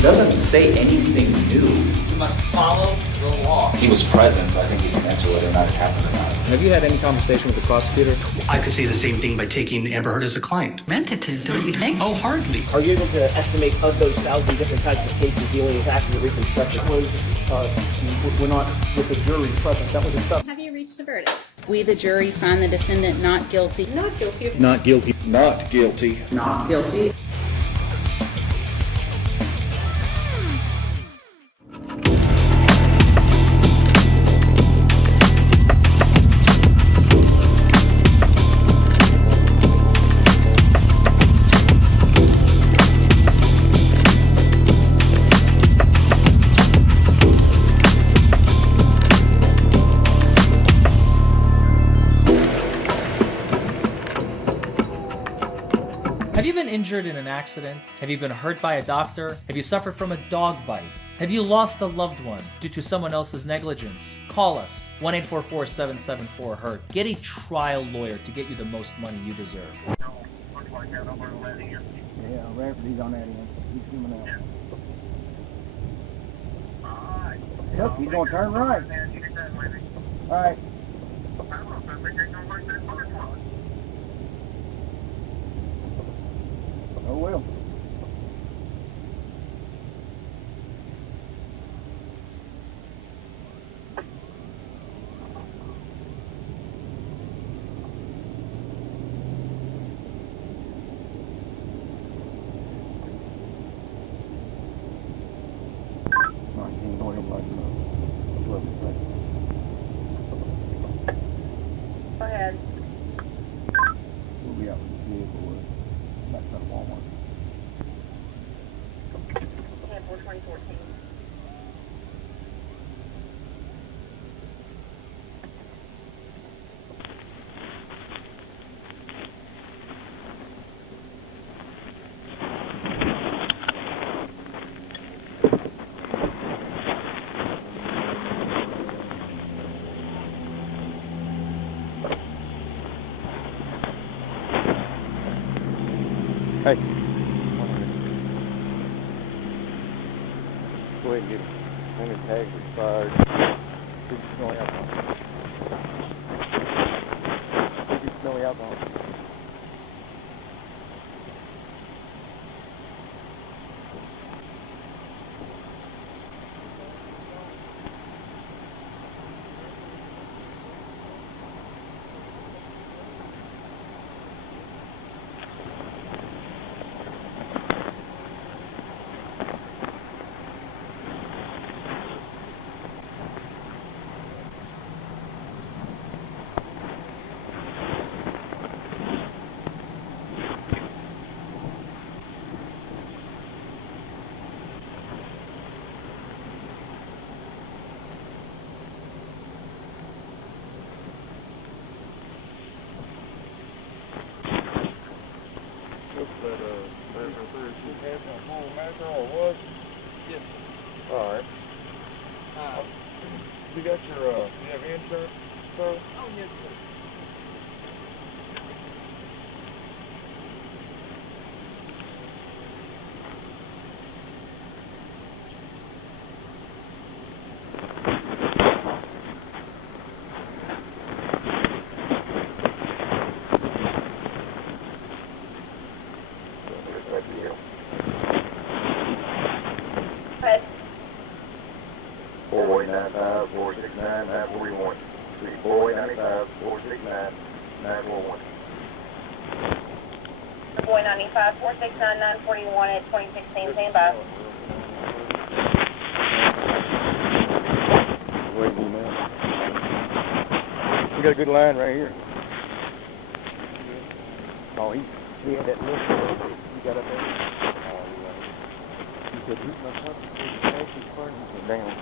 It doesn't say anything new. You must follow the law. He was present, so I think he can answer whether or not it happened or not. Have you had any conversation with the prosecutor? I could say the same thing by taking Amber Heard as a client. Mentative, don't you think? Oh, hardly. Are you able to estimate of those 1,000 different types of cases dealing with accident reconstruction? We're not with the jury present. That was a step. Have you reached a verdict? We, the jury, find the defendant not guilty. Not guilty. Not guilty. Not guilty. Not guilty. Have you been injured in an accident? Have you been hurt by a doctor? Have you suffered from a dog bite? Have you lost a loved one due to someone else's negligence? Call us, 1-844-774-HURT. Get a trial lawyer to get you the most money you deserve. Yeah, Rafferty's on that end. He's coming out. Yep, he's gonna turn right. All right. Oh well. Go ahead. We'll be out with the vehicle back to Walmart. 2014. Hey. Go ahead and get it. When the tag's expired, keep smelling alcohol. Keep smelling alcohol. Yes. All right. You got your, you have insurance, sir? Oh, yes, sir. Red. 495-469-941. 495-469-941. Boy 95, 469, 941 at 2016. Stand by. Wait a minute. We got a good line right here. Oh, he had that little you got up there. He said, "He's my cousin." Down.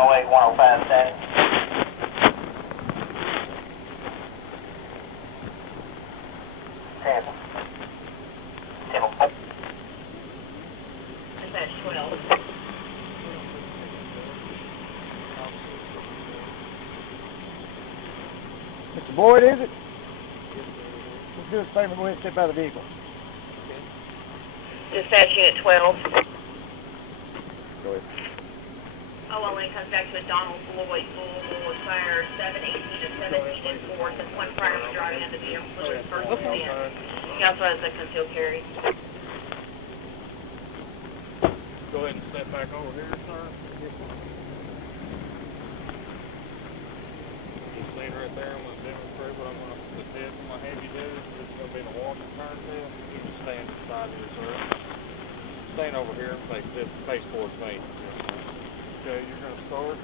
Oh, 105 standing. Tampa. Tampa. Is that 12? Boyd, is it? Let's do us a favor, go ahead and step out of the vehicle. Dispatch Unit 12. Go ahead. Oh, well, when it comes back to a Donald Floyd, Louisville, fire 718 to 17 and 4, since one prior was driving under the influence first incident. He also has a concealed carry. Go ahead and step back over here, sir. Just lean right there. I'm going to demonstrate what I'm going to put this. I'm going to have you do. This is going to be the walk and turn test. You just stand beside here, sir. Stand over here and face towards me. Okay, you're going to start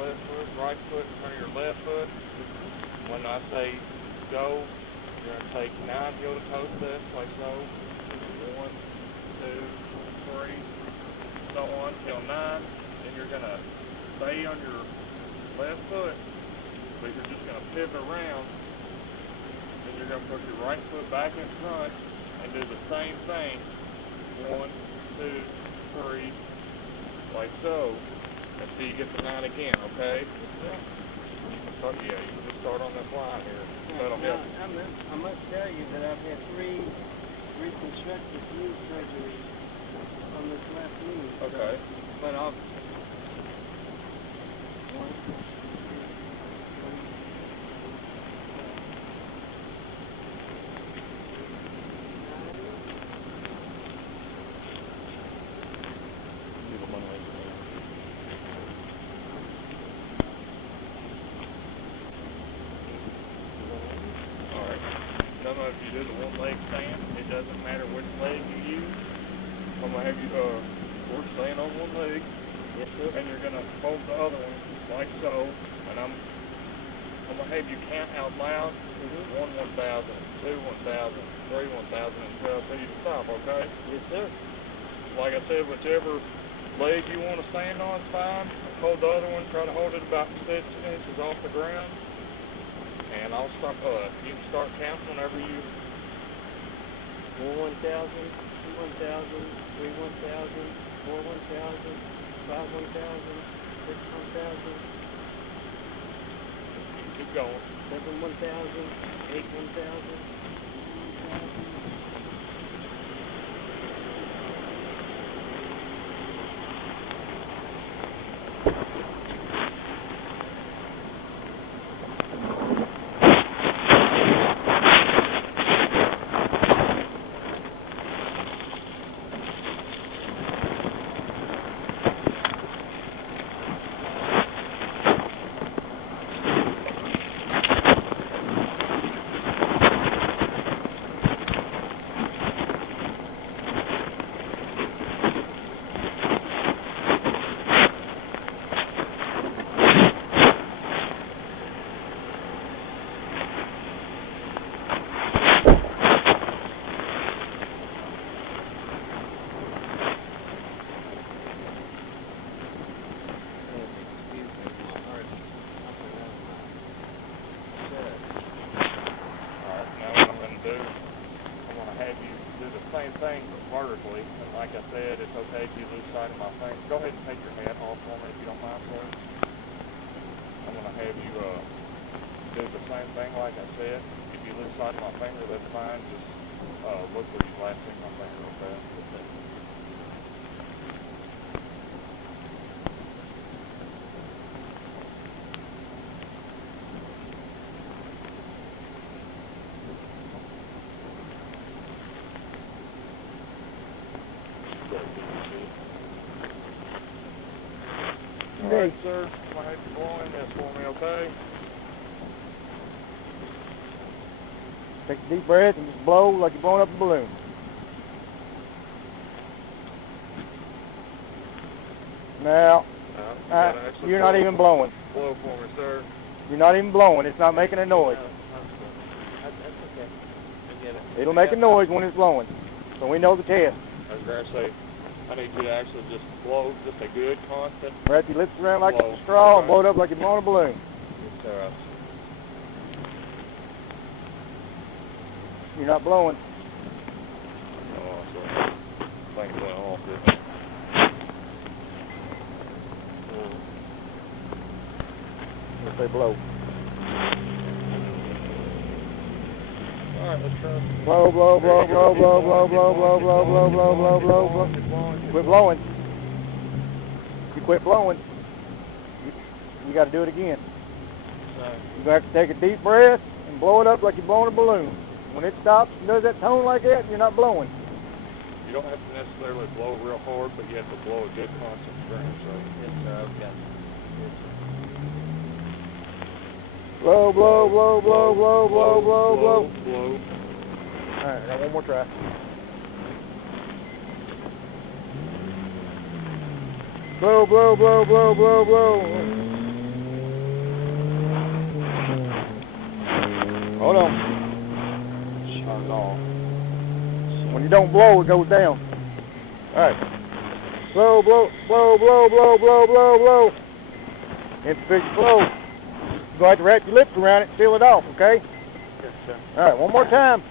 left foot, right foot, turn your left foot. When I say go, you're going to take 9 heel-to-toe steps like so. 1, 2, 3, so on till 9. Then you're going to stay on your left foot, but you're just going to pivot around. Then you're going to put your right foot back in front and do the same thing. 1, 2, 3, like so, until you get to 9 again, okay? So, yeah, you can just start on this line here. That'll help. I must tell you that I've had 3 reconstructive knee surgeries on this left knee. Okay. But I'll... 1, If you do the one leg stand, it doesn't matter which leg you use. I'm gonna have you we're staying on one leg. Yes, sir. And you're gonna hold the other one like so, and I'm gonna have you count out loud. 1 1,000, 2 1,000, 3 1,000 until you stop, okay? Yes, sir. Like I said, whichever leg you want to stand on is fine. Hold the other one, try to hold it about 6 inches off the ground. And I'll start, you can start counting whenever you... 1 1,000, 2 1,000, 3 1,000, 4 1,000, 5 1,000, 6 1,000. Keep going. 7 1,000, 8 1,000, 1,000. Same thing, but vertically. And like I said, it's okay if you lose sight of my finger. Go ahead and take your hat off for me if you don't mind, sir. I'm going to have you do the same thing like I said. If you lose sight of my finger, that's fine. Just look where you last seen my finger, okay? All right, sir. I'm going to have you blow in this for me, okay? Take a deep breath and just blow like you're blowing up a balloon. Now, you're not even blowing. Blow for me, sir. You're not even blowing. It's not making a noise. That's okay. I get it. It'll make a noise when it's blowing. So we know the test. I was going to say, I need you to actually just blow just a good constant. Wrap your lips around like blow. a straw and Okay. blow it up like you're blowing a balloon. Yes, sir. You're not blowing. Oh, sorry. Thing went off, didn't it? If they blow. Blow, blow, blow, blow, blow, blow, blow, blow, blow, blow, blow, blow, blow, blow. Quit blowing. You quit blowing. You got to do it again. You're going to have to take a deep breath and blow it up like you're blowing a balloon. When it stops and does that tone like that, you're not blowing. You don't have to necessarily blow real hard, but you have to blow a good constant stream, so. Yes, sir, okay. Blow, blow, blow, blow, blow, blow, blow, blow. Blow. All right, I got one more try. Blow, blow, blow, blow, blow, blow. Hold on. Shut it off. When you don't blow, it goes down. All right. Blow, blow, blow, blow, blow, blow, blow, blow. Insufficient flow. You're going to have to wrap your lips around it and seal it off, okay? Yes, sir. All right, one more time.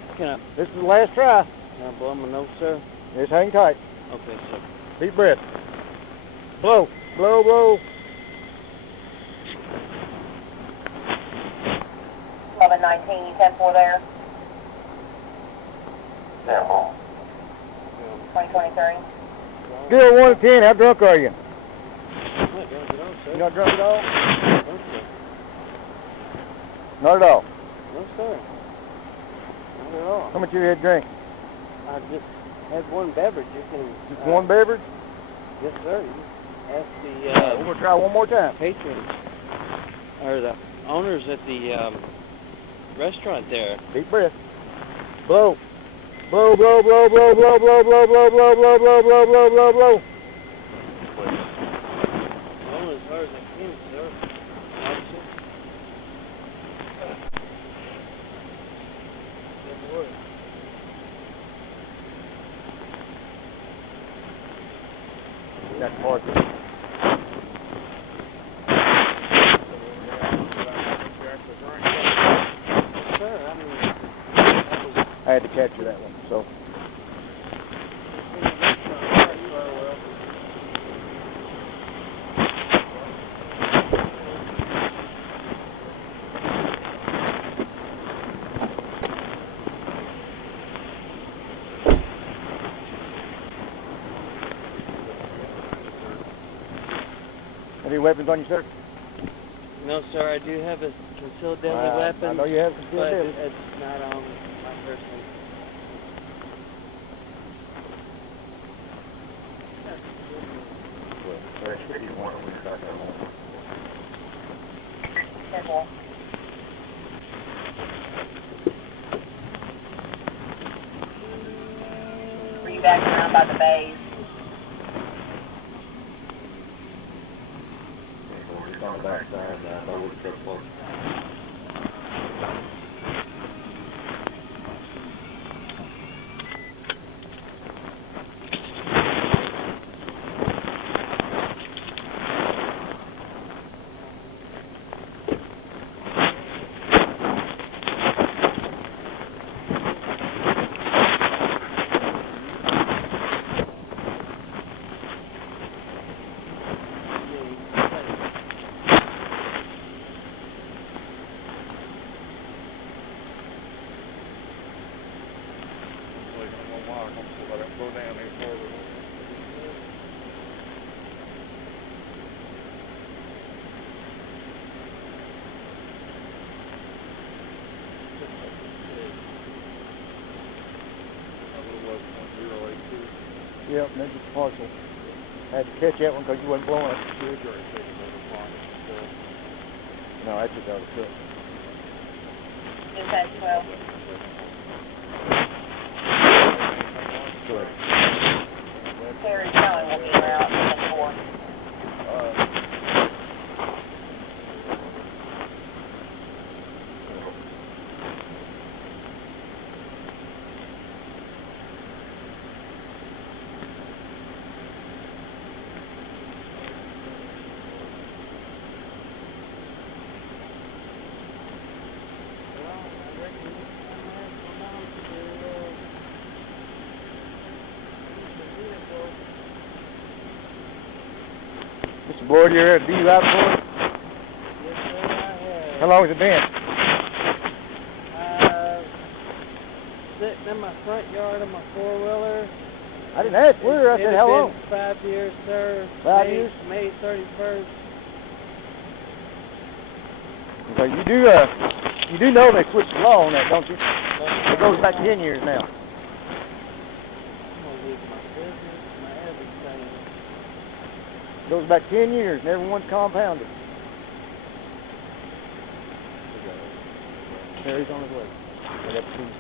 This is the last try. Can I blow my nose, sir? Just hang tight. Okay, sir. Deep breath. Blow, blow, blow. 1119, 10-4 there. 2023. Scale 1 to 10, how drunk are you? I'm not drunk at all, sir. You not drunk at all? No, sir. Not at all. No, sir. Not at all. How much you had drink? I just had one beverage. You can... Just one beverage? Yes, sir. You ask the... We're going to try one more time. patrons, or the owners at the restaurant there. Deep breath. Blow. Blow, blow, blow, blow, blow, blow, blow, blow, blow, blow, blow, blow, blow, blow, blow. Blowing as hard as I can, sir. Officer. Good work. Got the marker. Sir, I mean, I had to capture that one, so. Any weapons on you, sir? no, sir, I do have a concealed deadly weapon. I know you have concealed but deadly. it's not on my person. Were you back around by the bays? On the back side, I thought we were close. Go down here forward. Yep, and that's just partial. I had to catch that one because you wasn't blowing it. No, I took out the truck. Just had 12. Good. Terry Cohen will be around 10-4. Mr. Boyd, you're at DUI before? Yes, sir, I have. How long has it been? my front yard of my four-wheeler. I didn't ask where. I said how long. 5 years, sir. 5 years? May 31st. So you do know they switched the law on that, don't you? It goes back 10 years now. I'm gonna lose my business, my everything. It goes back 10 years and everyone's compounded. Harry's on his way. I got the keys.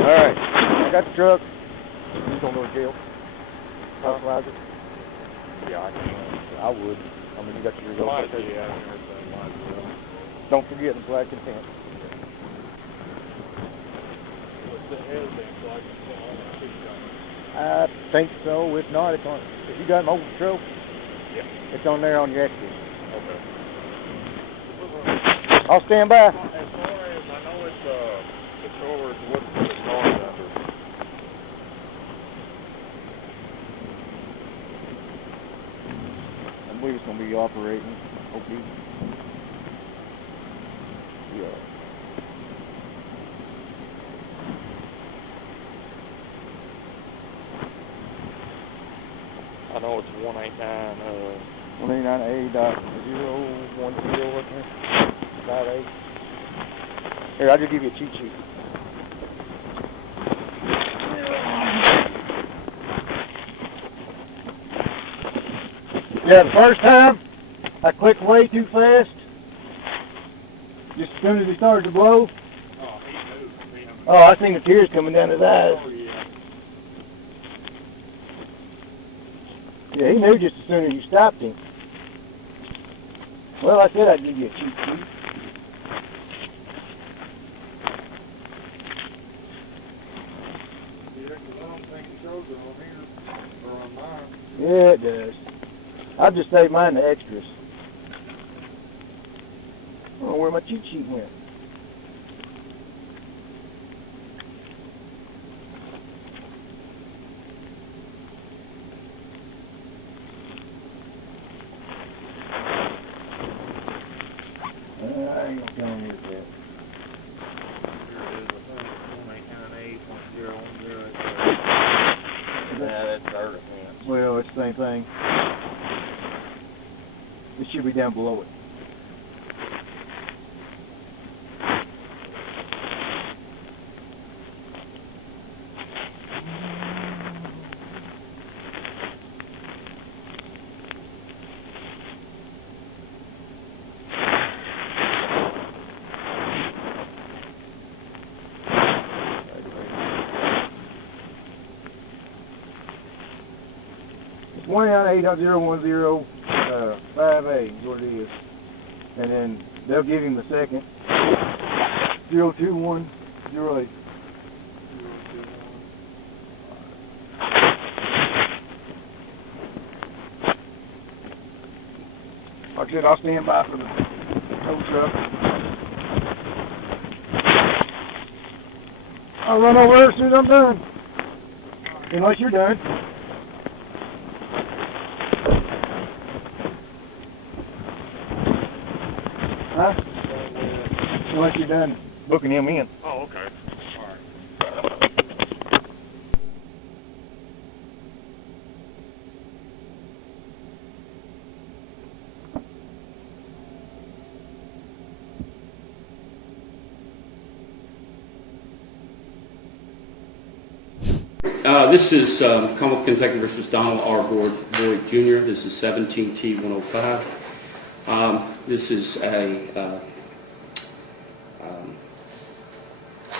Alright, I got the truck. You gonna go to jail? Authorize it? Yeah, I would. I mean, you got your results. might be out here, so might as well. Don't forget the flag contempt. What's the evidence like? I think so. If not, it's on. If you got an old patrol, Yeah. it's on there on your extras. Okay. I'll stand by. As far as I know, it's patrollers. What's the cars under? I believe it's gonna be operating. OP. Yeah. I know it's 189. 189A.010 up there. 58. Here, I'll just give you a cheat sheet. Yeah, the first time I clicked way too fast. Just as soon as he started to blow. Oh, I seen the tears coming down his eyes. Yeah, he knew just as soon as you stopped him. Well, I said I'd give you a cheat sheet. Yeah, it does. I'll just save mine the extras. I don't know where my cheat sheet went. I ain't gonna tell you that. Well, it's the same thing. It should be down below it. It's 198.010.5A is what it is. And then they'll give him the second. 02108. Like I said, I'll stand by for the tow truck. I'll run over there as soon as I'm done. Unless you're done. Huh? Unless you're done booking him in. Oh, okay. All right. This is Commonwealth Kentucky versus Donald R. Boyd Jr. This is 17T105. This is a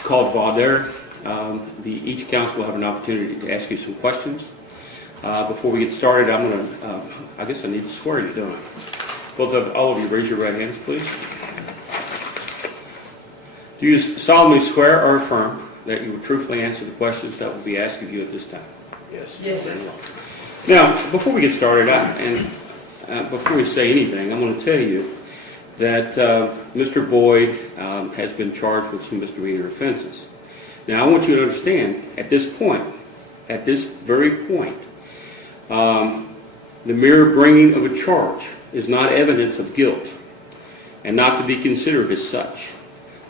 called voir dire. Each counsel will have an opportunity to ask you some questions. Before we get started, I'm going to, I guess I need to swear you, don't I? All of you, raise your right hands, please. Do you solemnly swear or affirm that you will truthfully answer the questions that will be asked of you at this time? Yes. Very well. Now, before we get started, before we say anything, I'm going to tell you that Mr. Boyd has been charged with some misdemeanor offenses. Now, I want you to understand, at this very point, the mere bringing of a charge is not evidence of guilt and not to be considered as such.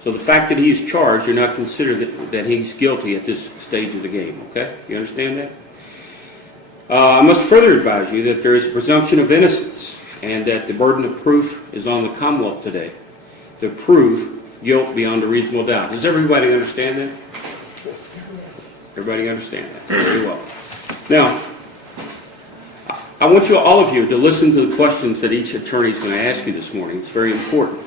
So the fact that he's charged, you're not considered that he's guilty at this stage of the game, okay? You understand that? I must further advise you that there is a presumption of innocence and that the burden of proof is on the Commonwealth today to prove guilt beyond a reasonable doubt. Does everybody understand that? Everybody understand that? Very well. Now, I want all of you to listen to the questions that each attorney is going to ask you this morning. It's very important.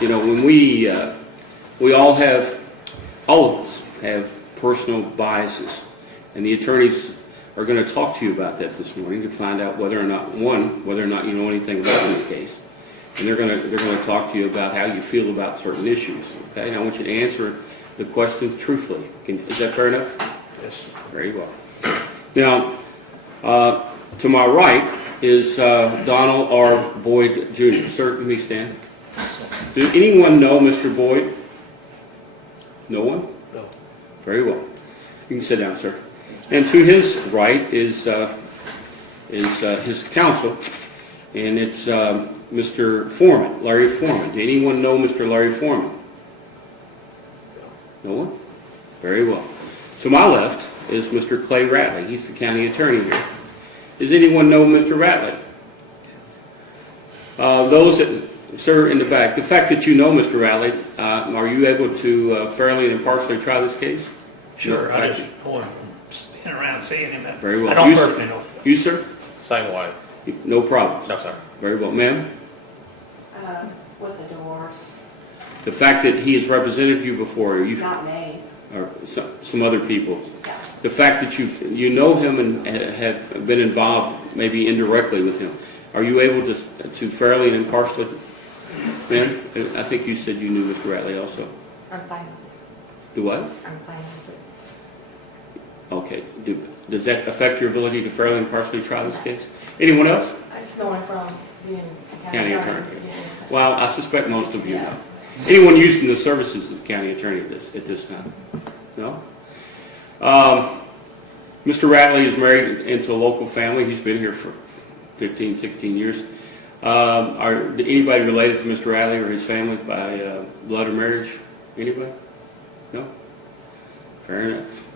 You know, when we all of us have personal biases, and the attorneys are going to talk to you about that this morning to find out whether or not you know anything about this case, and they're going to talk to you about how you feel about certain issues. Okay, and I want you to answer the question truthfully. Is that fair enough? Yes. Very well. Now, to my right is Donald R. Boyd Jr. Sir, let me stand. Does anyone know Mr. Boyd? No one? No. Very well. You can sit down, sir. And to his right is his counsel, and it's Mr. Forman, Larry Forman. Does anyone know Mr. Larry Forman? No one? Very well. To my left is Mr. Clay Ratley. He's the county attorney here. Does anyone know Mr. Ratley? Those that, sir, in the back, the fact that you know Mr. Ratley, are you able to fairly and impartially try this case? Sure, No, I just want to spin around seeing him. Very well. I don't personally know. You, sir? Same way. No problem. No, sir. Very well. Ma'am? With the divorce. The fact that he has represented you before, Not me. or some other people, the fact that you know him and have been involved maybe indirectly with him, are you able to fairly and impartially? Ma'am, I think you said you knew Mr. Ratley also. I'm fine. Do what? I'm fine with it. Okay. Does that affect your ability to fairly and impartially try this case? Anyone else? I just know him from being County attorney. Well, I suspect most of you know. Anyone using the services as county attorney at this time? No? Mr. Ratley is married into a local family. He's been here for 15, 16 years. Anybody related to Mr. Ratley or his family by blood or marriage? Anybody? No? Fair enough.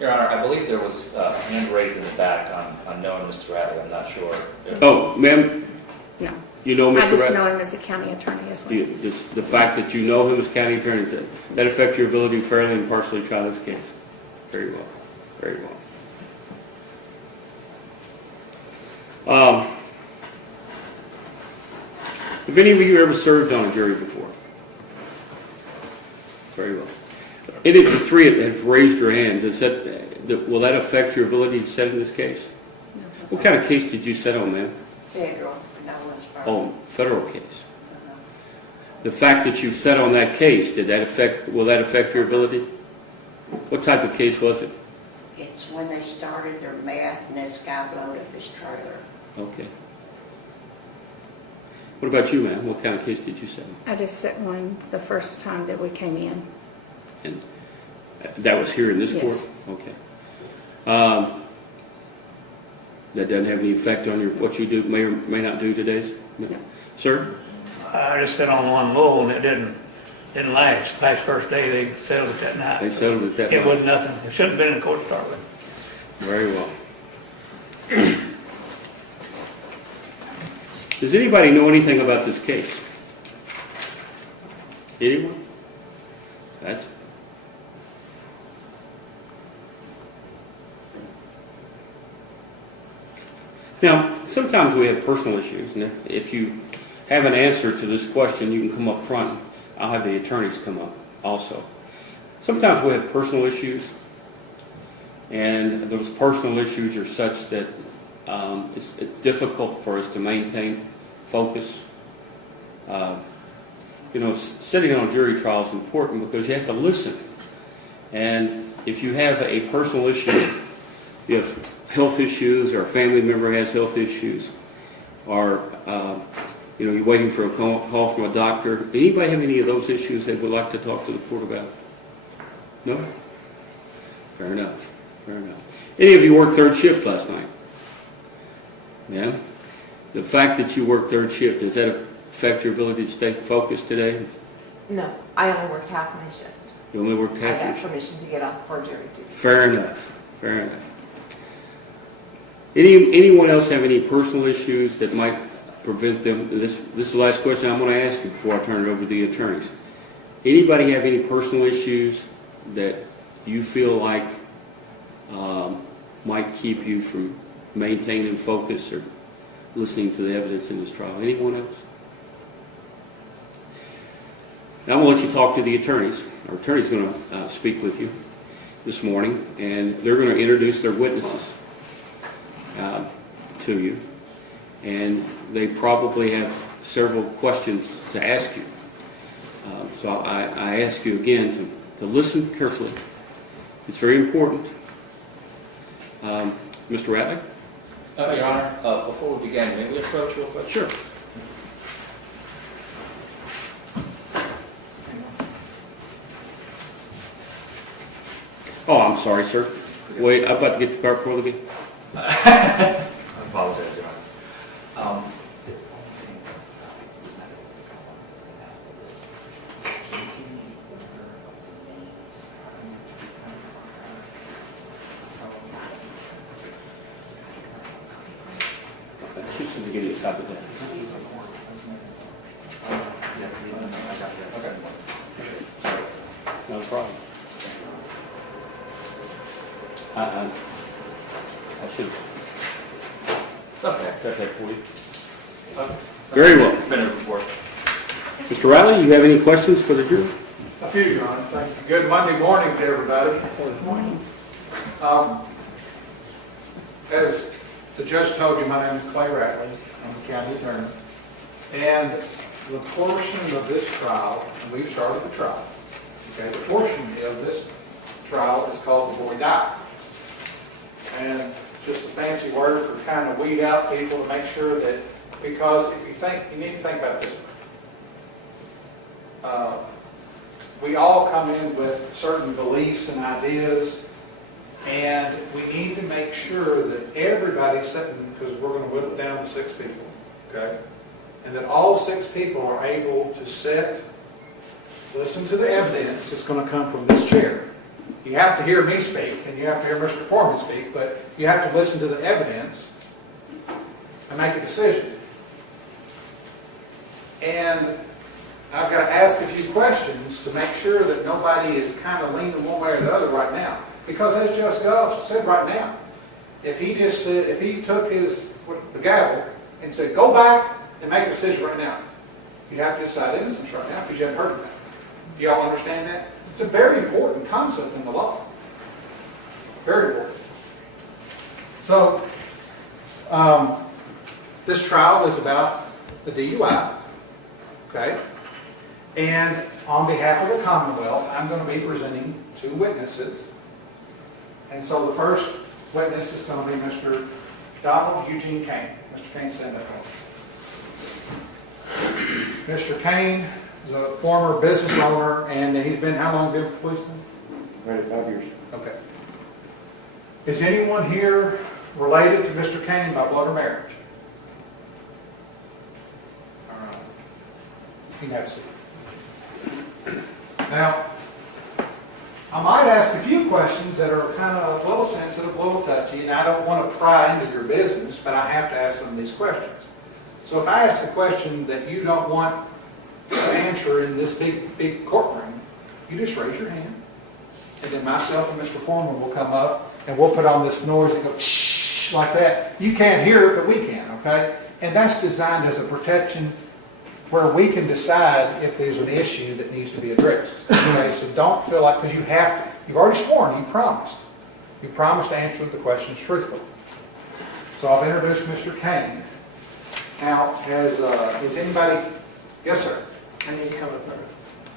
Your Honor, I believe there was a hand raised in the back on knowing Mr. Ratley. I'm not sure. Oh, ma'am? No. You know Mr. I just Ratley? know him as a county attorney as well. The fact that you know him as county attorney, does that affect your ability to fairly and impartially try this case? Very well. Very well. Have any of you ever served on a jury before? Very well. Any of the three that have raised your hands, will that affect your ability to sit in this case? No. What kind of case did you sit on, ma'am? Federal, no one's Oh, federal case. The fact that you sat on that case, will that affect your ability? What type of case was it? It's when they started their meth and this guy blowed up his trailer. Okay. What about you, ma'am? What kind of case did you sit on? I just set one the first time that we came in. And that was here in this Yes. court? Okay. That doesn't have any effect on what you do, may or may not do today's? No. Sir? I just sat on one low and it didn't last. Past first day they settled it that night. They settled it that night? It wasn't nothing. It shouldn't have been in court to start with. Very well. Does anybody know anything about this case? Anyone? Now, sometimes we have personal issues, and if you have an answer to this question, you can come up front. I'll have the attorneys come up also. Sometimes we have personal issues, And those personal issues are such that it's difficult for us to maintain focus. Sitting on a jury trial is important because you have to listen. And if you have a personal issue, you have health issues, or a family member has health issues, or you're waiting for a call from a doctor. Anybody have any of those issues they would like to talk to the court about? No? Fair enough. Fair enough. Any of you worked third shift last night? Yeah? The fact that you worked third shift, does that affect your ability to stay focused today? No, I only worked half my shift. You only worked half I your got shift? permission to get off for jury duty. Fair enough. Fair enough. Anyone else have any personal issues that might prevent them? This is the last question I'm going to ask you before I turn it over to the attorneys. Anybody have any personal issues that you feel like might keep you from maintaining focus or listening to the evidence in this trial? Anyone else? Now I'm going to let you talk to the attorneys. Our attorney's going to speak with you this morning, and they're going to introduce their witnesses to you. And they probably have several questions to ask you. So I ask you again to listen carefully. It's very important. Mr. Ratley? Your Honor, before we begin, may we approach real quick? Sure. Oh, I'm sorry, sir. Wait, I'm about to get the cart before the game. I apologize, Your Honor. Just to get it stopped there. No problem. I should have. It's okay. Got that for you. Very well. Been here before. Mr. Riley, you have any questions for the jury? A few, Your Honor. Thank you. Good Monday morning to everybody. Good morning. As the judge told you, my name is Clay Ratley. I'm the county attorney. And the portion of this trial, and we've started the trial, okay, the portion of this trial is called the boy died. And just a fancy word for kind of weed out people to make sure that, because if you think, you need to think about it this way. We all come in with certain beliefs and ideas, and we need to make sure that everybody's sitting, because we're going to whittle it down to 6 people, okay? And that all 6 people are able to sit, listen to the evidence that's going to come from this chair. You have to hear me speak, and you have to hear Mr. Forman speak, but you have to listen to the evidence and make a decision. And I've got to ask a few questions to make sure that nobody is kind of leaning one way or the other right now. Because as Judge Goff said right now, if he just said, if he took the gavel and said, go back and make a decision right now, you have to decide innocence right now because you haven't heard of that. Do y'all understand that? It's a very important concept in the law. Very important. So, this trial is about the DUI, okay? And on behalf of the Commonwealth, I'm going to be presenting 2 witnesses. And so the first witness is going to be Mr. Donald Eugene Kane. Mr. Kane, stand up. Mr. Kane is a former business owner, and he's been, how long been with policeman? 25 years. Okay. Is anyone here related to Mr. Kane by blood or marriage? All right. You can have a seat. Now, I might ask a few questions that are kind of a little sensitive, a little touchy, and I don't want to pry into your business, but I have to ask some of these questions. So if I ask a question that you don't want to answer in this big courtroom, you just raise your hand, and then myself and Mr. Forman will come up, and we'll put on this noise and go shh like that. You can't hear it, but we can, okay? And that's designed as a protection where we can decide if there's an issue that needs to be addressed. Okay, so don't feel like, because you have to, you've already sworn, you promised. You promised to answer the questions truthfully. So I've introduced Mr. Kane. Now, is anybody, yes, sir? I need to come up there.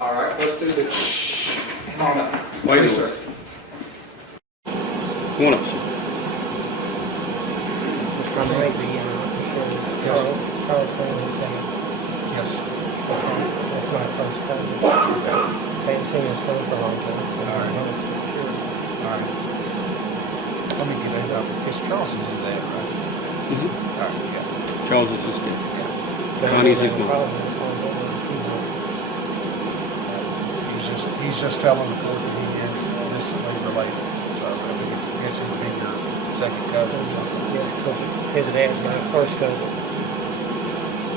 All right, let's do this. Come on up. Wait a Please, minute. sir. Come on up, sir. From the Yes. Charles Green, his name. Yes. That's my first cousin. I haven't seen his son for a long time. So All right. I wasn't sure. All right. Let me get it up. It's Charles's is that, right? Mhm. All right, yeah. Charles is his dad. But Connie's his I mom. probably won't find out when he knows. He's just telling the court that he is distantly related. So I think it's him to be your second cousin. Yeah, because his dad's my first cousin.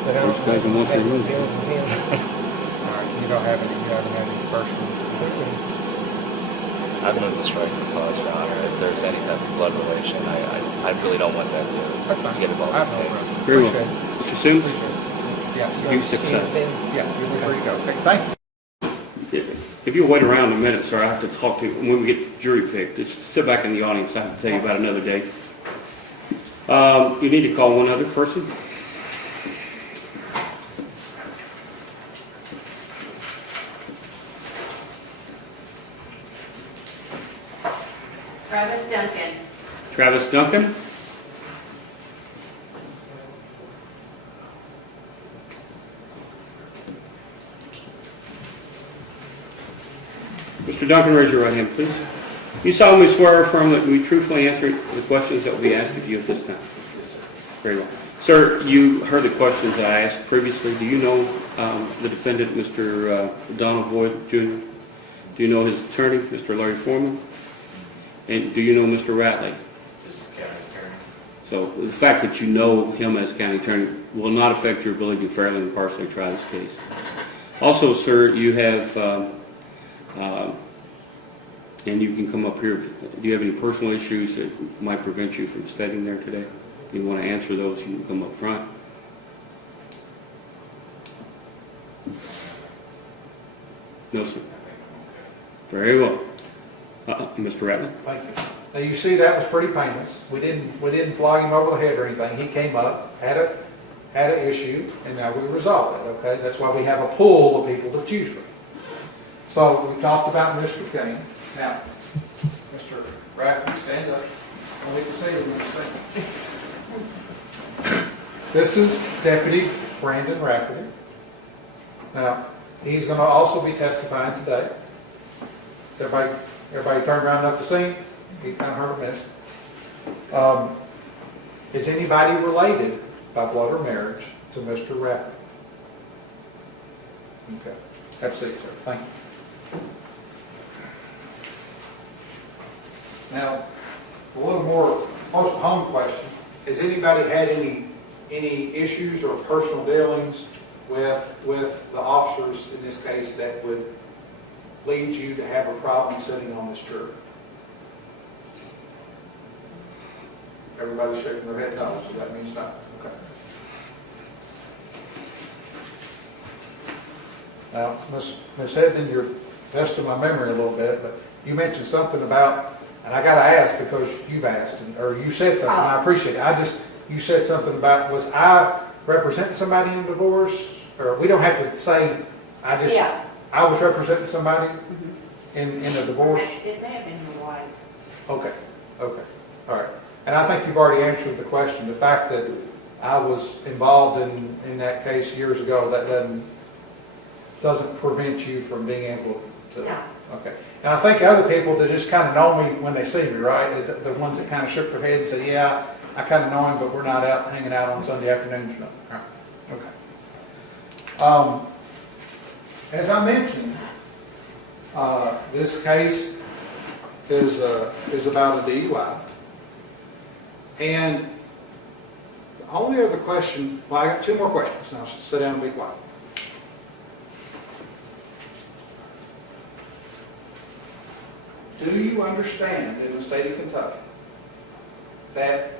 But I First don't cousin, know once if removed. him from him. All right, you haven't had any personal. I've moved to strike for cause, Your Honor. If there's any type of blood relation, I really don't want that That's to fine. get involved I in have the no case. problem. Very well. Appreciate it. Mr. Sims? Appreciate it. Yeah, You can step aside. yeah, you're free to go. Okay, thank you. If you'll wait around a minute, sir, I have to talk to you when we get the jury picked. Just sit back in the audience. I have to tell you about another day. You need to call one other person. Travis Duncan. Travis Duncan. Mr. Duncan, raise your right hand, please. You solemnly swear or affirm that we truthfully answer the questions that will be asked of you at this time? Yes, sir. Very well. Sir, you heard the questions that I asked previously. Do you know the defendant, Mr. Donald Boyd, Jr.? Do you know his attorney, Mr. Larry Forman? And do you know Mr. Ratley? This is county attorney. So the fact that you know him as county attorney will not affect your ability to fairly and impartially try this case. Also, sir, you have, and you can come up here, do you have any personal issues that might prevent you from sitting there today? If you want to answer those, you can come up front. No, sir. Very well. Mr. Ratley? Thank you. Now, you see, that was pretty painless. We didn't flog him over the head or anything. He came up, had an issue, and now we resolved it, okay? That's why we have a pool of people to choose from. So we talked about Mr. Kane. Now, Mr. Rafferty, stand up. I need to see you when you stand. This is Deputy Brandon Rafferty. Now, he's going to also be testifying today. Is everybody turned around up to see him? He kind of heard a miss. Is anybody related by blood or marriage to Mr. Rafferty? Okay. Have a seat, sir. Thank you. Now, a little more close to home question. Has anybody had any issues or personal dealings with the officers in this case that would lead you to have a problem sitting on this jury? Everybody's shaking their head no, so that means no. Okay. Now, Ms. Hedden, you're testing my memory a little bit, but you mentioned something about, and I got to ask because you've asked, or you said something, and I appreciate it. You said something about, was I representing somebody in divorce? Or we don't have to say, I was representing somebody in a divorce? It may have been your wife. Okay, all right. And I think you've already answered the question. The fact that I was involved in that case years ago, that doesn't prevent you from being able to. No. Okay. And I think other people that just kind of know me when they see me, right? The ones that kind of shook their head and said, yeah, I kind of know him, but we're not out hanging out on Sunday afternoons or nothing. All right. Okay. As I mentioned, this case is about a DUI. And the only other question, well, I got two more questions. Now sit down and be quiet. Do you understand in the state of Kentucky that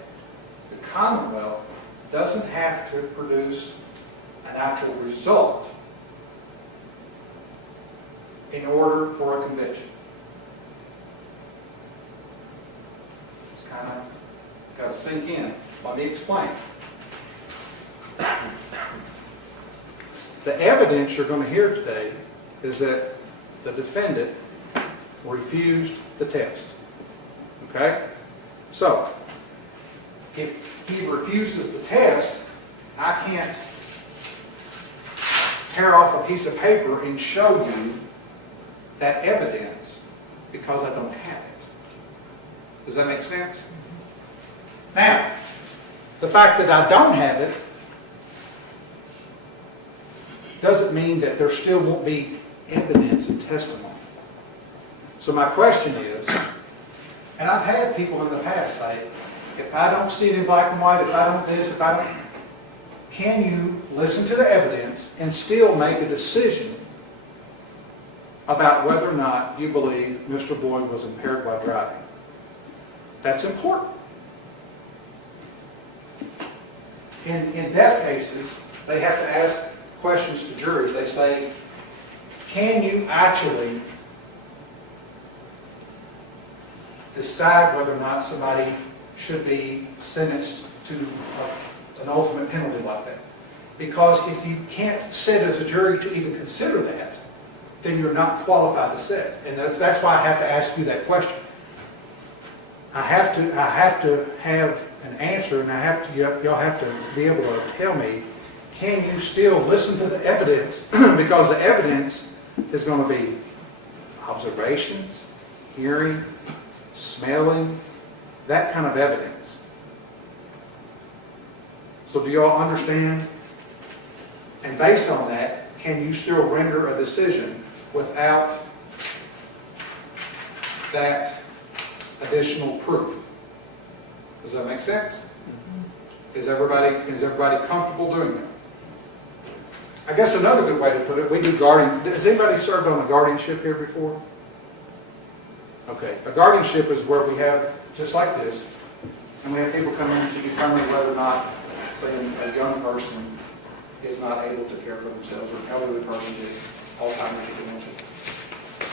the Commonwealth doesn't have to produce an actual result in order for a conviction? sink in. Let me explain. The evidence you're going to hear today is that the defendant refused the test. Okay? So, if he refuses the test, I can't tear off a piece of paper and show you that evidence because I don't have it. Does that make sense? Now, the fact that I don't have it doesn't mean that there still won't be evidence and testimony. So my question is, and I've had people in the past say, if I don't see it in black and white, if I don't this, if I don't, can you listen to the evidence and still make a decision about whether or not you believe Mr. Boyd was impaired by driving? That's important. In death cases, they have to ask questions to juries. They say, can you actually decide whether or not somebody should be sentenced to an ultimate penalty like that? Because if you can't sit as a jury to even consider that, then you're not qualified to sit. And that's why I have to ask you that question. I have to have an answer, and y'all have to be able to tell me, can you still listen to the evidence? Because the evidence is going to be observations, hearing, smelling, that kind of evidence. So do y'all understand? And based on that, can you still render a decision without that additional proof? Does that make sense? Is everybody comfortable doing that? I guess another good way to put it, we do guardian. Has anybody served on a guardianship here before? Okay, a guardianship is where we have, just like this, and we have people come in to determine whether or not, say, a young person is not able to care for themselves, or an elderly person is Alzheimer's or dementia.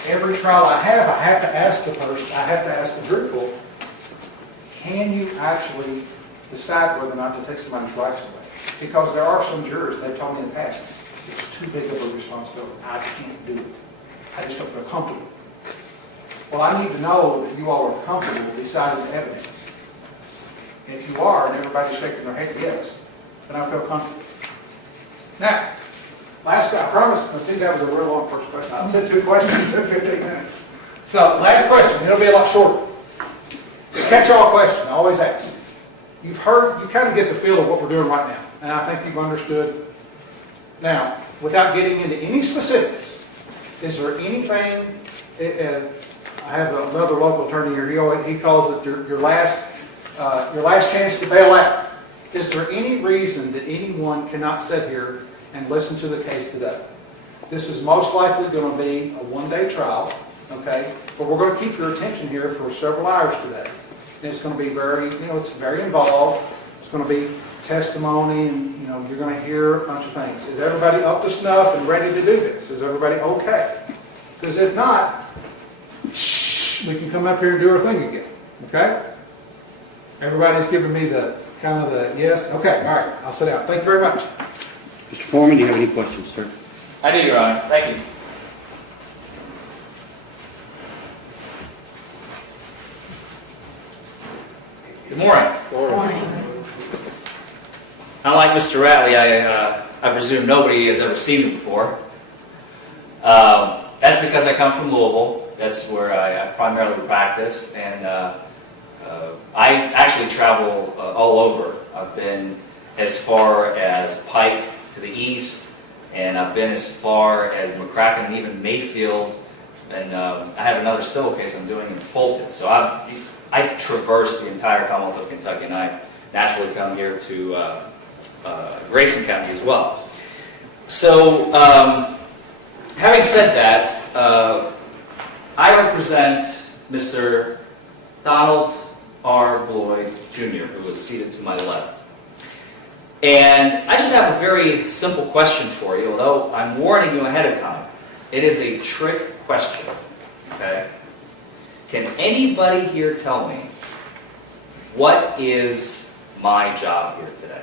Every trial I have to ask the person, I have to ask the jury pool, can you actually decide whether or not to take somebody's rights away? Because there are some jurors, they've told me in the past, it's too big of a responsibility. I can't do it. I just don't feel comfortable. Well, I need to know that you all are comfortable deciding the evidence. And if you are, and everybody's shaking their head yes, then I feel comfortable. Now, last, I promise, see, that was a real long first question. I said 2 questions, it took 15 minutes. So, last question, it'll be a lot shorter. Catch-all question, I always ask. You've heard, you kind of get the feel of what we're doing right now, and I think you've understood. Now, without getting into any specifics, is there anything, I have another local attorney here, he calls it your last chance to bail out. Is there any reason that anyone cannot sit here and listen to the case today? This is most likely going to be a one-day trial, okay? But we're going to keep your attention here for several hours today. And it's going to be very, it's very involved. It's going to be testimony, and, you're going to hear a bunch of things. Is everybody up to snuff and ready to do this? Is everybody okay? Because if not, we can come up here and do our thing again, okay? Everybody's giving me the kind of the yes. Okay, all right, I'll sit down. Thank you very much. Mr. Forman, do you have any questions, sir? I do, Your Honor. Thank you. Good morning. Good morning. Unlike Mr. Ratley, I presume nobody has ever seen me before. That's because I come from Louisville. That's where I primarily practice, and I actually travel all over. I've been as far as Pike to the east, and I've been as far as McCracken and even Mayfield, and I have another civil case I'm doing in Fulton. So I traverse the entire Commonwealth of Kentucky, and I naturally come here to Grayson County as well. So, having said that, I represent Mr. Donald R. Boyd, Jr., who is seated to my left. And I just have a very simple question for you, although I'm warning you ahead of time. It is a trick question, okay? Can anybody here tell me What is my job here today?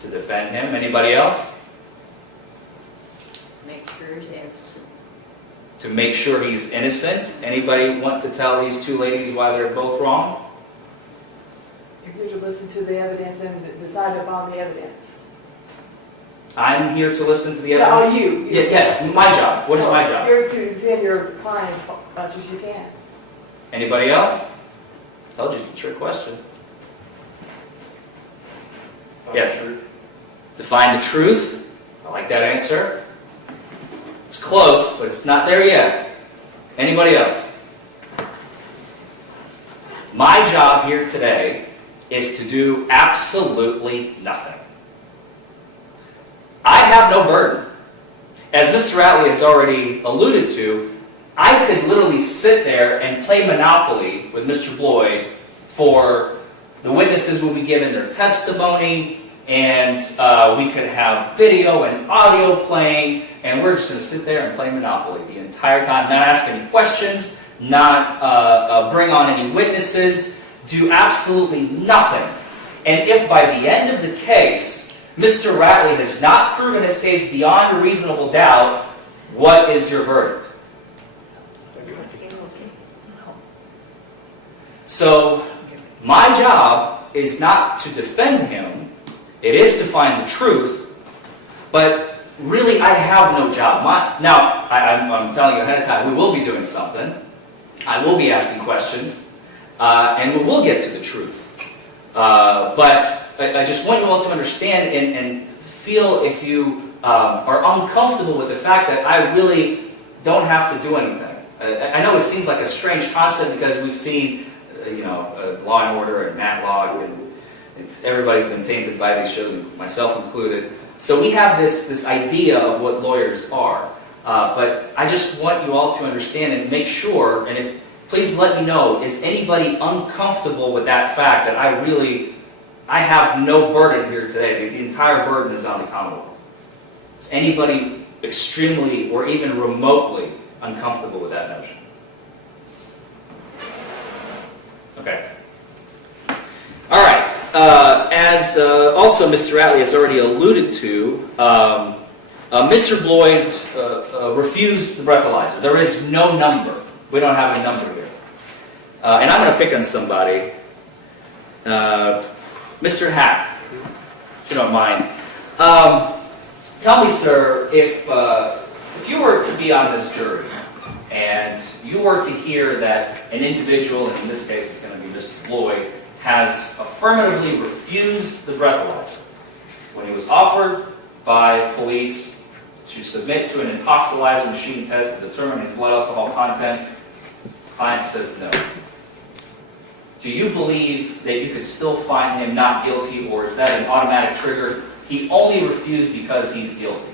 To defend him. Anybody else? Make sure he's innocent. To make sure he's innocent. Anybody want to tell these two ladies why they're both wrong? You're here to listen to the evidence and decide upon the evidence. I'm here to listen to the No, evidence. you. Yes, my job. What is my job? You're to defend your client as much as you can. Anybody else? Told you it's a trick question. Yes. Define the truth. I like that answer. It's close, but it's not there yet. Anybody else? My job here today is to do absolutely nothing. I have no burden. As Mr. Ratley has already alluded to, I could literally sit there and play Monopoly with Mr. Bloyd for the witnesses will be given their testimony, and we could have video and audio playing, and we're just going to sit there and play Monopoly the entire time, not ask any questions, not bring on any witnesses, do absolutely nothing. And if by the end of the case, Mr. Ratley has not proven his case beyond a reasonable doubt, what is your verdict? So, my job is not to defend him, it is to find the truth, but really I have no job. Now, I'm telling you ahead of time, we will be doing something. I will be asking questions, and we will get to the truth. But I just want you all to understand and feel if you are uncomfortable with the fact that I really don't have to do anything. I know it seems like a strange concept because we've seen Law and Order and Matlock, and everybody's been tainted by these shows, myself included. So we have this idea of what lawyers are. But I just want you all to understand and make sure, and please let me know, is anybody uncomfortable with that fact that I have no burden here today? The entire burden is on the Commonwealth. Is anybody extremely or even remotely uncomfortable with that notion? Okay. All right. As also Mr. Ratley has already alluded to, Mr. Bloyd refused the breathalyzer. There is no number. We don't have a number here. And I'm going to pick on somebody. Mr. Hack, if you don't mind. Tell me, sir, if you were to be on this jury and you were to hear that an individual, and in this case it's going to be Mr. Bloyd, has affirmatively refused the breathalyzer when he was offered by police to submit to an intoxilizer machine test to determine his blood alcohol content, the client says no. Do you believe that you could still find him not guilty, or is that an automatic trigger? He only refused because he's guilty.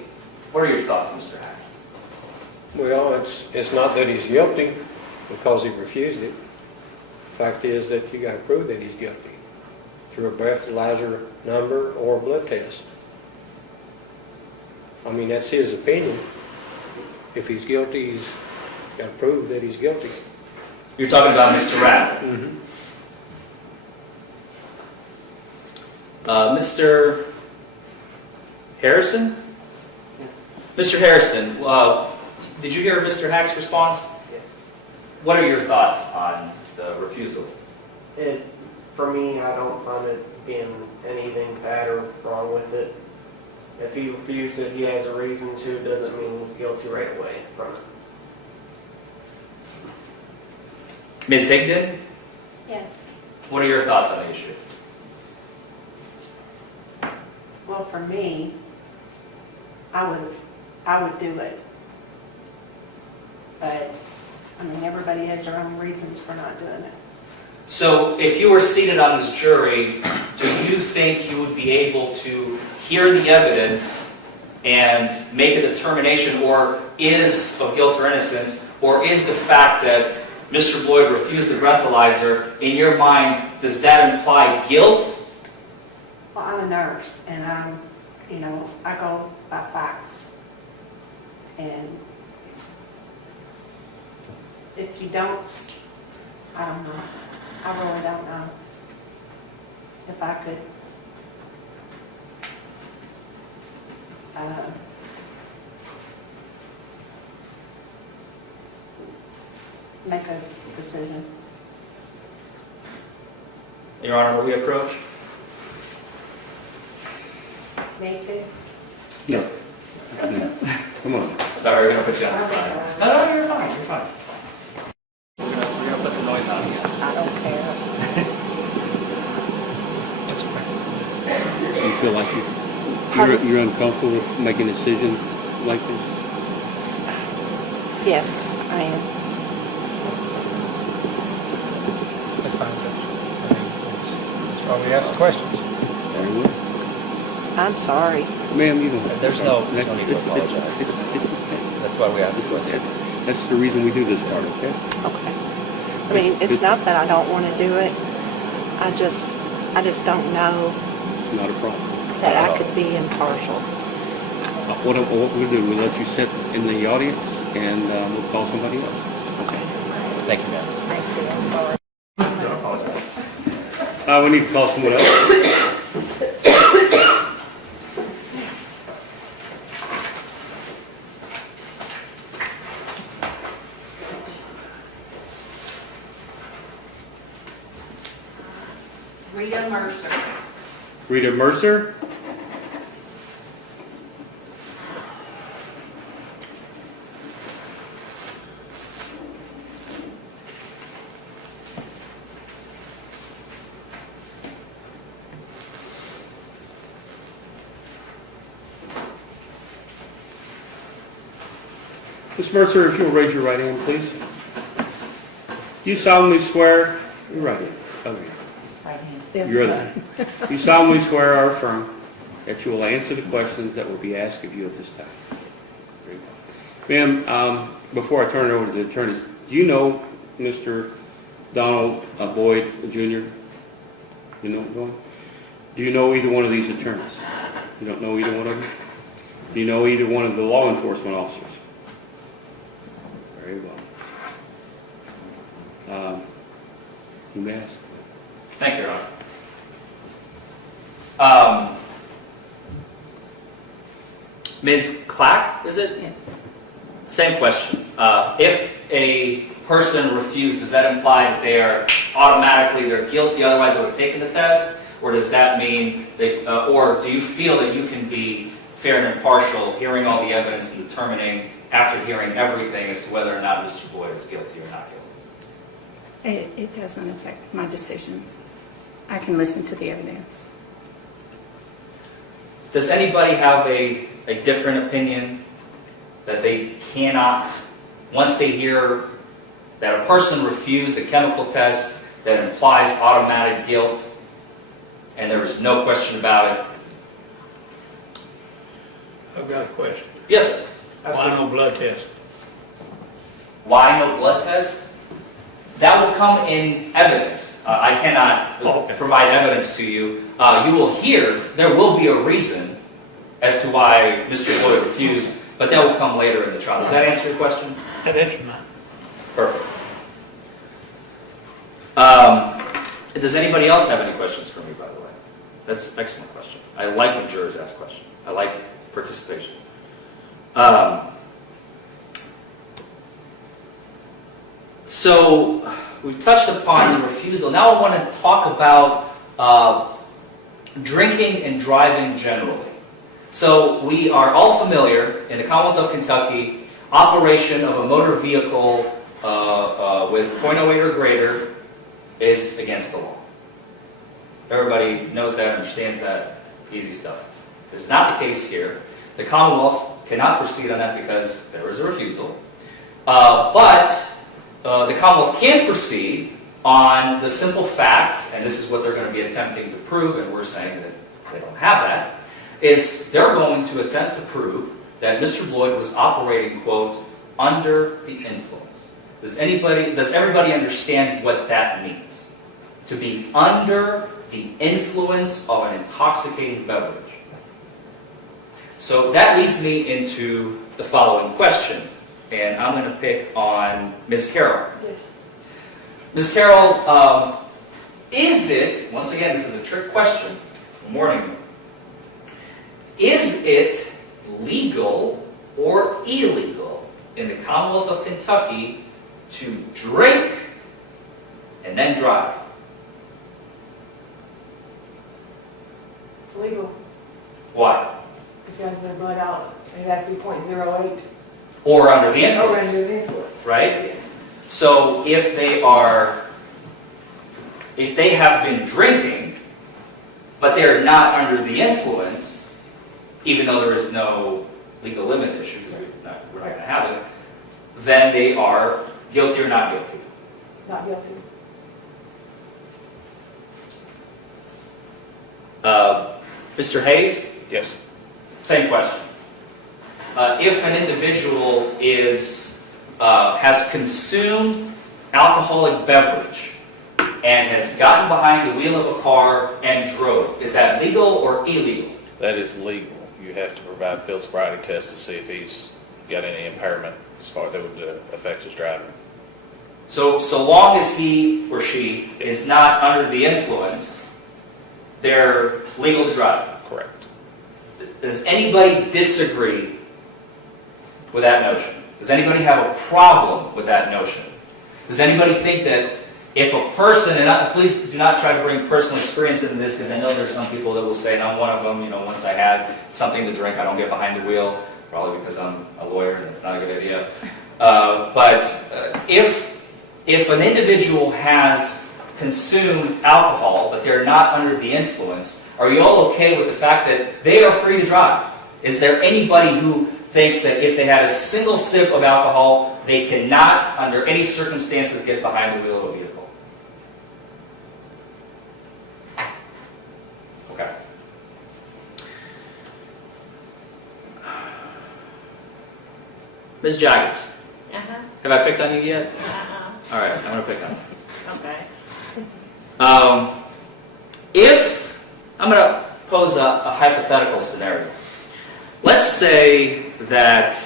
What are your thoughts, Mr. Hack? Well, it's not that he's guilty because he refused it. The fact is that you got to prove that he's guilty through a breathalyzer number or a blood test. I mean, that's his opinion. If he's guilty, he's got to prove that he's guilty. You're talking about Mr. Ratley. Mm-hmm. Mr. Harrison? Mr. Harrison, did you hear Mr. Hack's response? Yes. What are your thoughts on the refusal? For me, I don't find it being anything bad or wrong with it. If he refused it, he has a reason to, doesn't mean he's guilty right away from it. Ms. Higdon, Yes. what are your thoughts on the issue? Well, for me, I would do it. But, I mean, everybody has their own reasons for not doing it. So, if you were seated on this jury, do you think you would be able to hear the evidence and make a determination, or is of guilt or innocence, or is the fact that Mr. Bloyd refused the breathalyzer, in your mind, does that imply guilt? Well, I'm a nurse, and I go by facts. And if you don't I don't know. I really don't know if I could make a decision. Your Honor, will we approach? Me too? No. No. Come on. Sorry, we're gonna put you on the spot. No, you're fine, you're fine. We're gonna put the noise on again. I don't care. You feel like you're uncomfortable with making a decision like this? Yes, I am. That's fine, Judge. I mean, that's why we ask the questions. Very well. I'm sorry. Ma'am, you don't. There's no need to apologize. It's okay. That's why we asked the question. That's the reason we do this part, okay? Okay. I mean, it's not that I don't want to do it. I just don't know It's not a problem. that I could be impartial. What we'll do, we'll let you sit in the audience and we'll call somebody else. Okay. Thank you, ma'am. Thank you, I'm sorry. I apologize. We need to call someone else. Rita Mercer. Rita Mercer. Ms. Mercer, if you'll raise your right hand, please. You solemnly swear, your right hand, over here. Your other hand. You solemnly swear or affirm that you will answer the questions that will be asked of you at this time. Ma'am, before I turn it over to the attorneys, do you know Mr. Donald Boyd Jr.? You know him? Do you know either one of these attorneys? You don't know either one of them? Do you know either one of the law enforcement officers? Very well. You may ask. Thank you, Your Honor. Ms. Clack, is it? Yes. Same question. If a person refused, does that imply that they are automatically guilty, otherwise they would have taken the test? Or does that mean that, or do you feel that you can be fair and impartial, hearing all the evidence and determining, after hearing everything, as to whether or not Mr. Boyd is guilty or not guilty? It doesn't affect my decision. I can listen to the evidence. Does anybody have a different opinion that they cannot, once they hear that a person refused a chemical test that implies automatic guilt, and there is no question about it? I've got a question. Yes, sir. Why no blood test? Why no blood test? That will come in evidence. I cannot provide evidence to you. You will hear, there will be a reason as to why Mr. Boyd refused, but that will come later in the trial. Does that answer your question? That answers mine. Perfect. Does anybody else have any questions for me, by the way? That's an excellent question. I like when jurors ask questions. I like participation. So we've touched upon the refusal. Now I want to talk about drinking and driving generally. So we are all familiar in the Commonwealth of Kentucky, operation of a motor vehicle with .08 or greater is against the law. Everybody knows that, understands that, easy stuff. This is not the case here. The Commonwealth cannot proceed on that because there is a refusal. But the Commonwealth can proceed on the simple fact, and this is what they're going to be attempting to prove, and we're saying that they don't have that, is they're going to attempt to prove that Mr. Boyd was operating, quote, under the influence. Does everybody understand what that means? To be under the influence of an intoxicating beverage. So that leads me into the following question, and I'm going to pick on Ms. Carroll. Yes. Ms. Carroll, is it, once again, this is a trick question, I'm warning you, is it legal or illegal in the Commonwealth of Kentucky to drink and then drive? It's legal. Why? Because their blood out, it has to be .08. Or under the Or influence, under the influence. right? Yes. So if they have been drinking, but they're not under the influence, even though there is no legal limit issue, because we're not going to have it, then they are guilty or not guilty. Not guilty. Mr. Hayes? Yes. Same question. If an individual has consumed alcoholic beverage and has gotten behind the wheel of a car and drove, is that legal or illegal? That is legal. You have to provide field sobriety tests to see if he's got any impairment as far as that would affect his driving. So long as he or she is not under the influence, they're legal to drive. Correct. Does anybody disagree with that notion? Does anybody have a problem with that notion? Does anybody think that if a person, and please do not try to bring personal experience into this, because I know there's some people that will say, and I'm one of them, once I had something to drink, I don't get behind the wheel, probably because I'm a lawyer, and that's not a good idea. But if an individual has consumed alcohol, but they're not under the influence, are you all okay with the fact that they are free to drive? Is there anybody who thinks that if they had a single sip of alcohol, they cannot, under any circumstances, get behind the wheel of a vehicle? Okay. Ms. Jaggers, have I picked on you yet? All right, I'm going to pick on you. Okay. If, I'm going to pose a hypothetical scenario. Let's say that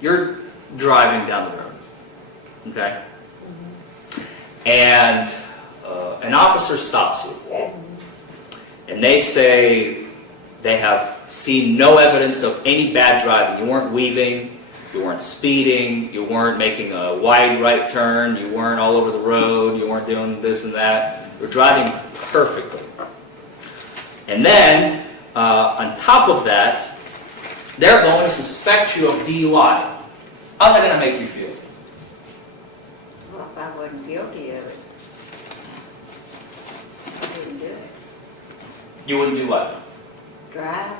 you're driving down the road, okay? And an officer stops you. And they say they have seen no evidence of any bad driving. You weren't weaving, you weren't speeding, you weren't making a wide right turn, you weren't all over the road, you weren't doing this and that. You're driving perfectly. And then, on top of that, they're going to suspect you of DUI. How's that going to make you feel? Well, if I wasn't guilty of it, I wouldn't do it. You wouldn't do what? Drive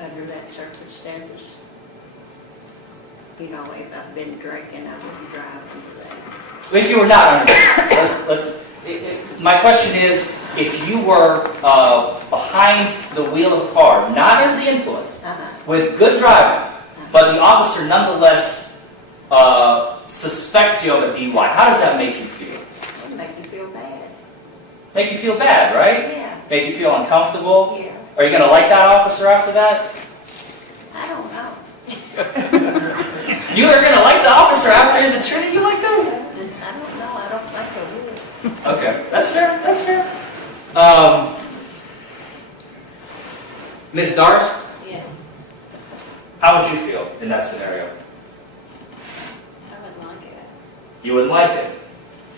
under that circumstances. If I've been drinking, I wouldn't drive under that. If you were not under my question is, if you were behind the wheel of a car, not under the influence, with good driving, but the officer nonetheless suspects you of a DUI, how does that make you feel? It would make me feel bad. Make you feel bad, right? Yeah. Make you feel uncomfortable? Yeah. Are you going to like that officer after that? I don't know. You are going to like the officer after he's been treating you like this? I don't know. I don't think I would. Okay, that's fair. That's fair. Ms. Darst, Yeah. how would you feel in that scenario? I wouldn't like it. You wouldn't like it.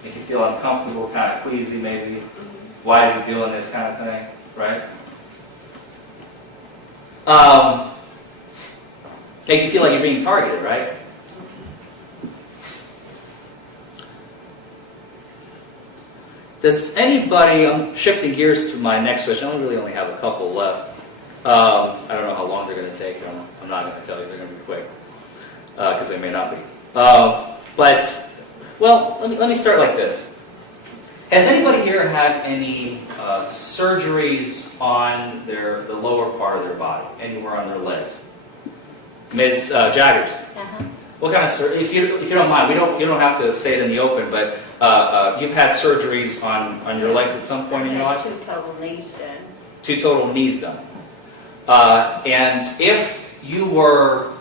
Make you feel uncomfortable, kind of queasy, maybe. Why is he doing this kind of thing, right? Make you feel like you're being targeted, right? Does anybody, I'm shifting gears to my next question, I only have a couple left. I don't know how long they're going to take, I'm not going to tell you, they're going to be quick, because they may not be. But, well, let me start like this. Has anybody here had any surgeries on the lower part of their body, anywhere on their legs? Ms. Jaggers, what kind of surgery? If you don't mind, you don't have to say it in the open, but you've had surgeries on your legs at some point in your life. 2 total knees done. 2 total knees done. And if you were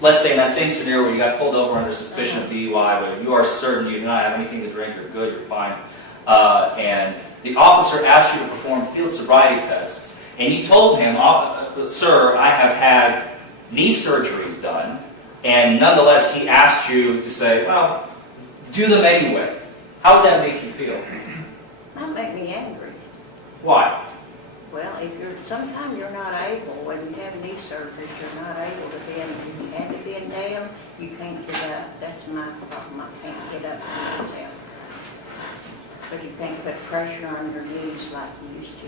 let's say in that same scenario where you got pulled over under suspicion of DUI, but you are certain you do not have anything to drink, you're good, you're fine, and the officer asked you to perform field sobriety tests, and you told him, sir, I have had knee surgeries done, and nonetheless he asked you to say, well, do them anyway. How would that make you feel? That make me angry. Why? Well, sometimes you're not able, when you have knee surgeries, you're not able to bend. You have to bend down, you can't get up. That's my problem. I can't get up and get out. But you can't put pressure on your knees like you used to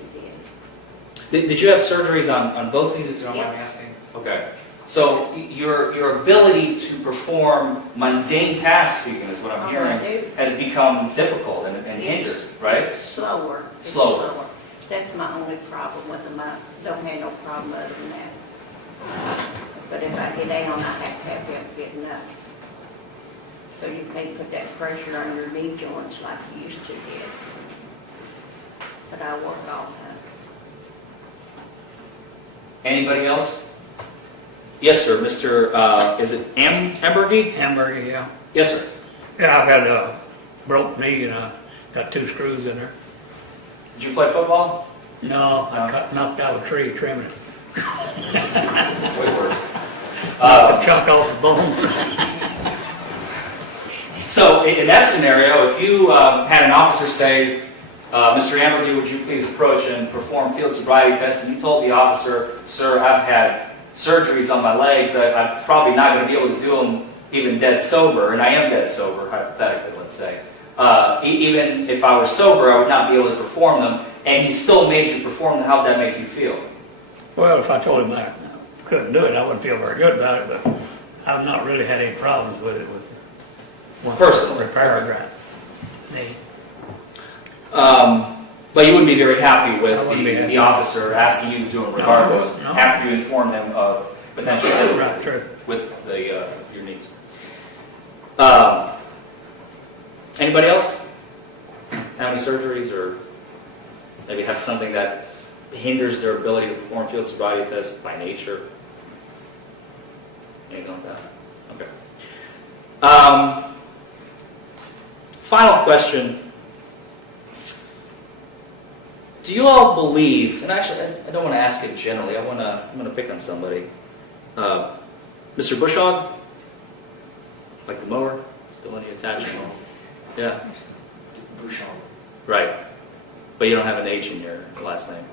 did. Did you have surgeries on both knees, if you don't mind me asking? Okay. So your ability to perform mundane tasks, even, is what I'm hearing, has become difficult and hindered, right? It's slower. It's slower. That's my only problem with them. I don't have no problem other than that. But if I get down, I have to have help getting up. So you can't put that pressure on your knee joints like you used to did. But I work all the time. Anybody else? Yes, sir. Mr. Is it Hamburgy? Hamburger, yeah. Yes, sir. Yeah, I've got a broke knee and I got 2 screws in there. Did you play football? No, I knocked out a tree trimming it. That's way worse. Chuck off the bone. So in that scenario, if you had an officer say, Mr. Ambergy, would you please approach and perform field sobriety test, and you told the officer, sir, I've had surgeries on my legs, I'm probably not going to be able to do them even dead sober, and I am dead sober, hypothetically, let's say. Even if I were sober, I would not be able to perform them, and he still made you perform them. How would that make you feel? Well, if I told him I couldn't do it, I wouldn't feel very good about it, but I've not really had any problems with it once personally. Repair grant. But you wouldn't be very happy with the officer asking you to do it regardless, no. after you inform them of potential Right, true. with your needs. Anybody else? Have any surgeries, or maybe have something that hinders their ability to perform field sobriety tests by nature? Anything like that? Okay. Final question. Do you all believe, and actually I don't want to ask it generally, I'm going to pick on somebody. Mr. Bushog? Like the mower? The one you attach? Yeah. Bouchon. Right. But you don't have an H in your last name.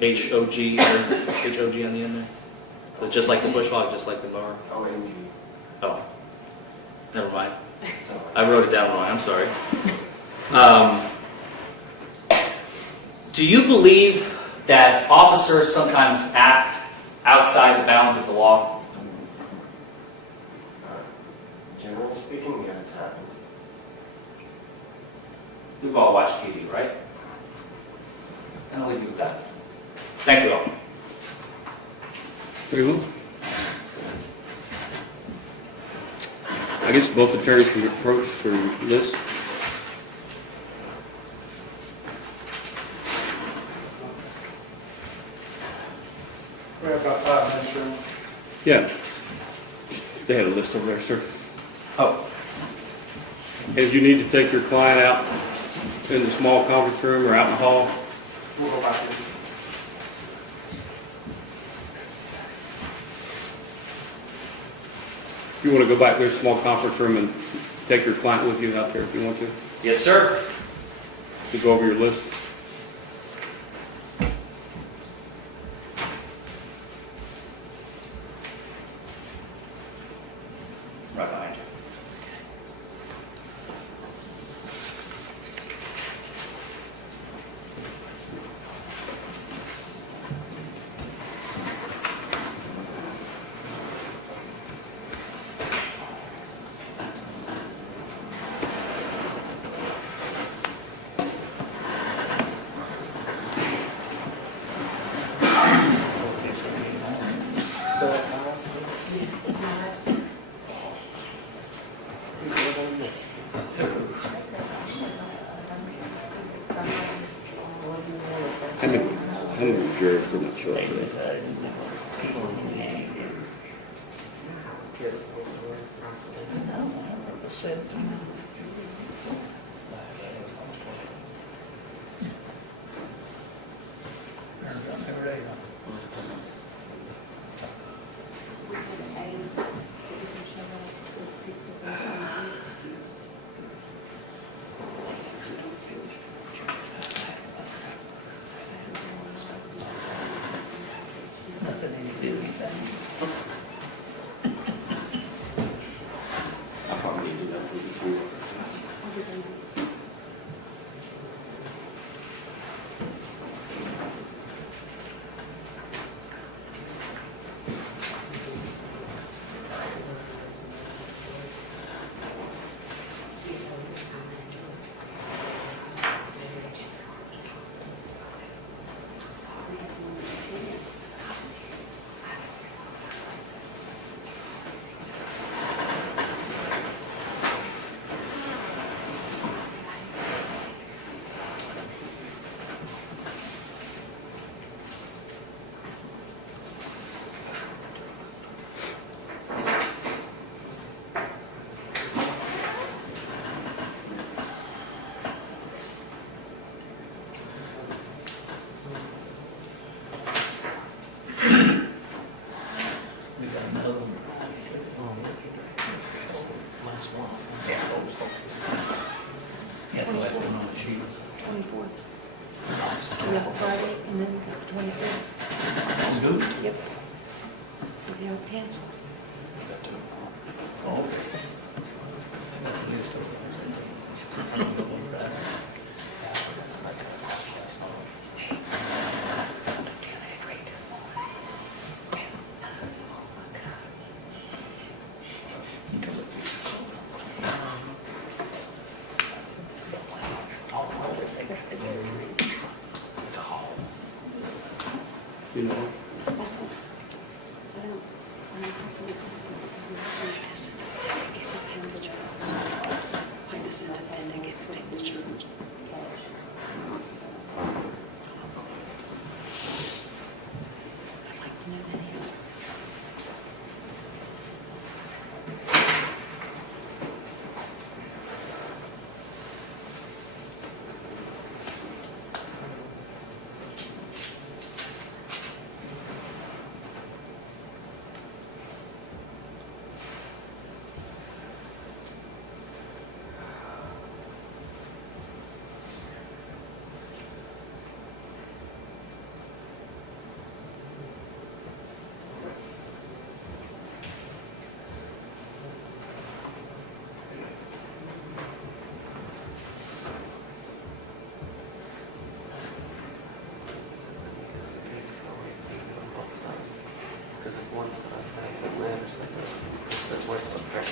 H-O-G, or H-O-G on the end there? So just like the bushhog, just like the mower? O-N-G. Oh. Never mind. I wrote it down wrong, I'm sorry. Do you believe that officers sometimes act outside the bounds of the law? Generally speaking, yeah, it's happened. We've all watched TV, right? And I'll leave you with that. Thank you all. Very well. I guess both attorneys can approach for this. We have about 5 minutes, Chairman. Yeah. They had a list over there, sir. Oh. And if you need to take your client out in the small conference room or out in the hall, We'll go back in. if you want to go back to the small conference room and take your client with you out there if you want to, Yes, sir. to go over your list. Right behind you. How many jurors did not show up today? Kids. Every day. Nothing ain't do anything. I probably need to go to the tour. We got another one. Last one. Yeah, that's the last one on the sheet. 24th. We have a Friday and then we got the 25th. Good? Yep. If you don't cancel. Oh, okay. I got the list over there. I'm gonna go over that. You know, Because if one's not paying the limbs, that's what's up there.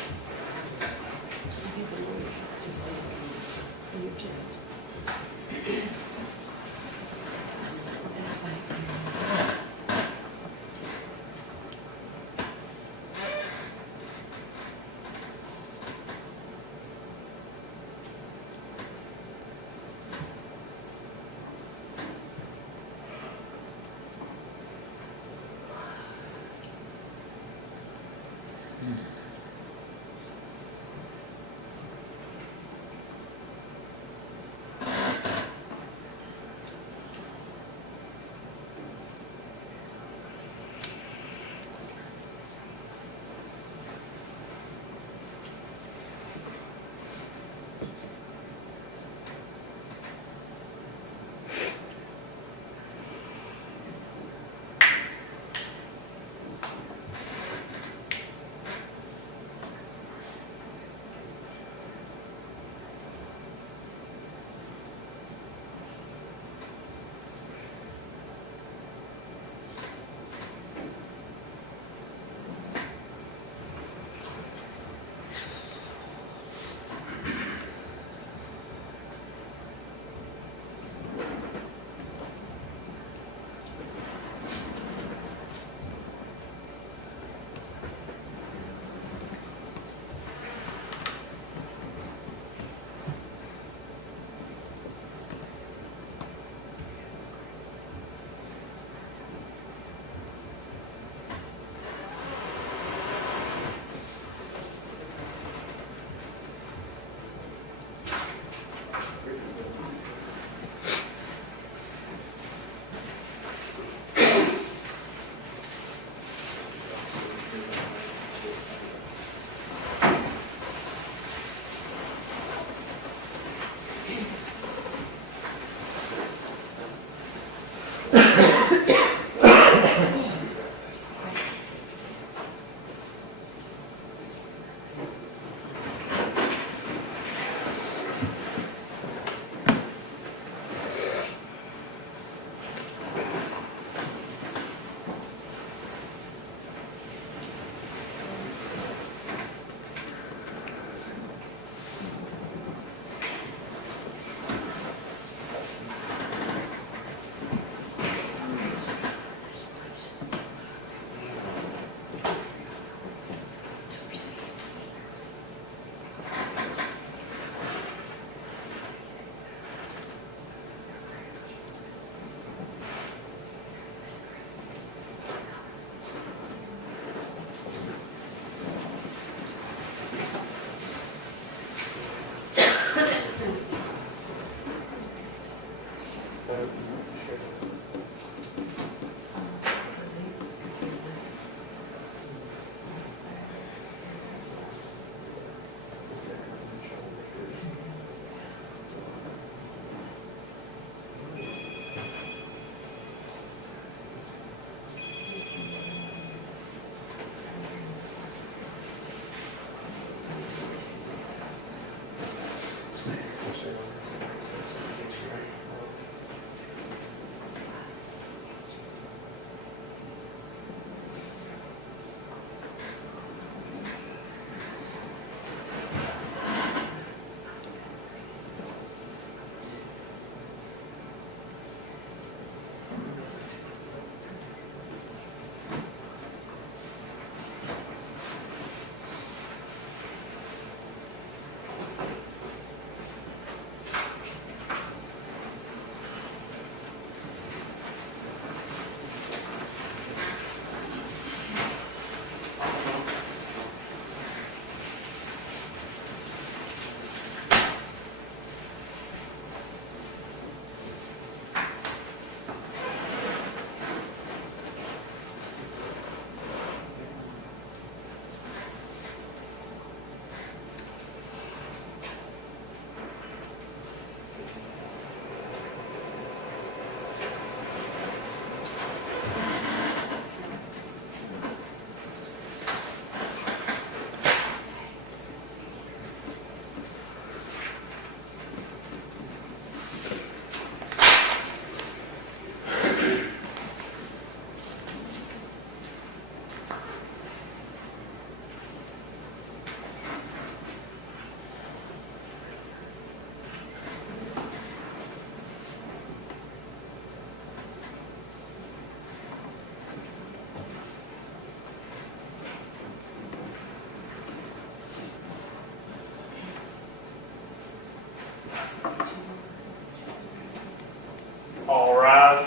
All rise.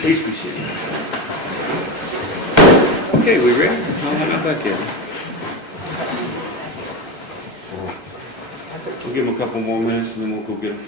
Please be seated. Okay, we ready? I'll hand that back in. We'll give them a couple more minutes and then we'll go get them.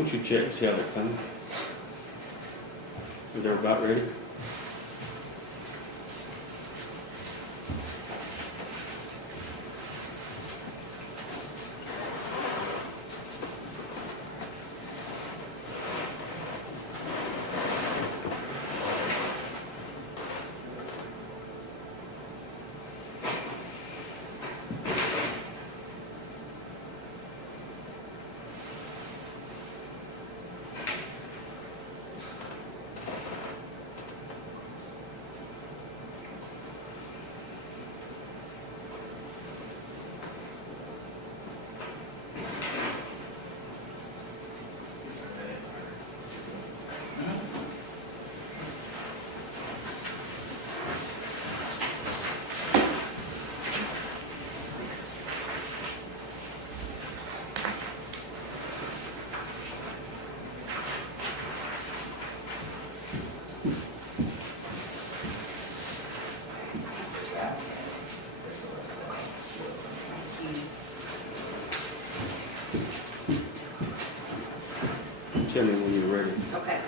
Won't you check, see how they're coming? Are they about ready? Tell me when you're ready. Okay.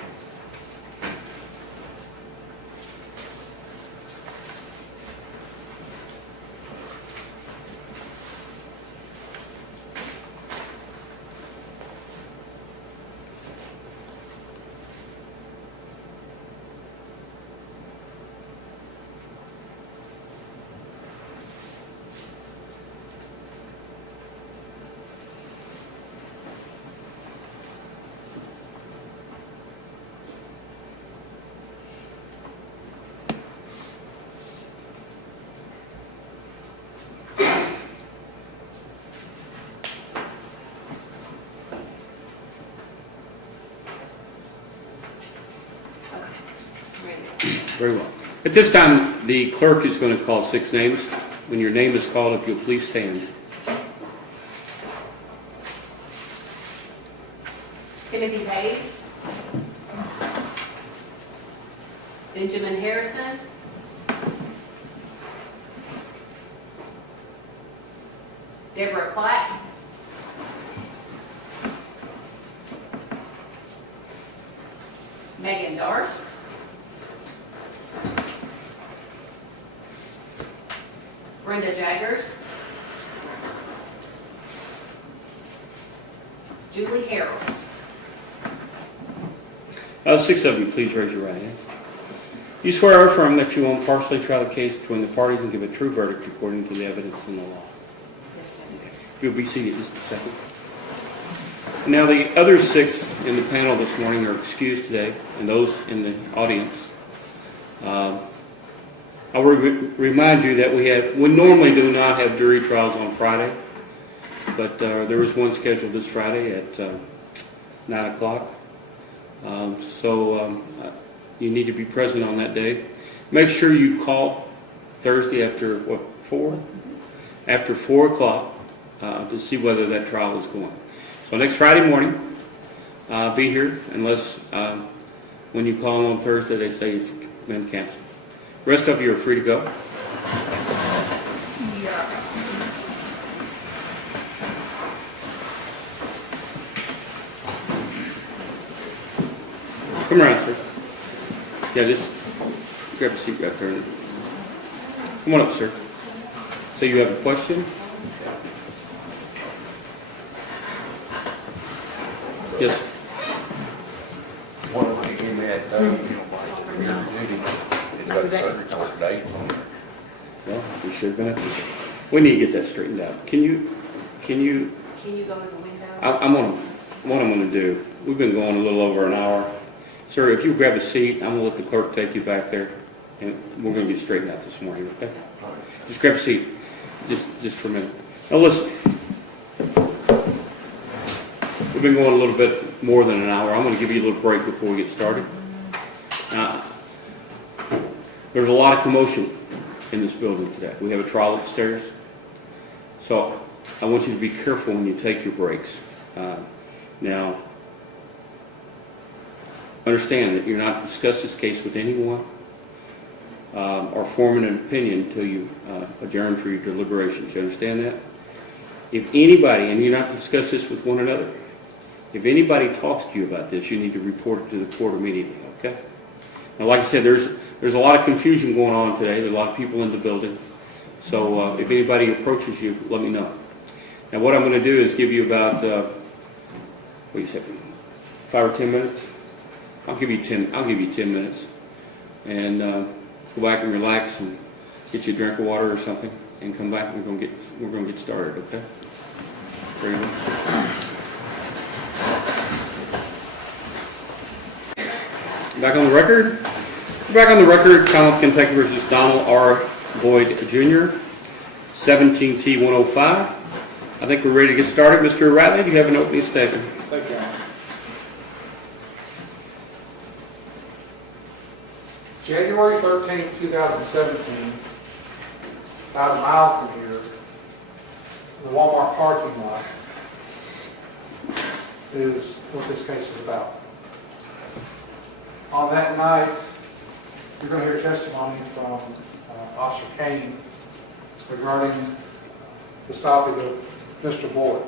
Very well. At this time, the clerk is going to call 6 names. When your name is called, if you'll please stand. Timothy Hayes. Benjamin Harrison. Deborah Clack. Megan Darst. Brenda Jaggers. Julie Harrell. 6 of you, please raise your right hand. You swear or affirm that you will impartially try the case between the parties and give a true verdict according to the evidence in the law? Yes. Okay. If you'll be seated just a second. Now, the other 6 in the panel this morning are excused today, and those in the audience. I will remind you that we normally do not have jury trials on Friday, but there is one scheduled this Friday at 9 o'clock. So you need to be present on that day. Make sure you call Thursday after, 4? After 4 o'clock to see whether that trial is going. So next Friday morning, be here unless when you call on Thursday they say it's been canceled. The rest of you are free to go. Come around, sir. Yeah, just grab a seat right there. Come on up, sir. So you have a question? Yes. One of the things we had done, if you don't mind, it's got subject on dates on it. Well, we should have been at this. We need to get that straightened out. Can you? Can you go to the window? What I'm going to do, we've been going a little over an hour. Sir, if you grab a seat, I'm going to let the clerk take you back there, and we're going to get straightened out this morning, okay? Just grab a seat, just for a minute. Now listen, we've been going a little bit more than an hour. I'm going to give you a little break before we get started. There's a lot of commotion in this building today. We have a trial upstairs, so I want you to be careful when you take your breaks. Now, understand that you're not to discuss this case with anyone or forming an opinion until you adjourn for your deliberations. You understand that? If anybody, and you're not to discuss this with one another, If anybody talks to you about this, you need to report it to the court immediately, okay? Now, like I said, there's a lot of confusion going on today. There's a lot of people in the building. So if anybody approaches you, let me know. Now, what I'm going to do is give you about, what do you say, 5 or 10 minutes? I'll give you 10 minutes. And go back and relax and get you a drink of water or something and come back and we're going to get started, okay? Very good. Back on the record. Back on the record, Commonwealth of Kentucky versus Donald R. Boyd Jr., 17T105. I think we're ready to get started. Mr. Ratley, do you have an opening statement? Thank you, Your Honor. January 13, 2017, about a mile from here, the Walmart parking lot is what this case is about. On that night, you're going to hear testimony from Officer Kane regarding the stopping of Mr. Boyd.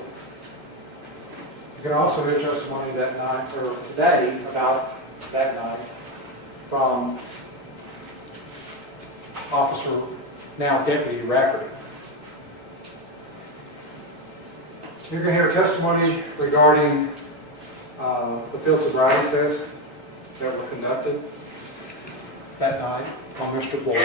You can also hear testimony that night, or today, about that night from Officer, now Deputy Rafferty. You're going to hear testimony regarding the field sobriety test that were conducted that night on Mr. Boyd.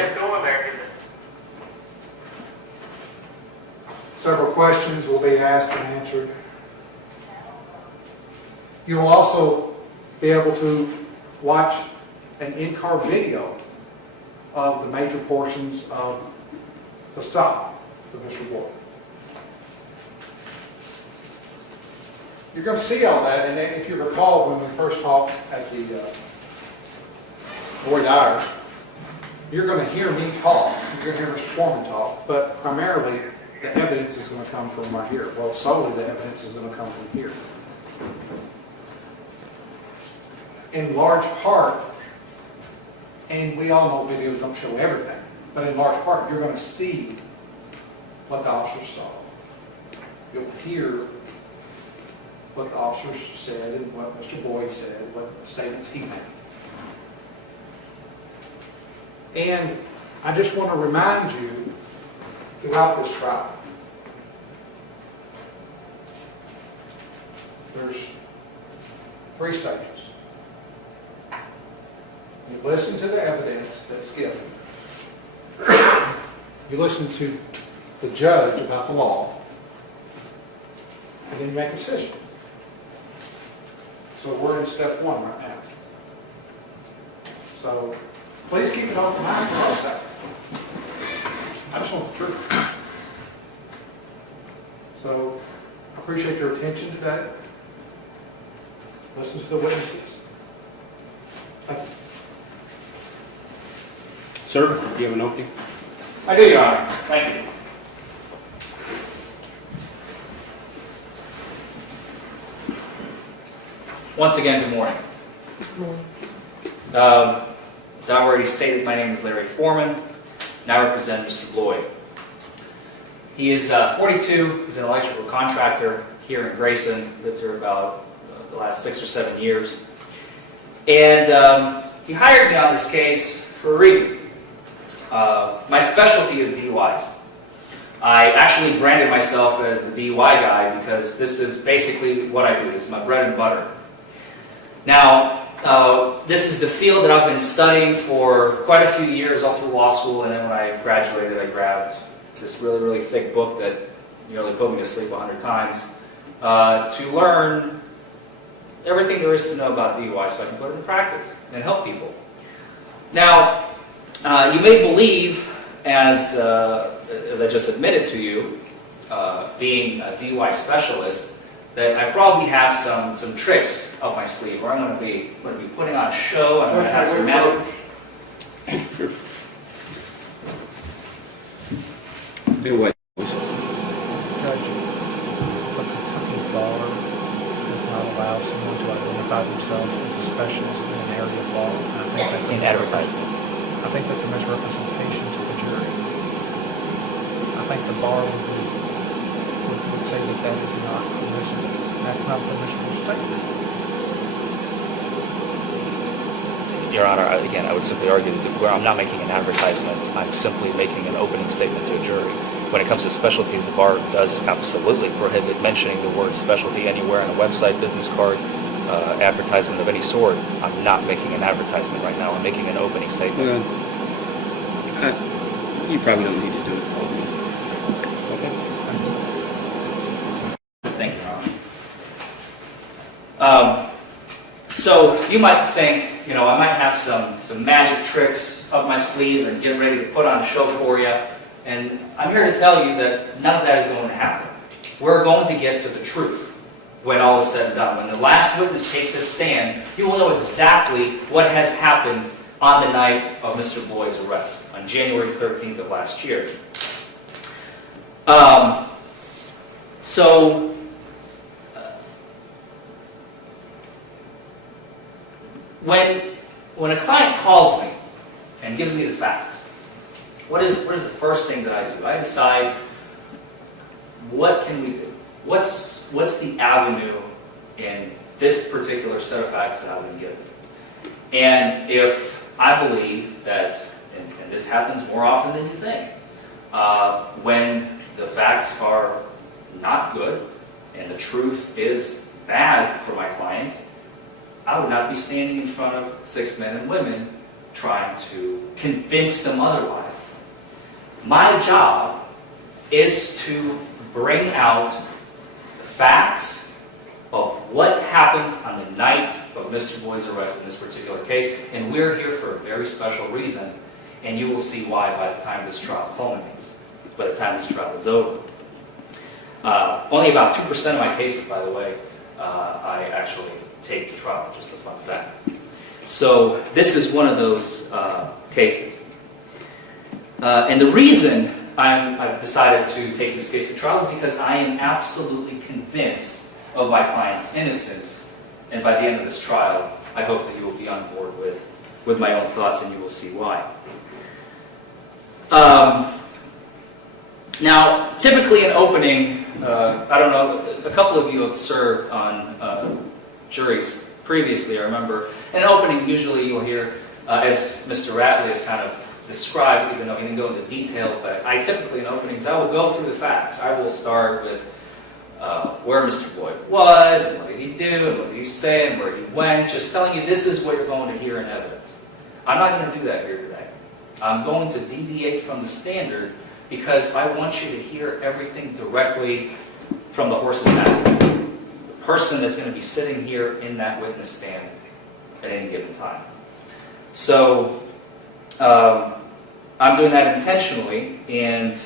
Several questions will be asked and answered. You will also be able to watch an in-car video of the major portions of the stop of Mr. Boyd. You're going to see all that, and if you recall when we first talked at the Boyd Iyer, you're going to hear me talk, you're going to hear Mr. Forman talk, but primarily the evidence is going to come from right here. Well, solely the evidence is going to come from here. In large part, and we all know videos don't show everything, but in large part, you're going to see what the officers saw. You'll hear what the officers said and what Mr. Boyd said, what statements he made. And I just want to remind you throughout this trial, there's 3 stages. You listen to the evidence that's given. You listen to the judge about the law, and then you make a decision. So we're in step 1 right now. So please keep it open mind for both sides. I just want the truth. So I appreciate your attention today. Listen to the witnesses. Thank you. Sir, do you have an opening? I do, Your Honor. Thank you. Once again, good morning. As I already stated, my name is Larry Forman, and I represent Mr. Boyd. He is 42. He's an electrical contractor here in Grayson. Lived here about the last 6 or 7 years. And he hired me on this case for a reason. My specialty is DUIs. I actually branded myself as the DUI guy because this is basically what I do. It's my bread and butter. Now, this is the field that I've been studying for quite a few years, all through law school, and then when I graduated, I grabbed this really, really thick book that nearly put me to sleep 100 times to learn everything there is to know about DUI so I can put it in practice and help people. Now, you may believe, as I just admitted to you, being a DUI specialist, that I probably have some tricks up my sleeve, where I'm going to be putting on a show, and I'm going to have some magic. Sure. Anyway. Judge, a Kentucky bar does not allow someone to identify themselves as a specialist in an area of law. I think that's In advertisements. I think that's a misrepresentation to the jury. I think the bar would be would say that that is not permissible. That's not a permissible statement. Your Honor, again, I would simply argue that where I'm not making an advertisement, I'm simply making an opening statement to a jury. When it comes to specialties, the bar does absolutely prohibit mentioning the word specialty anywhere on a website, business card, advertisement of any sort. I'm not making an advertisement right now. I'm making an opening statement. Well, you probably don't need to do it, Forman. Okay. Thank you, Ron. So you might think, I might have some magic tricks up my sleeve and get ready to put on a show for you. And I'm here to tell you that none of that is going to happen. We're going to get to the truth when all is said and done. When the last witness takes this stand, you will know exactly what has happened on the night of Mr. Boyd's arrest, on January 13th of last year. When a client calls me and gives me the facts, what is the first thing that I do? I decide, what can we do? What's the avenue in this particular set of facts that I've been given? And if I believe that, and this happens more often than you think, when the facts are not good and the truth is bad for my client, I would not be standing in front of 6 men and women trying to convince them otherwise. My job is to bring out the facts of what happened on the night of Mr. Boyd's arrest in this particular case, and we're here for a very special reason, and you will see why by the time this trial culminates, by the time this trial is over. Only about 2% of my cases, by the way, I actually take to trial, just a fun fact. So this is one of those cases. And the reason I've decided to take this case to trial is because I am absolutely convinced of my client's innocence. And by the end of this trial, I hope that you will be on board with my own thoughts, and you will see why. Now, typically in opening, I don't know, a couple of you have served on juries previously, I remember. In opening, usually you'll hear, as Mr. Ratley has kind of described, even though he didn't go into detail, but I typically in openings, I will go through the facts. I will start with where Mr. Boyd was, and what did he do, and what did he say, and where he went, just telling you this is what you're going to hear in evidence. I'm not going to do that here today. I'm going to deviate from the standard because I want you to hear everything directly from the horse's mouth. The person that's going to be sitting here in that witness stand at any given time. So I'm doing that intentionally, and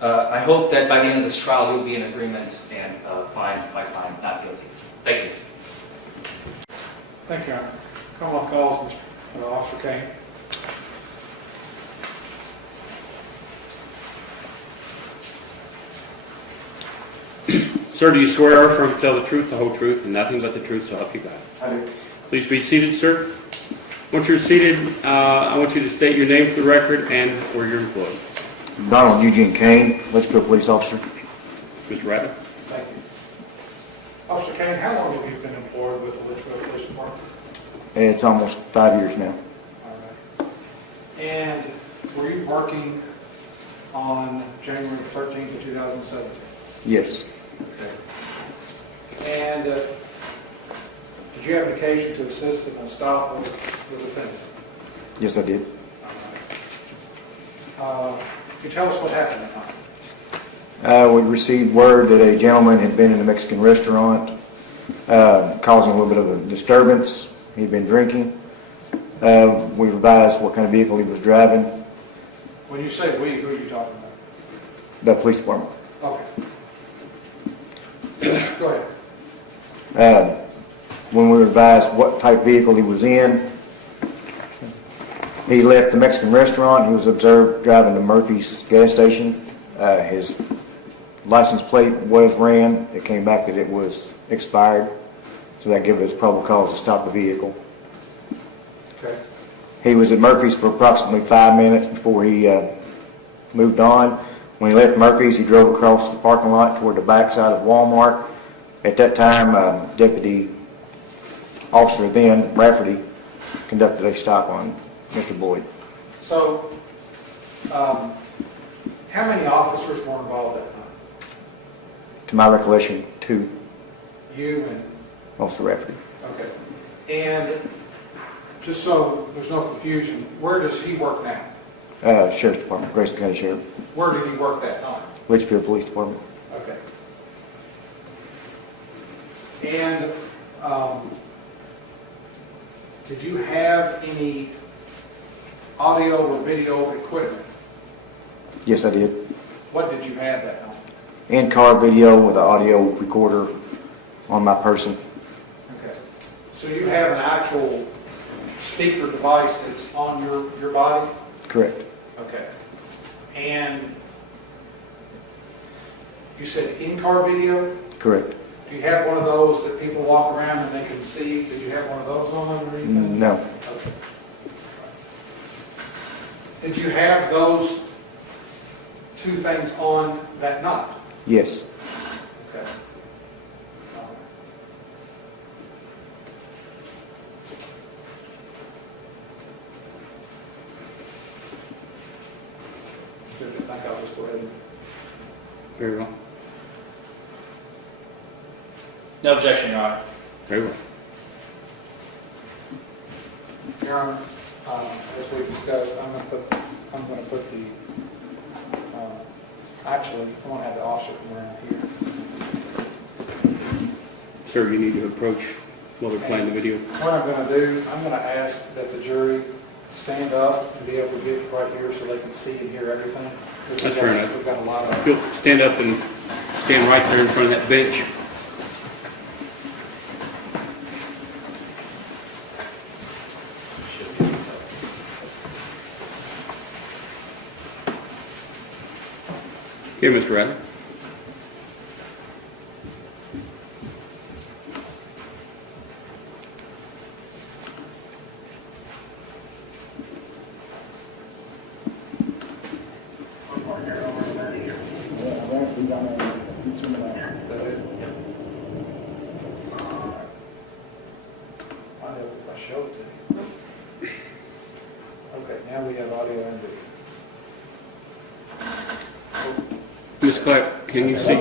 I hope that by the end of this trial you'll be in agreement and find my client not guilty. Thank you. Thank you. Come on, calls, Mr. Officer Kane. Sir, do you swear or affirm to tell the truth, the whole truth, and nothing but the truth, so help you God? I do. Please be seated, sir. Once you're seated, I want you to state your name for the record and where you're employed. Donald Eugene Kane, Litchfield Police Officer. Mr. Rabbit? Thank you. Officer Kane, how long have you been employed with the Litchfield Police Department? It's almost 5 years now. All right. And were you working on January 13th of 2017? Yes. Okay. And did you have an occasion to assist in a stop with the defendant? Yes, I did. Can you tell us what happened that night? We received word that a gentleman had been in a Mexican restaurant, causing a little bit of a disturbance. He'd been drinking. We advised what kind of vehicle he was driving. When you say we, who are you talking about? The police department. Okay. Go ahead. When we were advised what type of vehicle he was in, he left the Mexican restaurant. He was observed driving to Murphy's gas station. His license plate was ran. It came back that it was expired, so that gave us probable cause to stop the vehicle. Okay. He was at Murphy's for approximately 5 minutes before he moved on. When he left Murphy's, he drove across the parking lot toward the backside of Walmart. At that time, Deputy Officer then, Rafferty, conducted a stop on Mr. Boyd. So, how many officers were involved that night? To my recollection, 2, You and, Officer Rafferty. okay. And just so there's no confusion, where does he work now? Sheriff's Department, Grayson County Sheriff, Where did he work that night? Litchfield Police Department. Okay. And did you have any audio or video equipment? Yes, I did. What did you have that night? In-car video with an audio recorder on my person. Okay. So you have an actual speaker device that's on your body? Correct. Okay. And you said in-car video? Correct. Do you have one of those that people walk around and they can see? Did you have one of those on or anything? No. Okay. Did you have those 2 things on that night? Yes. Okay. I think I'll just go ahead and... Very well. No objection, Your Honor. Very well. Your Honor, as we discussed, I'm going to put the, actually, I want to have the officer come around here. Sir, you need to approach while they're playing the video. What I'm going to do, I'm going to ask that the jury stand up and be able to get right here so they can see and hear everything. That's fair enough. We've got a lot of... You'll stand up and stand right there in front of that bench. Okay, Mr. Radley. If I show it to you. Okay, now we have audio and video. Ms. Clapp, can you see?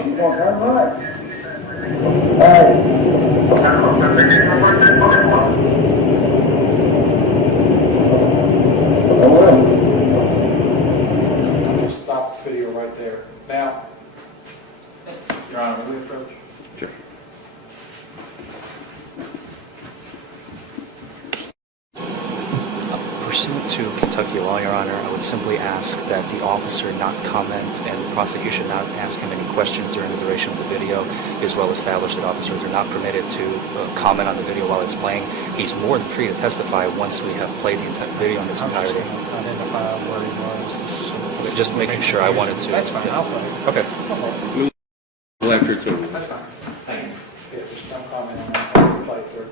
Just stop the video right there. Now, Your Honor, will we approach? Sure. Pursuant to Kentucky law, Your Honor, I would simply ask that the officer not comment and the prosecution not ask him any questions during the duration of the video. It is well established that officers are not permitted to comment on the video while it's playing. He's more than free to testify once we have played the video in its entirety. Identify where he was. But just making sure, I wanted to. That's fine, I'll play it. Okay. Well, after it's over. That's fine. Thank you. Yeah, just don't comment on that. I'll play it through.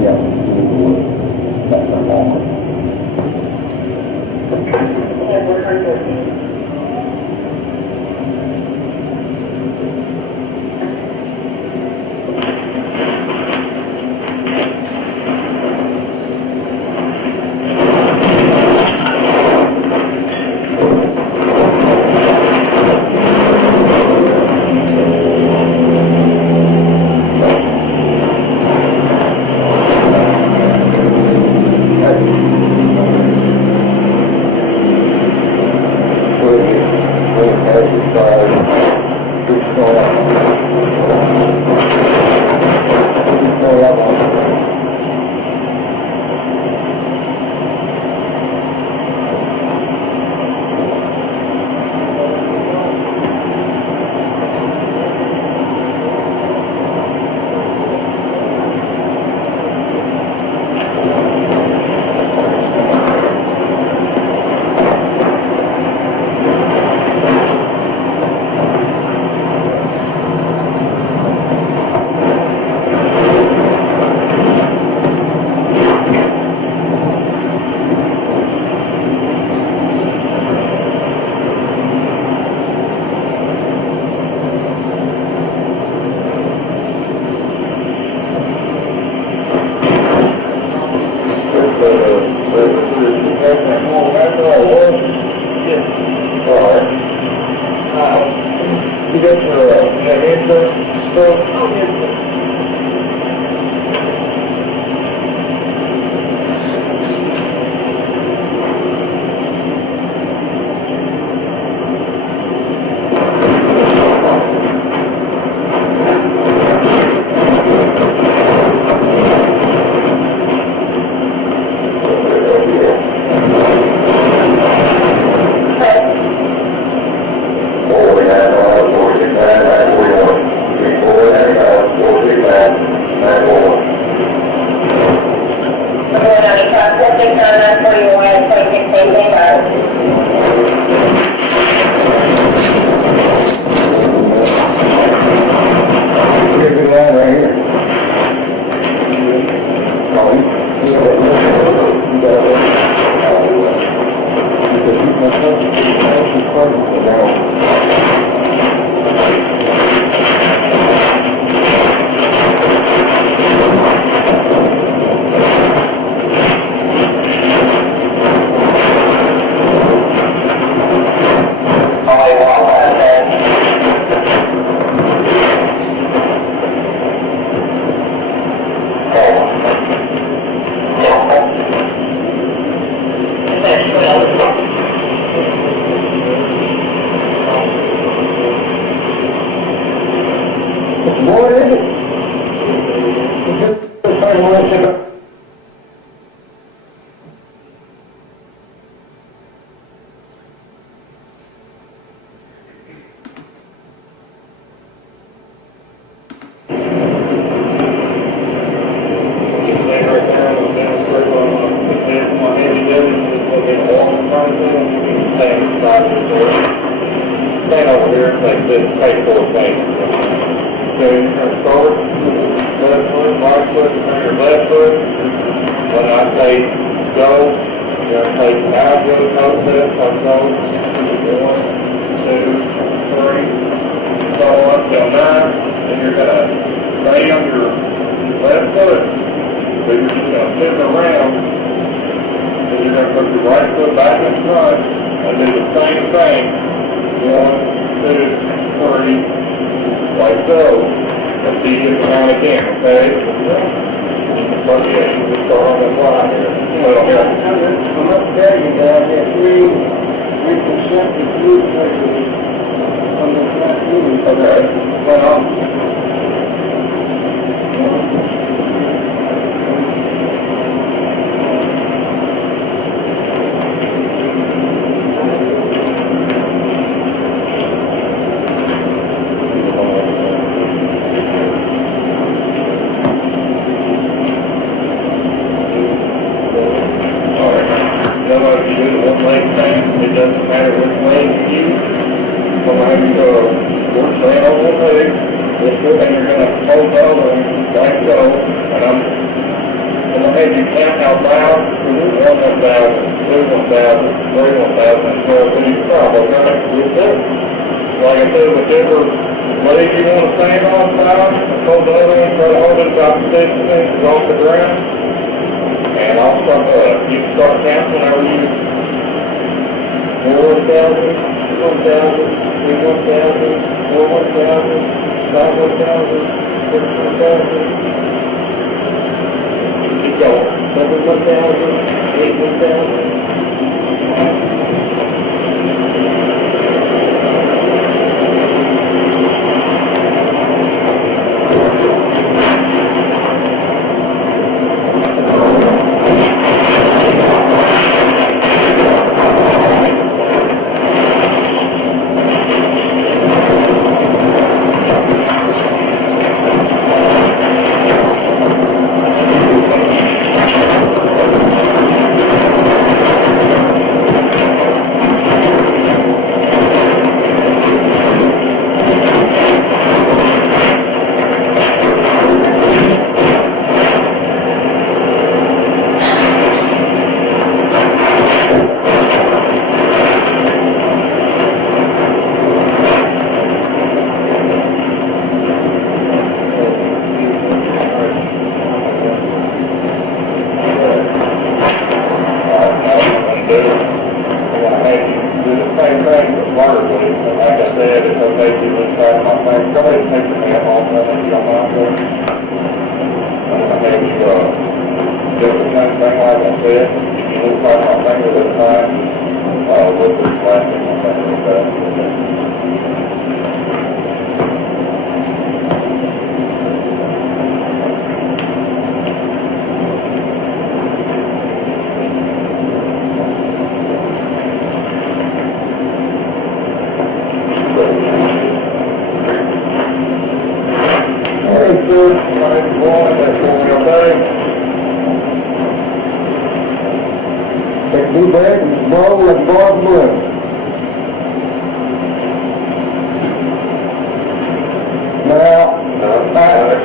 Yeah.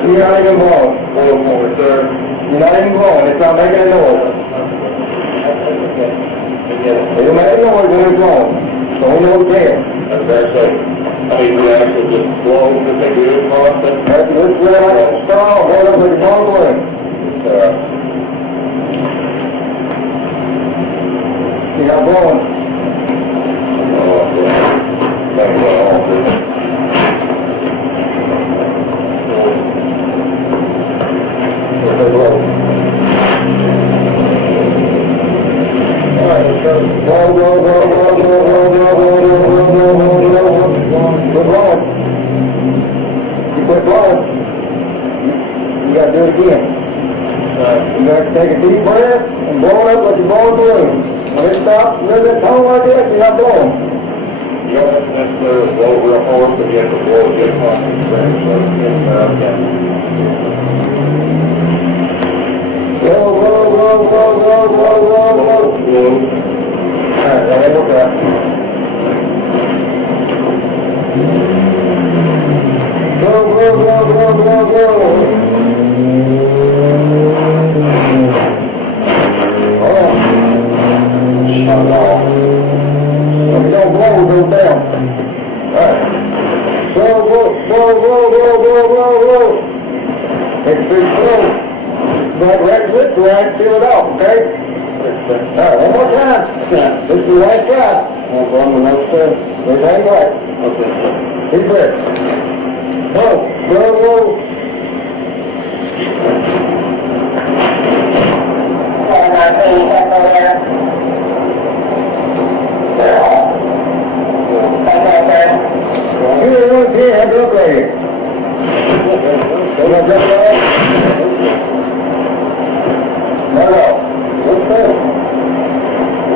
You're not even blowing. Blow more, sir. You're not even blowing. It's not making a noise. It'll make a noise when it's blowing. So we know we can. That's very safe. I mean, we actually just blow the thing we didn't want. That's just like a straw. Hold up like a ball balloon. You're not blowing. Take a deep breath and blow it up like you're blowing a balloon. When it stops, there's that tone like that, you're not blowing. You don't have to necessarily blow real hard, but you have to blow it good confidence. So it's blow, blow, blow, blow, blow, blow, blow, blow. Alright, now one more time. Blow, blow, blow, blow, blow, blow. Right, seal it off, okay? Alright, one more time. This is the last try. I'm going to make sure everything's right. Okay. Deep breath. Blow, blow, blow. Here, have a look right here. No. What's that?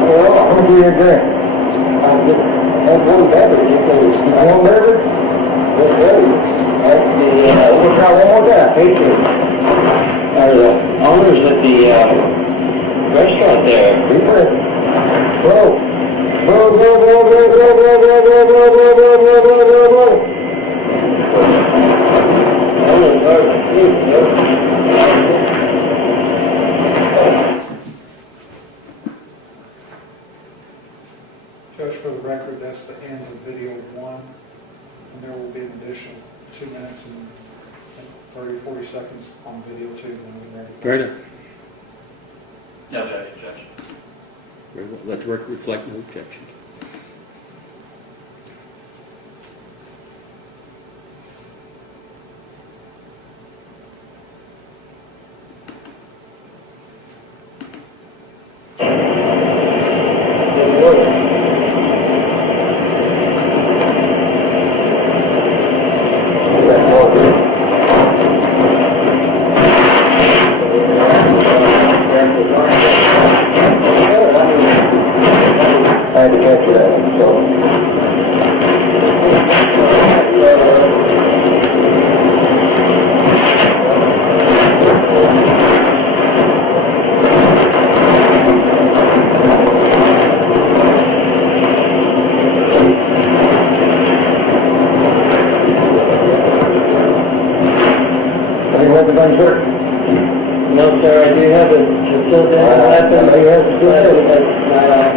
Well, I'm going to be a drink. I'm one beverage. One beverage? What's that? We'll try one more time. Thank you. Owners at the restaurant there. Deep breath. Blow. Blow, blow, blow, blow, blow, blow, blow, blow, blow, blow, blow, blow, blow, blow, blow. Judge, for the record, that's the end of video 1, and there will be an additional 2 minutes and 30 or 40 seconds on video 2 when we're ready. Fair enough. No, Judge. Very well. Let the record reflect no objection. No, sir, I do have a facility weapon. I have a facility, but not on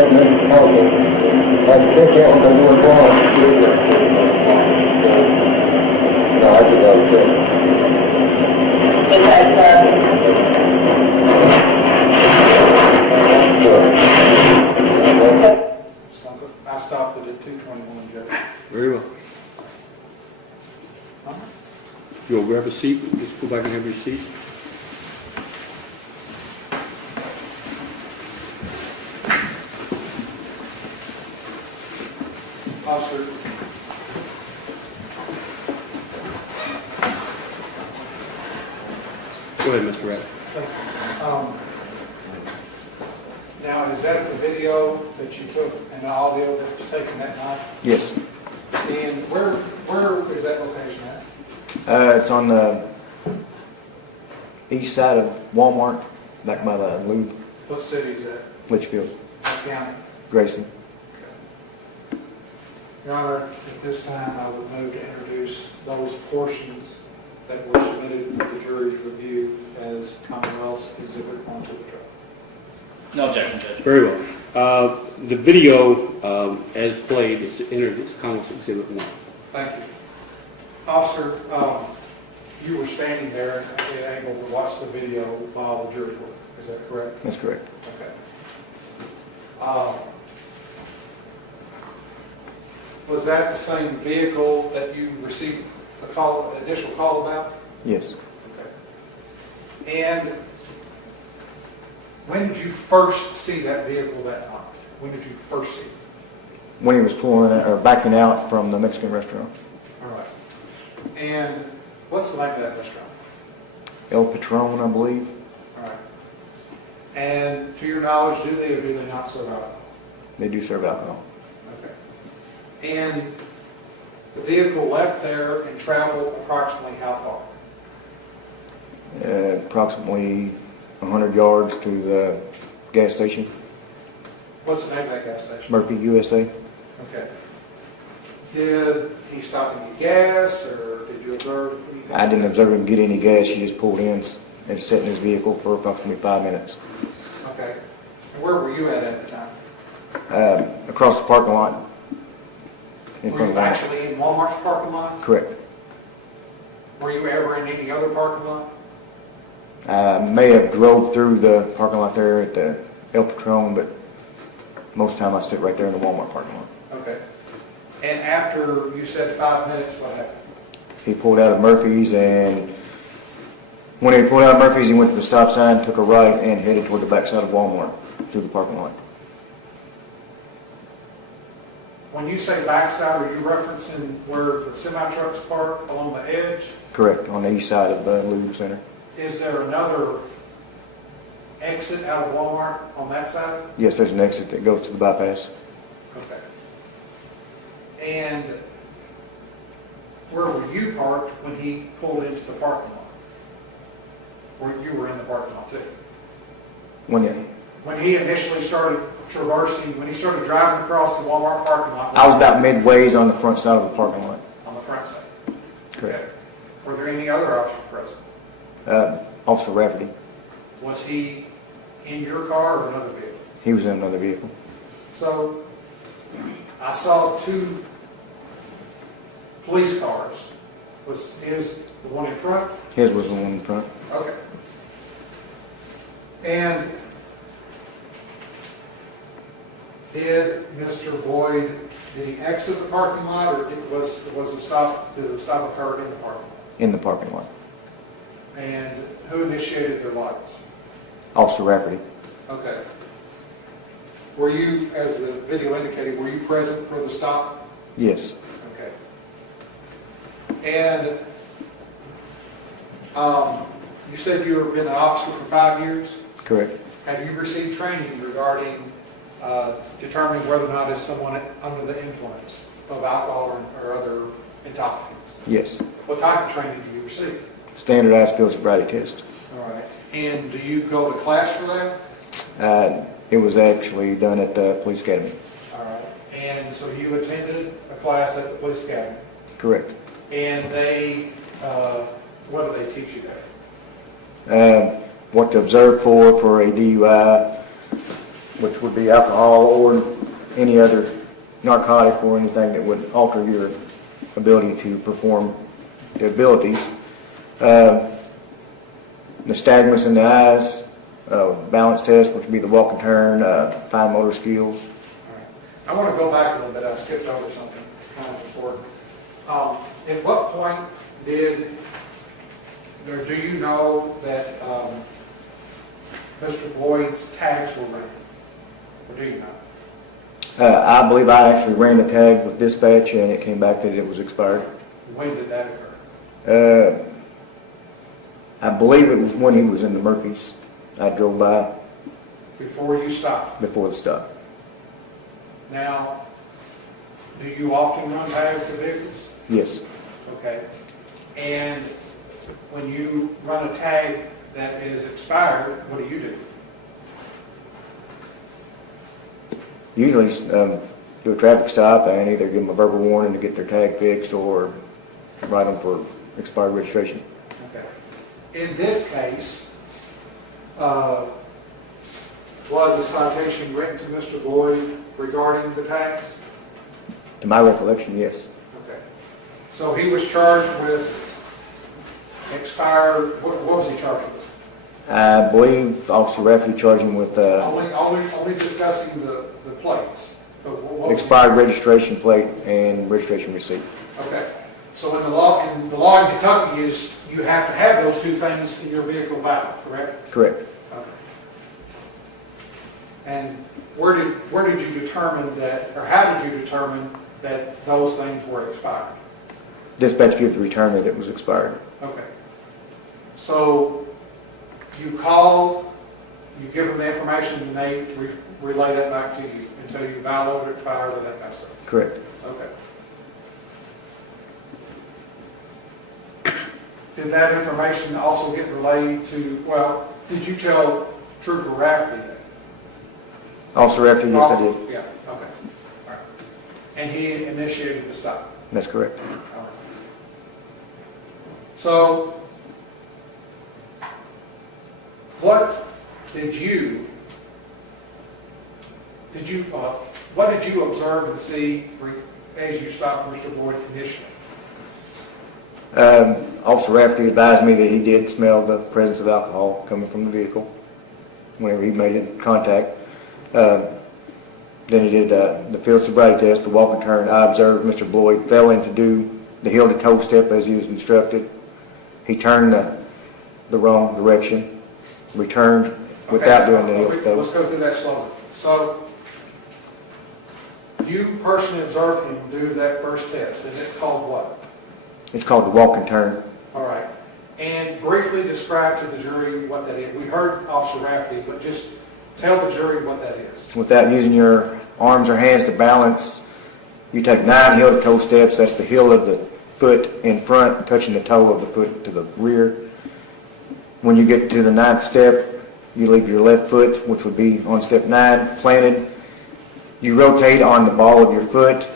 don't make it possible. I check out the one block. No, I could go check. I stopped it at 221, Judge. Very well. If you'll grab a seat, just go back and have your seat. Officer. Go ahead, Mr. Rapp. Now, is that the video that you took and the audio that was taken that night? Yes. And where is that location at? It's on the east side of Walmart, back by the Loop, What city is that? Litchfield, What county? Grayson. Your Honor, at this time, I would move to introduce those portions that were submitted for the jury's review as Commonwealth's Exhibit 1 to the trial. No objection, Judge. Very well. The video, as played, is entered as Commonwealth's Exhibit 1. Thank you. Officer, you were standing there and able to watch the video while the jury worked. Is that correct? That's correct. Okay. Was that the same vehicle that you received a call, initial call about? Yes. Okay. And when did you first see that vehicle that night? When did you first see it? When he was pulling out, or backing out from the Mexican restaurant. All right. And what's the name of that restaurant? El Patron, I believe. All right. And to your knowledge, do they or do they not serve alcohol? They do serve alcohol. Okay. And the vehicle left there and traveled approximately how far? Approximately 100 yards to the gas station, What's the name of that gas station? Murphy, USA. Okay. Did he stop and get gas, or did you observe anything? I didn't observe him get any gas. He just pulled in and sat in his vehicle for approximately 5 minutes. Okay. And where were you at the time? Across the parking lot. In Were front you of Walmart. actually in Walmart's parking lot? Correct. Were you ever in any other parking lot? I may have drove through the parking lot there at the El Patron, but most of the time I sit right there in the Walmart parking lot. Okay. And after you said 5 minutes, what happened? He pulled out of Murphy's, and when he pulled out of Murphy's, he went to the stop sign, took a right, and headed toward the backside of Walmart through the parking lot. When you say backside, are you referencing where the semi-trucks park along the edge? Correct, on the east side of the Louvre Center. Is there another exit out of Walmart on that side? Yes, there's an exit that goes to the bypass. Okay. And where were you parked when he pulled into the parking lot? Or you were in the parking lot too? When he initially started traversing, when he started driving across the Walmart parking lot? I was about midways on the front side of the parking lot. On the front side? Correct. Okay. Were there any other officers present? Officer Rafferty. Was he in your car or another vehicle? He was in another vehicle. So I saw two police cars. Was his the one in front? His was the one in front. Okay. And did Mr. Boyd, did he exit the parking lot, or did the stop occur in the parking lot? In the parking lot. And who initiated their lights? Officer Rafferty. Okay. Were you, as the video indicated, were you present for the stop? Yes. Okay. And you said you have been an officer for 5 years? Correct. Have you received training regarding determining whether or not is someone under the influence of alcohol or other intoxicants? Yes. What type of training do you receive? Standardized field sobriety test. All right. And do you go to class for that? It was actually done at the police academy. All right. And so you attended a class at the police academy? Correct. And they, what do they teach you there? What to observe for a DUI, which would be alcohol or any other narcotic or anything that would alter your ability to perform the abilities. Nystagmus in the eyes, balance test, which would be the walk and turn, fine motor skills. I want to go back a little bit. I skipped over something kind of important. At what point do you know that Mr. Boyd's tags were ran? Or do you know? I believe I actually ran the tag with dispatch and it came back that it was expired. When did that occur? I believe it was when he was in the Murphys. I drove by Before you stopped? before the stop. Now, do you often run tags of vehicles? Yes. Okay. And when you run a tag that is expired, what do you do? Usually do a traffic stop and either give them a verbal warning to get their tag fixed or write them for expired registration. Okay. In this case, was a citation written to Mr. Boyd regarding the tags? To my recollection, yes. Okay. So he was charged with expired, what was he charged with? I believe Officer Rafferty charged him with Only discussing the plates. But what was expired registration plate and registration receipt. Okay. So in the law in Kentucky is you have to have those two things in your vehicle valid, correct? Correct. Okay. And where did you determine that, or how did you determine that those things were expired? Dispatch gave the return that it was expired. Okay. So you call, you give them the information, and they relay that back to you until you valid or expired or that kind of stuff? Correct. Okay. Did that information also get relayed to, well, did you tell Trooper Rafferty that? Officer Rafferty, yes, I did. Yeah, okay. All right. And he initiated the stop? That's correct. All right. So, what did you observe and see as you stopped Mr. Boyd initially? Officer Rafferty advised me that he did smell the presence of alcohol coming from the vehicle whenever he made contact. Then he did the field sobriety test, the walk and turn. I observed Mr. Boyd failing to do the heel to toe step as he was instructed. He turned the wrong direction, returned without doing the heel to toe. Let's go through that slowly. So, you personally observed him do that first test, and it's called what? It's called the walk and turn. All right. And briefly describe to the jury what that is. We heard Officer Rafferty, but just tell the jury what that is. Without using your arms or hands to balance, you take 9 heel to toe steps. That's the heel of the foot in front, touching the toe of the foot to the rear. When you get to the 9th step, you leave your left foot, which would be on step 9, planted. You rotate on the ball of your foot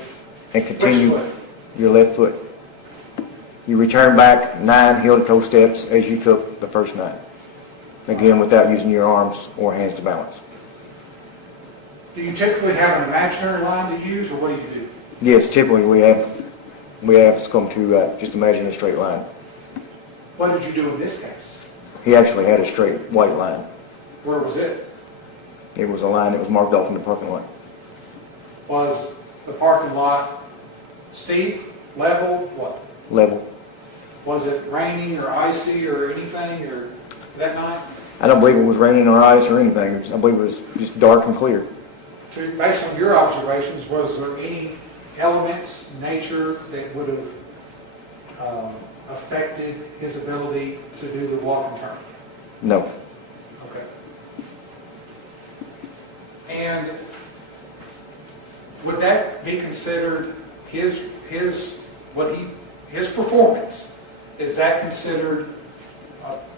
and continue. Which foot? Your left foot. You return back 9 heel to toe steps as you took the first 9. Again, without using your arms or hands to balance. Do you typically have an imaginary line to use, or what do you do? Yes, typically we have it's come to just imagine a straight line. What did you do in this case? He actually had a straight white line. Where was it? It was a line that was marked off in the parking lot. Was the parking lot steep, level, what? Level. Was it raining or icy or anything or that night? I don't believe it was raining or ice or anything. I believe it was just dark and clear. Based on your observations, was there any elements, nature, that would have affected his ability to do the walk and turn? No. Okay. And would that be considered his performance? Is that considered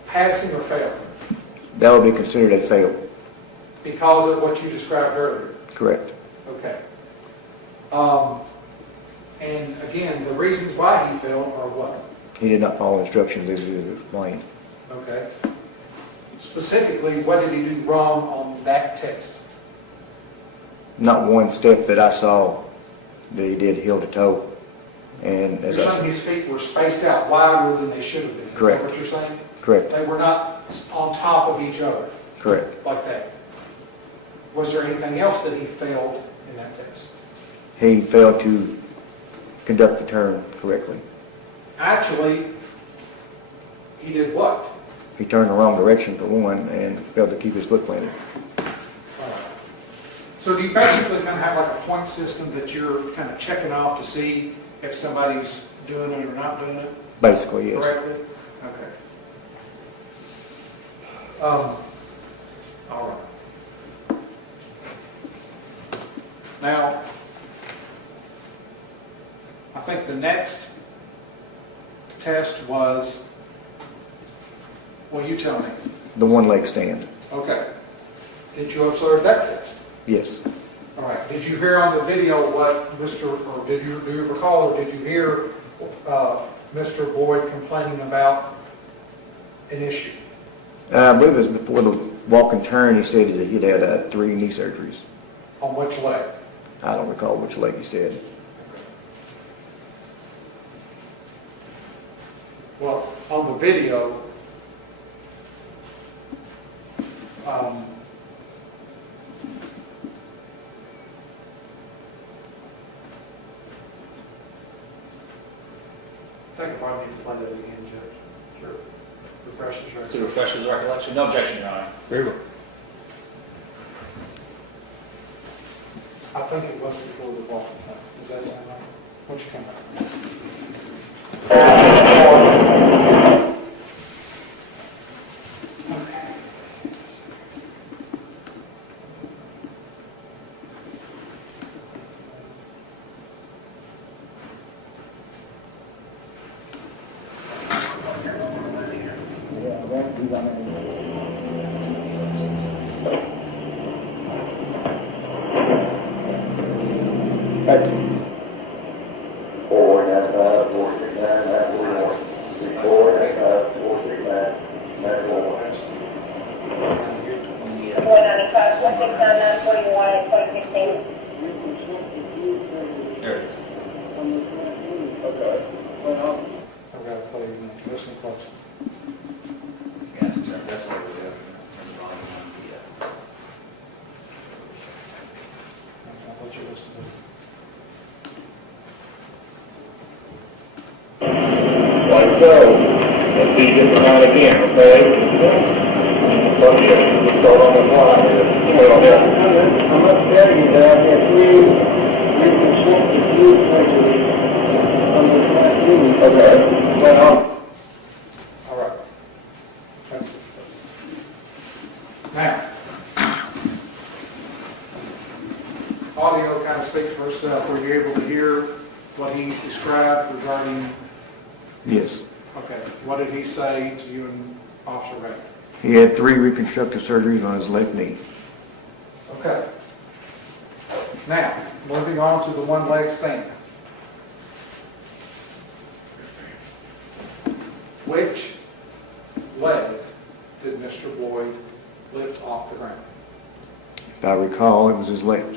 passing or failing? That would be considered a fail. Because of what you described earlier? Correct. Okay. And again, the reasons why he failed are what? He did not follow instructions as he was explained. Okay. Specifically, what did he do wrong on that test? Not one step that I saw that he did heel to toe. And as You're I saying said, his feet were spaced out wider than they should have been? Correct. Is that what you're saying? Correct. They were not on top of each other Correct. like that? Was there anything else that he failed in that test? He failed to conduct the turn correctly. Actually, he did what? He turned the wrong direction for one and failed to keep his foot planted. So do you basically kind of have like a point system that you're kind of checking off to see if somebody's doing it or not doing it? Basically, yes. Correctly? Okay. All right. Now, I think the next test was, well, you tell me. The one leg stand. Okay. Did you observe that test? Yes. All right. Did you hear on the video what do you recall, or did you hear Mr. Boyd complaining about an issue? I believe it was before the walk and turn. He said that he'd had 3 knee surgeries. On which leg? I don't recall which leg he said. Well, on the video, I think I probably need to play that again, Judge. Sure. Refreshes your... To refresh his recollection? No objection, Your Honor. Very well. I think it was before the walking time. Does that sound right? What's your comment? There it is. Okay. Well, I've got to play it again. Listen close. Yeah, that's what we have. I thought you listened to it. Let's go. Let's see this around again, okay? Okay, let's go on the fly here. I must tell you that I had 3 reconstructive knee surgeries on this last knee. Okay. Well, All right. That's it. Now, audio kind of speaks for itself. Were you able to hear what he described regarding? yes. Okay. What did he say to you and Officer Ray? He had 3 reconstructive surgeries on his left knee. Okay. Now, moving on to the one leg stand. Which leg did Mr. Boyd lift off the ground? If I recall, it was his left.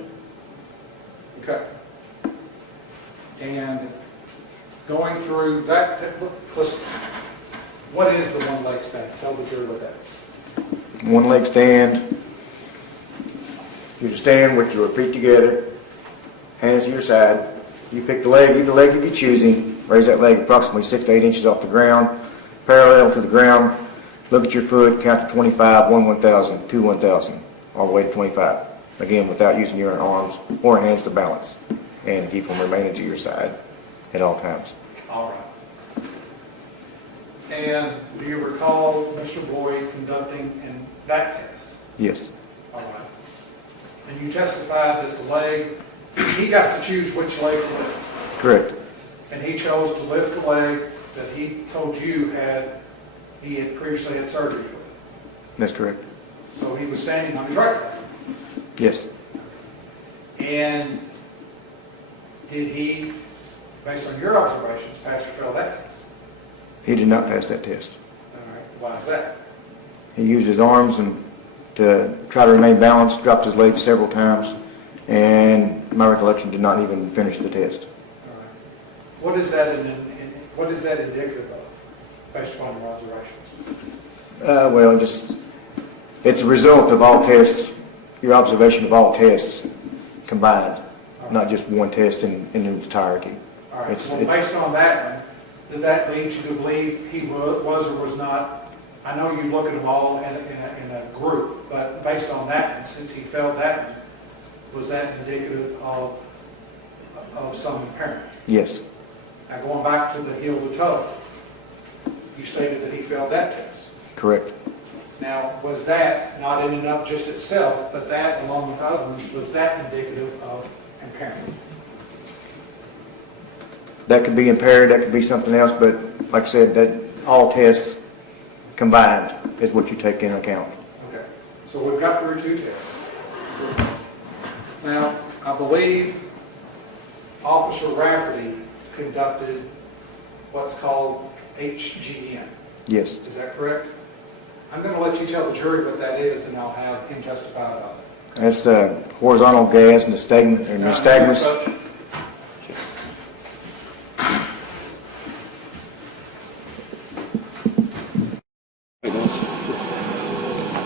Okay. And going through that, listen, what is the one leg stand? Tell the jury what that is. One leg stand. You to stand with your feet together, hands to your side. You pick the leg, either leg if you're choosing. Raise that leg approximately 6 to 8 inches off the ground, parallel to the ground. Look at your foot, count to 25, 1 1,000, 2 1,000, all the way to 25. Again, without using your arms or hands to balance. And keep them remaining to your side at all times. All right. And do you recall Mr. Boyd conducting in that test? Yes. All right. And you testified that the leg, he got to choose which leg to lift. Correct. And he chose to lift the leg that he told you he had previously had surgery with. That's correct. So he was standing on his right leg. Yes. And did he, based on your observations, pass or fail that test? He did not pass that test. All right. Why is that? He used his arms and to try to remain balanced, dropped his legs several times, and my recollection did not even finish the test. What is that what is that indicative of, based upon your observations? Well, it's a result of all tests, your observation of all tests combined, not just one test in its entirety. All right, well, based on that one, did that lead you to believe he was or was not? I know you look at them all in a group, but based on that one, since he failed that one, was that indicative of some impairment? Yes. Now, going back to the heel to toe, you stated that he failed that test. Correct. Now, was that, not in and of just itself, but that, along with other ones, was that indicative of impairment? That could be impaired, that could be something else, but like I said, that all tests combined is what you take into account. Okay, so we've got through 2 tests. So, now, I believe Officer Rafferty conducted what's called HGM. Yes. Is that correct? I'm going to let you tell the jury what that is, and I'll have him testify about it. That's the horizontal gas and nystagmus.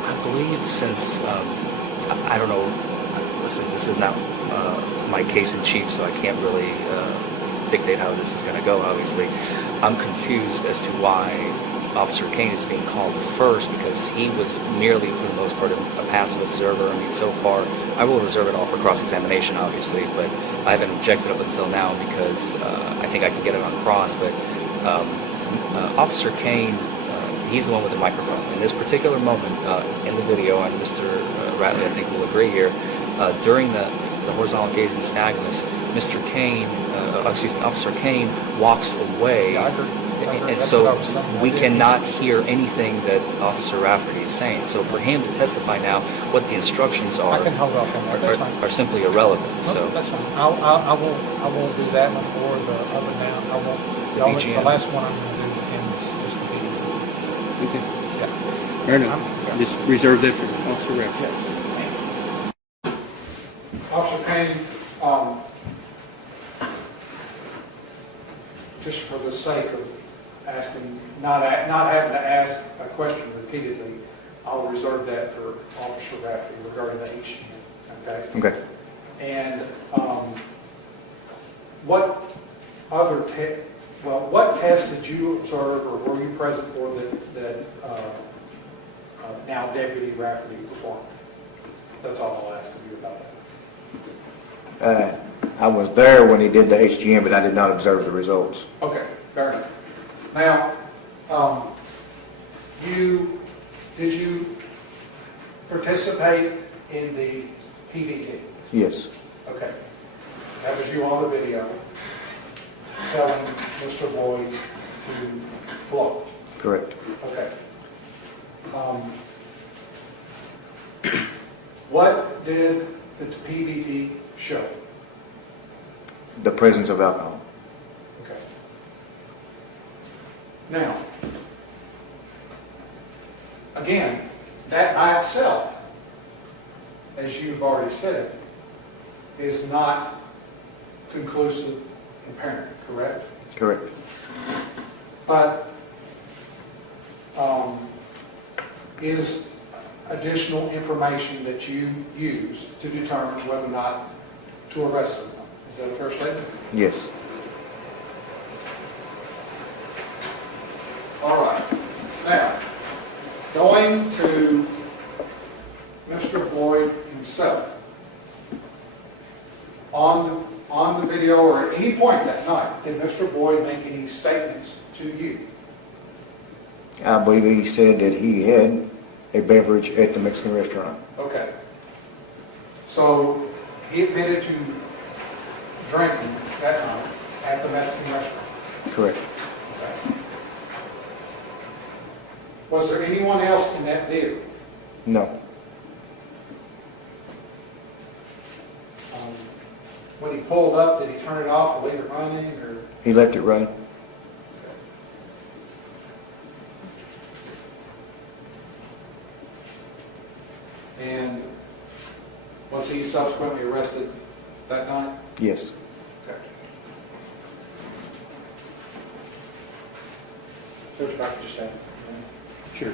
I believe since, I don't know, listen, this is not my case in chief, so I can't really dictate how this is going to go, obviously. I'm confused as to why Officer Kane is being called first, because he was merely, for the most part, a passive observer. I mean, so far, I will reserve it all for cross-examination, obviously, but I haven't objected up until now because I think I can get it on cross. But Officer Kane, he's the one with the microphone. In this particular moment in the video, and Mr. Ratley, I think, will agree here, during the horizontal gaze and nystagmus, Mr. Kane, Officer Kane walks away. Yeah, I agree. And so we cannot hear anything that Officer Rafferty is saying. So for him to testify now, what the instructions are, I can hold off on that. That's fine. are simply irrelevant. No, So that's fine. I won't do that one or the other now. I won't. The last one I'm going to do with him is just the video. Okay. Yeah. Fair enough. Just reserve that for Officer Rafferty. Yes. Officer Kane, just for the sake of asking, not having to ask a question repeatedly, I'll reserve that for Officer Rafferty regarding the HGM. Okay. Okay. And what other what test did you observe, or were you present for that now Deputy Rafferty performed? That's all I'll ask of you about that. I was there when he did the HGM, but I did not observe the results. Okay, fair enough. Now, did you participate in the PVT? Yes. Okay. That was you on the video telling Mr. Boyd to blow. Correct. Okay. What did the PVT show? The presence of alcohol. Okay. Now, again, that by itself, as you've already said, is not conclusive impairment, correct? Correct. But is additional information that you use to determine whether or not to arrest someone. Is that a fair statement? Yes. All right. Now, going to Mr. Boyd himself, on the video or at any point that night, did Mr. Boyd make any statements to you? I believe he said that he had a beverage at the Mexican restaurant. Okay. So he admitted to drinking that night at the Mexican restaurant. Correct. Okay. Was there anyone else in that vehicle? No. When he pulled up, did he turn it off or leave it running? Or? He left it running. And was he subsequently arrested that night? Yes. Okay. Judge, if I could just have. Sure.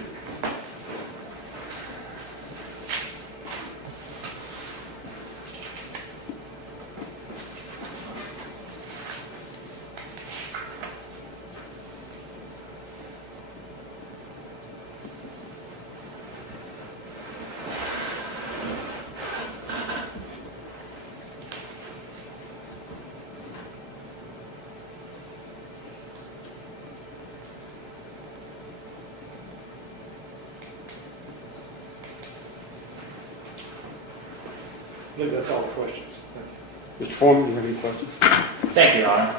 I believe that's all the questions. Mr. Forman, do you have any questions? Thank you, Your Honor.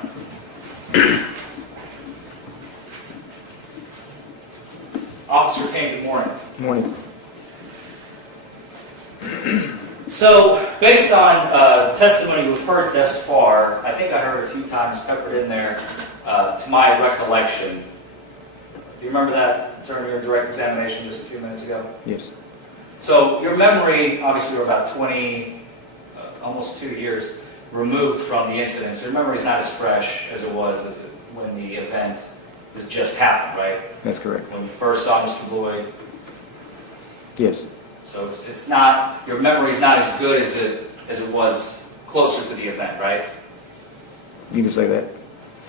Officer Kane, good morning. Good morning. So, based on testimony we've heard thus far, I think I heard a few times peppered in there, to my recollection. Do you remember that during your direct examination just a few minutes ago? Yes. So, your memory, obviously, we're about 20, almost 2 years removed from the incident, so your memory is not as fresh as it was when the event has just happened, right? That's correct. When you first saw Mr. Lloyd. Yes. So it's not, your memory is not as good as it was closer to the event, right? You can say that.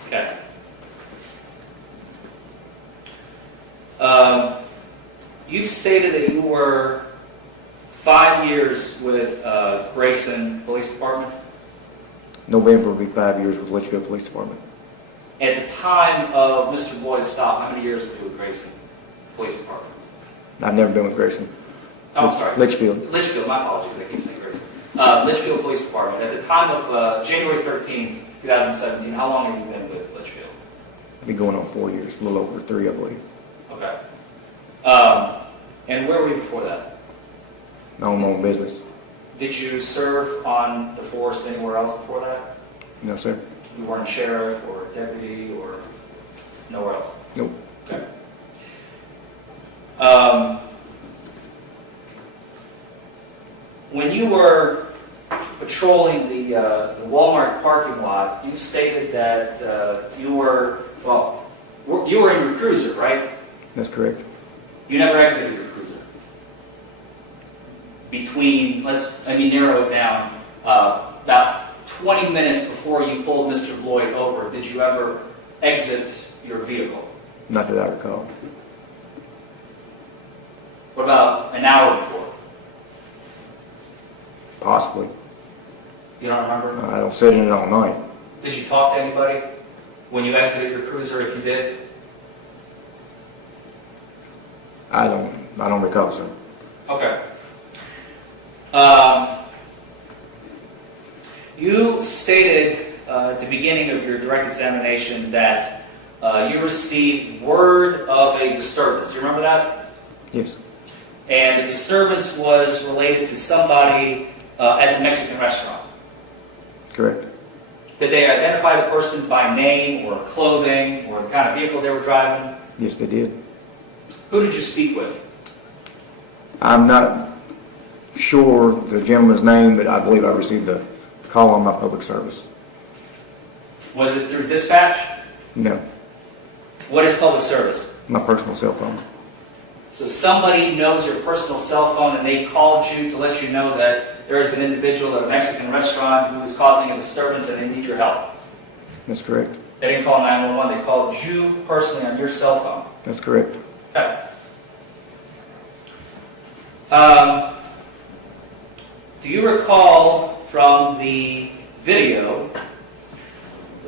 Okay. You've stated that you were 5 years with Grayson Police Department. November will be 5 years with Litchfield Police Department. At the time of Mr. Lloyd's stop, how many years were you with Grayson Police Department? I've never been with Grayson. Oh, I'm sorry. Litchfield. Litchfield, my apologies, I keep saying Grayson. Litchfield Police Department. At the time of January 13th, 2017, how long have you been with Litchfield? I've been going on 4 years, a little over 3, I believe. Okay. And where were you before that? I own my own business. Did you serve on the force anywhere else before that? No, sir. You weren't a sheriff or a deputy or nowhere else? Nope. Okay. When you were patrolling the Walmart parking lot, you stated that you were in your cruiser, right? That's correct. You never exited your cruiser. Let me narrow it down. About 20 minutes before you pulled Mr. Lloyd over, did you ever exit your vehicle? Not that I recall. What about an hour before? Possibly. You don't remember? I don't sit in it all night. Did you talk to anybody when you exited your cruiser, if you did? I don't recall, sir. Okay. You stated at the beginning of your direct examination that you received word of a disturbance. Do you remember that? Yes. And the disturbance was related to somebody at the Mexican restaurant. Correct. Did they identify the person by name or clothing or the kind of vehicle they were driving? Yes, they did. Who did you speak with? I'm not sure the gentleman's name, but I believe I received a call on my public service. Was it through dispatch? No. What is public service? My personal cell phone. So somebody knows your personal cell phone and they called you to let you know that there is an individual at a Mexican restaurant who is causing a disturbance and they need your help. That's correct. They didn't call 911, they called you personally on your cell phone. That's correct. Okay. Do you recall from the video,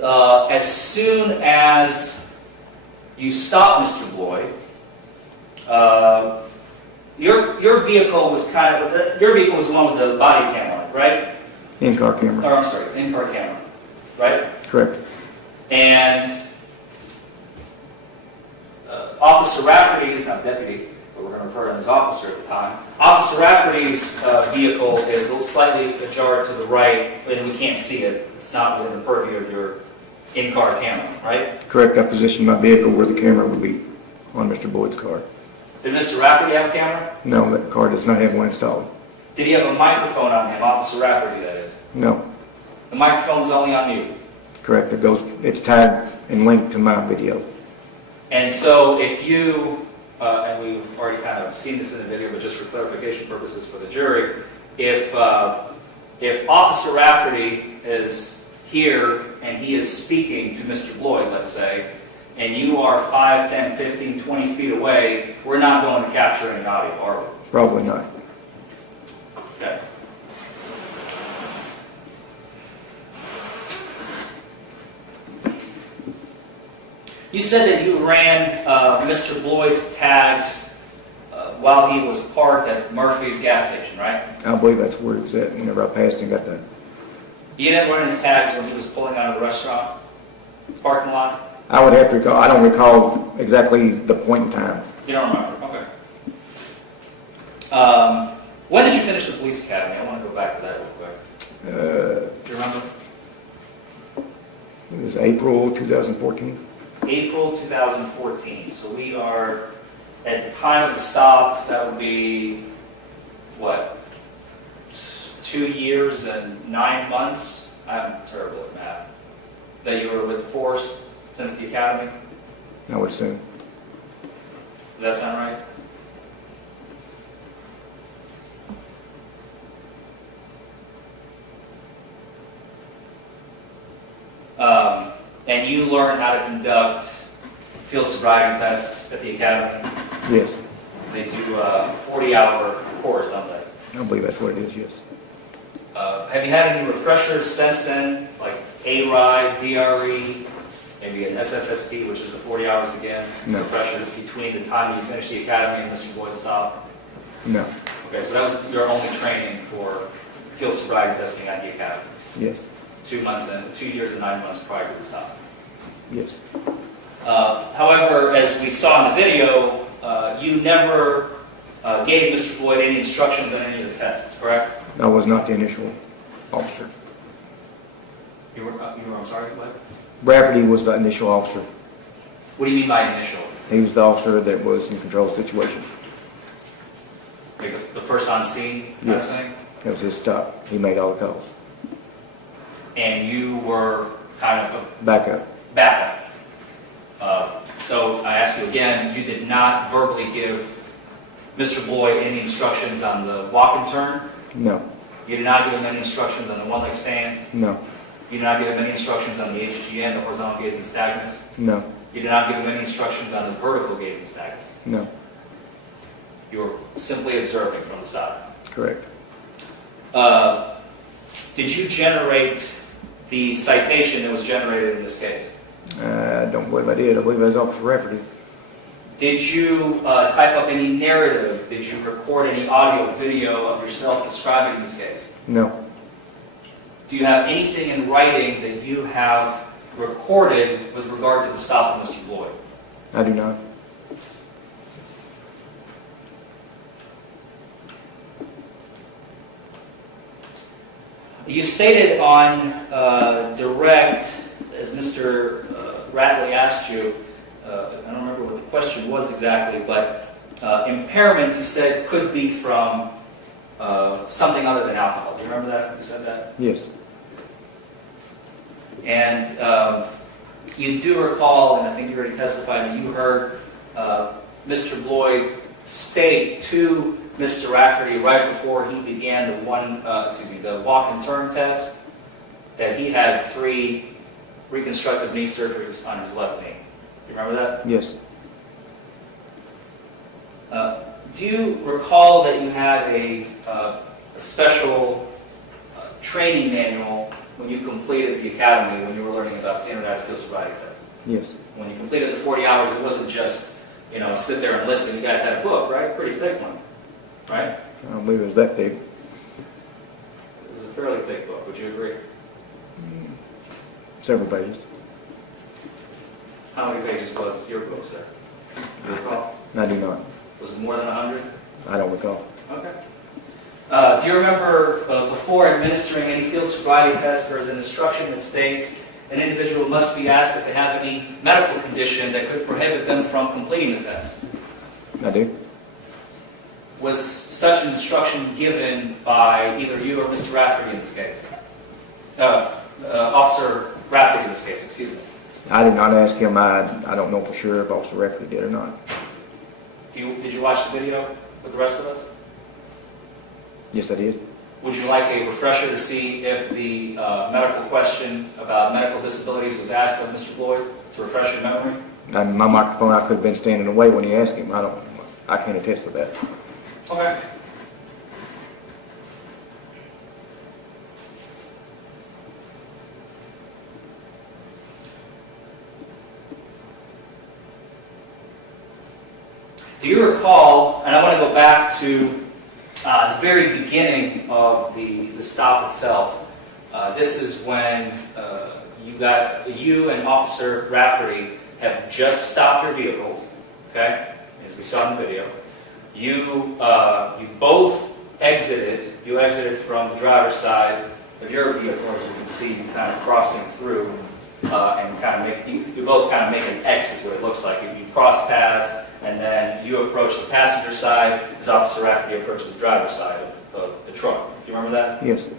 as soon as you stopped Mr. Lloyd, your vehicle was the one with the body camera, right? In-car camera. Or I'm sorry, in-car camera, right? Correct. And Officer Rafferty is not deputy, but we're going to refer to him as officer at the time. Officer Rafferty's vehicle is slightly ajar to the right, and we can't see it. It's not within the purview of your in-car camera, right? Correct. I positioned my vehicle where the camera would be on Mr. Boyd's car. Did Mr. Rafferty have a camera? No, that car does not have one installed. Did he have a microphone on him, Officer Rafferty, that is? No, The microphone's only on you. correct. It's tagged and linked to my video. And so if you, and we've already kind of seen this in the video, but just for clarification purposes for the jury, if Officer Rafferty is here and he is speaking to Mr. Floyd, let's say, and you are 5, 10, 15, 20 feet away, we're not going to capture any audio, are we? Probably not. Okay. You said that you ran Mr. Floyd's tags while he was parked at Murphy's gas station, right? I believe that's where it was at whenever I passed and got done. You didn't run his tags when he was pulling out of the restaurant parking lot? I would have to recall. I don't recall exactly the point in time. You don't remember? Okay. When did you finish the police academy? I want to go back to that real quick. Do you remember? It was April 2014. April 2014. So we are, at the time of the stop, that would be, what, 2 years and 9 months? I'm terrible at math. That you were with the force since the academy? I would assume. Does that sound right? And you learned how to conduct field sobriety tests at the academy? Yes. They do a 40-hour course, don't they? I believe that's what it is, yes. Have you had any refreshers since then, like ARI, DRE, maybe an SFST, which is the 40 hours again? No. Refreshers between the time you finished the academy and Mr. Boyd stop? No. Okay, so that was your only training for field sobriety testing at the academy? Yes. 2 years and 9 months prior to the stop? Yes. However, as we saw in the video, you never gave Mr. Boyd any instructions on any of the tests, correct? I was not the initial officer. You were I'm sorry, what? Rafferty was the initial officer. What do you mean by initial? He was the officer that was in control of the situation. Like the first on scene kind of Yes. thing? That was his stop. He made all the calls. And you were kind of a Backup. backup. So I ask you again, you did not verbally give Mr. Boyd any instructions on the walk and turn? No. You did not give him any instructions on the one-leg stand? No. You did not give him any instructions on the HGN, the horizontal gaze and stagnus? No. You did not give him any instructions on the vertical gaze and stagnus? No. You were simply observing from the side? Correct. Did you generate the citation that was generated in this case? I don't believe I did. I believe it was Officer Rafferty. Did you type up any narrative? Did you record any audio, video of yourself describing this case? No. Do you have anything in writing that you have recorded with regard to the stop of Mr. Floyd? I do not. You stated on direct, as Mr. Ratley asked you, I don't remember what the question was exactly, but impairment, you said, could be from something other than alcohol. Do you remember that? You said that? Yes. And you do recall, and I think you already testified, that you heard Mr. Floyd state to Mr. Rafferty right before he began the walk and turn test that he had 3 reconstructive knee surgeries on his left knee. Do you remember that? Yes. Do you recall that you had a special training manual when you completed the academy, when you were learning about standardized field sobriety tests? Yes. When you completed the 40 hours, it wasn't just, sit there and listen. You guys had a book, right? Pretty thick one, right? I don't believe it was that big. It was a fairly thick book. Would you agree? Several pages. How many pages was your book, sir? Do you recall? I do not. Was it more than 100? I don't recall. Okay. Do you remember before administering any field sobriety test, there is an instruction that states an individual must be asked if they have any medical condition that could prohibit them from completing the test? I do. was such an instruction given by either you or Mr. Rafferty in this case? Officer Rafferty in this case, excuse me. I did not ask him. I don't know for sure if Officer Rafferty did or not. Did you watch the video with the rest of us? Yes, I did. Would you like a refresher to see if the medical question about medical disabilities was asked of Mr. Floyd to refresh your memory? And my microphone, I could have been standing away when he asked him. I can't attest to that. Okay. Do you recall, and I want to go back to the very beginning of the stop itself. This is when you and Officer Rafferty have just stopped your vehicles, okay, as we saw in the video. You both exited. You exited from the driver's side of your vehicle, as you can see, kind of crossing through, and kind of you both kind of make an X, is what it looks like. You cross paths, and then you approach the passenger side as Officer Rafferty approaches the driver's side of the truck. Do you remember that? Yes. Is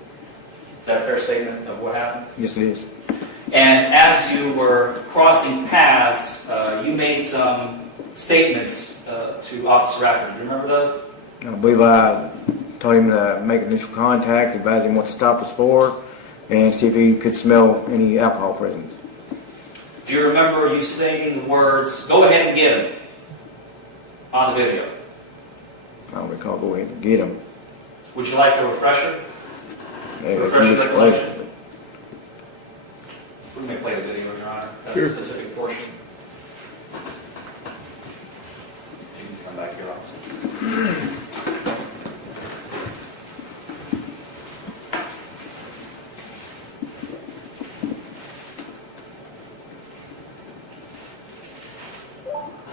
that a fair statement of what happened? Yes, it is. And as you were crossing paths, you made some statements to Officer Rafferty. Do you remember those? I believe I told him to make initial contact, advise him what the stop was for, and see if he could smell any alcohol presence. Do you remember you saying the words, "Go ahead and get him," on the video? I don't recall go ahead and get him. Would you like a refresher? Maybe Refresher if you recollection? We may play the video, Your Honor. That's Sure. a specific portion. You can come back here, Officer.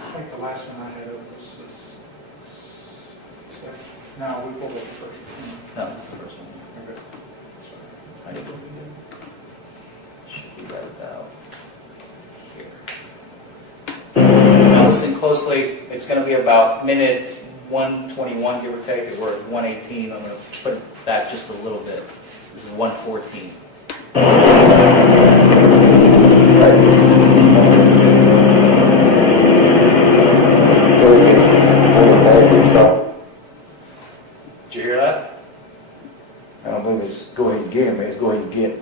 I think the last one I had up was this second. No, we pulled up the first one. No, that's the first one. Okay. I think what we did. Should be right about here. Now listen closely. It's going to be about minute 121, give or take. We're at 118. I'm going to put it back just a little bit. This is 114. Did you hear that? I don't believe it's go ahead and get him, it's go ahead and get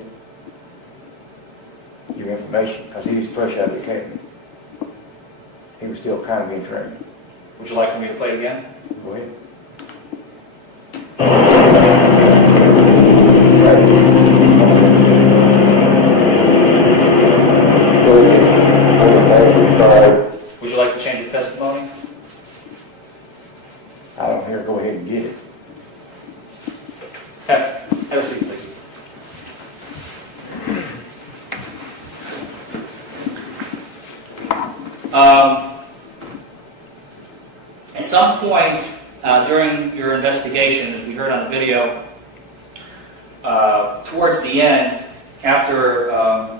your information, because he was fresh out of the academy. He was still kind of being trained. Would you like for me to play it again? Go ahead. Would you like to change your testimony? I don't hear go ahead and get it. Have a seat, please. At some point during your investigation, as we heard on the video, towards the end, after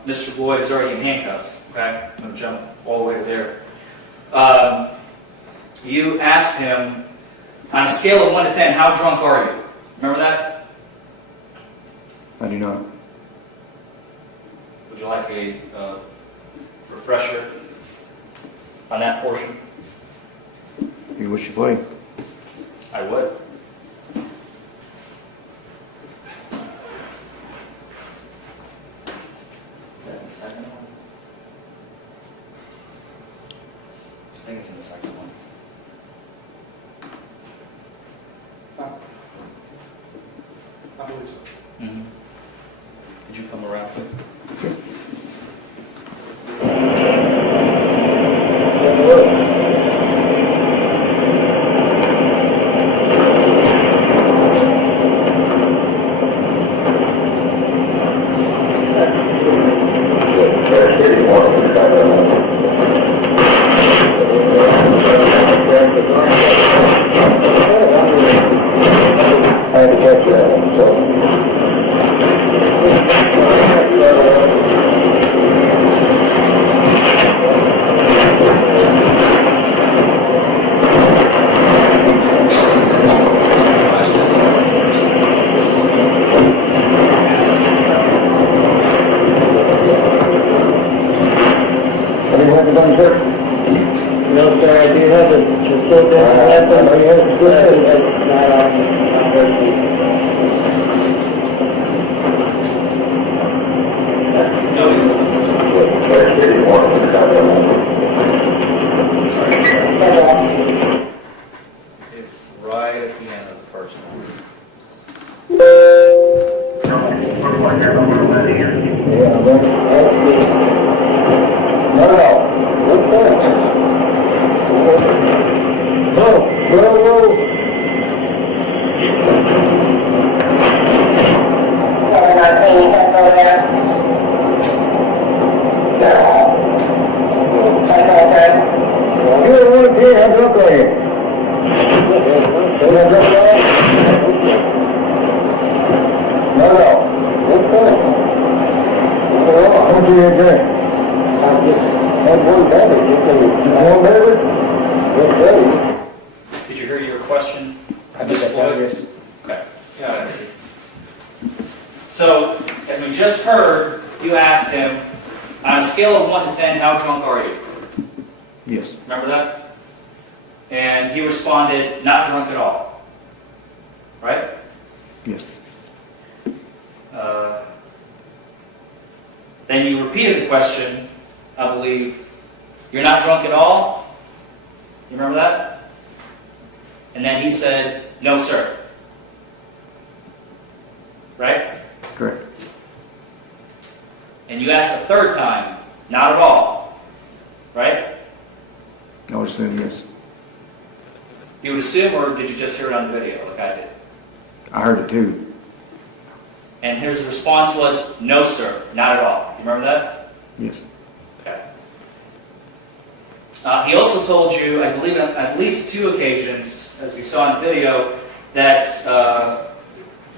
Mr. Floyd is already in handcuffs, okay, I'm going to jump all the way to there, you asked him, on a scale of 1 to 10, how drunk are you? Remember that? I do not. Would you like a refresher on that portion? If you wish to play. I would. Is that in the second one? I think it's in the second one. I believe so. Mm-hmm. Could you come around, please? It's right at the end of the first one. Did you hear your question? Yes. Okay. Yeah, I see. So, as we just heard, you asked him, on a scale of 1 to 10, how drunk are you? Yes. Remember that? And he responded, not drunk at all. Right? Yes. Then you repeated the question, I believe, you're not drunk at all? You remember that? And then he said, no, sir. Right? Correct. And you asked a third time, not at all. Right? I would assume yes. You would assume, or did you just hear it on the video like I did? I heard it too. And his response was, no, sir, not at all. You remember that? Yes. Okay. He also told you, I believe on at least 2 occasions, as we saw in the video, that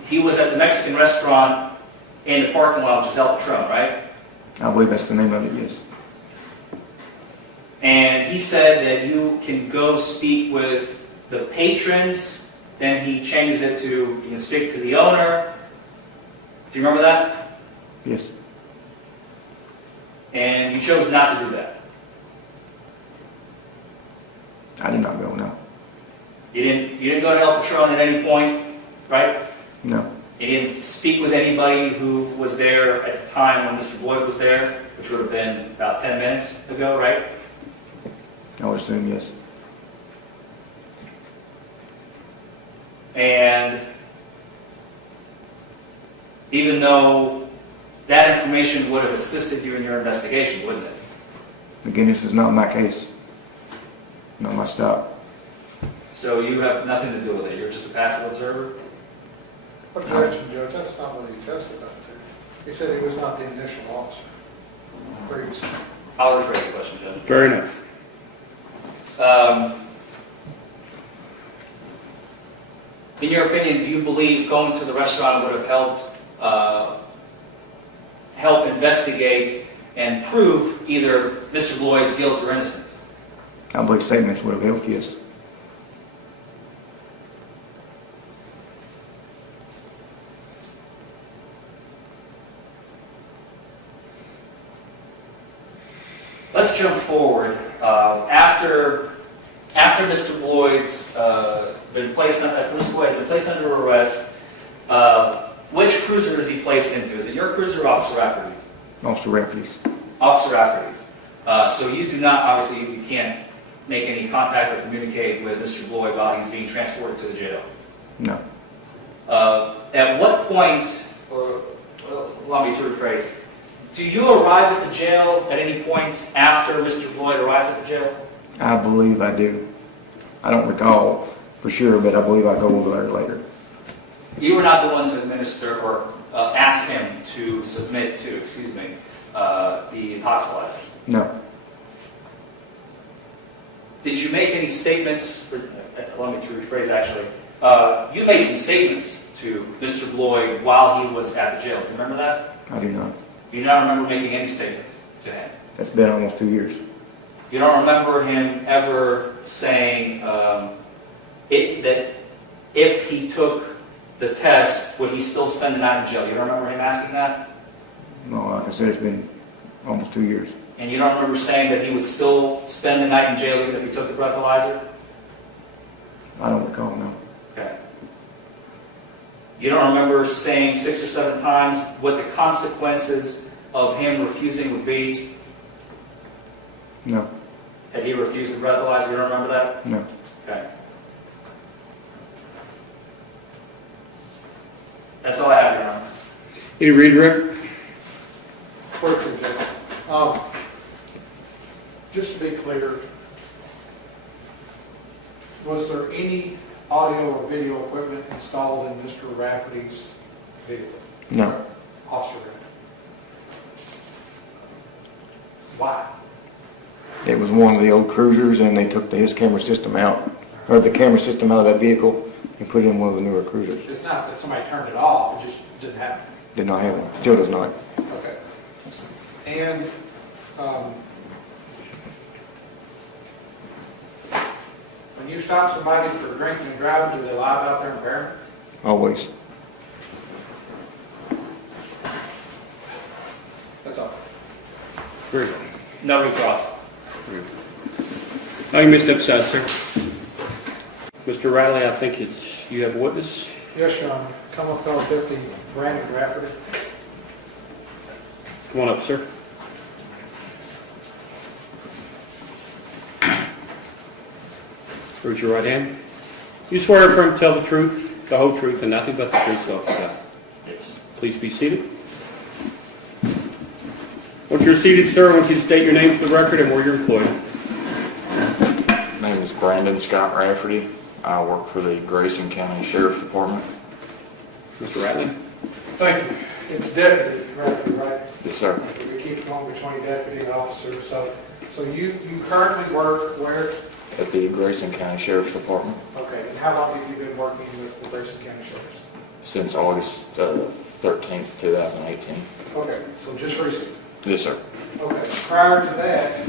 he was at the Mexican restaurant in the parking lot, which is El Patron, right? I believe that's the name of it, yes. And he said that you can go speak with the patrons, then he changed it to, you can speak to the owner. Do you remember that? Yes. And you chose not to do that. I did not go, no. You didn't go to El Patron at any point, right? No. You didn't speak with anybody who was there at the time when Mr. Boyd was there, which would have been about 10 minutes ago, right? I would assume yes. And even though that information would have assisted you in your investigation, wouldn't it? Again, this is not my case. Not my stop. So you have nothing to do with it. You're just a passive observer? Objection, Judge, that's not what he testified to. He said he was not the initial officer previously. I'll rephrase the question, Judge. Fair enough. In your opinion, do you believe going to the restaurant would have help investigate and prove either Mr. Lloyd's guilt or innocence? I believe statements would have helped, yes. Let's jump forward. After Mr. Lloyd's been placed under arrest, which cruiser is he placed into? Is it your cruiser or Officer Rafferty's? Officer Rafferty's. Officer Rafferty's. So you do not, obviously, you can't make any contact or communicate with Mr. Lloyd while he's being transported to the jail. No. At what point, or allow me to rephrase, do you arrive at the jail at any point after Mr. Lloyd arrives at the jail? I believe I do. I don't recall for sure, but I believe I go over there later. You were not the one to administer or ask him to submit to, the toxicology? No. Did you make any statements, allow me to rephrase actually, you made some statements to Mr. Lloyd while he was at the jail. Do you remember that? I do not. You don't remember making any statements to him? That's been almost 2 years. You don't remember him ever saying that if he took the test, would he still spend the night in jail? You don't remember him asking that? No, like I said, it's been almost 2 years. And you don't remember saying that he would still spend the night in jail even if he took the breathalyzer? I don't recall, no. Okay. You don't remember saying 6 or 7 times what the consequences of him refusing would be? No. Had he refused to breathalyze? You don't remember that? No. Okay. That's all I have, Your Honor. Any redirect? Quickly, Judge. Just to be clear, was there any audio or video equipment installed in Mr. Rafferty's vehicle? No. Officer Rafferty? Why? It was one of the old cruisers, and they took his camera system out, or the camera system out of that vehicle, and put it in one of the newer cruisers. It's not that somebody turned it off, it just didn't happen. Did not have it. Still does not. Okay. And when you stop somebody for drinking and driving, do they lie about their impairment? Always. That's all. Very good. No recross. Oh, you missed upside, sir. Mr. Riley, I think you have a witness. Yes, Your Honor. Come up, call Deputy Brandon Rafferty. Come on up, sir. Raise your right hand. You swear or affirm to tell the truth, the whole truth, and nothing but the truth, so help you God? Yes. Please be seated. Once you're seated, sir, I want you to state your name for the record and where you're employed. My name is Brandon Scott Rafferty. I work for the Grayson County Sheriff's Department. Mr. Ratley? Thank you. It's Deputy Rafferty, right? Yes, sir. We keep going between deputy and officer. So you currently work where? At the Grayson County Sheriff's Department. Okay. And how long have you been working with the Grayson County Sheriff's? Since August 13th, 2018. Okay. So just recently? Yes, sir. Okay. Prior to that,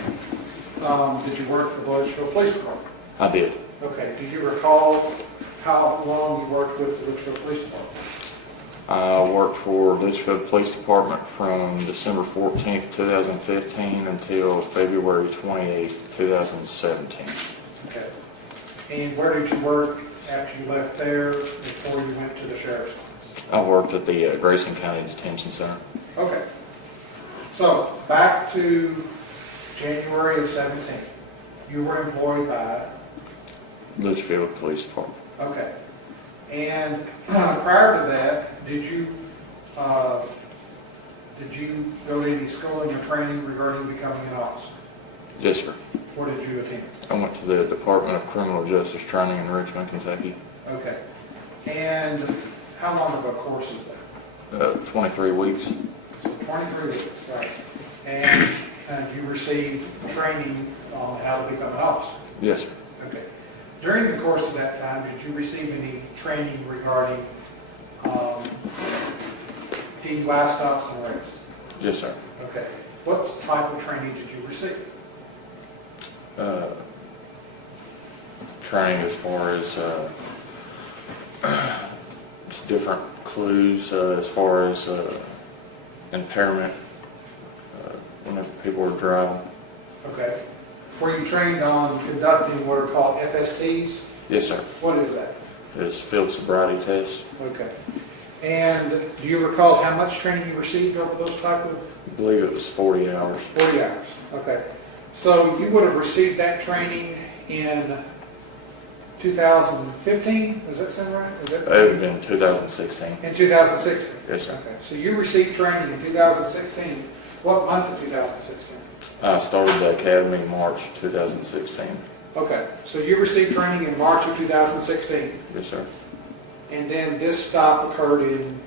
did you work for the Louisville Police Department? I did. Okay. Do you recall how long you worked with the Louisville Police Department? I worked for Louisville Police Department from December 14th, 2015 until February 28th, 2017. Okay. And where did you work after you left there before you went to the Sheriff's Office? I worked at the Grayson County Detention Center. Okay. So back to January of 17, you were employed by? Louisville Police Department. Okay. And prior to that, did you go to any schooling or training regarding becoming an officer? Yes, sir. Where did you attend? I went to the Department of Criminal Justice Training in Richmond, Kentucky. Okay. And how long of a course is that? 23 weeks. So 23 weeks, right. And you received training on how to become an officer? Yes, sir. Okay. During the course of that time, did you receive any training regarding DUI stops and arrests? Yes, sir. Okay. What type of training did you receive? Training as far as just different clues as far as impairment whenever people are driving. Okay. Were you trained on conducting what are called FSTs? Yes, sir. What is that? It's field sobriety tests. Okay. And do you recall how much training you received over those type of? I believe it was 40 hours. 40 hours. Okay. So you would have received that training in 2015? Does that sound right? Is that It would have been 2016. in 2016? Yes, sir. Okay. So you received training in 2016. What month of 2016? I started the academy in March 2016. Okay. So you received training in March of 2016. Yes, sir. And then this stop occurred in?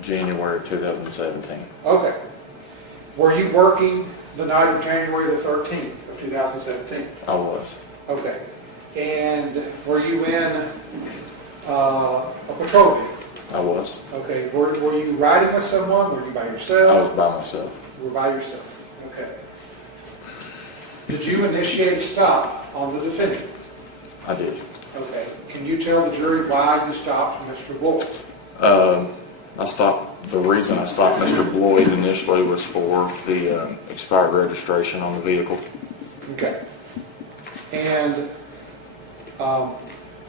January of 2017. Okay. Were you working the night of January the 13th of 2017? I was. Okay. And were you in a patrol vehicle? I was. Okay. Were you riding with someone? Were you by yourself? I was by myself. You were by yourself. Okay. Did you initiate stop on the defendant? I did. Okay. Can you tell the jury why you stopped Mr. Boyd? The reason I stopped Mr. Boyd initially was for the expired registration on the vehicle. Okay. And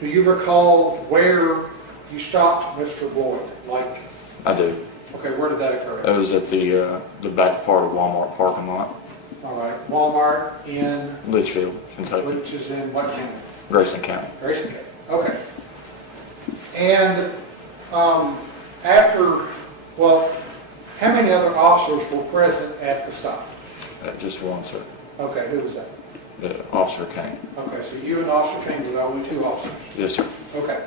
Do you recall where you stopped Mr. Boyd? Like, I do. okay, where did that occur? It was at the back part of Walmart parking lot, All right, Walmart in, Litchfield, Kentucky, which is in what county? Grayson County. Grayson County. Okay. And after, well, how many other officers were present at the stop? Just one, sir. Okay, who was that? The officer came. Okay, so you and Officer King were the only two officers. Yes, sir. Okay.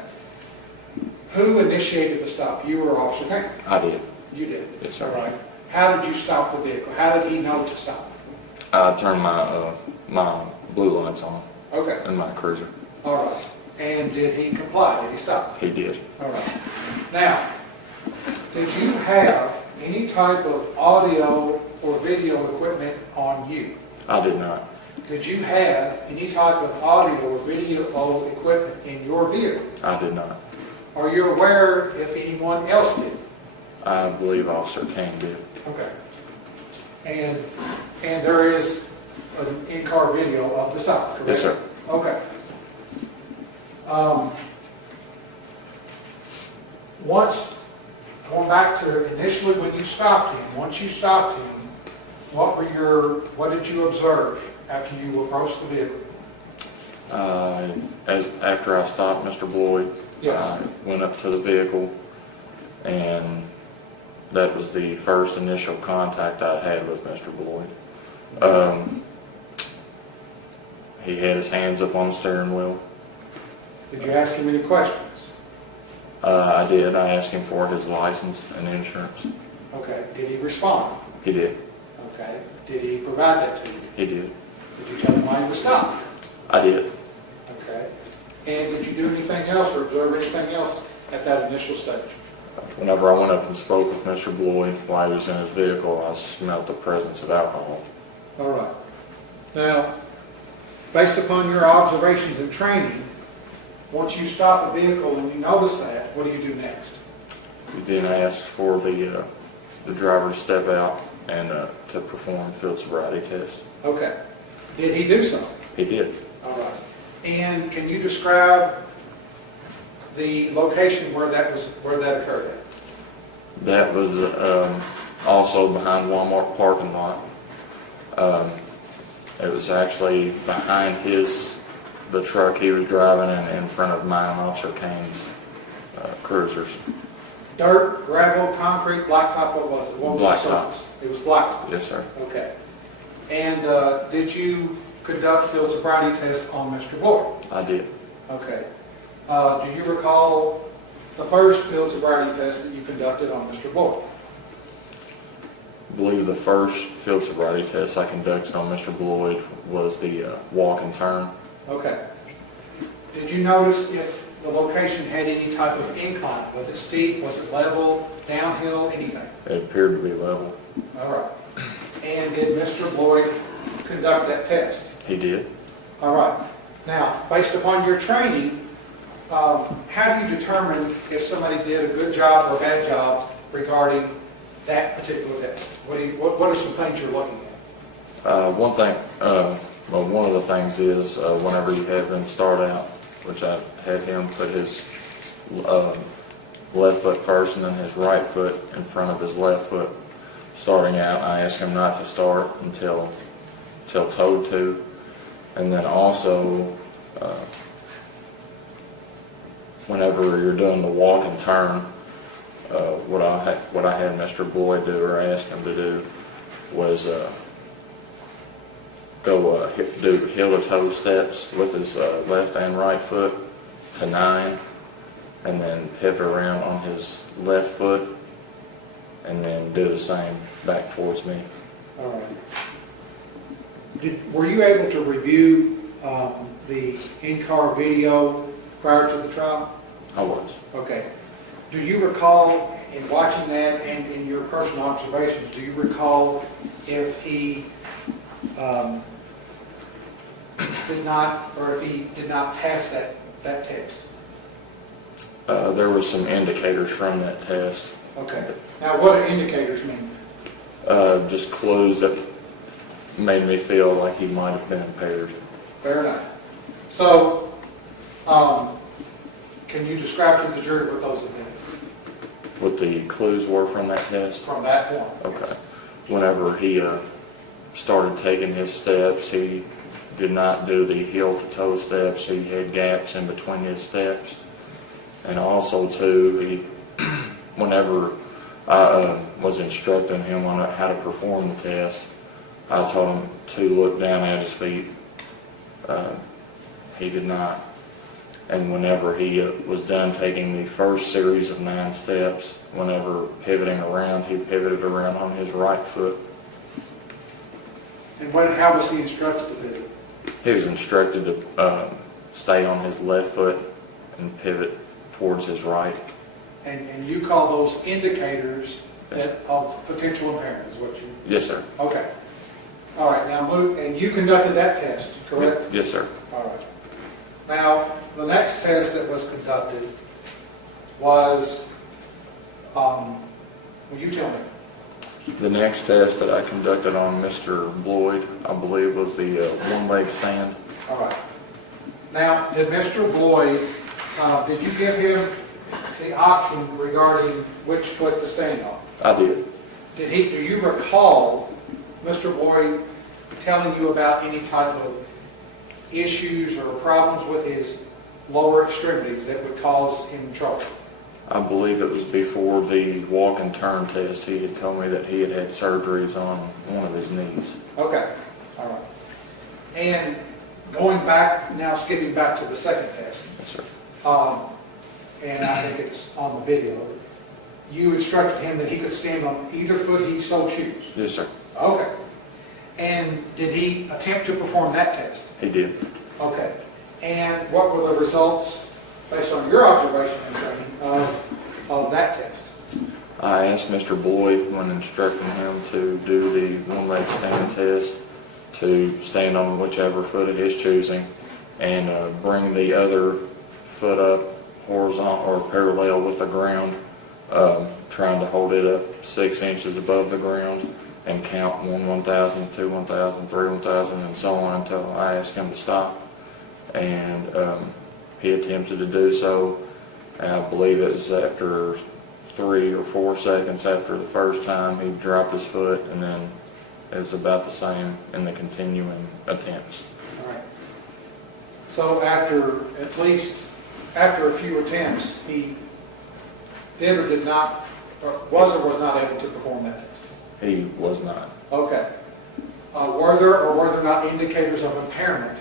Who initiated the stop? You or Officer King? I did. You did? Yes, sir. All right. How did you stop the vehicle? How did he know to stop? I turned my blue lights on Okay. in my cruiser. All right. And did he comply? Did he stop? He did. All right. Now, did you have any type of audio or video equipment on you? I did not. Did you have any type of audio or video equipment in your vehicle? I did not. Are you aware if anyone else did? I believe Officer King did. Okay. And there is an in-car video of the stop, correct? Yes, sir. Okay. Once, going back to initially when you stopped him, once you stopped him, what did you observe after you approached the vehicle? After I stopped Mr. Boyd, Yes. I went up to the vehicle, and that was the first initial contact I had with Mr. Boyd. He had his hands up on the steering wheel. Did you ask him any questions? I did. I asked him for his license and insurance. Okay. Did he respond? He did. Okay. Did he provide that to you? He did. Did you tell him why he was stopped? I did. Okay. And did you do anything else or observe anything else at that initial stage? Whenever I went up and spoke with Mr. Boyd while he was in his vehicle, I smelled the presence of alcohol. All right. Now, based upon your observations and training, once you stop a vehicle and you notice that, what do you do next? Then I asked for the driver to step out and to perform field sobriety test. Okay. Did he do so? He did. All right. And can you describe the location where that occurred at? That was also behind Walmart parking lot. It was actually behind the truck he was driving and in front of mine, Officer Kane's cruisers. Dirt, gravel, concrete, blacktop, what was it? What was the Blacktop. surface? It was blacktop? Yes, sir. Okay. And did you conduct field sobriety test on Mr. Boyd? I did. Okay. Do you recall the first field sobriety test that you conducted on Mr. Boyd? I believe the first field sobriety test I conducted on Mr. Boyd was the walk and turn. Okay. Did you notice if the location had any type of incline? Was it steep? Was it level? Downhill? Anything? It appeared to be level. All right. And did Mr. Boyd conduct that test? He did. All right. Now, based upon your training, how do you determine if somebody did a good job or a bad job regarding that particular test? What are some things you're looking at? One of the things is whenever you have them start out, which I had him put his left foot first and then his right foot in front of his left foot starting out. I asked him not to start until told to. And then also, whenever you're doing the walk and turn, what I had Mr. Boyd do, or asked him to do, was do heel-to-toe steps with his left and right foot to 9, and then pivot around on his left foot, and then do the same back towards me. All right. Were you able to review the in-car video prior to the trial? I was. Okay. Do you recall, in watching that and in your personal observations, do you recall if he did not, or if he did not pass that test? There were some indicators from that test. Okay. Now, what do indicators mean? Just clues that made me feel like he might have been impaired. Fair enough. So, Can you describe to the jury what those have been What the clues were from that test? from that point? Okay. Whenever he started taking his steps, he did not do the heel-to-toe steps. He had gaps in between his steps. And also, too, whenever I was instructing him on how to perform the test, I told him to look down at his feet. He did not. And whenever he was done taking the first series of 9 steps, whenever pivoting around, he pivoted around on his right foot. And how was he instructed to do it? He was instructed to stay on his left foot and pivot towards his right. And you call those indicators of potential impairment, is what you... Yes, sir. Okay. All right, now move, and you conducted that test, correct? Yes, sir. All right. Now, the next test that was conducted was, will you tell me? The next test that I conducted on Mr. Bloyd, I believe, was the one-leg stand. All right. Now, did Mr. Bloyd, did you give him the option regarding which foot to stand on? I did. Do you recall Mr. Bloyd telling you about any type of issues or problems with his lower extremities that would cause him trouble? I believe it was before the walk and turn test. He had told me that he had had surgeries on one of his knees. Okay, all right. And going back, now skipping back to the second test. Yes, sir. And I think it's on the video. You instructed him that he could stand on either foot he so choose. Yes, sir. Okay. And did he attempt to perform that test? He did. Okay. And what were the results, based on your observation and training, of that test? I asked Mr. Bloyd, when instructing him to do the one-leg stand test, to stand on whichever foot of his choosing and bring the other foot up horizontal or parallel with the ground, trying to hold it up 6 inches above the ground and count 1 1,000, 2 1,000, 3 1,000, and so on until I asked him to stop. And he attempted to do so. And I believe it was after 3 or 4 seconds after the first time he dropped his foot, and then it was about the same in the continuing attempts. All right. So after a few attempts, he did or did not, or was not able to perform that test? He was not. Okay. Were there not indicators of impairment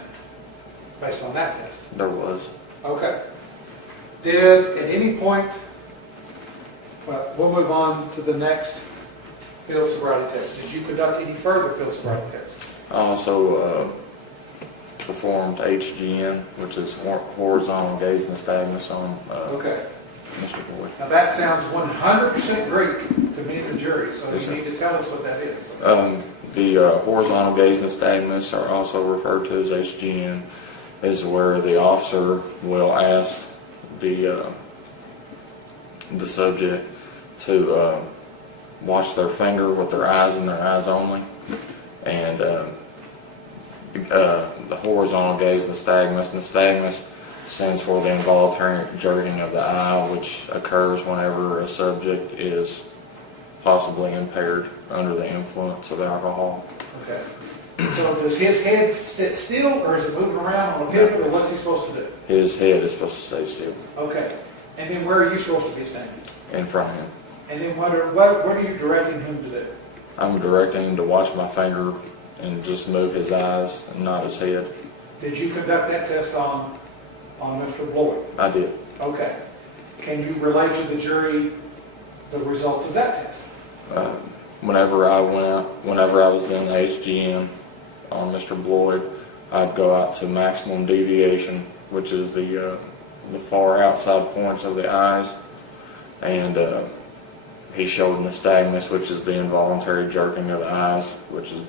based on that test? There was. Okay. Did at any point, well, we'll move on to the next field sobriety test. Did you conduct any further field sobriety tests? I also performed HGN, which is horizontal gaze nystagmus on Okay. Mr. Bloyd. Now that sounds 100% Greek to me and the jury, so you need to tell us what that is. The horizontal gaze nystagmus, are also referred to as HGN, is where the officer will ask the subject to watch their finger with their eyes and their eyes only. And the horizontal gaze nystagmus stands for the involuntary jerking of the eye, which occurs whenever a subject is possibly impaired under the influence of alcohol. Okay. So does his head sit still, or is it moving around on a pivot, or what's he supposed to do? His head is supposed to stay still. Okay. And then where are you supposed to be standing? In front of him. And then what are you directing him to do? I'm directing him to watch my finger and just move his eyes and not his head. Did you conduct that test on Mr. Bloyd? I did. Okay. Can you relate to the jury the results of that test? Whenever I was doing the HGM on Mr. Bloyd, I'd go out to maximum deviation, which is the far outside points of the eyes, and he showed nystagmus, which is the involuntary jerking of the eyes, which is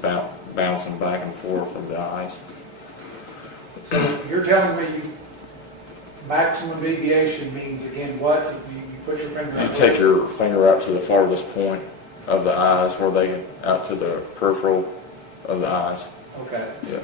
bouncing back and forth of the eyes. So you're telling me maximum deviation means, again, what? You put your finger You out. take your finger out to the farthest point of the eyes, where they get out to the peripheral of the eyes. Okay. Yeah.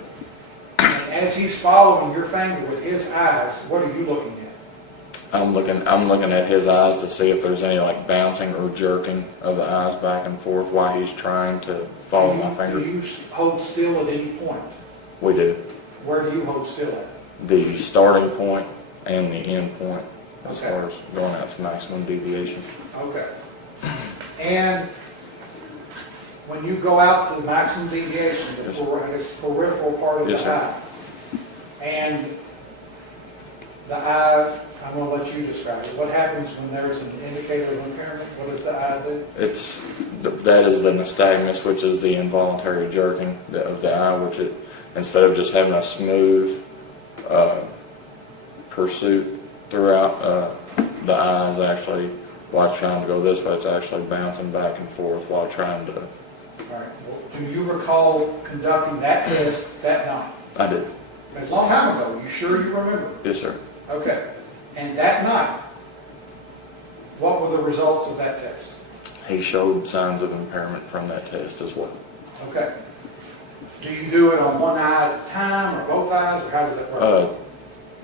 And as he's following your finger with his eyes, what are you looking at? I'm looking at his eyes to see if there's any like bouncing or jerking of the eyes back and forth while he's trying to follow my finger. Do you hold still at any point? We do. Where do you hold still at? The starting point and the end point as Okay. far as going out to maximum deviation. Okay. And when you go out to the maximum deviation, the Yes. peripheral part of Yes, the sir. eye, and the eye, I'm going to let you describe it. What happens when there's an indicator of impairment? What does the eye do? That is the nystagmus, which is the involuntary jerking of the eye, which instead of just having a smooth pursuit throughout, the eye is actually, while it's trying to go this way, it's actually bouncing back and forth while trying to. All right. Well, do you recall conducting that test that night? I did. It's a long time ago. You sure you remember? Yes, sir. Okay. And that night, what were the results of that test? He showed signs of impairment from that test as well. Okay. Do you do it on one eye at a time, or both eyes, or how does that work?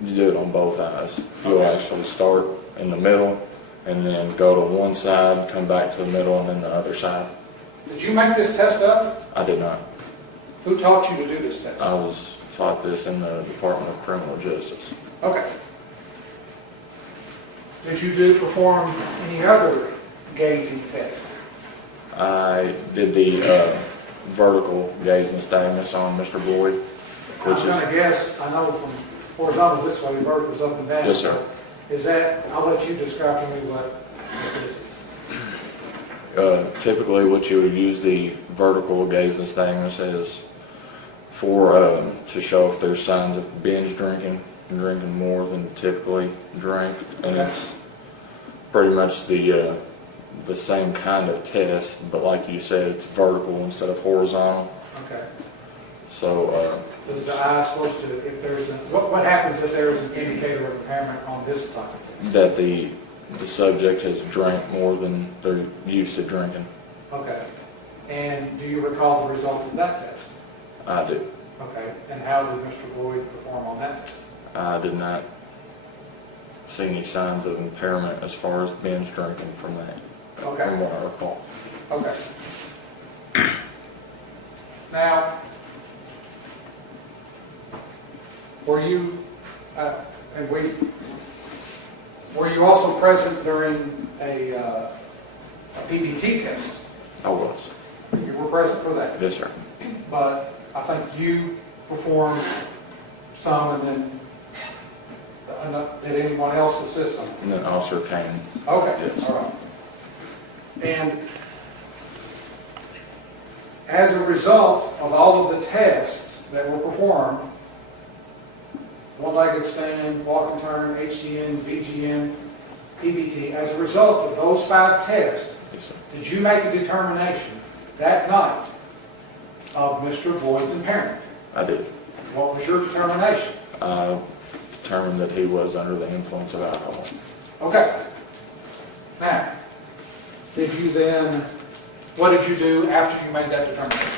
You do it on both eyes. You'll Okay. actually start in the middle and then go to one side, come back to the middle, and then the other side. Did you make this test up? I did not. Who taught you to do this test? I was taught this in the Department of Criminal Justice. Okay. Did you perform any other gazing tests? I did the vertical gaze nystagmus on Mr. Boyd, which I'm going to guess, I know from horizontal this way, vertical's up and down. Yes, sir. Is that, I'll let you describe to me what this is. Typically what you would use the vertical gaze nystagmus is for to show if there's signs of binge drinking more than typically drink, and it's pretty much the same kind of test, but like you said, it's vertical instead of horizontal. Okay. So Does the eye supposed to, if there's a, what happens if there is an indicator of impairment on this type of test? that the subject has drank more than they're used to drinking. Okay. And do you recall the results of that test? I do. Okay. And how did Mr. Boyd perform on that test? I did not see any signs of impairment as far as binge drinking from that, Okay. from what I recall. Okay. Now, were you, were you also present during a PBT test? I was. You were present for that? Yes, sir. But I think you performed some, and then did anyone else assist on it? And then Officer Kane. Okay, Yes. all right. And as a result of all of the tests that were performed, one-legged stand, walk and turn, HDN, VGN, PBT, as a result of those 5 tests, Yes, sir. did you make a determination that night of Mr. Boyd's impairment? I did. What was your determination? I determined that he was under the influence of alcohol. Okay. Now, did you then, what did you do after you made that determination?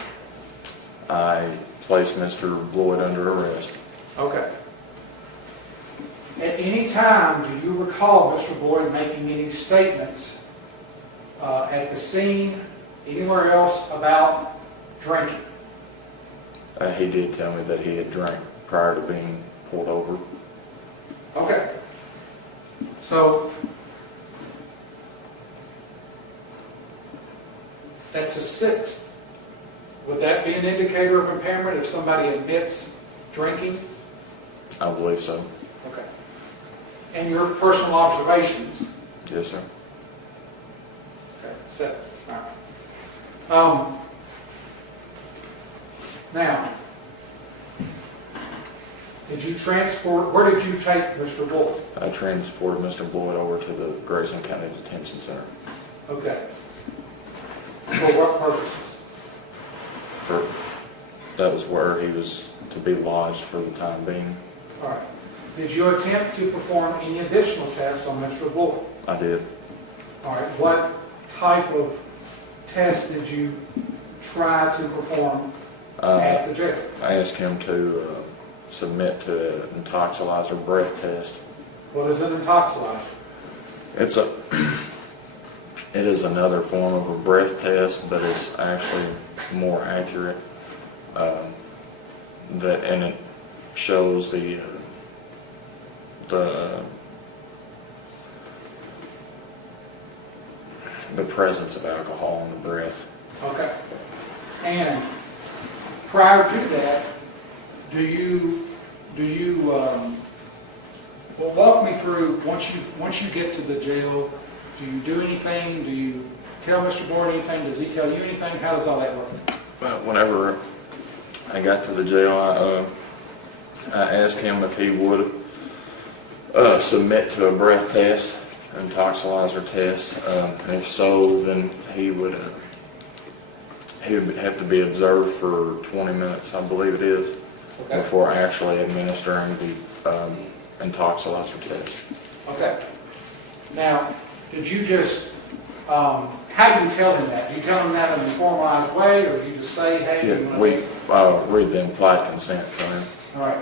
I placed Mr. Boyd under arrest. Okay. At any time, do you recall Mr. Boyd making any statements at the scene, anywhere else, about drinking? He did tell me that he had drank prior to being pulled over. Okay. So, that's a 6th. Would that be an indicator of impairment if somebody admits drinking? I believe so. Okay. And your personal observations? Yes, sir. Okay, 7. All right. Now, did you transport, where did you take Mr. Boyd? I transported Mr. Boyd over to the Grayson County Detention Center. Okay. For what purposes? That was where he was to be lodged for the time being. All right. Did you attempt to perform any additional tests on Mr. Boyd? I did. All right. What type of test did you try to perform at the jail? I asked him to submit to an intoxilizer breath test. What is an intoxilizer? It is another form of a breath test, but it's actually more accurate. And it shows the presence of alcohol in the breath. Okay. And prior to that, well, walk me through, once you get to the jail, do you do anything? Do you tell Mr. Board anything? Does he tell you anything? How does all that work? But whenever I got to the jail, I asked him if he would submit to a breath test, an intoxilizer test. And if so, then he would have to be observed for 20 minutes, I believe it is, Okay. before actually administering the intoxilizer test. Okay. Now, did you just, how do you tell him that? Do you tell him that in a formalized way, or do you just say, hey, you Yeah, want we read the implied consent to him. All right.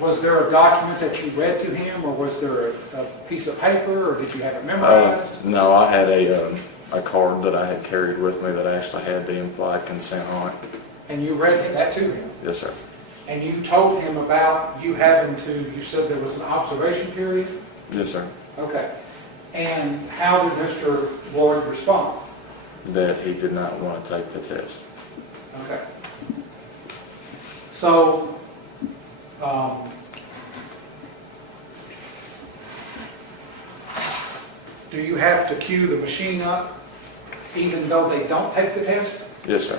Was there a document that you read to him, or was there a piece of paper, or did you have it memorized? No, I had a card that I had carried with me that actually had the implied consent on it. And you read that to him? Yes, sir. And you told him about you having to, you said there was an observation period? Yes, sir. Okay. And how did Mr. Ward respond? That he did not want to take the test. Okay. So, do you have to queue the machine up even though they don't take the test? Yes, sir.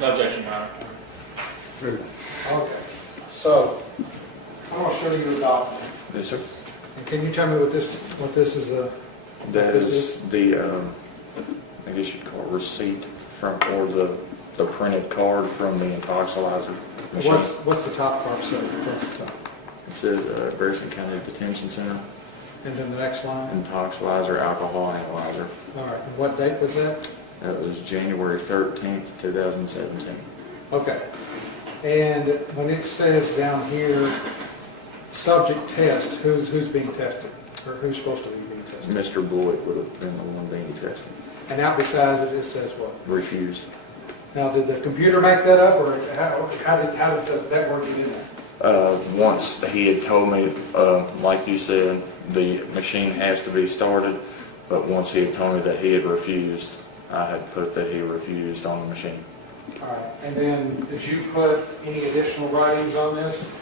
No objection, Your Honor. Okay. So, I'm going to show you a document. Yes, sir. And can you tell me what this is? That is the, I guess you'd call it receipt from, or the printed card from the intoxilizer machine. What's the top part say? What's the top? It says Grayson County Detention Center. And then the next line? Intoxilizer, alcohol analyzer. All right. And what date was that? That was January 13th, 2017. Okay. And when it says down here, subject test, who's being tested? Or who's supposed to be being tested? Mr. Boyd would have been the one being tested. And out beside it, it says what? Refused. Now, did the computer make that up, or how did that word get in there? Once he had told me, like you said, the machine has to be started, but once he had told me that he had refused, I had put that he refused on the machine. All right. And then, did you put any additional writings on this?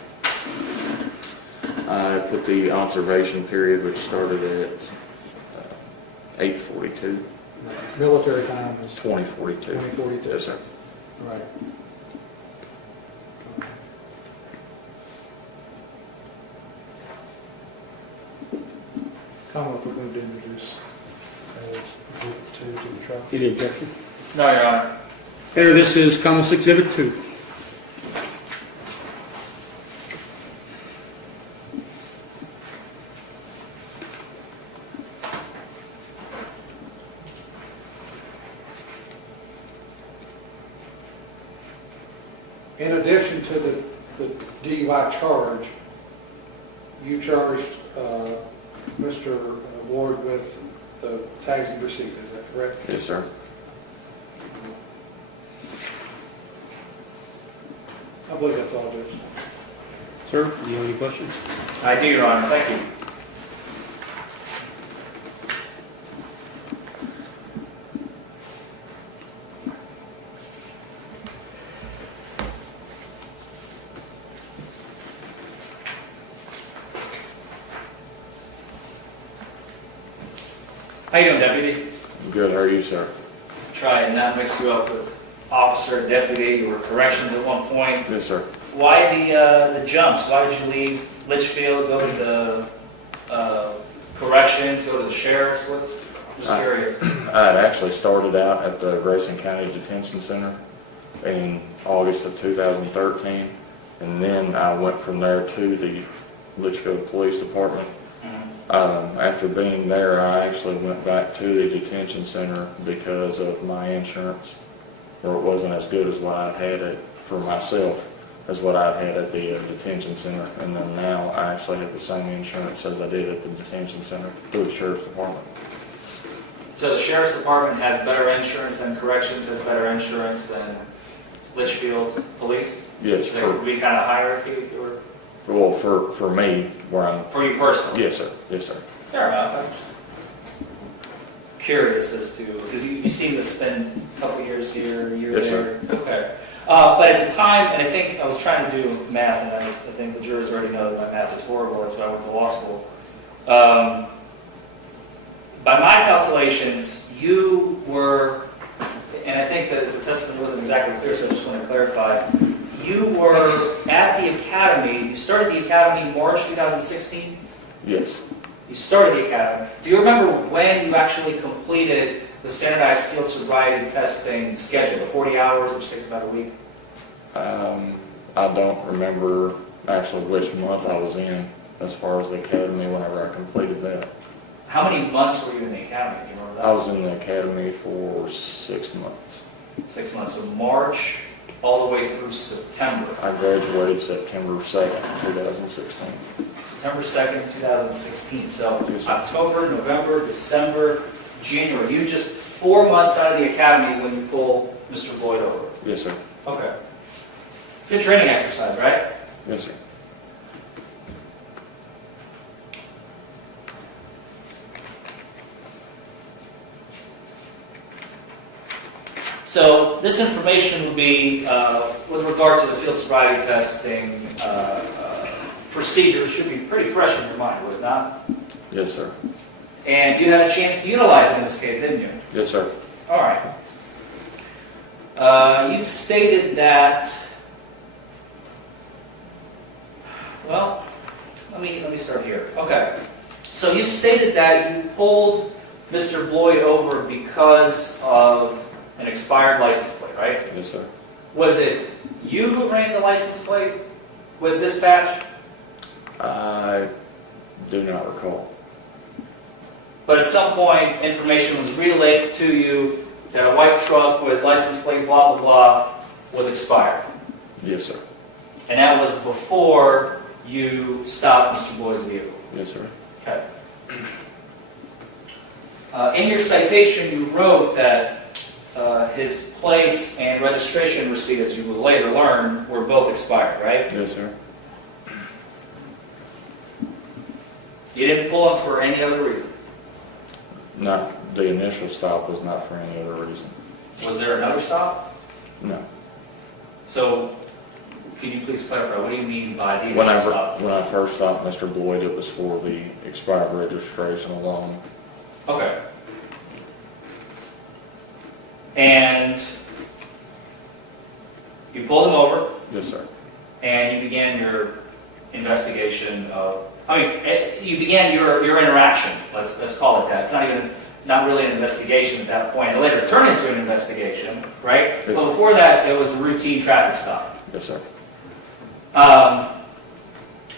I put the observation period, which started at 8:42. Military time is 20:42. 20:42. Yes, sir. All right. Commonwealth would move to introduce as Exhibit 2 to the trial. Any objection? No, Your Honor. Here, this is Commonwealth Exhibit 2. In addition to the DUI charge, you charged Mr. Ward with the tags and receipt, is that correct? Yes, sir. I believe that's all, Judge. Sir, do you have any questions? I do, Your Honor. Thank you. How you doing, Deputy? Good. How are you, sir? Try and not mix you up with officer, deputy, or corrections at one point. Yes, sir. Why the jumps? Why did you leave Litchfield, go to the corrections, go to the sheriff's? Just curious. I had actually started out at the Grayson County Detention Center in August of 2013, and then I went from there to the Litchfield Police Department After being there, I actually went back to the detention center because of my insurance, where it wasn't as good as what I had it for myself as what I had at the detention center. And then now I actually have the same insurance as I did at the detention center through the sheriff's department. So the sheriff's department has better insurance than corrections, has better insurance than Litchfield Police? Yes. There would be kind of hierarchy if you were... Well, for me, where I'm... For you personally? Yes, sir. Yes, sir. Fair enough. I'm just curious as to, because you seem to spend a couple years here, a year Yes, there. sir. Okay. But at the time, and I think I was trying to do math, and I think the jurors already know that my math is horrible. That's why I went to law school. By my calculations, you were, and I think that the testimony wasn't exactly clear, so I just want to clarify. You were at the academy, you started the academy March 2016? Yes. You started the academy. Do you remember when you actually completed the standardized field sobriety testing schedule, the 40 hours, which takes about a week? I don't remember actually which month I was in as far as the academy whenever I completed that. How many months were you in the academy? Do you remember that? I was in the academy for 6 months. 6 months. So March all the way through September. I graduated September 2nd, 2016. September 2nd, 2016. So October, November, December, January. You just 4 months out of the academy when you pull Mr. Boyd over. Yes, sir. Okay. Good training exercise, right? Yes, sir. So this information would be, with regard to the field sobriety testing procedure, should be pretty fresh in your mind, would it not? Yes, sir. And you had a chance to utilize it in this case, didn't you? Yes, sir. All right. You've stated that, well, let me start here. Okay. So you've stated that you pulled Mr. Boyd over because of an expired license plate, right? Yes, sir. Was it you who ran the license plate with dispatch? I do not recall. But at some point, information was relayed to you that a white truck with license plate blah, blah, blah was expired. Yes, sir. And that was before you stopped Mr. Boyd's vehicle. Yes, sir. Okay. In your citation, you wrote that his plates and registration receipt, as you will later learn, were both expired, right? Yes, sir. You didn't pull him for any other reason? No, the initial stop was not for any other reason. Was there another stop? No. So, can you please clarify, what do you mean by the initial stop? When I first stopped Mr. Boyd, it was for the expired registration alone. Okay. And you pulled him over? Yes, sir. And you began your investigation of, you began your interaction, let's call it that. It's not really an investigation at that point. It later turned into an investigation, right? Yes, But sir. before that, it was a routine traffic stop. Yes, sir.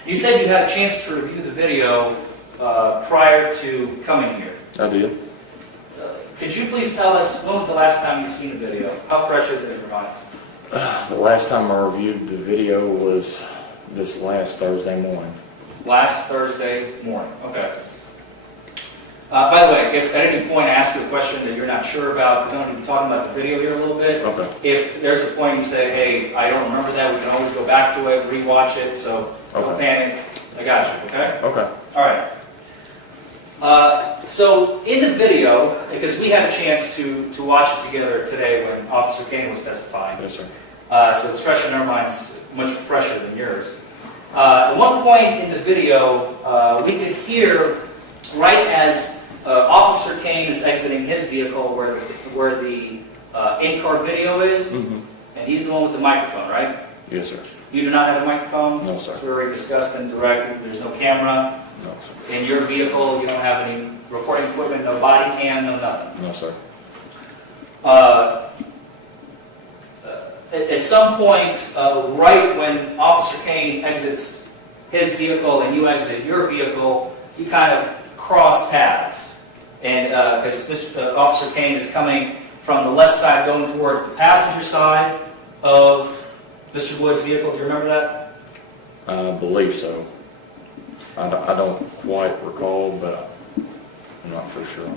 You said you had a chance to review the video prior to coming here. I did. Could you please tell us, when was the last time you've seen the video? How fresh is it in your mind? The last time I reviewed the video was this last Thursday morning. Last Thursday morning, okay. By the way, if at any point I ask you a question that you're not sure about, because I'm going to be talking about the video here a little bit, Okay. if there's a point you say, hey, I don't remember that, we can always go back to it, rewatch it, so don't panic. I got you, okay? Okay. All right. So in the video, because we had a chance to watch it together today when Officer Kane was testifying. Yes, sir. So it's fresh in our minds, much fresher than yours. At one point in the video, we could hear, right as Officer Kane is exiting his vehicle where the in-car video is, and he's the one with the microphone, right? Yes, sir. You do not have a microphone? No, sir. So we already discussed and directed. There's no camera. No, sir. In your vehicle, you don't have any recording equipment, no body cam, no nothing. No, sir. At some point, right when Officer Kane exits his vehicle and you exit your vehicle, you kind of cross paths. And because Officer Kane is coming from the left side going towards the passenger side of Mr. Wood's vehicle. Do you remember that? I believe so. I don't quite recall, but I'm not for sure.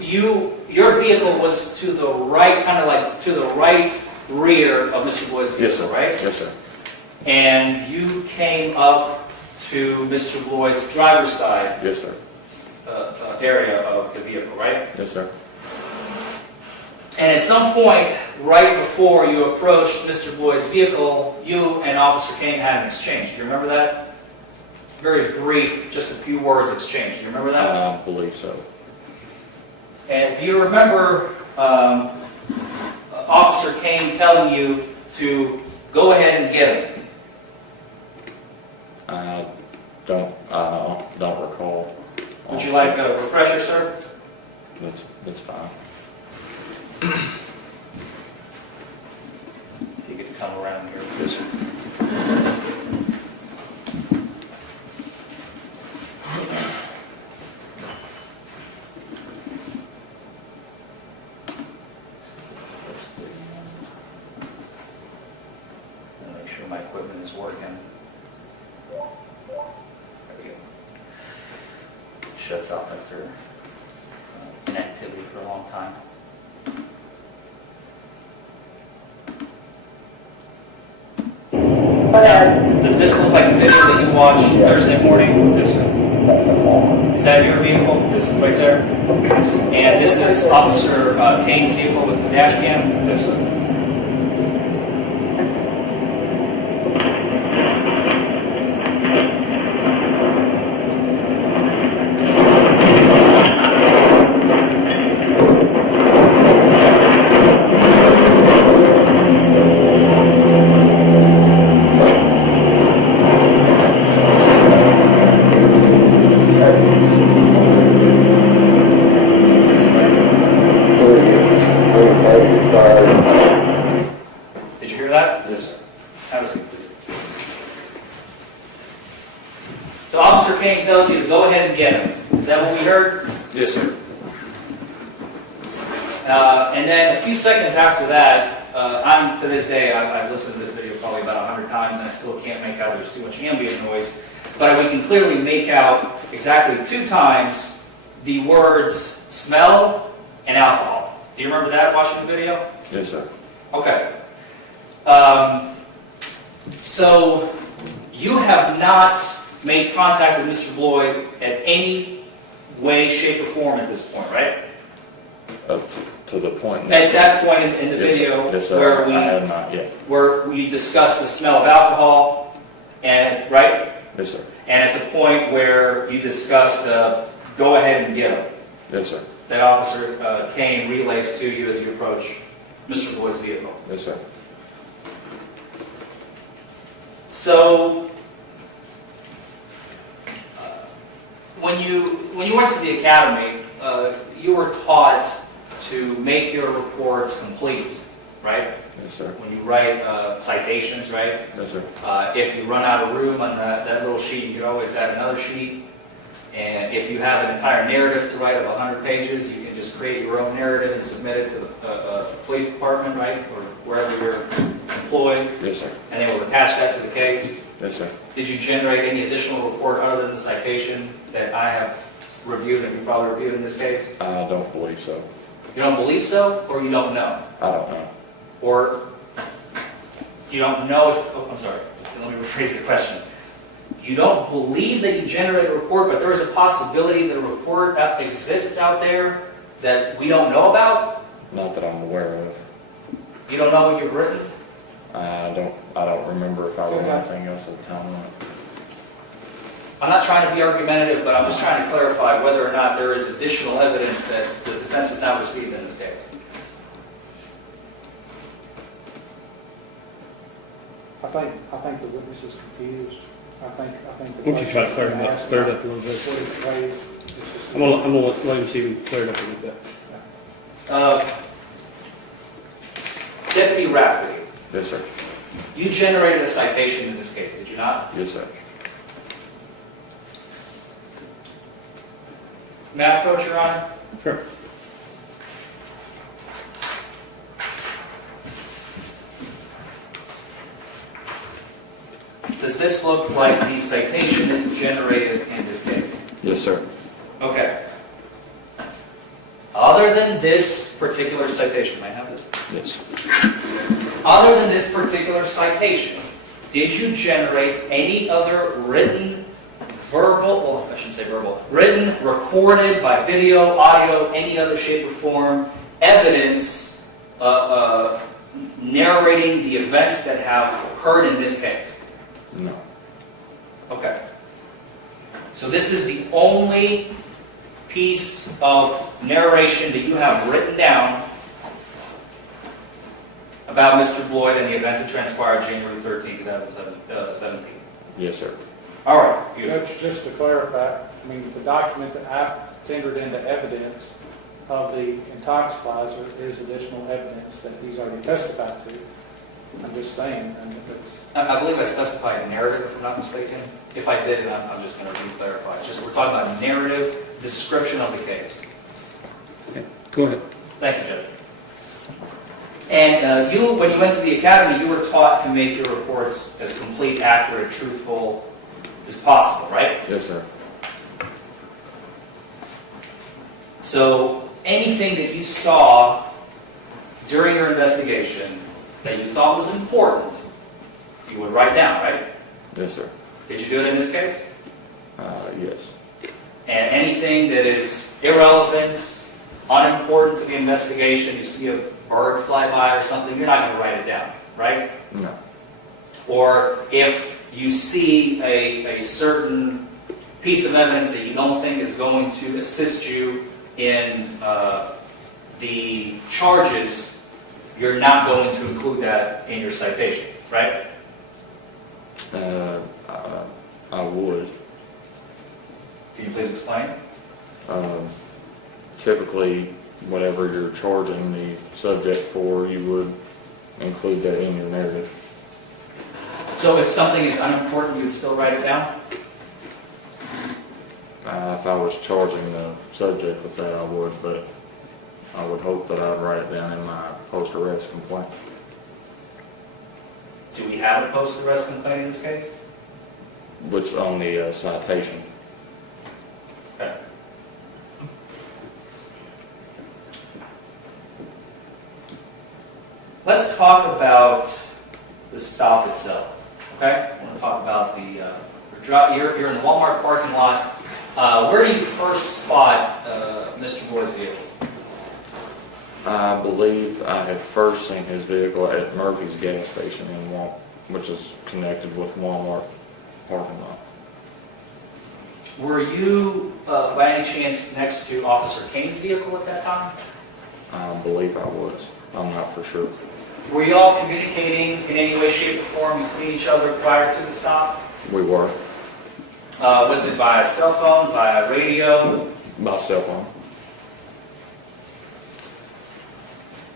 Your vehicle was to the right, kind of like to the right rear of Mr. Wood's vehicle, Yes, sir. right? Yes, sir. And you came up to Mr. Lloyd's driver's side Yes, sir. area of the vehicle, right? Yes, sir. And at some point, right before you approached Mr. Lloyd's vehicle, you and Officer Kane had an exchange. Do you remember that? Very brief, just a few words exchange. Do you remember that? I believe so. And do you remember Officer Kane telling you to go ahead and get him? I don't recall. Would you like a refresher, sir? That's fine. You could come around here. Yes, sir. Make sure my equipment is working. There we go. Shuts off after inactivity for a long time. Does this look like the video that you watched Thursday morning? Yes, sir. Is that your vehicle? This right there? And this is Officer Kane's vehicle with the dash cam? Yes, sir. Did you hear that? Yes, sir. Have a seat, please. So Officer Kane tells you to go ahead and get him. Is that what we heard? Yes, sir. And then a few seconds after that, to this day, I've listened to this video probably about 100 times, and I still can't make out there's too much ambient noise. But we can clearly make out exactly 2 times the words smell and alcohol. Do you remember that watching the video? Yes, sir. Okay. So you have not made contact with Mr. Lloyd at any way, shape, or form at this point, right? Up to the point. At that point in the Yes, video, yes, sir. where I have not yet. where we discussed the smell of alcohol, and right, Yes, sir. and at the point where you discussed go ahead and get him, Yes, sir. that Officer Kane relays to you as you approach Mr. Lloyd's vehicle. Yes, sir. So, when you went to the academy, you were taught to make your reports complete, right? Yes, sir. When you write citations, right? Yes, sir. If you run out of room on that little sheet, you can always add another sheet. And if you have an entire narrative to write of 100 pages, you can just create your own narrative and submit it to the police department, right? Or wherever you're employed. Yes, sir. And they will attach that to the case. Yes, sir. Did you generate any additional report other than the citation that I have reviewed and you probably reviewed in this case? I don't believe so. You don't believe so, or you don't know? I don't know. Or you don't know if, oh, I'm sorry, let me rephrase the question. You don't believe that you generated a report, but there is a possibility that a report exists out there that we don't know about? Not that I'm aware of. You don't know what you've written? I don't remember if I wrote anything else at the time. I'm not trying to be argumentative, but I'm just trying to clarify whether or not there is additional evidence that the defense has now received in this case. I think the witness is confused. I think the. Why don't you try to clear it up a little bit? I'm gonna let him see if he can clear it up a little bit. Deputy Rafferty, Yes, sir. you generated a citation in this case, did you not? Yes, sir. May I approach, Your Honor? Sure. Does this look like the citation that you generated in this case? Yes, sir. Okay. Other than this particular citation, may I have this? Yes. Other than this particular citation, did you generate any other written, verbal, well, I shouldn't say verbal, written, recorded by video, audio, any other shape or form, evidence narrating the events that have occurred in this case? No. Okay. So this is the only piece of narration that you have written down about Mr. Bloyd and the events that transpired January 13, 2017? Yes, sir. All right. Judge, just to clarify, I mean, the document that I tendered into evidence of the intoxilizer is additional evidence that he's already testified to. I'm just saying, and it's... I believe I specified a narrative, if I'm not mistaken. If I did, then I'm just going to re-clarify. It's just we're talking about narrative description of the case. Okay. Go ahead. Thank you, Judge. And you, when you went to the academy, you were taught to make your reports as complete, accurate, truthful as possible, right? Yes, sir. So anything that you saw during your investigation that you thought was important, you would write down, right? Yes, sir. Did you do it in this case? Yes. And anything that is irrelevant, unimportant to the investigation, you see a bird fly by or something, you're not going to write it down, right? No. Or if you see a certain piece of evidence that you don't think is going to assist you in the charges, you're not going to include that in your citation, right? I would. Can you please explain? Typically, whatever you're charging the subject for, you would include that in your narrative. So if something is unimportant, you would still write it down? If I was charging the subject with that, I would, but I would hope that I'd write it down in my post-arrest complaint. Do we have a post-arrest complaint in this case? Which on the citation. Okay. Let's talk about the stop itself. Okay? I want to talk about you're in the Walmart parking lot. Where do you first spot Mr. Bloyd's vehicle? I believe I had first seen his vehicle at Murphy's gas station in which is connected with Walmart parking lot. Were you, by any chance, next to Officer Kane's vehicle at that time? I believe I was. I'm not for sure. Were you all communicating in any way, shape, or form between each other prior to the stop? We were. Was it via cell phone, via radio? By cell phone.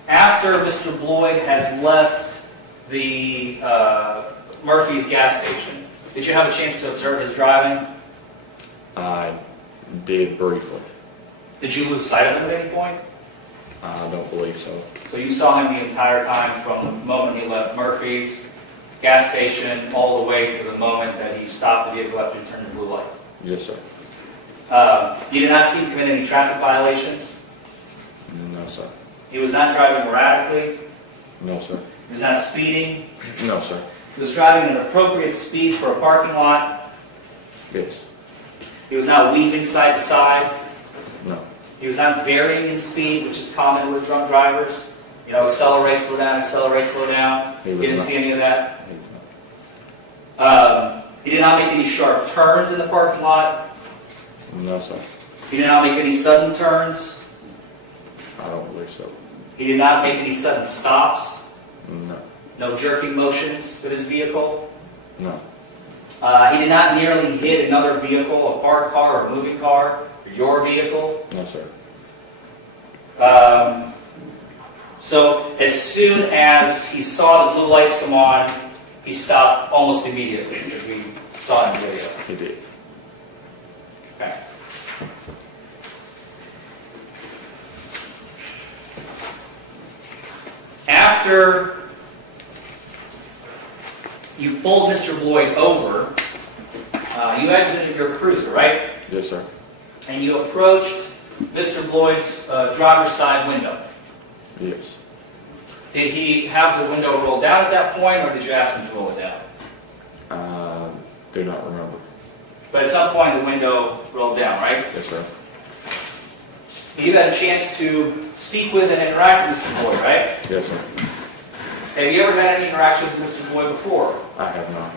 After Mr. Bloyd has left the Murphy's gas station, did you have a chance to observe his driving? I did briefly. Did you lose sight of him at any point? I don't believe so. So you saw him the entire time from the moment he left Murphy's gas station all the way to the moment that he stopped the vehicle after he turned the blue light? Yes, sir. You did not see him commit any traffic violations? No, sir. He was not driving erratically? No, sir. He was not speeding? No, sir. He was driving at an appropriate speed for a parking lot? Yes. He was not weaving side to side? No. He was not varying in speed, which is common with drunk drivers. You know, accelerate, slow down, accelerate, slow down. You didn't see any of that? He did not make any sharp turns in the parking lot? No, sir. He did not make any sudden turns? I don't believe so. He did not make any sudden stops? No. No jerking motions with his vehicle? No. He did not nearly hit another vehicle, a parked car or a moving car, or your vehicle? No, sir. So as soon as he saw the blue lights come on, he stopped almost immediately, as we saw in the video. He did. Okay. after you pulled Mr. Lloyd over, you exited your cruiser, right? Yes, sir. And you approached Mr. Lloyd's driver's side window. Yes. Did he have the window rolled down at that point, or did you ask him to roll it down? Do not remember. But at some point the window rolled down, right? Yes, sir. You had a chance to speak with and interact with Mr. Lloyd, right? Yes, sir. Have you ever had any interactions with Mr. Lloyd before? I have not.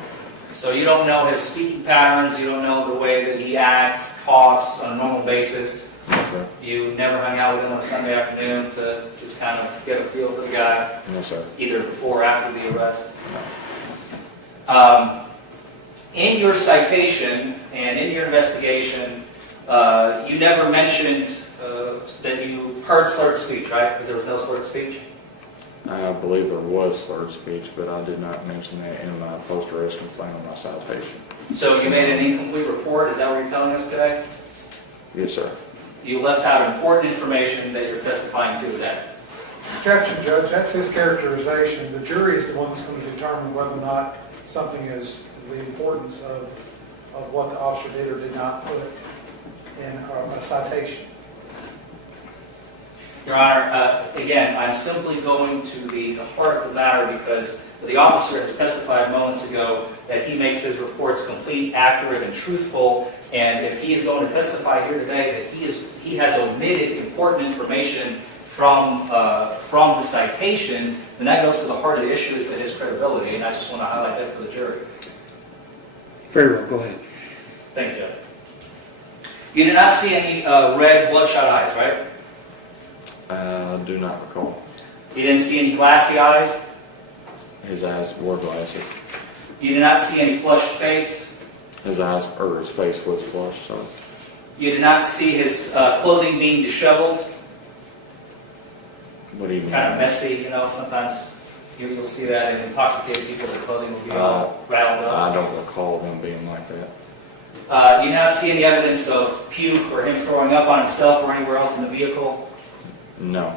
So you don't know his speaking patterns, you don't know the way that he acts, talks on a normal basis. Yes, sir. You never hung out with him on a Sunday afternoon to just kind of get a feel for the guy, No, sir. either before or after the arrest. In your citation and in your investigation, you never mentioned that you heard slurred speech, right? Because there was no slurred speech? I believe there was slurred speech, but I did not mention that in my post-arrest complaint on my citation. So you made an incomplete report, is that what you're telling us today? Yes, sir. You left out important information that you're testifying to today. Objection, Judge. That's his characterization. The jury is the one that's going to determine whether or not something is the importance of what the officer did or did not put in a citation. Your Honor, again, I'm simply going to the heart of the matter because the officer has testified moments ago that he makes his reports complete, accurate, and truthful. And if he is going to testify here today that he has omitted important information from the citation, then that goes to the heart of the issue as to his credibility. And I just want to highlight that for the jury. Very well, go ahead. Thank you, Judge. You did not see any red, bloodshot eyes, right? I do not recall. You didn't see any glassy eyes? His eyes were glassy. You did not see any flushed face? His eyes, or his face was flushed, sorry. You did not see his clothing being disheveled? What do you mean? Kind of messy, you know, sometimes you'll see that in intoxicated people, their clothing will be all rattled up. I don't recall them being like that. You did not see any evidence of puke or him throwing up on himself or anywhere else in the vehicle? No.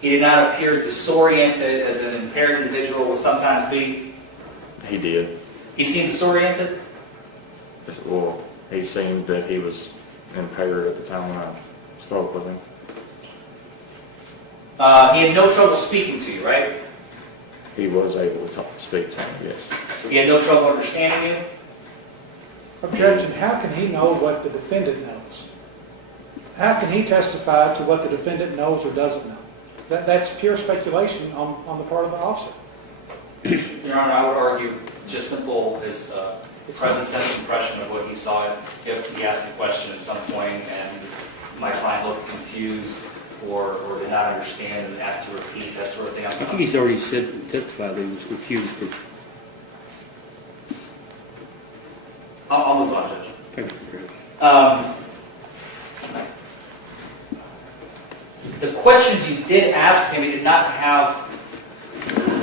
He did not appear disoriented as an impaired individual will sometimes be? He did. He seemed disoriented? Well, he seemed that he was impaired at the time when I spoke with him. He had no trouble speaking to you, right? He was able to speak to me, yes. He had no trouble understanding you? Objection. How can he know what the defendant knows? How can he testify to what the defendant knows or doesn't know? That's pure speculation on the part of the officer. Your Honor, I would argue just simple his present sense impression of what he saw if he asked a question at some point and my client looked confused or did not understand and asked to repeat, that sort of thing. I think he's already testified that he was confused. I'll move on, Judge. Thank you. The questions you did ask him, he did not have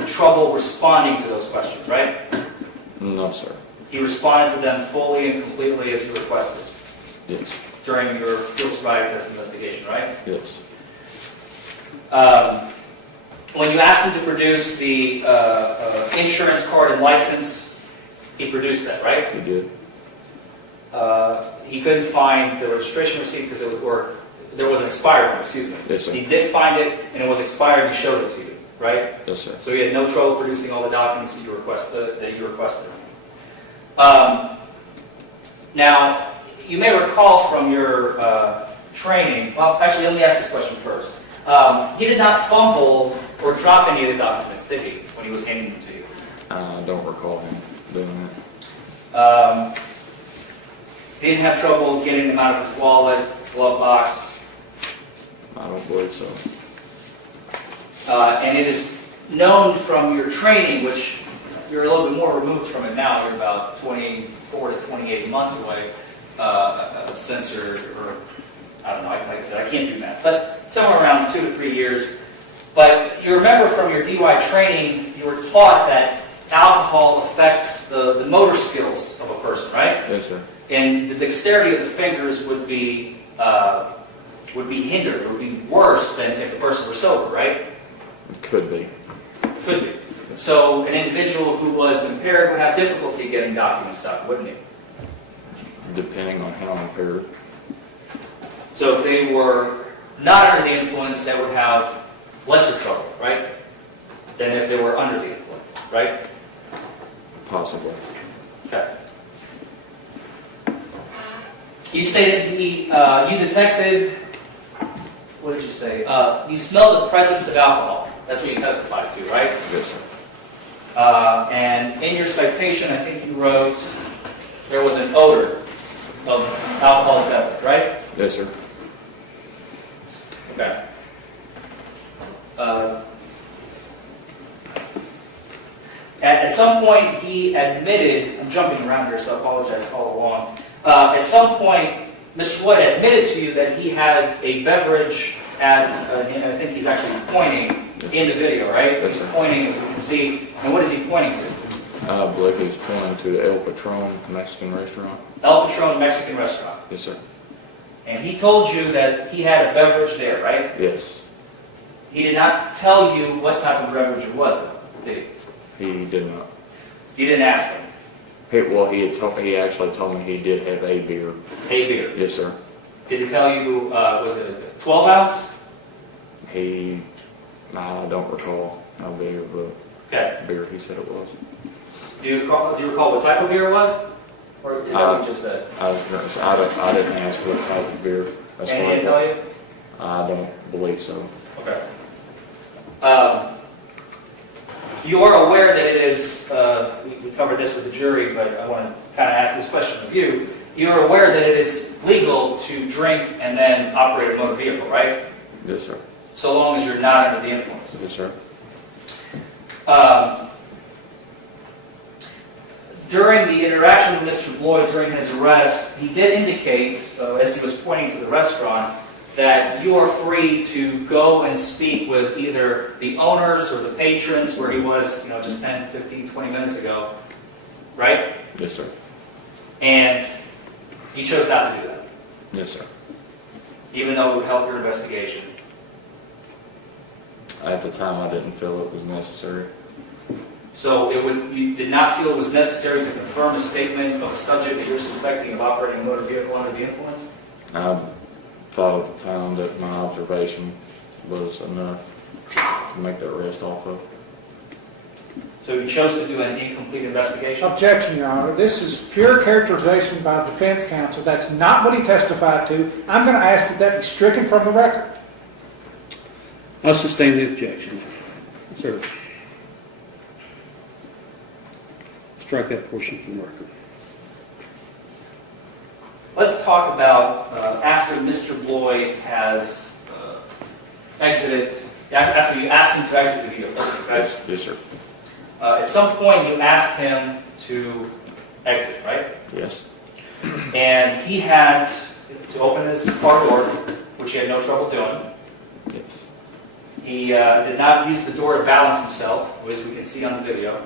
trouble responding to those questions, right? No, sir. He responded to them fully and completely as you requested? Yes. During your field sobriety test investigation, right? Yes. When you asked him to produce the insurance card and license, he produced that, right? He did. He couldn't find the registration receipt because there was an expired one, excuse me. Yes, sir. He did find it, and it was expired, he showed it to you, right? Yes, sir. So he had no trouble producing all the documents that you requested. Now, you may recall from your training, well, actually, let me ask this question first. He did not fumble or drop any of the documents, did he, when he was handing them to you? I don't recall him doing that. He didn't have trouble getting them out of his wallet, glove box? I don't believe so. And it is known from your training, which you're a little bit more removed from it now, you're about 24 to 28 months away, since or I don't know, like I said, I can't do math, but somewhere around 2 to 3 years. But you remember from your DUI training, you were taught that alcohol affects the motor skills of a person, right? Yes, sir. And the dexterity of the fingers would be hindered, would be worse than if the person were sober, right? It could be. Could be. So an individual who was impaired would have difficulty getting documents out, wouldn't he? Depending on how impaired. So if they were not under the influence, they would have lesser trouble, right? Than if they were under the influence, right? Possibly. Okay. You stated you detected, what did you say? You smelled the presence of alcohol. That's what you testified to, right? Yes, sir. And in your citation, I think you wrote there was an odor of alcoholic beverage, right? Yes, sir. Okay. At some point, he admitted, I'm jumping around here, so I apologize, follow along. At some point, Mr. Floyd admitted to you that he had a beverage at, and I think he's actually pointing in the video, right? Yes, He's sir. pointing, as we can see. And what is he pointing to? I believe he's pointing to the El Patron Mexican restaurant. El Patron Mexican restaurant. Yes, sir. And he told you that he had a beverage there, right? Yes. He did not tell you what type of beverage it was, though, did he? He did not. You didn't ask him. He actually told me he did have a beer. A beer. Yes, sir. Did he tell you, was it a 12 ounce? I don't recall how big of Okay. a beer he said it was. Do you recall what type of beer it was? Or is that what you just said? I didn't ask what type of beer. And he didn't tell you? I don't believe so. Okay. You are aware that it is, we covered this with the jury, but I want to kind of ask this question of you. You are aware that it is legal to drink and then operate a motor vehicle, right? Yes, sir. So long as you're not under the influence. Yes, sir. During the interaction with Mr. Floyd during his arrest, he did indicate, as he was pointing to the restaurant, that you are free to go and speak with either the owners or the patrons where he was, just 10, 15, 20 minutes ago, right? Yes, sir. And you chose not to do that, Yes, sir. even though it would help your investigation. At the time, I didn't feel it was necessary. So you did not feel it was necessary to confirm a statement of a subject that you're suspecting of operating a motor vehicle under the influence? I thought at the time that my observation was enough to make the arrest off of. So you chose to do an incomplete investigation? Objection, Your Honor. This is pure characterization by defense counsel. That's not what he testified to. I'm going to ask that that be stricken from the record. I'll sustain the objection. Sir. Strike that portion from the record. Let's talk about after Mr. Bloy has exited, after you asked him to exit the vehicle, right? Yes, sir. At some point you asked him to exit, right? Yes. And he had to open his car door, which he had no trouble doing. Yes. He did not use the door to balance himself, as we can see on the video,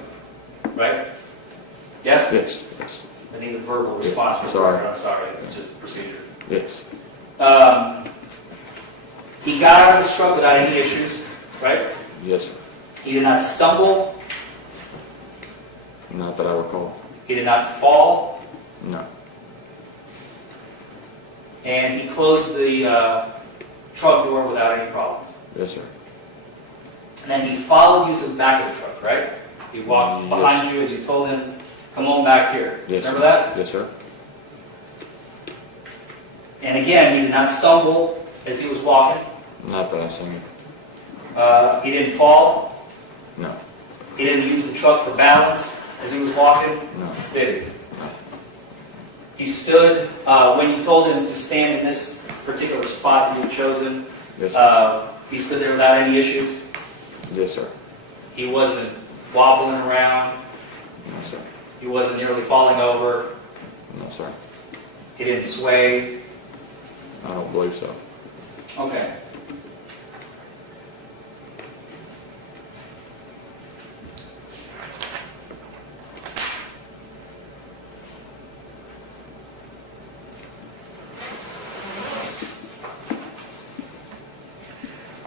right? Yes? Yes. Yes. I need a verbal response for Sorry. I'm sorry, it's just procedure. Yes. He got out of his truck without any issues, right? Yes, sir. He did not stumble. Not that I recall. He did not fall. No. And he closed the truck door without any problems. Yes, sir. And then he followed you to the back of the truck, right? He walked behind you as you told him, come on back here. Yes, Remember sir. that? Yes, sir. And again, he did not stumble as he was walking. Not that I seen. He didn't fall. No. He didn't use the truck for balance as he was walking. No. Did he? He stood, when you told him to stand in this particular spot that you had chosen, Yes, sir. he stood there without any issues. Yes, sir. He wasn't wobbling around. No, sir. He wasn't nearly falling over. No, sir. He didn't sway. I don't believe so. Okay.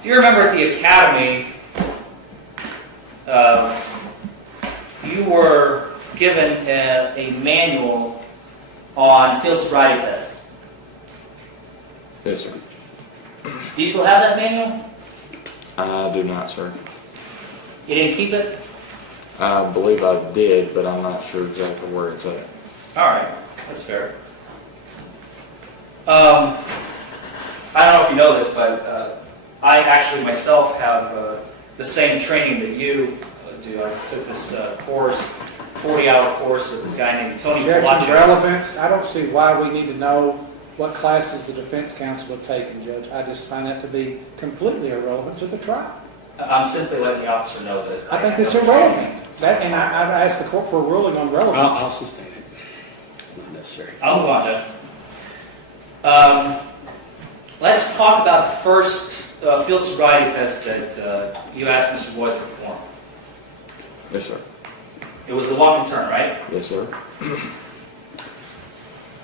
Do you remember at the academy, given a manual on field sobriety tests. Yes, sir. Do you still have that manual? I do not, sir. You didn't keep it? I believe I did, but I'm not sure exactly where it's at. All right, that's fair. I don't know if you know this, but I actually myself have the same training that you do. I took this course, 40-hour course with this guy named Tony Objection Blatches. relevance, I don't see why we need to know what classes the defense counsel have taken, Judge. I just find that to be completely irrelevant to the trial. I'm simply letting the officer know that. I think it's irrelevant. And I've asked the court for a ruling on relevance. I'll sustain it. It's not necessary. I'll move on, Judge. Let's talk about the first field sobriety test that you asked Mr. Boyd to perform. Yes, sir. It was the walk and turn, right? Yes, sir.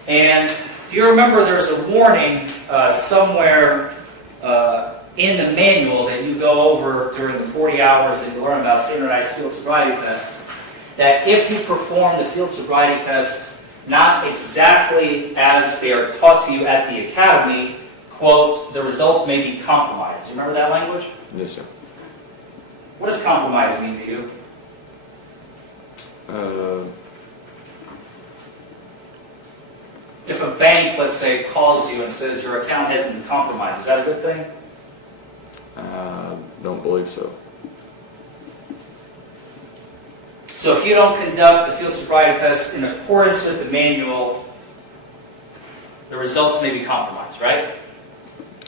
And do you remember there's a warning somewhere in the manual that you go over during the 40 hours that you learn about standardized field sobriety tests, that if you perform the field sobriety tests not exactly as they are taught to you at the academy, quote, the results may be compromised. Do you remember that language? Yes, sir. What does compromise mean to you? If a bank, let's say, calls you and says your account has been compromised, is that a good thing? Don't believe so. So if you don't conduct the field sobriety test in accordance with the manual, the results may be compromised, right?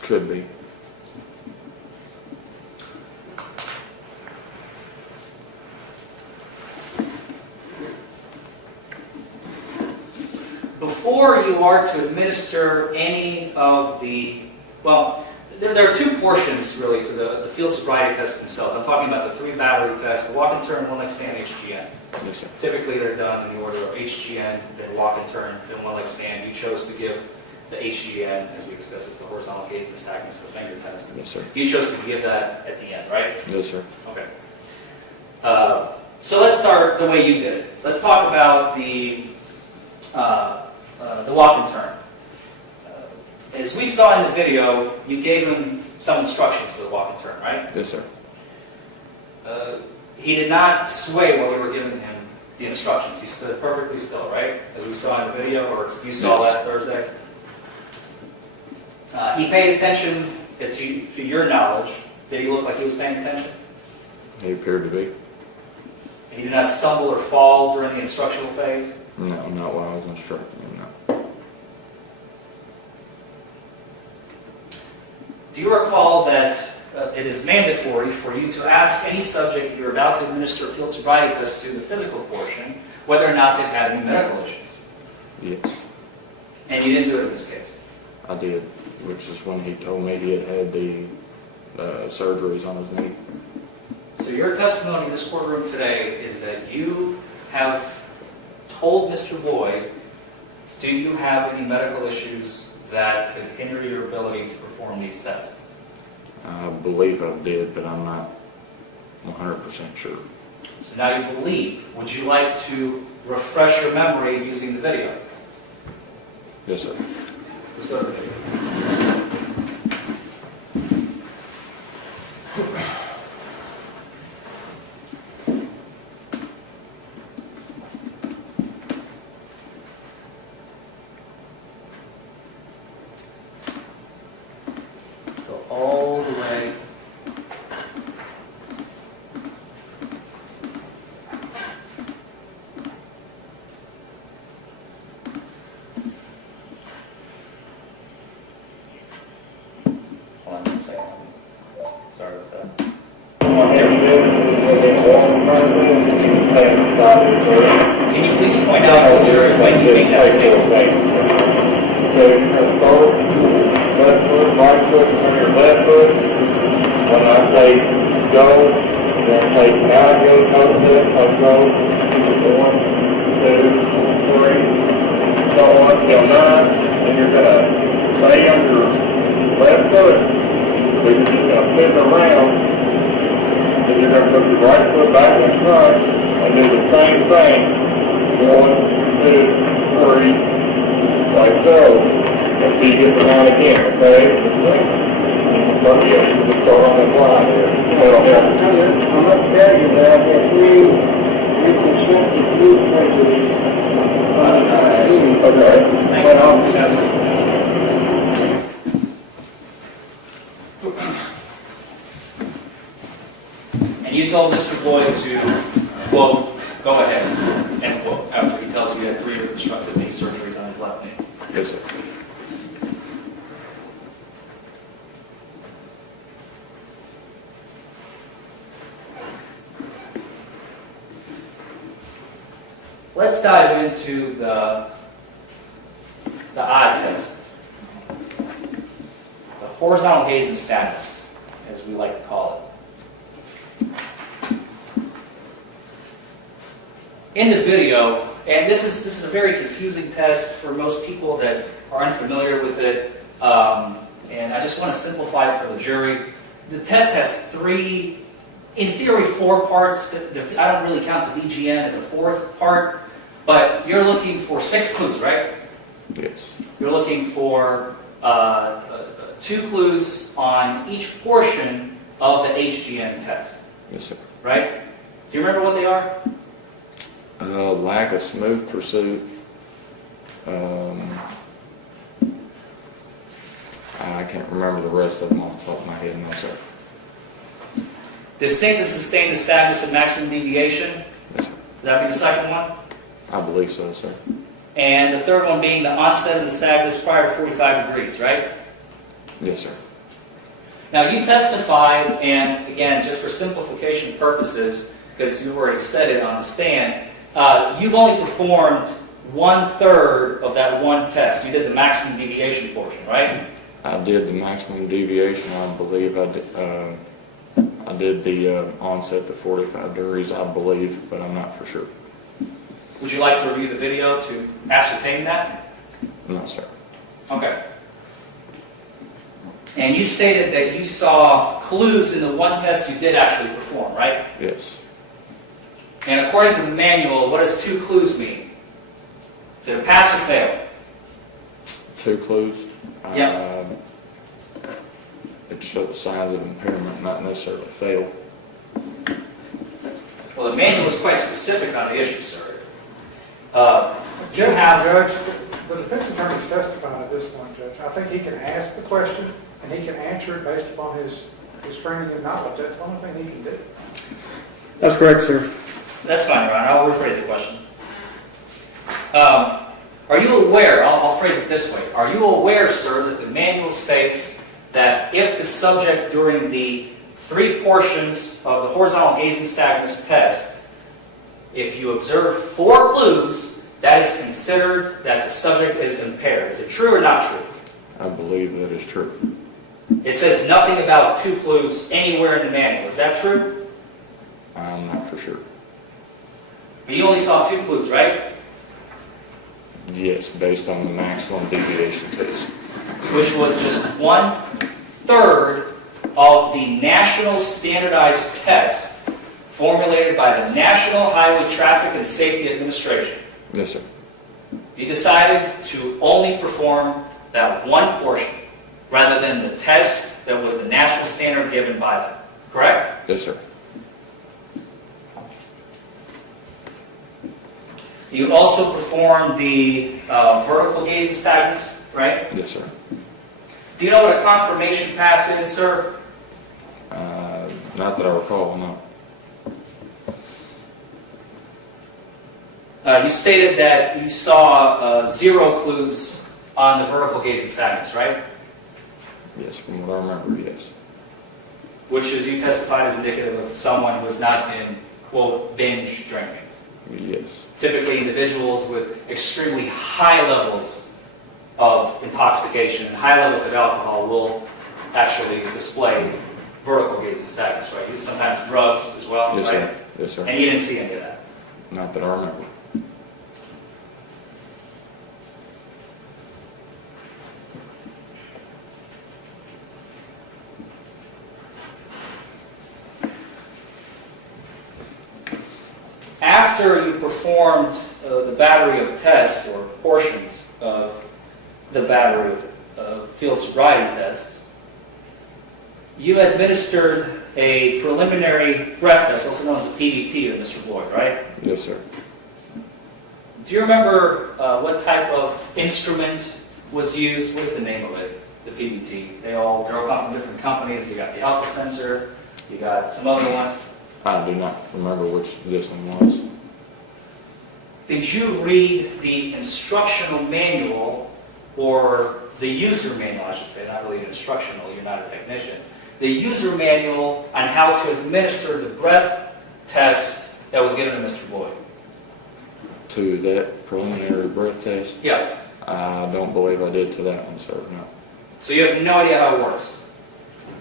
Could be. Before you are to administer any of the, well, there are two portions really to the field sobriety tests themselves. I'm talking about the 3 battery tests, the walk and turn, one leg stand, HGN. Yes, sir. Typically they're done in the order of HGN, then walk and turn, then one leg stand. You chose to give the HGN, as we discussed, it's the horizontal gaze and stackness, the finger test. Yes, sir. You chose to give that at the end, right? Yes, sir. Okay. So let's start the way you did it. Let's talk about the walk and turn. As we saw in the video, you gave him some instructions for the walk and turn, right? Yes, sir. He did not sway while we were giving him the instructions. He stood perfectly still, right? As we saw in the video, or you saw last Thursday. He paid attention, to your knowledge. Did he look like he was paying attention? He appeared to be. He did not stumble or fall during the instructional phase? No, not while I was instructing him, no. Do you recall that it is mandatory for you to ask any subject you're about to administer a field sobriety test to, the physical portion, whether or not they've had any medical issues? Yes, And you didn't do it in this case? I did, which is when he told me he had had the surgeries on his knee. So your testimony in this courtroom today is that you have told Mr. Boyd, do you have any medical issues that could hinder your ability to perform these tests? I believe I did, but I'm not 100% sure. So now you believe. Would you like to refresh your memory using the video? Yes, sir. Let's go to the video. Go all the way. Hold on one second. Sorry about that. Can you please point out to the jury when you make that statement? Left foot, right foot, turn your left foot. When I say go, you're going to say now go, toe step, toe go. 1, 2, 3, so on till 9. Then you're going to lay on your left foot. Then you're just going to flip around. Then you're going to put your right foot back in front and do the same thing. down again, okay? But yeah, just go on the fly here. Well, I must tell you that I've had three reconstructive knee surgeries. And you told Mr. Boyd to, quote, go ahead, end quote, after he tells you he had 3 reconstructive knee surgeries on his left knee. Yes, sir. Let's dive into the eye test. The horizontal gaze and status, as we like to call it. In the video, and this is a very confusing test for most people that are unfamiliar with it, and I just want to simplify it for the jury. The test has 3, in theory 4 parts. I don't really count the VGN as a 4th part, but you're looking for 6 clues, right? Yes. You're looking for 2 clues on each portion of the HGN test. Yes, sir. Right? Do you remember what they are? Lack of smooth pursuit. I can't remember the rest of them off the top of my head, no, sir. Distinct and sustained nystagmus and maximum deviation. Yes, sir. Would that be the second one? I believe so, sir. And the third one being the onset of the nystagmus prior to 45 degrees, right? Yes, sir. Now you testified, and again, just for simplification purposes, because you already said it on the stand, you've only performed 1/3 of that one test. You did the maximum deviation portion, right? I did the maximum deviation, I believe. I did the onset to 45 degrees, I believe, but I'm not for sure. Would you like to review the video to ascertain that? No, sir. Okay. And you stated that you saw clues in the one test you did actually perform, right? Yes. And according to the manual, what does 2 clues mean? Is it a pass or fail? 2 clues? Yeah. It shows signs of impairment, not necessarily fail. Well, the manual is quite specific on the issue, sir. Judge, the defense attorney's testified at this point, Judge. I think he can ask the question and he can answer it based upon his training and knowledge. That's the only thing he can do. That's correct, sir. That's fine, Your Honor. I'll rephrase the question. Are you aware, I'll phrase it this way, are you aware, sir, that the manual states that if the subject during the 3 portions of the horizontal gaze and nystagmus test, if you observe 4 clues, that is considered that the subject is impaired. Is it true or not true? I believe that is true. It says nothing about 2 clues anywhere in the manual. Is that true? I'm not for sure. But you only saw 2 clues, right? Yes, based on the maximum deviation test. Which was just 1/3 of the national standardized test formulated by the National Highway Traffic and Safety Administration. Yes, sir. You decided to only perform that 1 portion rather than the test that was the national standard given by them, correct? Yes, sir. You also performed the vertical gaze nystagmus, right? Yes, sir. Do you know what a confirmation pass is, sir? Not that I recall, no. You stated that you saw 0 clues on the vertical gaze nystagmus, right? Yes, from what I remember, yes. Which, as you testified, is indicative of someone who has not been, quote, binge drinking. Yes. Typically individuals with extremely high levels of intoxication and high levels of alcohol will actually display vertical gaze nystagmus, right? Sometimes drugs as well, Yes, right? sir. Yes, sir. And you didn't see any of that. Not that I remember. After you performed the battery of tests or portions of the battery of field sobriety test. You administered a preliminary breath test, also known as a PDT, to Mr. Boyd, right? Yes, sir. Do you remember what type of instrument was used? What is the name of it, the PDT? They're all come from different companies. You got the alpha sensor, you got some other ones. I do not remember which this one was. Did you read the instructional manual, or the user manual, I should say, not really instructional, you're not a technician, the user manual on how to administer the breath test that was given to Mr. Boyd? To that preliminary breath test? Yeah. I don't believe I did to that one, sir, no. So you have no idea how it works?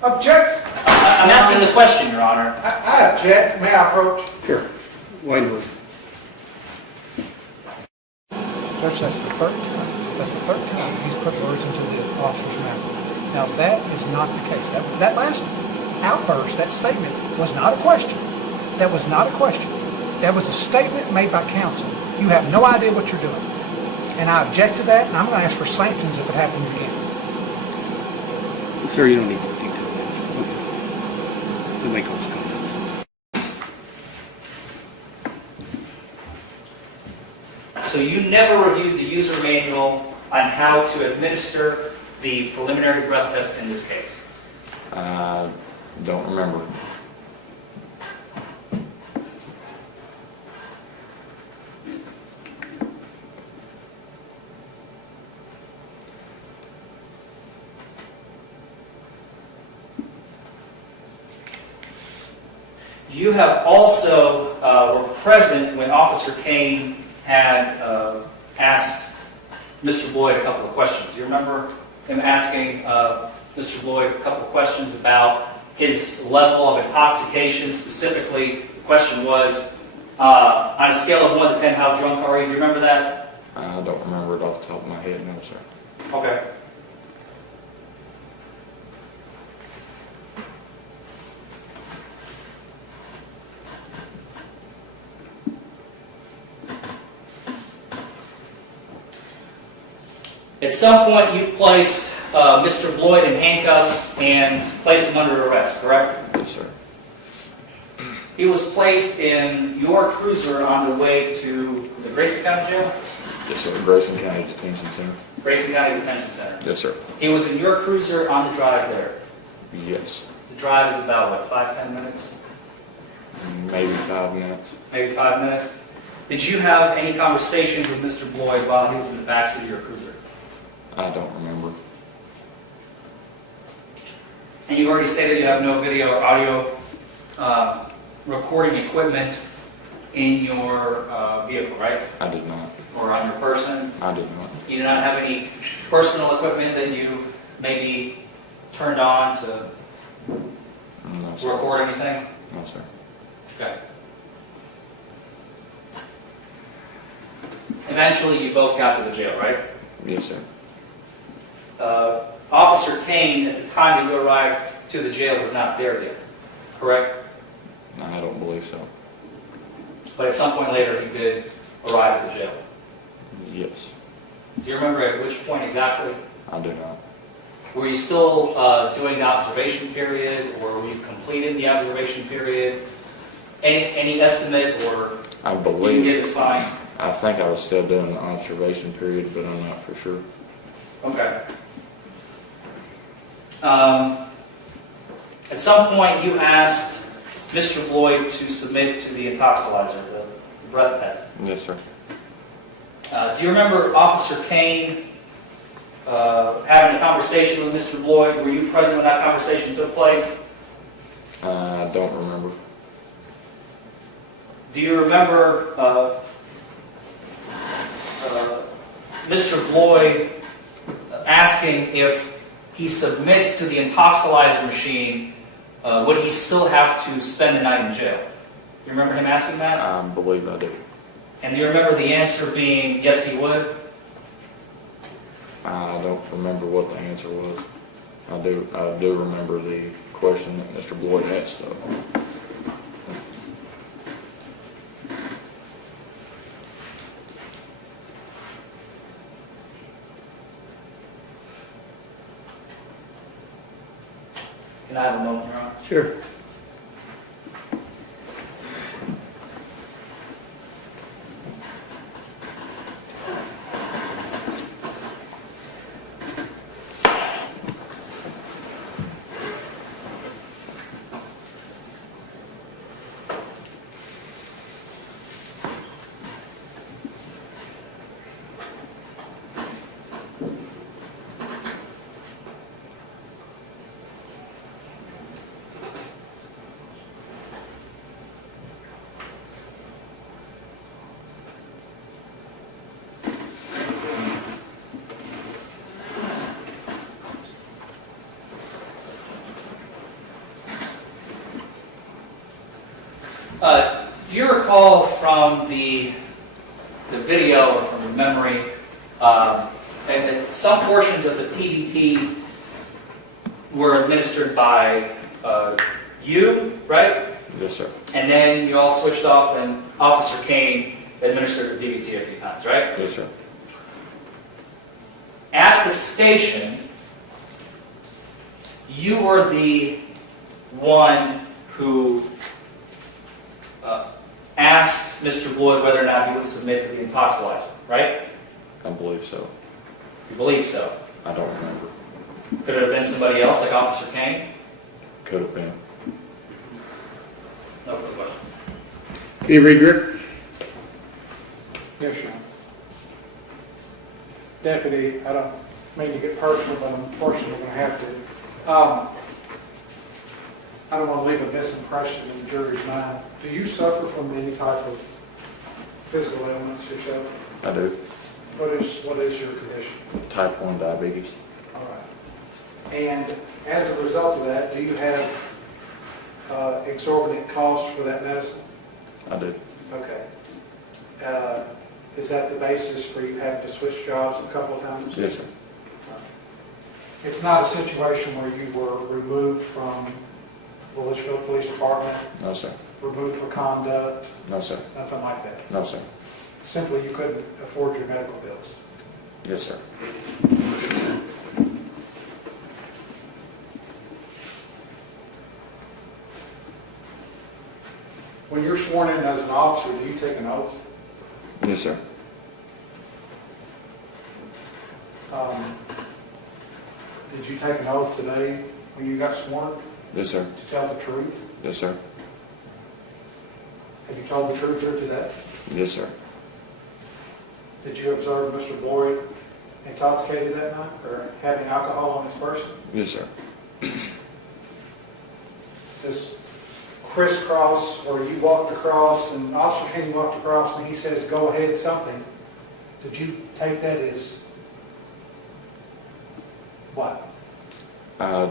Object. I'm asking the question, Your Honor. I object. May I approach? Sure. Wait a minute. Judge, that's the third time. That's the third time he's put words into the officer's mouth. Now, that is not the case. That last outburst, that statement, was not a question. That was not a question. That was a statement made by counsel. You have no idea what you're doing. And I object to that, and I'm going to ask for sanctions if it happens again. Sir, you don't need to detail that. We'll make those comments. So you never reviewed the user manual on how to administer the preliminary breath test in this case? I don't remember. You have also were present when Officer Kane had asked Mr. Boyd a couple of questions. Do you remember him asking Mr. Boyd a couple of questions about his level of intoxication? Specifically, the question was, on a scale of 1 to 10, how drunk are you? Do you remember that? I don't remember it off the top of my head, no, sir. Okay. At some point, you placed Mr. Boyd in handcuffs and placed him under arrest, correct? Yes, sir. He was placed in your cruiser on the way to, was it Grayson County Jail? Yes, sir. Grayson County Detention Center. Grayson County Detention Center. Yes, sir. He was in your cruiser on the drive there. Yes. The drive is about, what, 5-10 minutes? Maybe 5 minutes. Maybe 5 minutes. Did you have any conversations with Mr. Boyd while he was in the backseat of your cruiser? I don't remember. And you already stated you have no video or audio recording equipment in your vehicle, right? I did not. Or on your person? I did not. You do not have any personal equipment that you maybe turned on to No, sir. record anything? No, sir. Okay. Eventually, you both got to the jail, right? Yes, sir. Officer Kane, at the time that you arrived to the jail, was not there yet, correct? I don't believe so. But at some point later, he did arrive at the jail. Yes. Do you remember at which point exactly? I do not. Were you still doing the observation period, or were you completed the observation period? Any estimate, or I you can believe. get this fine? I think I was still doing the observation period, but I'm not for sure. Okay. At some point, you asked Mr. Boyd to submit to the intoxilizer, the breath test. Yes, sir. Do you remember Officer Kane having a conversation with Mr. Boyd? Were you present when that conversation took place? I don't remember. Do you remember Mr. Boyd asking if he submits to the intoxilizer machine, would he still have to spend the night in jail? You remember him asking that? I believe I do. And do you remember the answer being, yes, he would? I don't remember what the answer was. I do remember the question that Mr. Boyd asked, though. Can I have a moment, Your Honor? Sure. Do you recall from the video or from the memory, and some portions of the PBT were administered by you, right? Yes, sir. And then you all switched off and Officer Kane administered the PBT a few times, right? Yes, sir. At the station, you were the one who asked Mr. Bloyd whether or not he would submit to the intoxilizer, right? I believe so. You believe so? I don't remember. Could it have been somebody else, like Officer Kane? Could have been. No further questions. Can you read, Rick? Yes, Your Honor. Deputy, I don't mean to get personal, but unfortunately we're going to have to. I don't want to leave a misimpression in the jury's mind. Do you suffer from any type of physical ailments yourself? I do. What is your condition? Type 1 diabetes. All right. And as a result of that, do you have exorbitant costs for that medicine? I do. Okay. Is that the basis for you having to switch jobs a couple of times? Yes, sir. It's not a situation where you were removed from the Louisville Police Department, No, sir. removed for conduct, No, sir. nothing like that. No, sir. Simply you couldn't afford your medical bills. Yes, sir. When you're sworn in as an officer, do you take an oath? Yes, sir. Did you take an oath today when you got sworn Yes, sir. to tell the truth? Yes, sir. Have you told the truth here today? Yes, sir. Did you observe Mr. Boyd intoxicated that night or having alcohol on his person? Yes, sir. This crisscross where you walked across and Officer Kenny walked across and he says, go ahead, something. Did you take that as what? I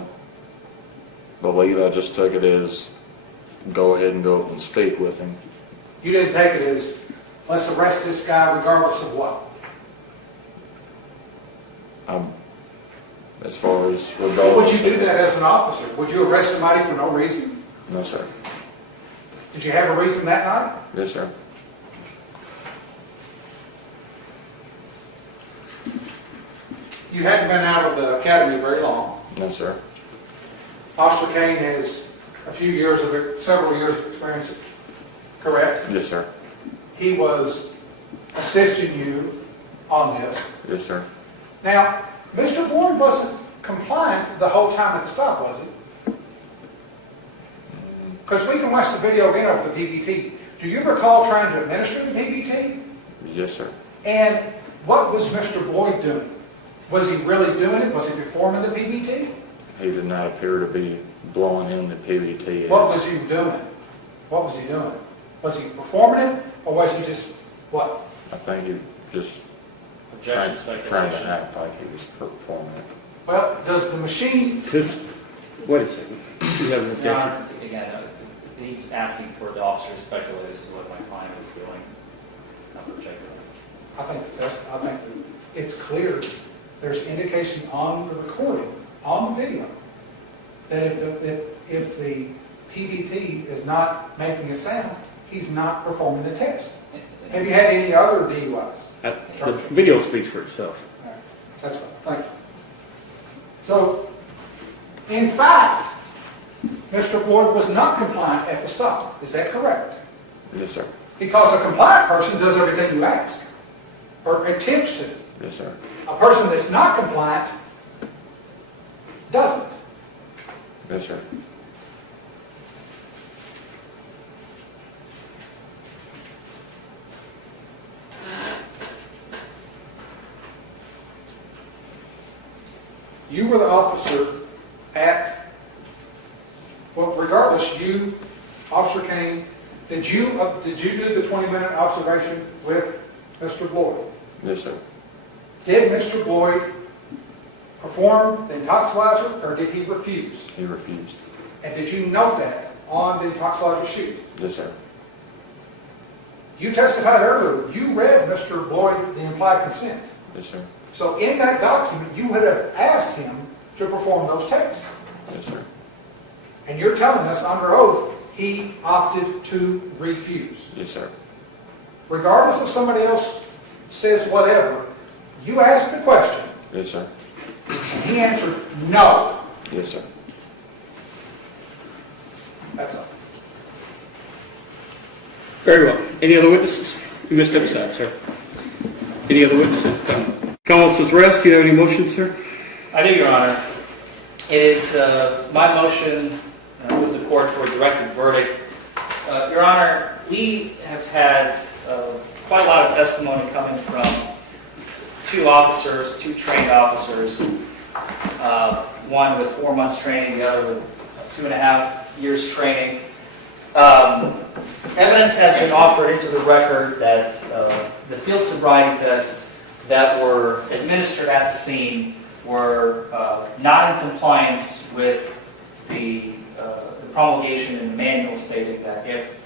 believe I just took it as go ahead and go up and speak with him. You didn't take it as let's arrest this guy regardless of what? As far as Well, would you do that as an officer? Would you arrest somebody for no reason? No, sir. Did you have a reason that night? Yes, sir. You hadn't been out of the academy very long. No, sir. Officer Kane has several years of experience, correct? Yes, sir. He was assisting you on this. Yes, sir. Now, Mr. Boyd wasn't compliant the whole time at the stop, was he? Because we can watch the video again of the PBT. Do you recall trying to administer the PBT? Yes, sir. And what was Mr. Boyd doing? Was he really doing it? Was he performing the PBT? He did not appear to be blowing in the PBT. What was he doing? What was he doing? Was he performing it, or was he just what? I think he just Objection, trying to act like he was performing it. Well, does the machine? Wait a second. You have an Your objection? Honor, again, he's asking for the officer to speculate as to what my client was doing. Not projecting. I think that it's clear. There's indication on the recording, on the video, that if the PBT is not making a sound, he's not performing the test. Have you had any other DUIs? The video speaks for itself. All right. That's fine. Thank you. So, in fact, Mr. Boyd was not compliant at the stop. Is that correct? Yes, sir. Because a compliant person does everything you ask, or attempts to. Yes, sir. A person that's not compliant doesn't. Yes, sir. You were the officer at, well, regardless, you, Officer Kane, did you do the 20-minute observation with Mr. Boyd? Yes, sir. Did Mr. Boyd perform the intoxilizer, or did he refuse? He refused. And did you note that on the intoxilizer sheet? Yes, sir. You testified earlier, you read Mr. Boyd the implied consent. Yes, sir. So in that document, you would have asked him to perform those tests. Yes, sir. And you're telling us under oath, he opted to refuse. Yes, sir. Regardless if somebody else says whatever, you asked the question, Yes, sir. and he answered no. Yes, sir. That's all. Very well. Any other witnesses? You missed episode, sir. Any other witnesses? Council's rest. Do you have any motions, sir? I do, Your Honor. It is my motion with the court for a directed verdict. Your Honor, we have had quite a lot of testimony coming from two trained officers, one with 4 months training, the other with 2.5 years training. Evidence has been offered into the record that the field sobriety tests that were administered at the scene were not in compliance with the promulgation in the manual stating that if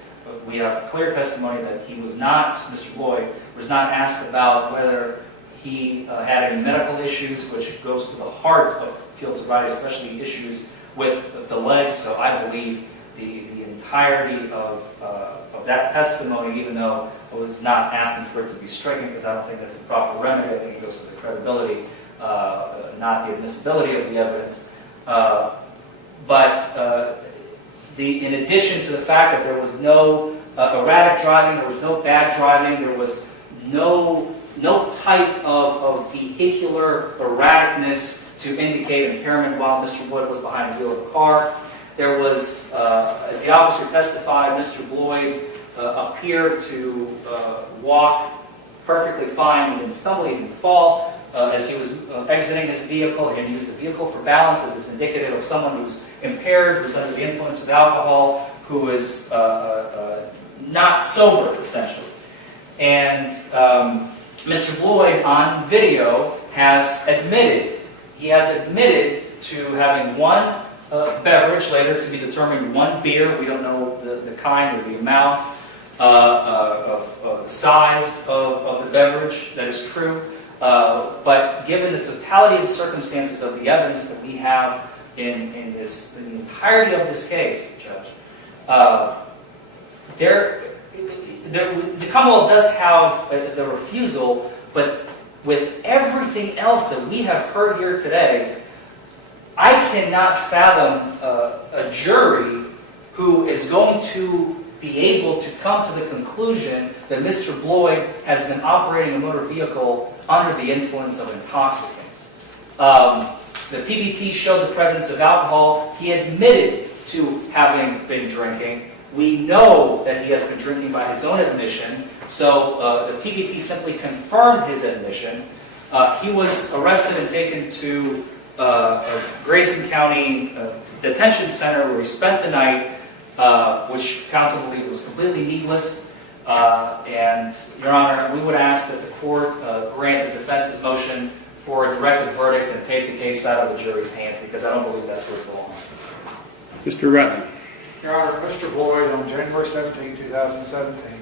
we have clear testimony that he was not, Mr. Boyd, was not asked about whether he had any medical issues, which goes to the heart of field sobriety, especially issues with the legs. So I believe the entirety of that testimony, even though I was not asking for it to be stricken, because I don't think that's the proper remedy. I think it goes to the credibility, not the admissibility of the evidence. In addition to the fact that there was no erratic driving, there was no bad driving, there was no type of vehicular erraticness to indicate impairment while Mr. Boyd was behind the wheel of the car. There was, as the officer testified, Mr. Boyd appeared to walk perfectly fine. He didn't stumble, he didn't fall. As he was exiting his vehicle, he had used the vehicle for balance as is indicative of someone who's impaired, who's under the influence of alcohol, who is not sober, essentially. And Mr. Boyd, on video, has admitted to having one beverage, later to be determined one beer. We don't know the kind or the amount of size of the beverage. That is true. But given the totality of the of the evidence that we have in the entirety of this case, Judge, the Commonwealth does have the refusal, but with everything else that we have heard here today, I cannot fathom a jury who is going to be able to come to the conclusion that Mr. Boyd has been operating a motor vehicle under the influence of intoxicants. The PBT showed the presence of alcohol. He admitted to having been drinking. We know that he has been drinking by his own admission, so the PBT simply confirmed his admission. He was arrested and taken to Grayson County Detention Center where he spent the night, which counsel believed was completely needless. And, Your Honor, we would ask that the court grant the defense's motion for a directed verdict and take the case out of the jury's hands, because I don't believe that's where it belongs. Mr. Ratner. Your Honor, Mr. Boyd on January 17, 2017,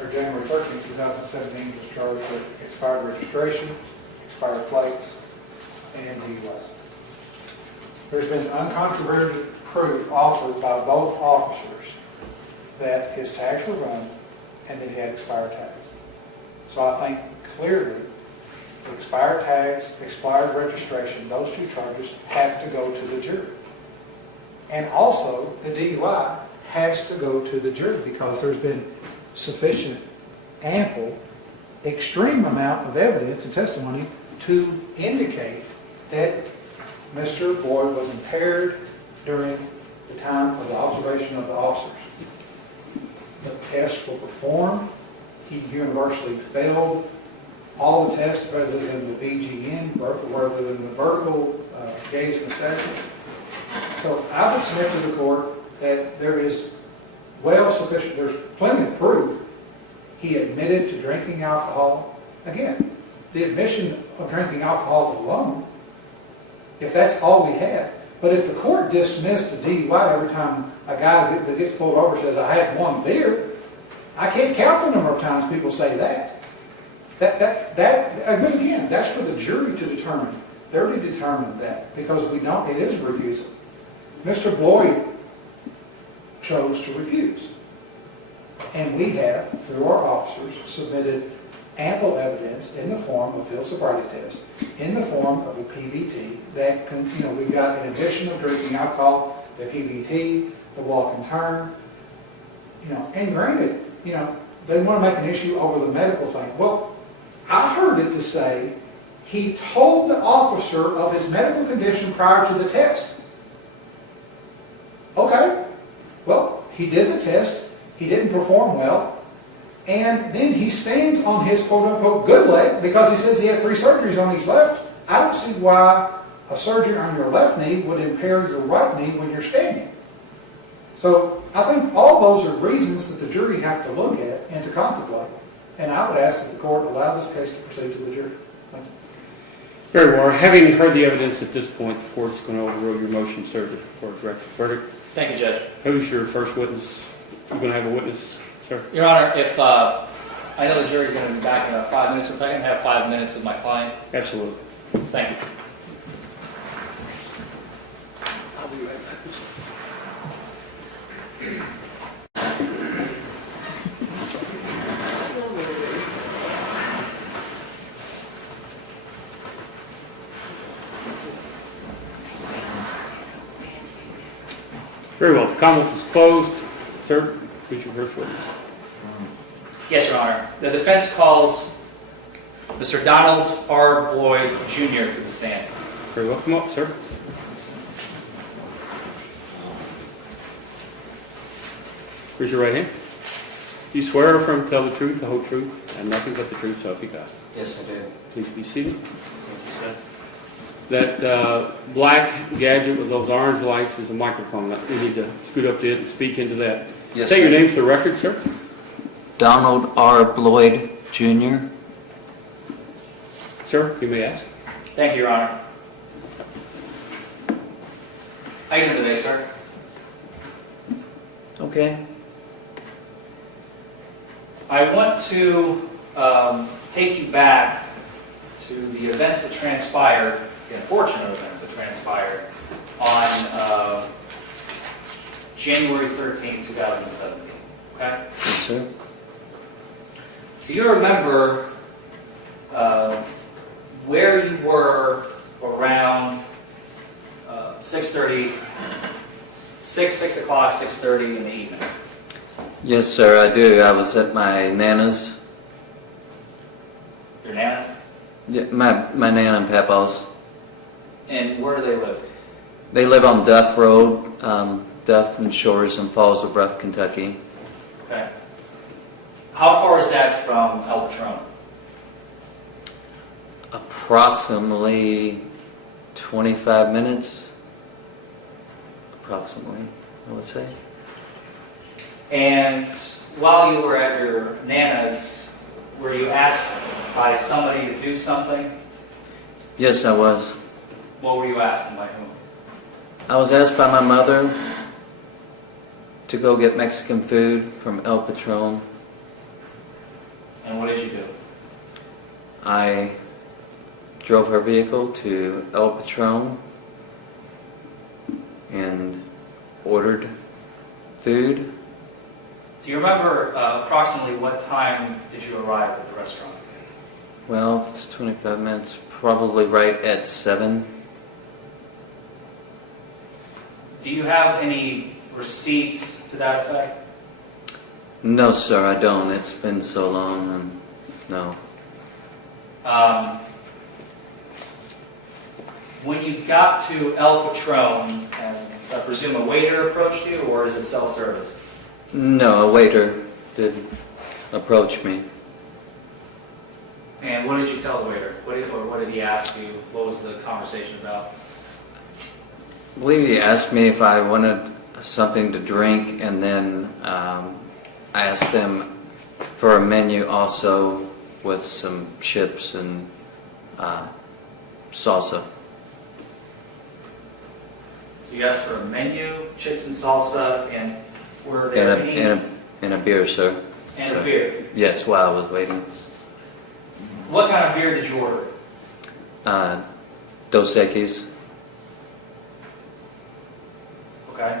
or January 13, 2017, was charged with expired registration, expired plates, and DUI. There's been uncontroverted proof offered by both officers that his tags were run and that he had expired tags. So I think clearly expired tags, expired registration, those two charges have to go to the jury. And also, the DUI has to go to the jury because there's been sufficient, ample, extreme amount of evidence and testimony to indicate that Mr. Boyd was impaired during the time of the observation of the officers. The tests were performed. He universally failed all the tests rather than the BGN, rather than the vertical gaze inspections. So I would submit to the court that there is sufficient, there's plenty of proof. He admitted to drinking alcohol. Again, the admission of drinking alcohol alone, if that's all we had. But if the court dismissed the DUI every time a guy that gets pulled over says, I had one beer, I can't count the number of times people say that. Again, that's for the jury to determine. They're to determine that because it is a refusal. Mr. Boyd chose to refuse. And we have, through our officers, submitted ample evidence in the form of field sobriety test, in the form of a PVT that, we've got an admission of drinking alcohol, the PVT, the walk and turn, and granted, they want to make an issue over the medical thing. Well, I heard it to say he told the officer of his medical condition prior to the test. Okay, well, he did the test, he didn't perform well, and then he stands on his quote-unquote good leg because he says he had 3 surgeries on his left. I don't see why a surgery on your left knee would impair your right knee when you're standing. So I think all those are reasons that the jury have to look at and to contemplate. And I would ask that the court allow this case to proceed to the jury. Thank you. Very well. Having heard the evidence at this point, the court's going to overrule your motion, sir, for a directed verdict. Thank you, Judge. Who's your first witness? You're going to have a witness, sir? Your Honor, if I know the jury's going to be back in about 5 minutes, if I can have 5 minutes with my client. Absolutely. Thank you. I'll be right back. Very well. The Commonwealth is closed. Sir, who's your first witness? Yes, Your Honor. The defense calls Mr. Donald R. Boyd, Jr. to the stand. Very well. Come up, sir. Raise your right hand. Do you swear or affirm to tell the truth, the whole truth, and nothing but the truth, so help you God? Yes, I do. Please be seated. Thank you, sir. That black gadget with those orange lights is a microphone. We need to scoot up to it and speak into that. Yes, Say sir. your name for the record, sir. Donald R. Boyd, Jr. Sir, you may ask. Thank you, Your Honor. How are you doing today, sir? Okay. I want to take you back to the events that transpired, the unfortunate events that transpired on January 13, 2017. Okay? Yes, sir. Do you remember where you were around 6:30, 6 o'clock, 6:30 in the evening? Yes, sir, I do. I was at my Nana's. Your Nana's? Yeah, my Nana and Papa's. And where do they live? They live on Duff Road, Duff and Shores and Falls of Breath, Kentucky. Okay. How far is that from El Patron? Approximately 25 minutes. Approximately, I would say. And while you were at your Nana's, were you asked by somebody to do something? Yes, I was. What were you asked and by whom? I was asked by my mother to go get Mexican food from El Patron. And what did you do? I drove her vehicle to El Patron and ordered food. Do you remember approximately what time did you arrive at the restaurant? Well, it's 25 minutes, probably right at 7. Do you have any receipts to that effect? No, sir, I don't. It's been so long, and no. When you got to El Patron, and I presume a waiter approached you, or is it self-service? No, a waiter did approach me. And what did you tell the waiter? What did he ask you? What was the conversation about? I believe he asked me if I wanted something to drink, and then I asked him for a menu also with some chips and salsa. So you asked for a menu, chips and salsa, and were there And a beer, sir. And a beer? Yes, while I was waiting. What kind of beer did you order? Dos Equis. Okay.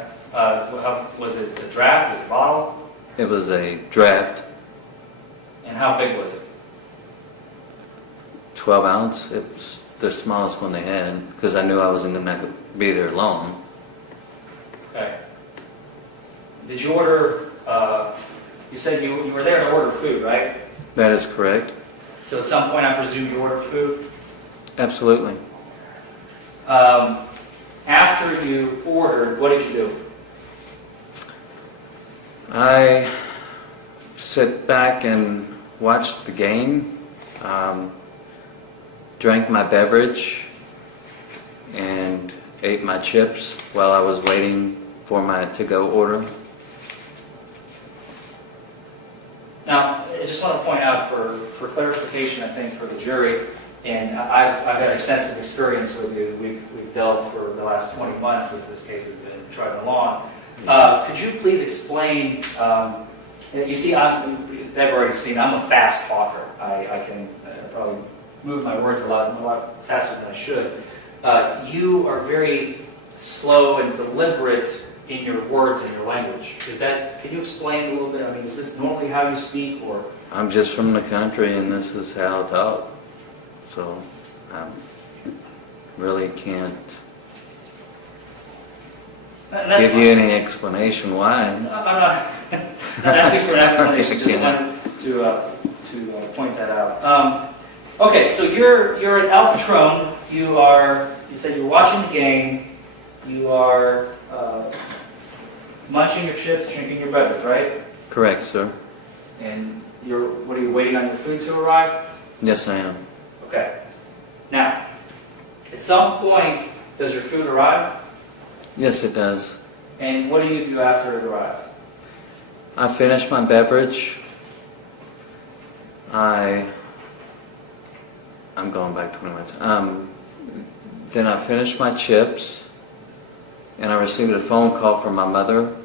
Was it a draft? Was it a bottle? It was a draft, And how big was it? 12 ounce. It's the smallest one they had because I knew I wasn't going to be there long. Okay. Did you order, you said you were there to order food, right? That is correct. So at some point I presume you ordered food? Absolutely. After you ordered, what did you do? I sit back and watched the game, drank my beverage, and ate my chips while I was waiting for my to-go order. Now, I just want to point out for clarification, I think, for the jury, and I've had extensive experience with you. We've dealt for the last 20 months as this case has been trudging along. Could you please explain, you see, they've already seen, I'm a fast talker. I can probably move my words a lot faster than I should. You are very slow and deliberate in your words and your language. Can you explain a little bit? I mean, is this normally how you speak, or? I'm just from the country, and this is how I talk. So I really can't give you any explanation why. I'm not asking for an explanation. Just wanted to point that out. Okay, so you're at El Patron. You said you're watching the game. You are munching your chips, drinking your beverage, right? Correct, sir. And what are you waiting on your food to arrive? Yes, I am. Okay. Now, at some point, does your food arrive? Yes, it does. And what do you do after it arrives? I finish my beverage. I'm going back 20 minutes. Then I finish my chips, and I received a phone call from my mother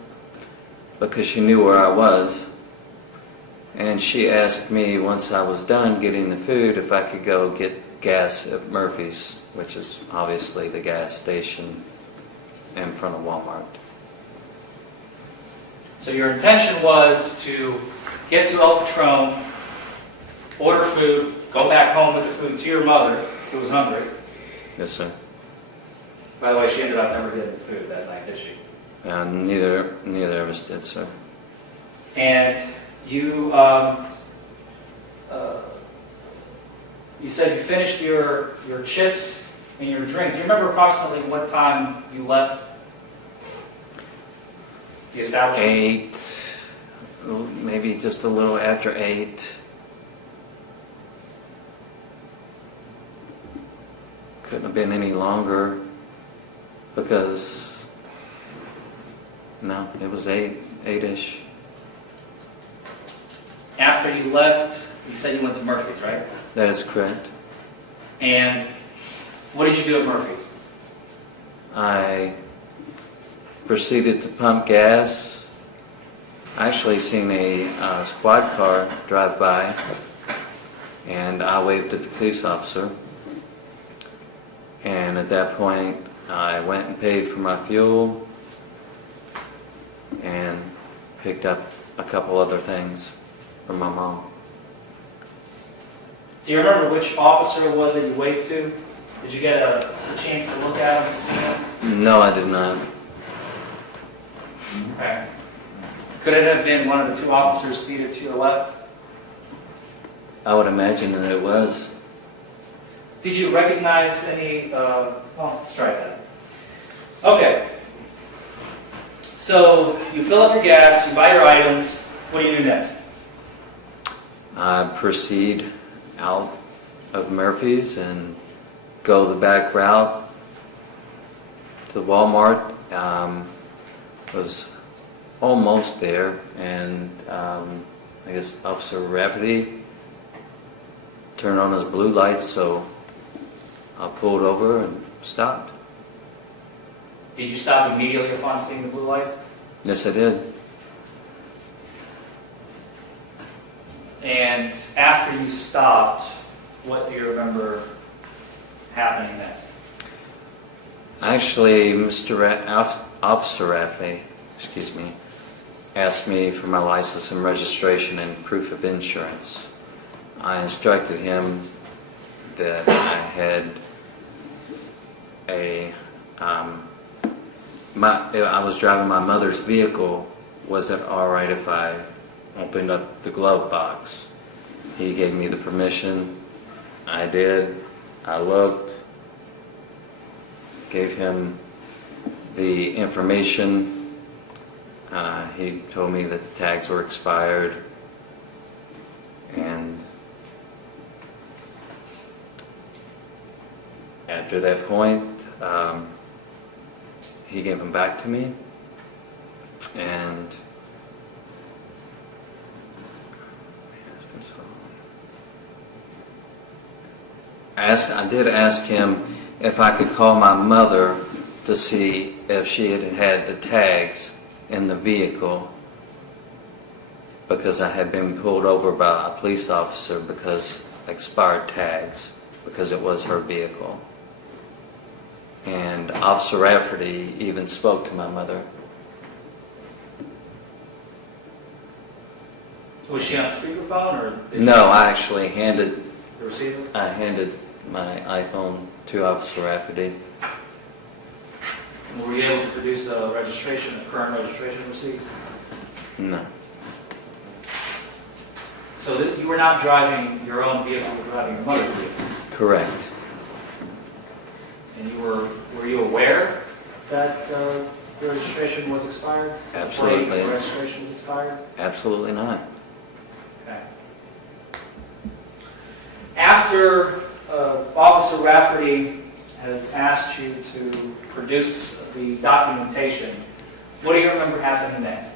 because she knew where I was. And she asked me, once I was done getting the food, if I could go get gas at Murphy's, which is obviously the gas station in front of Walmart. So your intention was to get to El Patron, order food, go back home with the food to your mother, who was hungry. Yes, sir. By the way, she ended up never getting the food that night, did she? Neither of us did, sir. And you you said you finished your chips and your drink. Do you remember approximately what time you left the establishment? 8, maybe just a little after 8. Couldn't have been any longer because, no, it was 8-ish. After you left, you said you went to Murphy's, right? That is correct. And what did you do at Murphy's? I proceeded to pump gas. I actually seen a squad car drive by, and I waved at the police officer. And at that point, I went and paid for my fuel and picked up a couple other things from my mom. Do you remember which officer it was that you waved to? Did you get a chance to look at him, to see him? No, I did not. Okay. Could it have been one of the two officers seated to your left? I would imagine that it was. Did you recognize any, strike that. Okay. So you fill up your gas, you buy your items, what do you do next? I proceed out of Murphy's and go the back route to Walmart. Was almost there, and I guess Officer Rafferty turned on his blue light, so I pulled over and stopped. Did you stop immediately upon seeing the blue lights? Yes, I did. And after you stopped, what do you remember happening next? Actually, Officer Rafferty, asked me for my license and registration and proof of insurance. I instructed him that I had I was driving my mother's vehicle. Was it all right if I opened up the glove box? He gave me the permission. I did. I looked, gave him the information. He told me that the tags were expired, and after that point, he gave them back to me, and I did ask him if I could call my mother to see if she had had the tags in the vehicle, because I had been pulled over by a police officer because expired tags, because it was her vehicle. And Officer Rafferty even spoke to my mother. Was she on speakerphone, or? No, I actually handed The receiver? I handed my iPhone to Officer Rafferty. And were you able to produce a current registration receipt? No. So that you were not driving your own vehicle, you were driving your mother's vehicle? Correct. And were you aware that the registration was expired? Absolutely. The registration was expired? Absolutely not. Okay. After Officer Rafferty has asked you to produce the documentation, what do you remember happening next?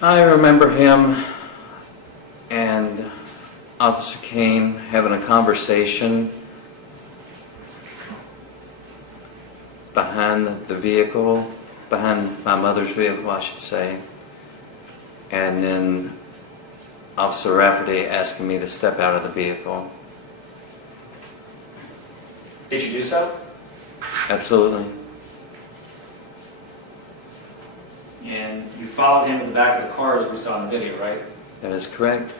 I remember him and Officer Kane having a conversation behind the vehicle, behind my mother's vehicle, I should say. And then Officer Rafferty asking me to step out of the vehicle. Did you do so? Absolutely. And you followed him in the back of the car as we saw in the video, right? That is correct.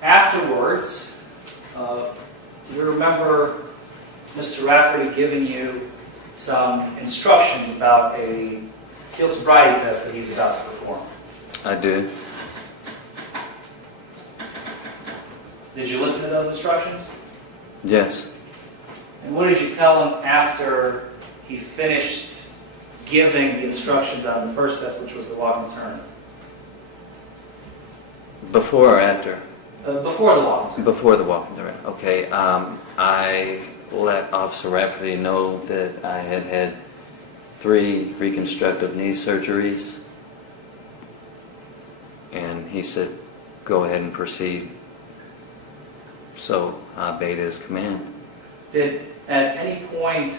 Afterwards, do you remember Mr. Rafferty giving you some instructions about a field sobriety test that he's about to perform? I do. Did you listen to those instructions? Yes. And what did you tell him after he finished giving the instructions on the first test, which was the walk and turn? Before or after? Before the walk and turn. Before the walk and turn. Okay. I let Officer Rafferty know that I had had 3 reconstructive knee surgeries, and he said, go ahead and proceed. So I obeyed his command. Did at any point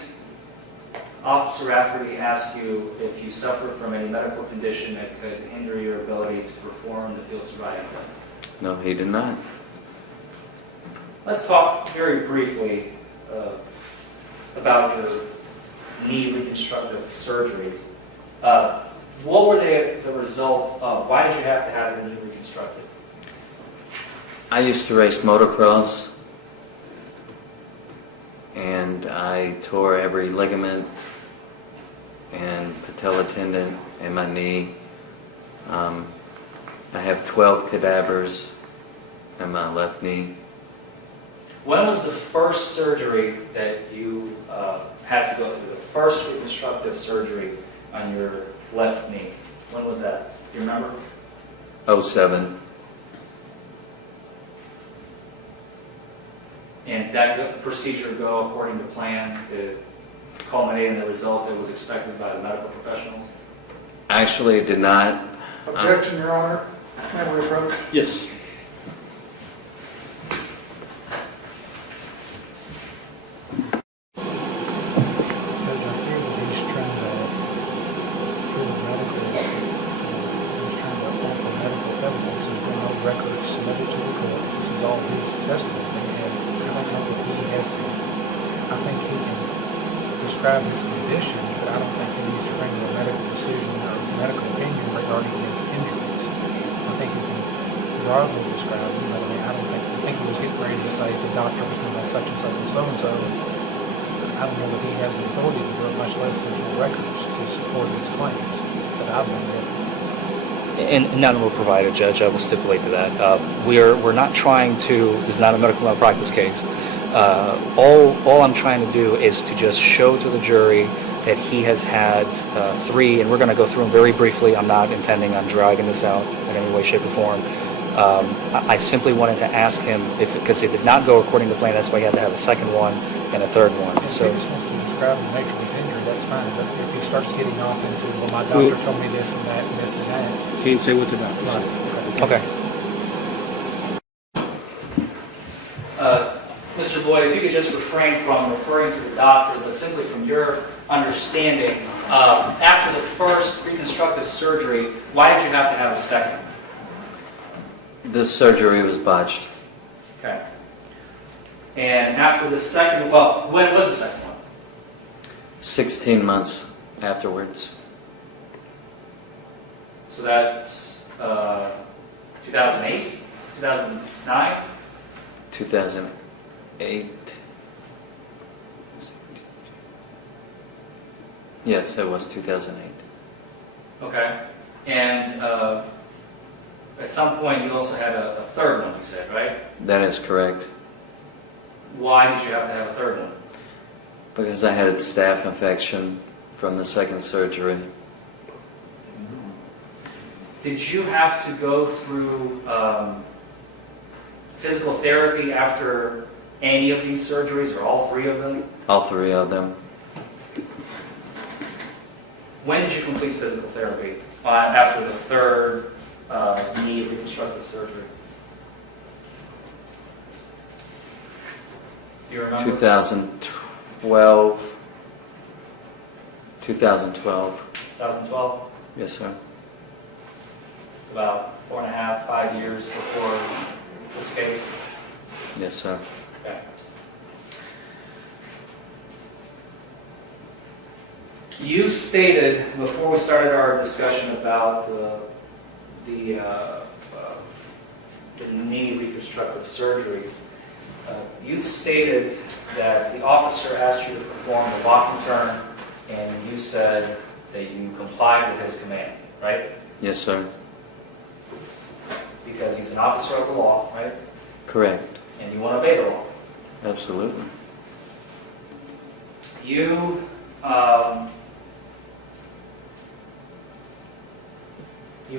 Officer Rafferty ask you if you suffer from any medical condition that could hinder your ability to perform the field sobriety test? No, he did not. Let's talk very briefly about your knee reconstructive surgeries. What were the result of? Why did you have to have your knee reconstructed? I used to race motocross, I tore every ligament and patella tendon in my knee. I have 12 cadavers in my left knee. When was the first surgery that you had to go through? The first reconstructive surgery on your left knee? When was that? Do you remember? 07. And that procedure go according to plan to culminate in the result that was expected by the medical professionals? Actually, it did not. Objection, Your Honor. May we approach? Yes. Judge, I feel that he's trying to prove medical, he's trying to offer medical evidence. There's been no records submitted to the court. This is all his testimony, and I don't know that he has the, I think he can describe his condition, but I don't think he needs to bring a medical decision or medical opinion regarding his injuries. I think he can broadly describe them, but I think he was getting ready to say the doctor was going to such and such and so and so. I don't know that he has the authority to do it, much less there's no records to support his claims that I've been given. And none were provided, Judge. I will stipulate to that. We're not trying to. This is not a medical malpractice case. All I'm trying to do is to just show to the jury that he has had 3, and we're going to go through them very briefly. I'm not intending on dragging this out in any way, shape, or form. I simply wanted to ask him because it did not go according to plan. That's why he had to have a second one and a third one. If he just wants to describe the nature of his injury, that's fine. But if he starts getting off into, well, my doctor told me this and that and this and that. Can't say what the doctor said. Okay. Mr. Boyd, if you could just refrain from referring to the doctor, but simply from your understanding, after the first reconstructive surgery, why did you have to have a second? This surgery was botched. Okay. And after the second, well, when was the second one? 16 months afterwards. So that's 2008, 2009? 2008. Yes, it was 2008. Okay. And at some point you also had a third one, you said, right? That is correct. Why did you have to have a third one? Because I had a staph infection from the second surgery. Did you have to go through physical therapy after any of these surgeries, or all 3 of them? All 3 of them. When did you complete physical therapy after the third knee reconstructive surgery? Do you remember? 2012. 2012. 2012? Yes, sir. It's about 4.5, 5 years before this case? Yes, sir. Okay. You stated before we started our discussion about the knee reconstructive surgery, you've stated that the officer asked you to perform the walk and turn, and you said that you complied with his command, right? Yes, sir. Because he's an officer of the law, right? Correct. And you want to obey the law. Absolutely. You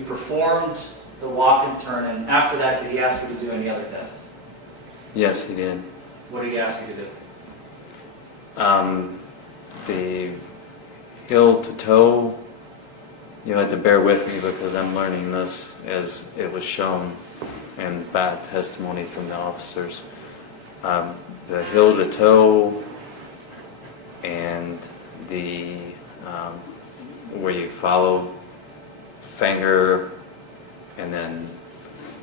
performed the walk and turn, and after that, did he ask you to do any other tests? Yes, he did. What did he ask you to do? The heel to toe, you had to bear with me because I'm learning this as it was shown and by testimony from the officers. The heel to toe and the where you follow finger and then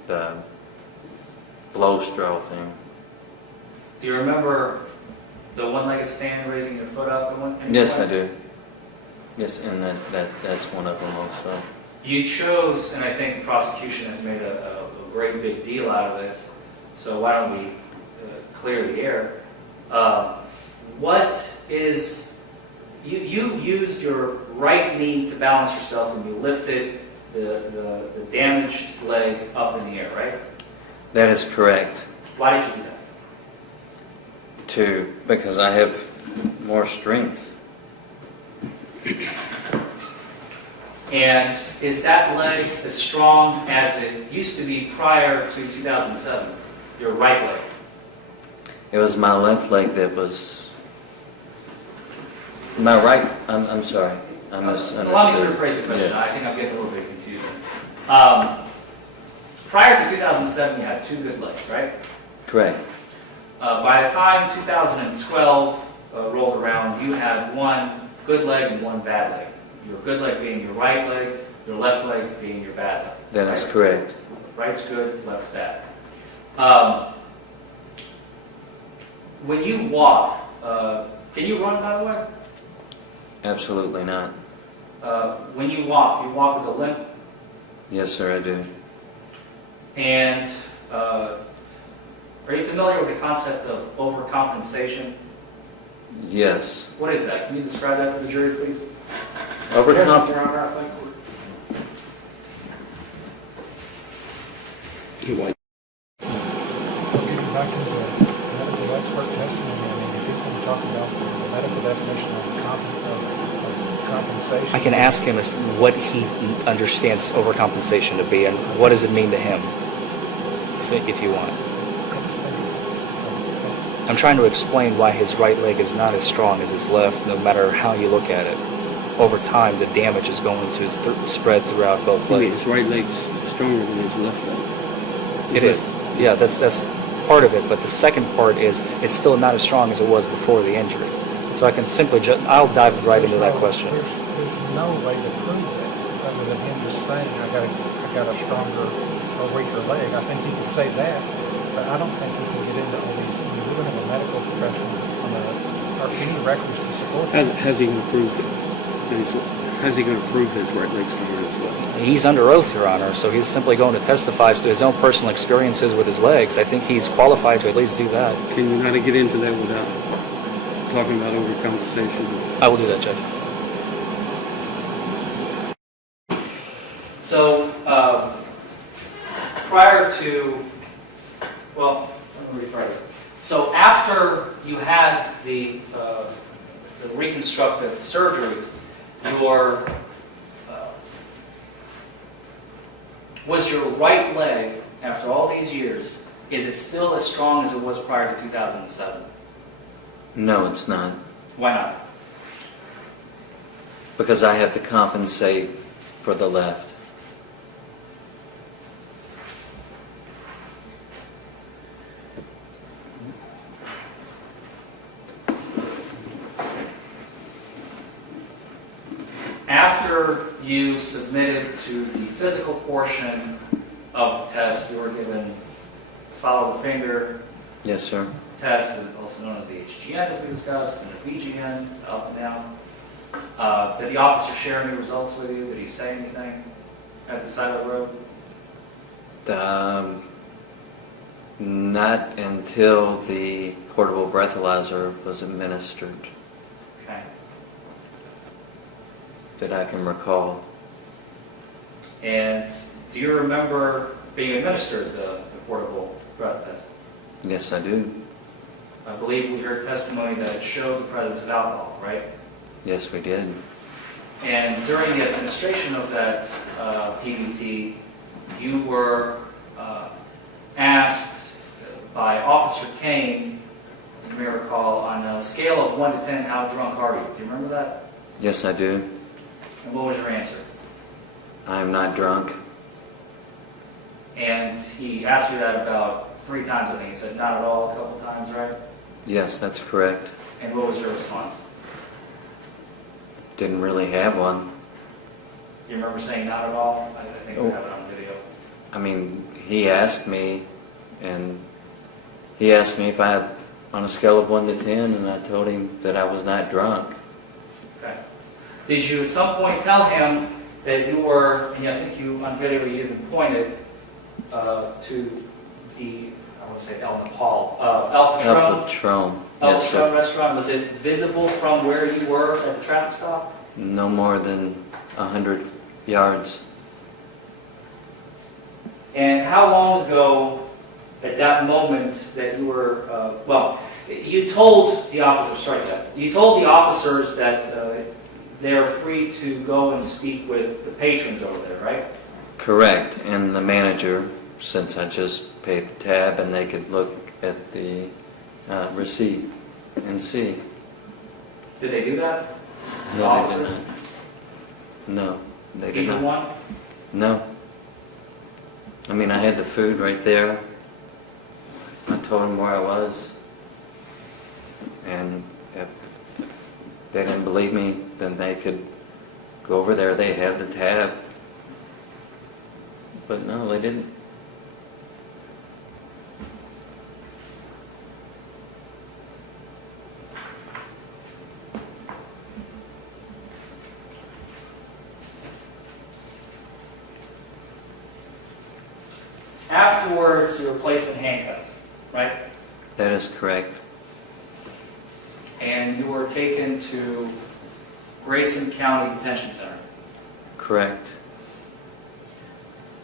the blow straw thing. Do you remember the one-legged stand, raising your foot up? Yes, I do. Yes, and that's one of them also. You chose, and I think the prosecution has made a great big deal out of it, so why don't we clear the air. what is, you used your right knee to balance yourself and you lifted the damaged leg up in the air, right? That is correct. Why did you do that? Because I have more strength. And is that leg as strong as it used to be prior to 2007? Your right leg? It was my left leg that was... My right... I'm sorry. I misunderstood. Allow me to rephrase the question. Yes. I think I'm getting a little bit confused. Prior to 2007, you had two good legs, right? Correct. By the time 2012 rolled around, you had one good leg and one bad leg. Your good leg being your right leg, your left leg being your bad leg. That is correct. Right's good, left's bad. When you walk, can you run, by the way? Absolutely not. When you walk, do you walk with a limp? Yes, sir, I do. And are you familiar with the concept of overcompensation? Yes. What is that? Can you describe that to the jury, please? Getting back into medical expert testimony, I mean, if he's going to talk about the medical definition of compensation. I can ask him as what he understands overcompensation to be and what does it mean to him, if you want. I just think it's I'm trying to explain why his right leg is not as strong as his left, no matter how you look at it. Over time, the damage is going to spread throughout both legs. His right leg's stronger than his left leg. It is. Yeah, that's part of it. But the second part is it's still not as strong as it was before the injury. So I can simply I'll dive right into that question. There's no way to prove that other than him just saying I got a stronger or weaker leg. I think he could say that, but I don't think he can get into all these. I mean, we're going to have a medical professional that's going to, or any records to support that. Has he going to prove his right leg's stronger than his left? He's under oath, Your Honor, so he's simply going to testify to his own personal experiences with his legs. I think he's qualified to at least do that. Can you not get into that without talking about overcompensation? I will do that, Judge. So, prior to, well, let me rephrase. So after you had the reconstructive surgeries, was your right leg, after all these years, is it still as strong as it was prior to 2007? No, it's not. Why not? Because I have to compensate for the left. After you submitted to the physical portion of the test, you were given follow the finger Yes, sir. test, also known as the HGN, as we discussed, and the VGN, up and down. Did the officer share any results with you? Did he say anything at the side of the road? Not until the portable breathalyzer was administered Okay. that I can recall. And do you remember being administered the portable breath test? Yes, I do. I believe we heard testimony that it showed the presence of alcohol, right? Yes, we did. And during the administration of that PBT, you were asked by Officer Kane, you may recall, on a scale of 1 to 10, how drunk are you? Do you remember that? Yes, I do. And what was your answer? I am not drunk. And he asked you that about 3 times, I think. He said not at all a couple times, right? Yes, that's correct. And what was your response? Didn't really have one. You remember saying not at all? I think we have it on video. I mean, he asked me if I had, on a scale of 1 to 10, and I told him that I was not drunk. Okay. Did you at some point tell him that you were, and I think you on video you even pointed to the I want to say El Nepal, El Patron? El Patron. El Yes, Patron sir. restaurant, was it visible from where you were at the traffic stop? No more than 100 yards. And how long ago, at that moment that you were, you told the officers that they're free to go and speak with the patrons over there, right? Correct. And the manager, since I just paid the tab and they could look at the receipt and see. Did they do that? The No, they officers? did not. No, they did Either not. one? No. I mean, I had the food right there. I told them where I was. And if they didn't believe me, then they could go over there. They had the tab. But no, they didn't. Afterwards, you were placed in handcuffs, right? That is correct. And you were taken to Grayson County Detention Center. Correct.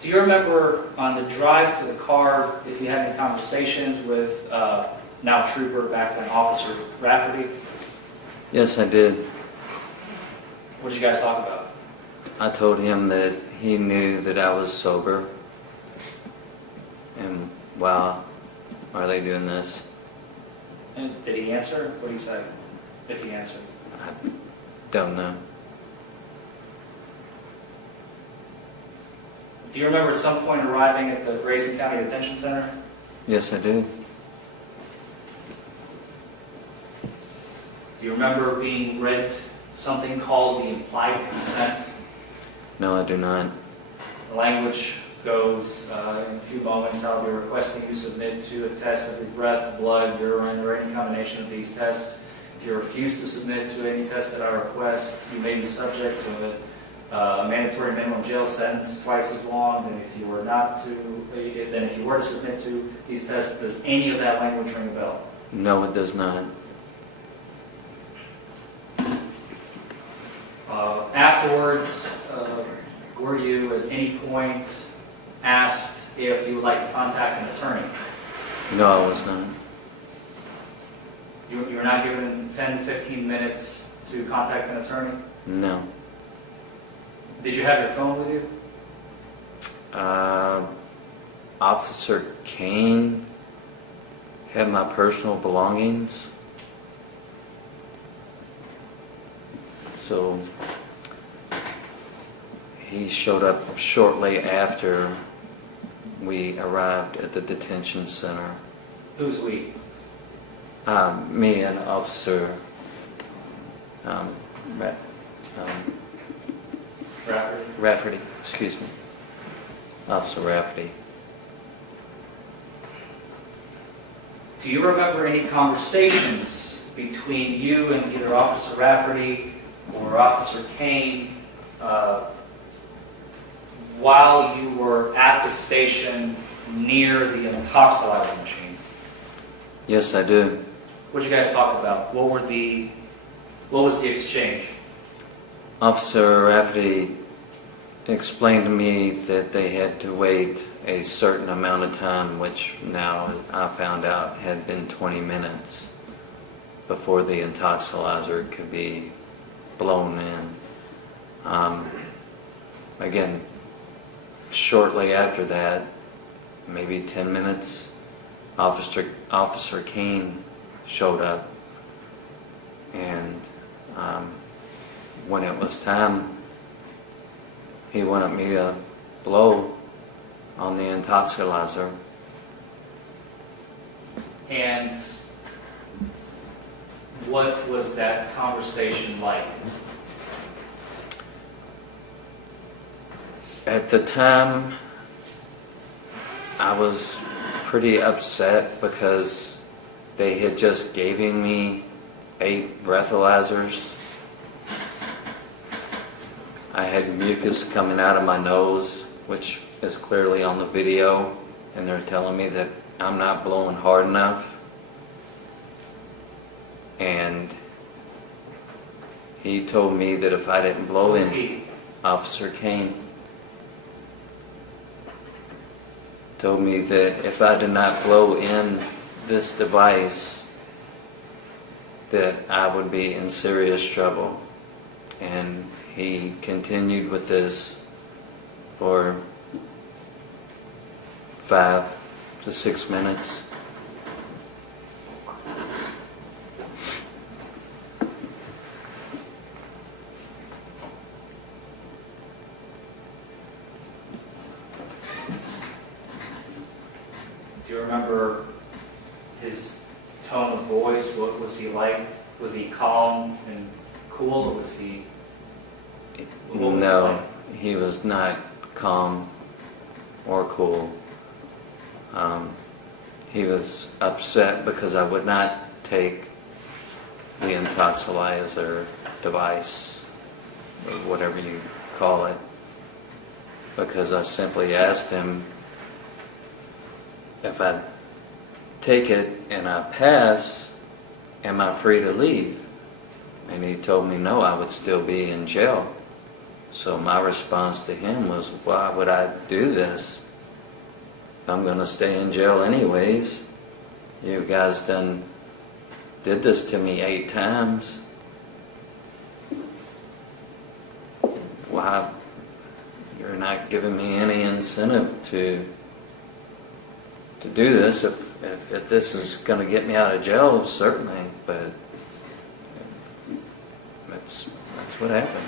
Do you remember on the drive to the car if you had any conversations with now Trooper, back then Officer Rafferty? Yes, I did. What did you guys talk about? I told him that he knew that I was sober. And wow, are they doing this? And did he answer? What did he say, if he answered? I don't know. Do you remember at some point arriving at the Grayson County Detention Center? Yes, I do. Do you remember being read something called the implied consent? No, I do not. The language goes in a few moments, I'll be requesting you submit to a test of your breath, blood, urine, or any combination of these tests. If you refuse to submit to any test that I request, you may be subject to a mandatory minimum jail sentence twice as long than if you were to submit to these tests. Does any of that language ring a bell? No, it does not. Afterwards, were you at any point asked if you would like to contact an attorney? No, I was not. You were not given 10, 15 minutes to contact an attorney? No. Did you have your phone with you? Officer Kane had my personal belongings. So he showed up shortly after we arrived at the detention center. Who's we? Me and Officer Rafferty, excuse me. Officer Rafferty. Do you remember any conversations between you and either Officer Rafferty or Officer Kane while you were at the station near the intoxilizer machine? Yes, I do. What did you guys talk about? What was the exchange? Officer Rafferty explained to me that they had to wait a certain amount of time, which now I found out had been 20 minutes before the intoxilizer could be blown in. Again, shortly after that, maybe 10 minutes, Officer Kane showed up, and when it was time, he wanted me to blow on the intoxilizer. And what was that conversation like? At the time, I was pretty upset because they had just given me 8 breathalyzers. I had mucus coming out of my nose, which is clearly on the video, and they're telling me that I'm not blowing hard enough. And he told me that if I didn't blow Who's in, he? Officer Kane told me that if I did not blow in this device, that I would be in serious trouble. And he continued with this for 5 to 6 minutes. Do you remember his tone of voice? What was he like? Was he calm and cool, or was he? What was he No, like? he was not calm or cool. He was upset because I would not take the intoxilizer device, or whatever you call it, because I simply asked him, if I take it and I pass, am I free to leave? And he told me no, I would still be in jail. So my response to him was, why would I do this? I'm going to stay in jail anyways. You guys did this to me 8 times. Why? You're not giving me any incentive to do this. If this is going to get me out of jail, certainly, but that's what happened.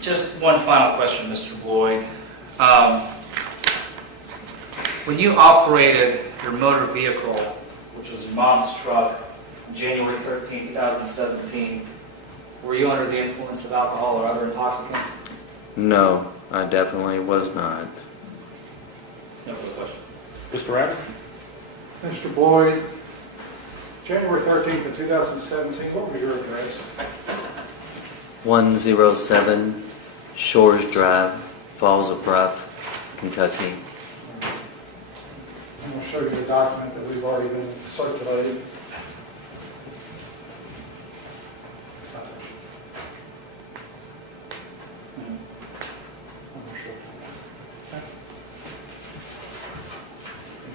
Just one final question, Mr. Boyd. When you operated your motor vehicle, which was your mom's truck, on January 13, 2017, were you under the influence of alcohol or other intoxicants? No, I definitely was not. No further questions. Mr. Rabbit? Mr. Boyd, January 13th of 2017, what was your address? 107 Shores Drive, Falls of Rough, Kentucky. I'm going to show you the document that we've already been circulating.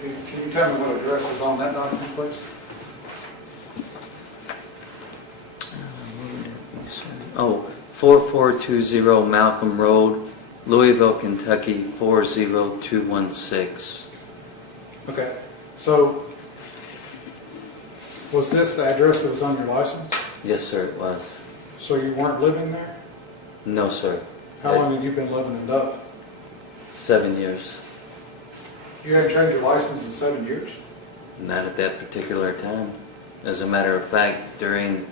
Can you tell me what address is on that document, please? Oh, 4420 Malcolm Road, Louisville, Kentucky, 40216. Okay, so was this the address that was on your license? Yes, sir, it was. So you weren't living there? No, sir. How long have you been living in Dove? 7 years. You haven't changed your license in 7 years? Not at that particular time. As a matter of fact, during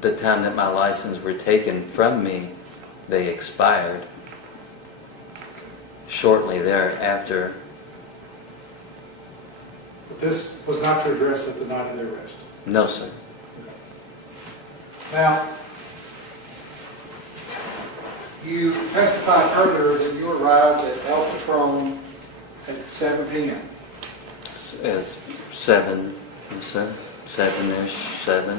the time that my license were taken from me, they expired. Shortly thereafter. But this was not your address at the night of the arrest? No, sir. Now, you testified earlier that you arrived at El Patron at 7 p.m. As 7, yes, sir. 7-ish, 7.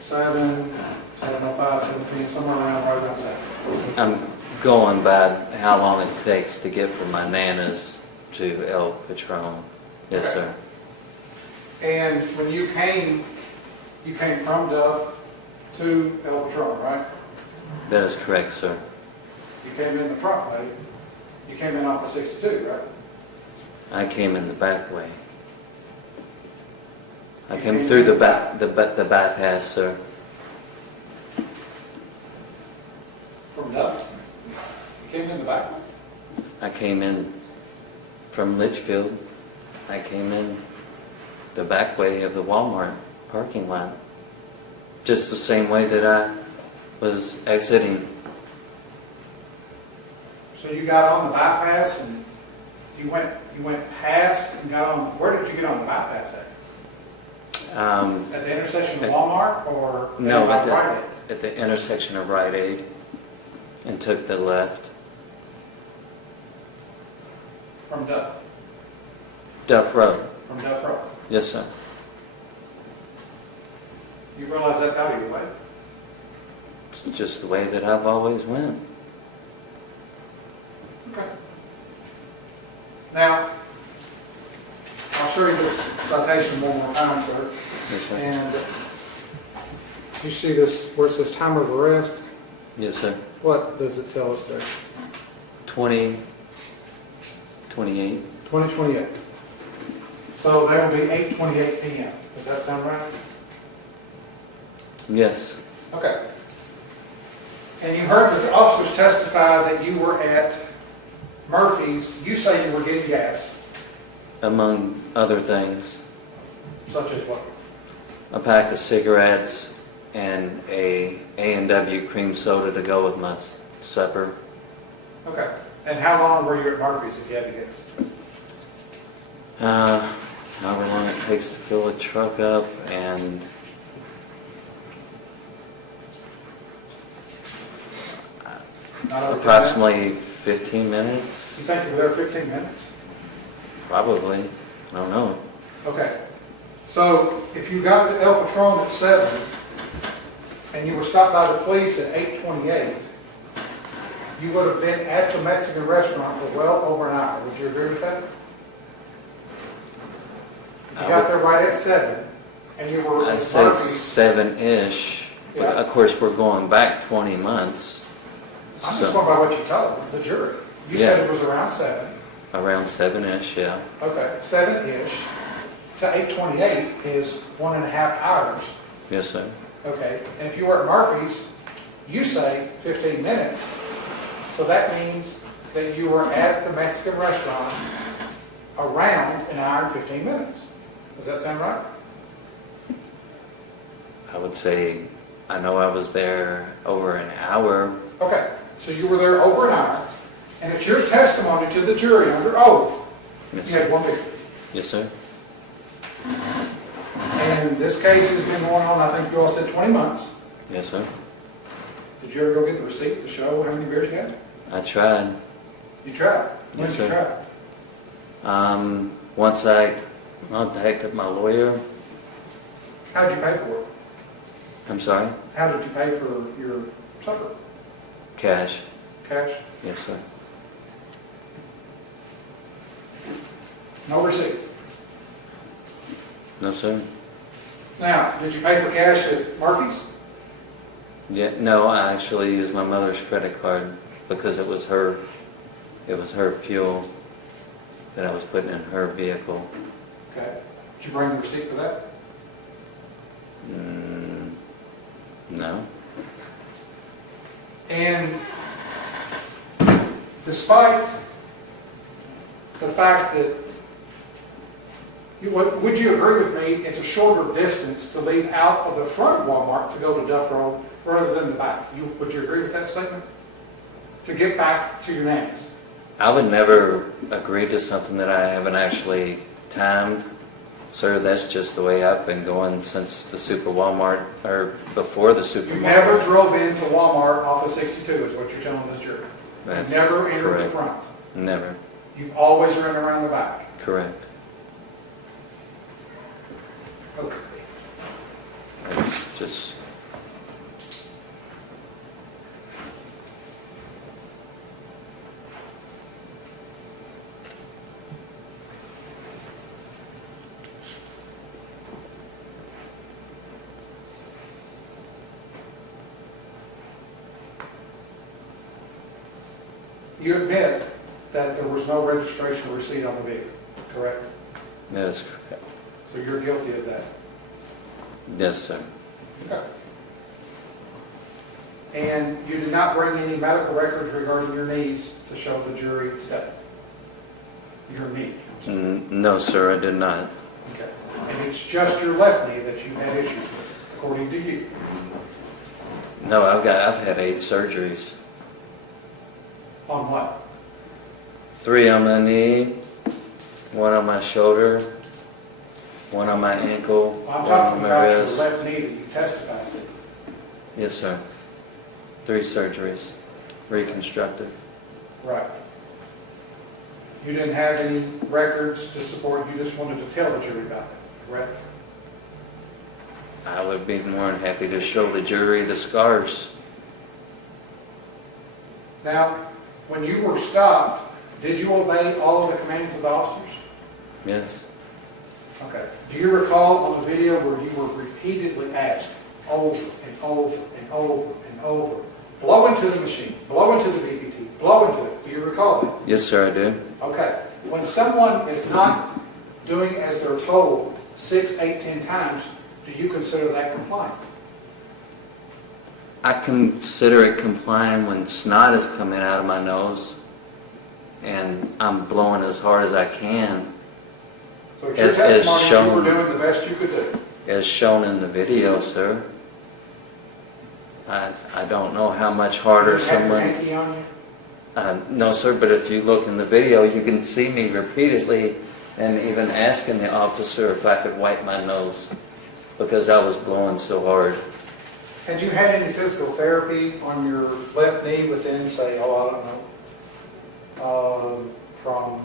7:05, 7 p.m., somewhere around right around 7. I'm going by how long it takes to get from my Nana's to El Patron. Yes, Okay. sir. And when you came from Duff to El Patron, right? That is correct, sir. You came in the front way. You came in off of 62, right? I came in the back way. I came through the bypass, sir. From Duff? You came in the back way? I came in from Litchfield. I came in the back way of the Walmart parking lot. Just the same way that I was exiting. So you got on the bypass and you went past and got on. Where did you get on the bypass at? At the intersection of Walmart or No, Rite Aid? at the intersection of Rite Aid. and took the left. From Duff? Duff Road. From Duff Road? Yes, sir. You realize that's out of your way? It's just the way that I've always went. Okay. Now, I'll show you this citation one more time, sir. Yes, sir. And you see this where it says time of arrest? Yes, sir. What does it tell us there? 2028. 2028. So that would be 8:28 p.m. Does that sound right? Yes. Okay. And you heard that the officers testify that you were at Murphy's. You say you were getting gas. Among other things. Such as what? A pack of cigarettes and a A&W cream soda to go with my supper. Okay. And how long were you at Murphy's if you had to guess? However long it takes to fill a truck up, and approximately 15 minutes. You think you were there 15 minutes? Probably. I don't know. Okay. So if you got to El Patron at 7 and you were stopped by the police at 8:28, you would have been at the Mexican restaurant for well over an hour. Would you agree with that? You got there right at 7 and you were I at said Murphy's. 7-ish. But Yeah. of course, we're going back 20 months. I'm just going by what you told the jury. You Yeah. said it was around 7. Around 7-ish, yeah. Okay, 7-ish to 8:28 is 1.5 hours. Yes, sir. Okay, and if you were at Murphy's, you say 15 minutes. So that means that you were at the Mexican restaurant around an hour and 15 minutes. Does that sound right? I would say, I know I was there over an hour. Okay, so you were there over an hour, and it's your testimony to the jury under oath. Yes, You had sir. one victim. Yes, sir. And this case has been going on, I think you all said 20 months. Yes, sir. Did you ever go get the receipt to show how many beers you had? I tried. You tried? When Yes, did you sir. try? Once I contacted my lawyer. How did you pay for it? I'm sorry? How did you pay for your supper? Cash. Cash? Yes, sir. No receipt? No, sir. Now, did you pay for cash at Murphy's? Yeah, no, I actually used my mother's credit card because it was her fuel that I was putting in her vehicle. Okay. Did you bring the receipt for that? No. And despite the fact that, would you agree with me, it's a shorter distance to leave out of the front of Walmart to go to Duff Road rather than the back? Would you agree with that statement? To get back to your nannies? I would never agree to something that I haven't actually timed. Sir, that's just the way I've been going since the Super Walmart, or before the Super You Walmart. never drove into Walmart off of 62 is what you're telling this jury. That's You've never entered the correct. front. Never. You've always run around the back. Correct. Okay. It's just... You admit that there was no registration receipt on the vehicle, correct? That's correct. So you're guilty of that. Yes, sir. Okay. And you did not bring any medical records regarding your knees to show the jury today? Your knee? No, sir, I did not. Okay. And it's just your left knee that you had issues with, according to you? No, I've had 8 surgeries. On what? 3 on my knee, 1 on my shoulder, 1 on my ankle, Well, I'm 1 talking on my about your wrist. left knee that you testified to. Yes, sir. 3 surgeries. reconstructive. Right. You didn't have any records to support, you just wanted to tell the jury about it, correct? I would be more than happy to show the jury the scars. Now, when you were stopped, did you obey all of the commands of the officers? Yes. Okay. Do you recall on the video where you were repeatedly asked over and over and over and over, blow into the machine, blow into the BPT, blow into it? Do you recall that? Yes, sir, I do. Okay. When someone is not doing as they're told 6, 8, 10 times, do you consider that compliant? I consider it complying when snot is coming out of my nose and I'm blowing as hard as I can. So it's your testimony you were doing the best you could do? As shown in the video, sir. I don't know how much harder someone... Have your hanky on you? No, sir, but if you look in the video, you can see me repeatedly and even asking the officer if I could wipe my nose because I was blowing so hard. Had you had any physical therapy on your left knee within, say, I don't know, from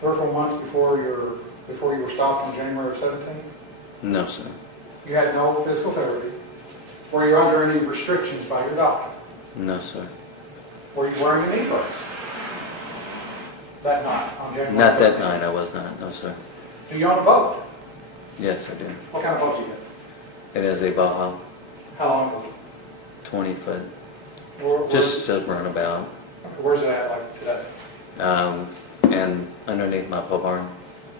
3 or 4 months before you were stopped in January of 17? No, sir. You had no physical therapy? Were you under any restrictions by your doctor? No, sir. Were you wearing a knee brace that night on January? Not that night, I was not. No, sir. Do you own a boat? Yes, I do. What kind of boat do you have? It is a Baja, How long was it? 20 foot. Where- Just a runabout. Where's it at like today? And underneath my pole barn.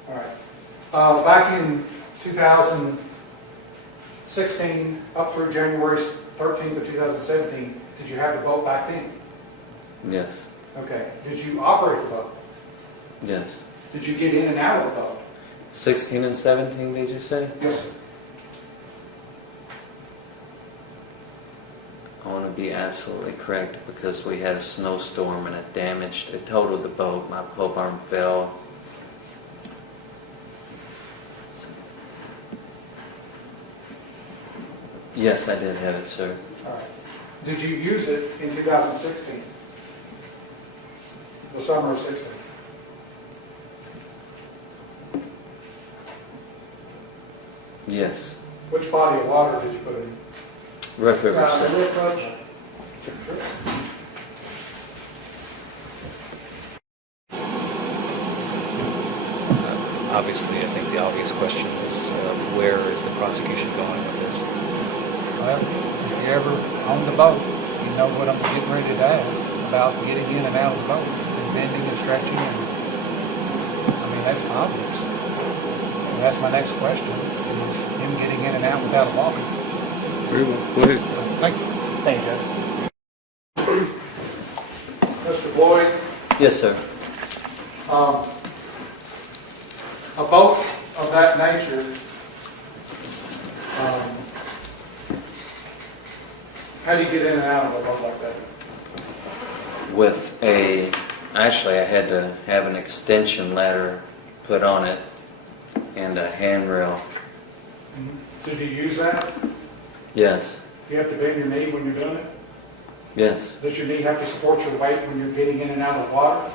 All right. Back in 2016, up through January 13th of 2017, did you have the boat back then? Yes. Okay. Did you operate the boat? Yes. Did you get in and out of the boat? 16 and 17, did you say? Yes, sir. I want to be absolutely correct because we had a snowstorm and it totaled the boat. My pole barn fell. Yes, I did have it, sir. All right. Did you use it in 2016? The summer of 16? Yes. Which body of water did you put it in? Rough River, sir. Obviously, I think the obvious question is where is the prosecution going with this? Well, if you ever on the boat, you know what I'm getting ready to ask about getting in and out of the boat and bending and stretching. I mean, that's obvious. And that's my next question, is him getting in and out without walking. Very well. Go ahead. So, thank you. Thank you, Judge. Mr. Boyd, Yes, sir. a boat of that nature, how do you get in and out of a boat like that? Actually, I had to have an extension ladder put on it and a handrail. So do you use that? Yes. Do you have to bend your knee when you're doing it? Yes. Does your knee have to support your weight when you're getting in and out of the water?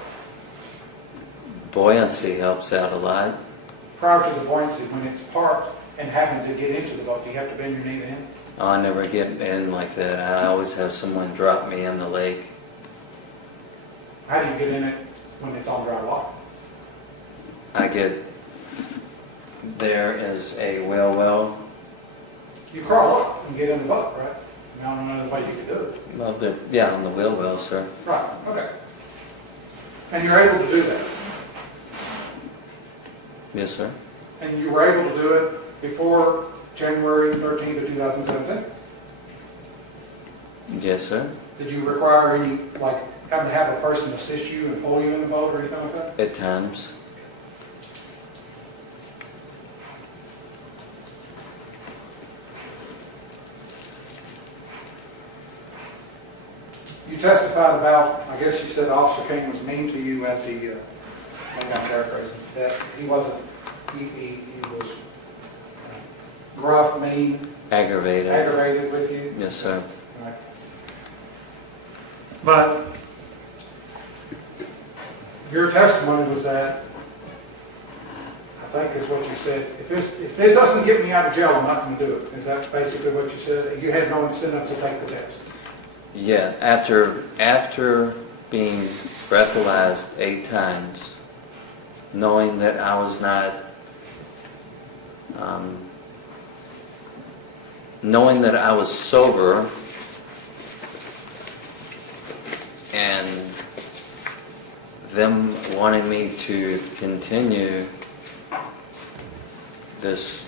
Buoyancy helps out a lot. Prior to the buoyancy, when it's parked and having to get into the boat, do you have to bend your knee then? I never get in like that. I always have someone drop me in the lake. How do you get in it when it's on dry water? There is a wheel well. You crawl up and get in the boat, right? I don't know another way you could do it. Well, on the wheel well, sir. Right, okay. And you're able to do that? Yes, sir. And you were able to do it before January 13th of 2017? Yes, sir. Did you require any, like, having to have a person assist you and pull you in the boat or anything like that? At times. You testified about, I guess you said Officer King was mean to you at the, maybe I'm paraphrasing, that he wasn't, he was gruff, mean, Aggravated. aggravated with you? Yes, sir. Right. But your testimony was that, I think is what you said, if this doesn't get me out of jail, I'm not going to do it. Is that basically what you said? You had no incentive to take the test? Yeah, after being breathalyzed 8 times, knowing that I was not, knowing that I was sober, and them wanting me to continue this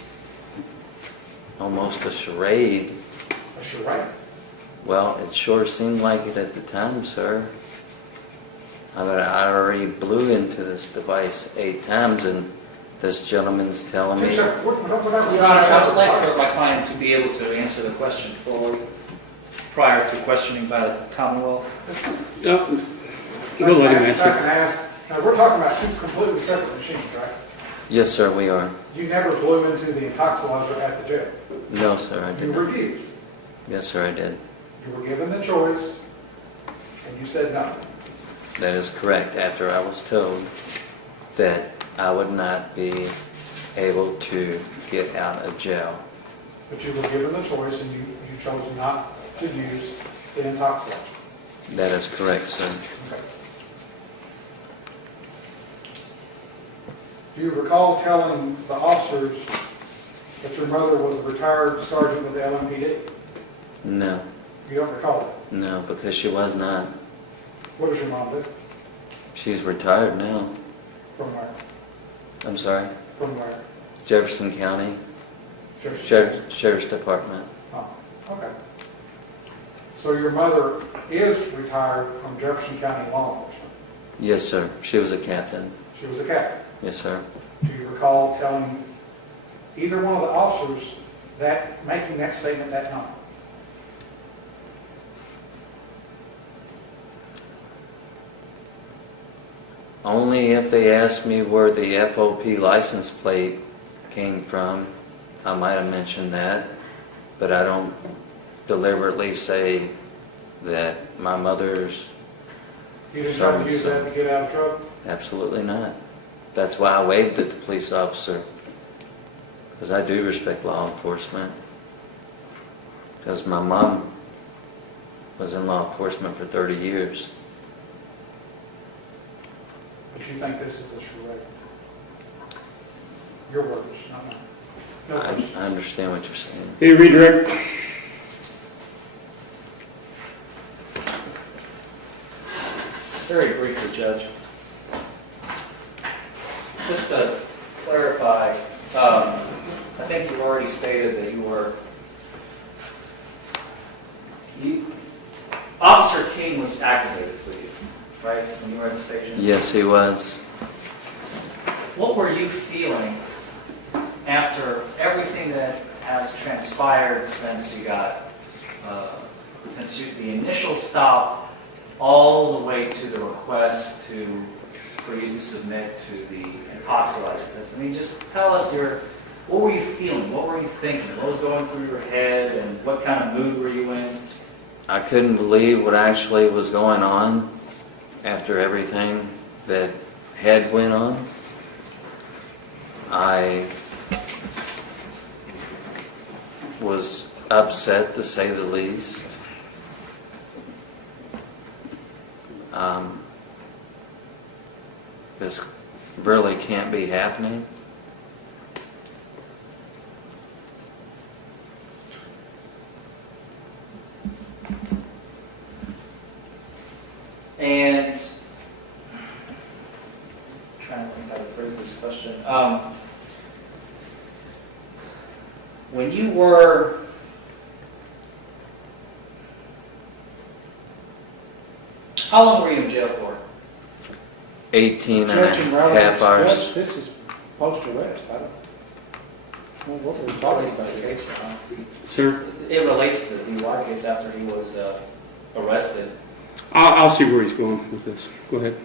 almost a charade. A charade? Well, it sure seemed like it at the time, sir. I mean, I already blew into this device 8 times, and this gentleman's telling me... Your Honor, I would like for my client to be able to answer the question fully prior to questioning by the Commonwealth. No, we'll let him answer. Now, we're talking about 2 completely separate machines, right? Yes, sir, we are. You never blew into the intoxilizer at the jail? No, sir, I did You not. refused? Yes, sir, I did. You were given the choice, and you said no. That is correct, after I was told that I would not be able to get out of jail. But you were given the choice, and you chose not to use the intoxilizer. That is correct, sir. Okay. Do you recall telling the officers that your mother was a retired sergeant with the LMPD? No, You don't recall that? no, because she was not. What does your mom do? She's retired now. From where? I'm sorry? From where? Jefferson County. Sheriff's Department. Oh, okay. So your mother is retired from Jefferson County law enforcement? Yes, sir. She was a captain. She was a captain. Yes, sir. Do you recall telling either one of the officers that, making that statement that night? Only if they asked me where the FOP license plate came from, I might have mentioned that, but I don't deliberately say that my mother's... You didn't try to use that to get out of trouble? Absolutely not. That's why I waved at the police officer, because I do respect law enforcement, because my mom was in law enforcement for 30 years. But you think this is a charade? Your words, not mine. No question. I understand what you're saying. Hey, redirect. Very briefly, Judge. Just to clarify, I think you already stated that you were... Officer King was activated with you, right, when you were at the station? Yes, he was. What were you feeling after everything that has transpired since you got, the initial stop, all the way to the request for you to submit to the intoxilizer test? I mean, just tell us what were you feeling? What were you thinking? What was going through your head, and what kind of mood were you in? I couldn't believe what actually was going on after everything that had went on. I was upset, to say the least. This really can't be happening. And I'm trying to think how to phrase this question. When you were how long were you in jail for? 18 and a half hours. This is post-arrest. I don't know what we're talking about here. Sir? It relates to the DUI case after he was arrested. I'll see where he's going with this. Go ahead.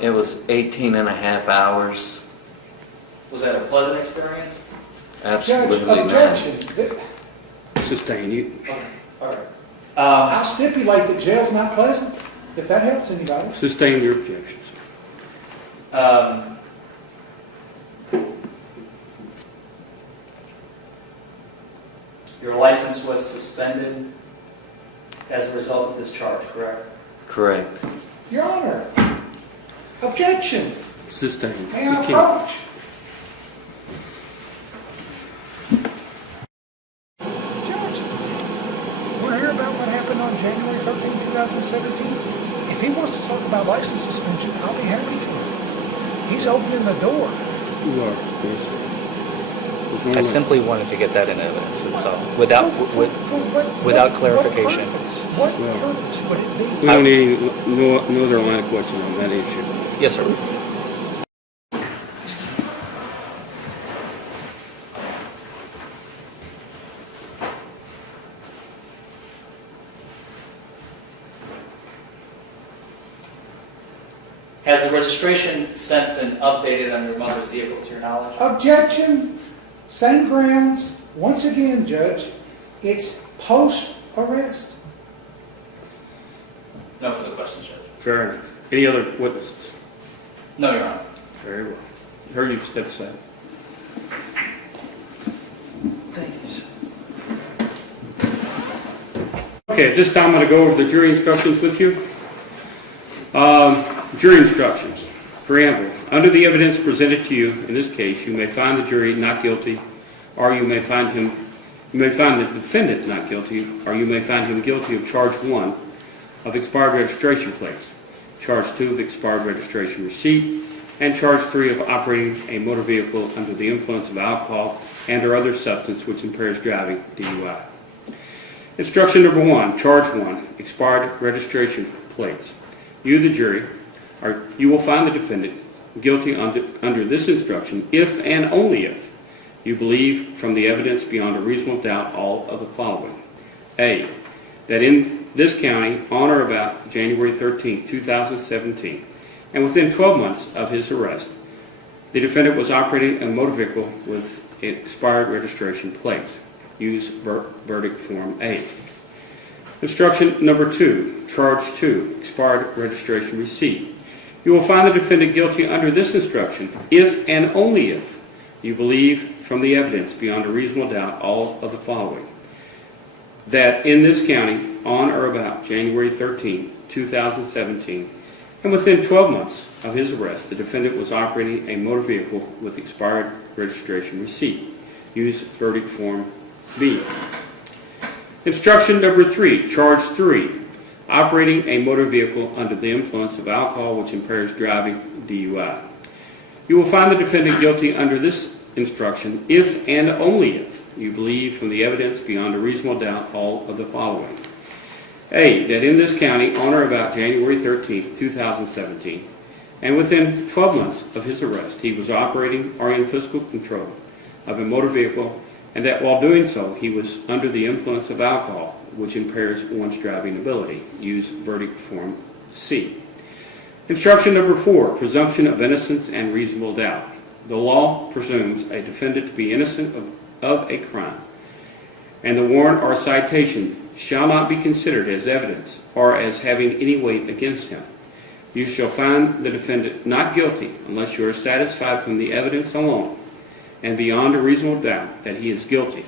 It was 18 and a half hours. Was that a pleasant experience? Absolutely Judge, not. objection. Sustain you. Okay, all right. I'll stipulate that jail's not pleasant, if that helps anybody. Sustain your objection, sir. Your license was suspended as a result of this charge, correct? Correct. Your Honor, objection. Sustained. May I You can't- approach? Judge, want to hear about what happened on January 13, 2017? If he wants to talk about license suspension, I'll be happy to. He's opening the door. You are. There's no I limit. simply wanted to get that in evidence, that's all. Without clarification. What purpose would it be? We don't need no other line of question on that issue. Yes, sir. Has the registration since been updated on your mother's vehicle to your knowledge? Objection. Same grounds. Once again, Judge, it's post-arrest. No further questions, Judge. Fair enough. Any other witnesses? No, Your Honor. Very well. Heard you step aside. Thanks. Okay, at this time I'm going to go over the jury instructions with you. Jury instructions. For example, under the evidence presented to you in this case, you may find the jury not guilty, or you may find the defendant not guilty, or you may find him guilty of charge 1 of expired registration plates, charge 2 of expired registration receipt, and charge 3 of operating a motor vehicle under the influence of alcohol and or other substance which impairs driving, DUI. Instruction number 1, charge 1, expired registration plates. You, the jury, you will find the defendant guilty under this instruction if and only if you believe from the evidence beyond a reasonable doubt all of the following. A, that in this county on or about January 13, 2017, and within 12 months of his arrest, the defendant was operating a motor vehicle with expired registration plates. Use verdict form A. Instruction number 2, charge 2, expired registration receipt. You will find the defendant guilty under this instruction if and only if you believe from the evidence beyond a reasonable doubt all of the following. That in this county on or about January 13, 2017, and within 12 months of his arrest, the defendant was operating a motor vehicle with expired registration receipt. Use verdict form B. Instruction number 3, charge 3, operating a motor vehicle under the influence of alcohol which impairs driving, DUI. You will find the defendant guilty under this instruction if and only if you believe from the evidence beyond a reasonable doubt all of the following. A, that in this county on or about January 13, 2017, and within 12 months of his arrest, he was operating or in physical control of a motor vehicle, and that while doing so, he was under the influence of alcohol, which impairs one's driving ability. Use verdict form C. Instruction number 4, presumption of innocence and reasonable doubt. The law presumes a defendant to be innocent of a crime, and the warrant or citation shall not be considered as evidence or as having any weight against him. You shall find the defendant not guilty unless you are satisfied from the evidence alone and beyond a reasonable doubt that he is guilty.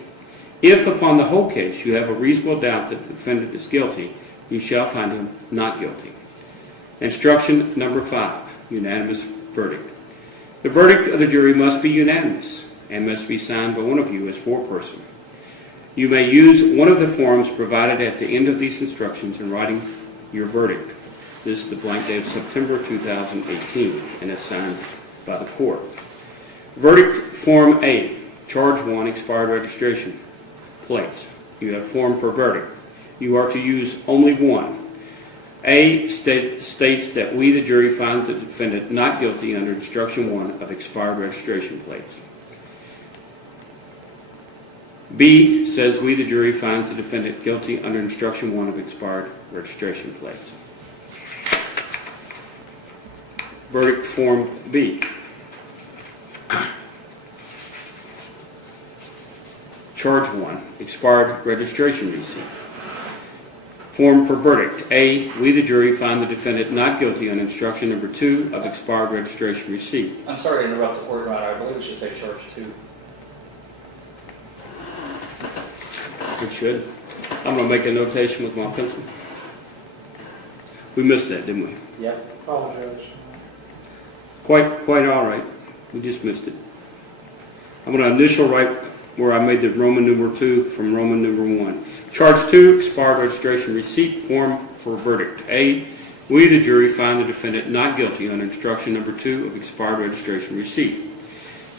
If upon the whole case you have a reasonable doubt that the defendant is guilty, you shall find him not guilty. Instruction number 5, unanimous verdict. The verdict of the jury must be unanimous and must be signed by one of you as foreperson. You may use one of the forms provided at the end of these instructions in writing your verdict. This is the blank date of September 2018 and is signed by the court. Verdict form A, charge 1, expired registration plates. You have form for verdict. You are to use only one. A states that we, the jury, finds the defendant not guilty under instruction 1 of expired registration plates. B says we, the jury, finds the defendant guilty under instruction 1 of expired registration plates. Verdict form B. Charge 1, expired registration receipt. Form for verdict. A, we the jury find the defendant not guilty on instruction number 2 of expired registration receipt. I'm sorry to interrupt the court, Your Honor. I believe it should say charge 2. It should. I'm going to make a notation with my pencil. We missed that, didn't we? Yep. Apologize. Quite all right. We just missed it. I'm going to initial right where I made the Roman numeral 2 from Roman numeral 1. Charge 2, expired registration receipt, form for verdict. A, we the jury find the defendant not guilty on instruction number 2 of expired registration receipt.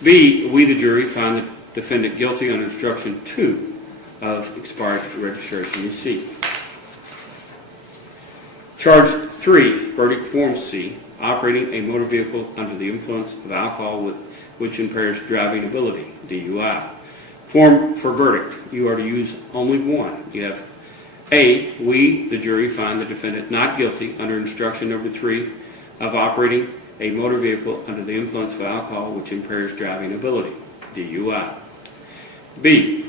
B, we the jury find the defendant guilty on instruction 2 of expired registration receipt. Charge 3, verdict form C, operating a motor vehicle under the influence of alcohol which impairs driving ability, DUI. Form for verdict, you are to use only one. You have A, we, the jury, find the defendant not guilty under instruction number 3 of operating a motor vehicle under the influence of alcohol which impairs driving ability, DUI. B,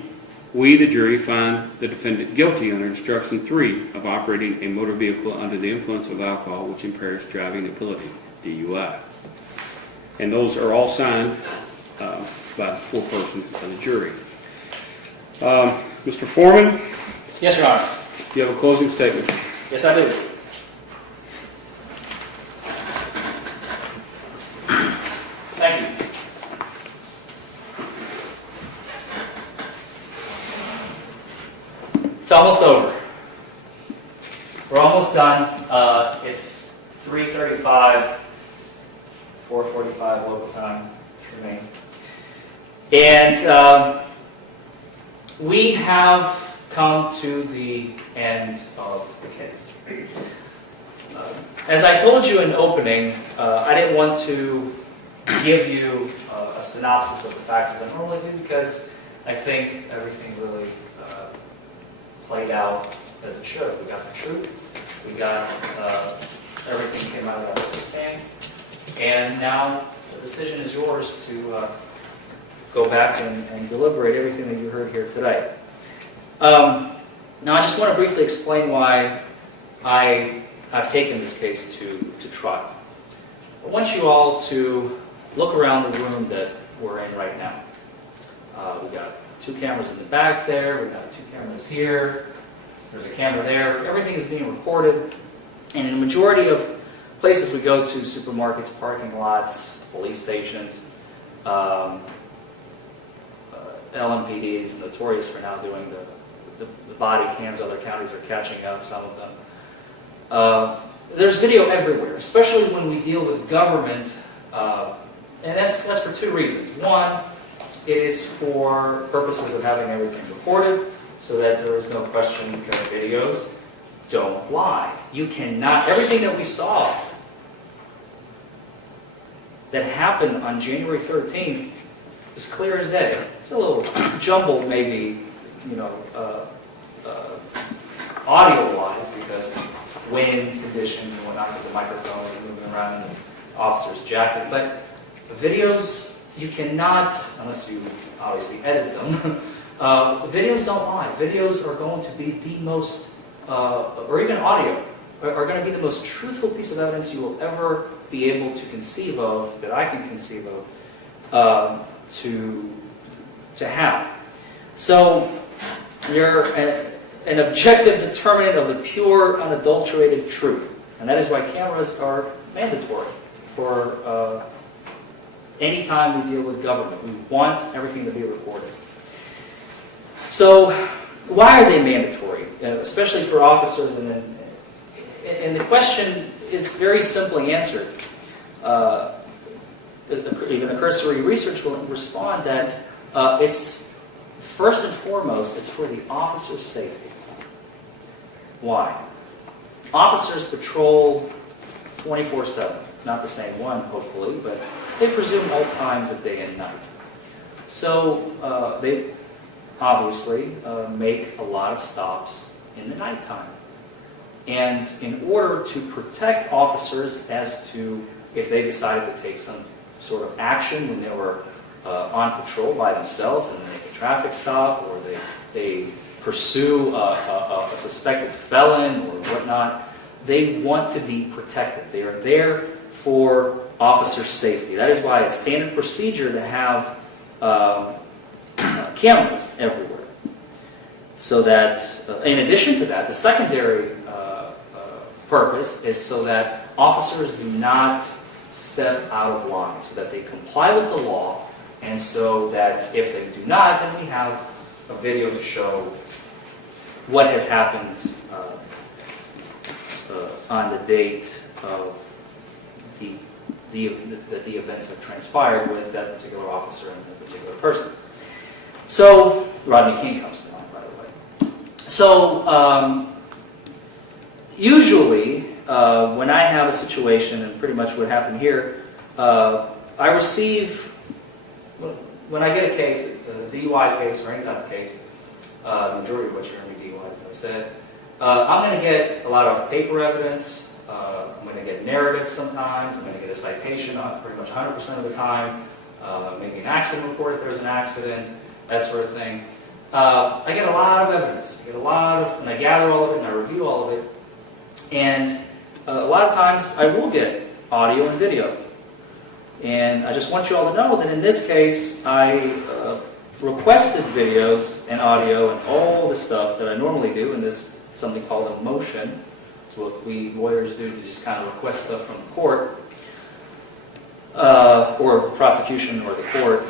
we, the jury, find the defendant guilty under instruction 3 of operating a motor vehicle under the influence of alcohol which impairs driving ability, DUI. And those are all signed by the foreperson of the jury. Mr. Forman? Yes, Your Honor. Do you have a closing statement? Yes, I do. Thank you. It's almost over. We're almost done. It's 3:35, 4:45 local time for me. And we have come to the end of the case. As I told you in opening, I didn't want to give you a synopsis of the facts as I normally do because I think everything really played out as it should. We got the truth. We got everything came out of that witness stand. And now the decision is yours to go back and deliberate everything that you heard here today. Now I just want to briefly explain why I've taken this case to trial. I want you all to look around the room that we're in right now. We got 2 cameras in the back there, we got 2 cameras here, there's a camera there, everything is being recorded, and in the majority of places we go to, supermarkets, parking lots, police stations, LMPD is notorious for now doing the body cams. Other counties are catching up, some of them. There's video everywhere, especially when we deal with government, and that's for 2 reasons. One, it is for purposes of having everything recorded so that there is no question because videos don't lie. You cannot, everything that we saw that happened on January 13th is clear as day. It's a little jumbled maybe, audio-wise because wind conditions and whatnot because the microphone is moving around in the officer's jacket. But videos, you cannot, unless you obviously edit them, videos don't lie. Videos are going to be the most, or even audio, are going to be the most truthful piece of evidence you will ever be able to conceive of, that I can conceive of, to have. So you're an objective determinant of the pure, unadulterated truth. And that is why cameras are mandatory for any time we deal with government. We want everything to be recorded. So why are they mandatory, especially for officers? And the question is very simply answered. Even a cursory research will respond that it's first and foremost, it's for the officer's safety. Why? Officers patrol 24/7. Not the same one, hopefully, but they presume all times of day and night. So they obviously make a lot of stops in the nighttime. And in order to protect officers as to if they decided to take some sort of action when they were on patrol by themselves and make a traffic stop, or they pursue a suspected felon or whatnot. They want to be protected. They are there for officer safety. That is why it's standard procedure to have cameras everywhere. So that, in addition to that, the secondary purpose is so that officers do not step out of line, so that they comply with the law, and so that if they do not, then we have a video to show what has happened on the date of that the events have transpired with that particular officer and that particular person. So Rodney King comes to mind, by the way. So usually when I have a situation, and pretty much what happened here, I receive, when I get a case, a DUI case or any type of case, the majority of which are going to be DUIs, as I said, I'm going to get a lot of paper evidence. I'm going to get narrative sometimes. I'm going to get a citation pretty much 100% of the time. Maybe an accident report if there's an accident, that sort of thing. I get a lot of evidence. And I gather all of it and I review all of it. And a lot of times I will get audio and video. And I just want you all to know that in this case, I requested videos and audio and all the stuff that I normally do in this something called a motion. It's what we lawyers do, to just kind of request stuff from the court, or the prosecution or the court.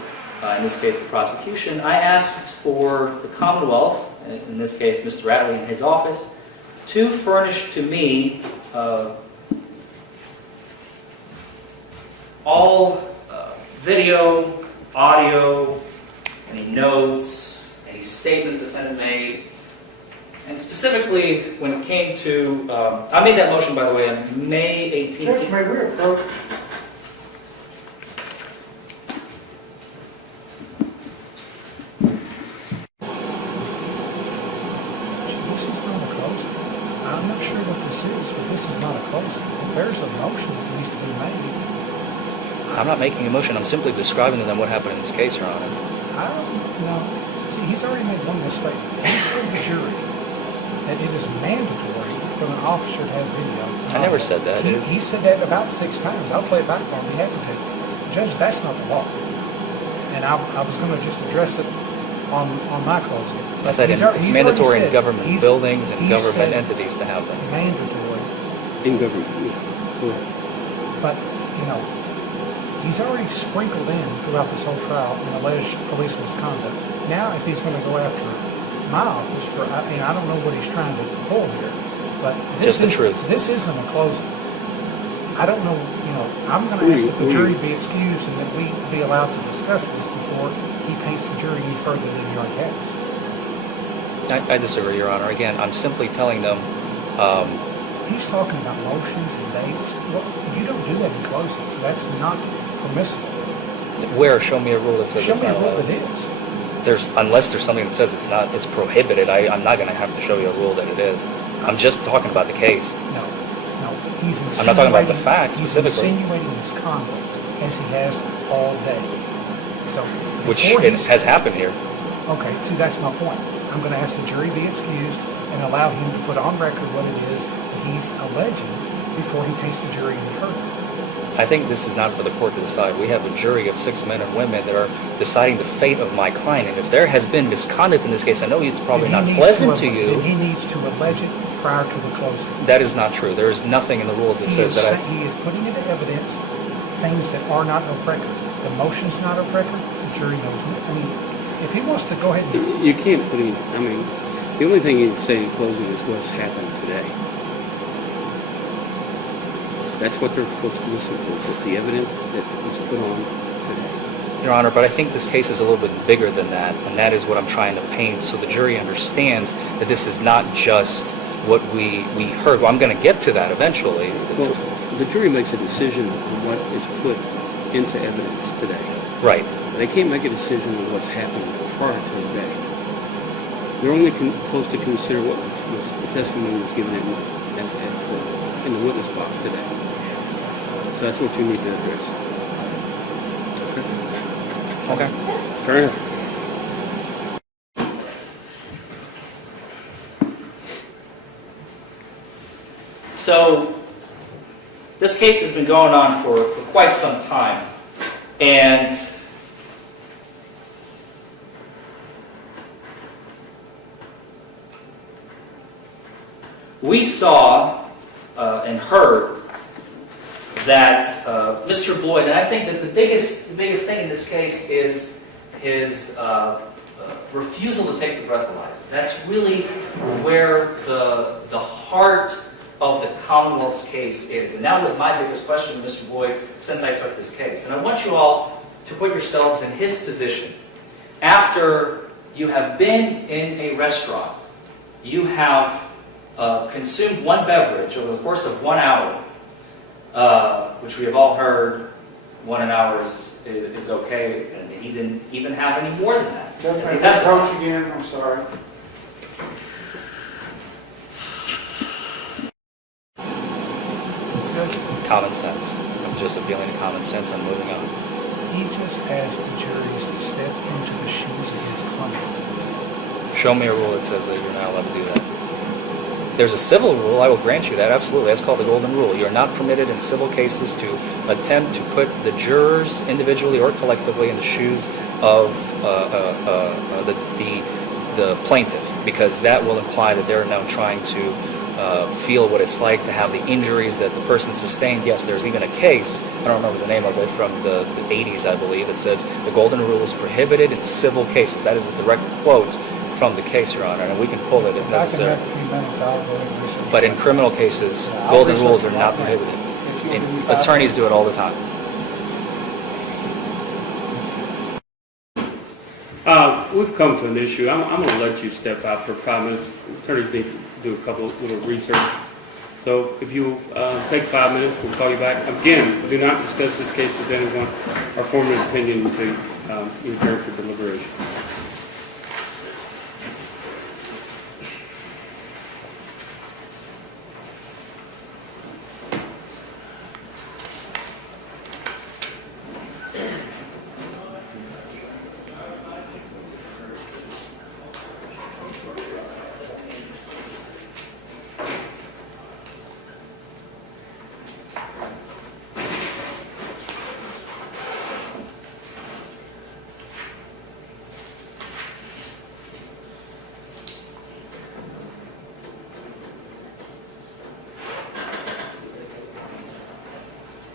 In this case, the prosecution. I asked for the Commonwealth, in this case, Mr. Ratley in his office, to furnish to me all video, audio, any notes, any statements the defendant made. And specifically, when it came to, I made that motion, by the way, on May 18th. Judge, may we approach? This is not a closing. I'm not sure what this is, but this is not a closing. If there's a motion that needs to be made. I'm not making a motion. I'm simply describing to them what happened in this case, Your Honor. I don't know. See, he's already made one mistake. He's told the jury that it is mandatory for an officer to have video. I never said that. He said that about 6 times. I'll play it back for him. Be happy to. Judge, that's not the law. And I was going to just address it on my closing. I said it's mandatory in government buildings and government entities to have them. Mandatory. In government, yeah. Correct. But, you know, he's already sprinkled in throughout this whole trial an alleged police misconduct. Now, if he's going to go after my office for, I mean, I don't know what he's trying to pull here, but this isn't a closing. I don't know, you know, I'm going to ask that the jury be excused and that we be allowed to discuss this before he takes the jury any further than he already has. I disagree, Your Honor. Again, I'm simply telling them. He's talking about motions and dates. Well, you don't do that in closings. That's not permissible. Where? Show me a rule that says Show it's me not a rule allowed. that is. Unless there's something that says it's prohibited, I'm not going to have to show you a rule that it is. I'm just talking about the case. No. He's I'm not talking about the facts specifically. He's insinuating misconduct as he has all day. So, Which has happened here. Okay, see, that's my point. I'm going to ask the jury be excused and allow him to put on record what it is that he's alleging before he takes the jury any further. I think this is not for the court to decide. We have a jury of 6 men and women that are deciding the fate of my client. And if there has been misconduct in this case, I know it's probably not pleasant to you. He needs to allege it prior to the closing. That is not true. There is nothing in the rules that says that. He is putting into evidence things that are not of record. The motion's not of record. The jury knows. I mean, if he wants to go ahead and... You can't put in, I mean, the only thing you can say in closing is what's happened today. That's what they're supposed to listen to, the evidence that was put on today. Your Honor, but I think this case is a little bit bigger than that, and that is what I'm trying to paint so the jury understands that this is not just what we heard. Well, I'm going to get to that eventually. Well, the jury makes a decision on what is put into evidence today. Right. They can't make a decision on what's happened prior to the day. They're only supposed to consider what was the testimony was given in the witness box today. So that's what you need to address. Okay. Okay. Fair enough. So this case has been going on for quite some time, and we saw and heard that Mr. Bloyd, and I think that the biggest thing in this case is his refusal to take the breathalyzer. That's really where the heart of the Commonwealth's case is. And that was my biggest question to Mr. Bloyd since I took this case. And I want you all to put yourselves in his position. After you have been in a restaurant, you have consumed one beverage over the course of 1 hour, which we have all heard 1 hour is okay, and he didn't even have any more than that. As he testified. Coach again, I'm sorry. Common sense. I'm just appealing to common sense and moving on. He just asked the juries to step into the shoes of his client. Show me a rule that says that you're not allowed to do that. There's a civil rule, I will grant you that, absolutely. That's called the golden rule. You're not permitted in civil cases to attempt to put the jurors individually or collectively in the shoes of the plaintiff, because that will imply that they're now trying to feel what it's like to have the injuries that the person sustained. Yes, there's even a case, I don't remember the name of it, from the 80s, I believe. It says the golden rule is prohibited in civil cases. That is a direct quote from the case, Your Honor, and we can pull it if necessary. If I can have a few minutes, I'll go and research. But in criminal cases, golden rules are not prohibited. Attorneys do it all the time. We've come to an issue. I'm going to let you step out for 5 minutes. Attorneys need to do a couple of little research. So if you take 5 minutes, we'll call you back. Again, do not discuss this case with anyone or form an opinion until you return for deliberation.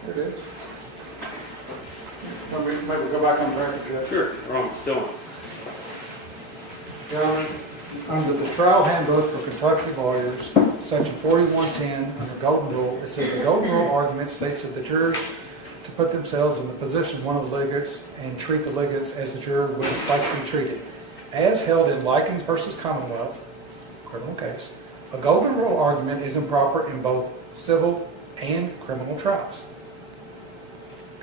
It is. Maybe go back on the record, Judge. Sure, wrong, still on. Gentlemen, under the trial handbook for Kentucky lawyers, section 4110, under Golden Rule, it says the Golden Rule argument states that the jurors to put themselves in the position of one of the litigants and treat the litigants as the juror would like to be treated. As held in Likens versus Commonwealth, criminal case, a Golden Rule argument is improper in both civil and criminal trials.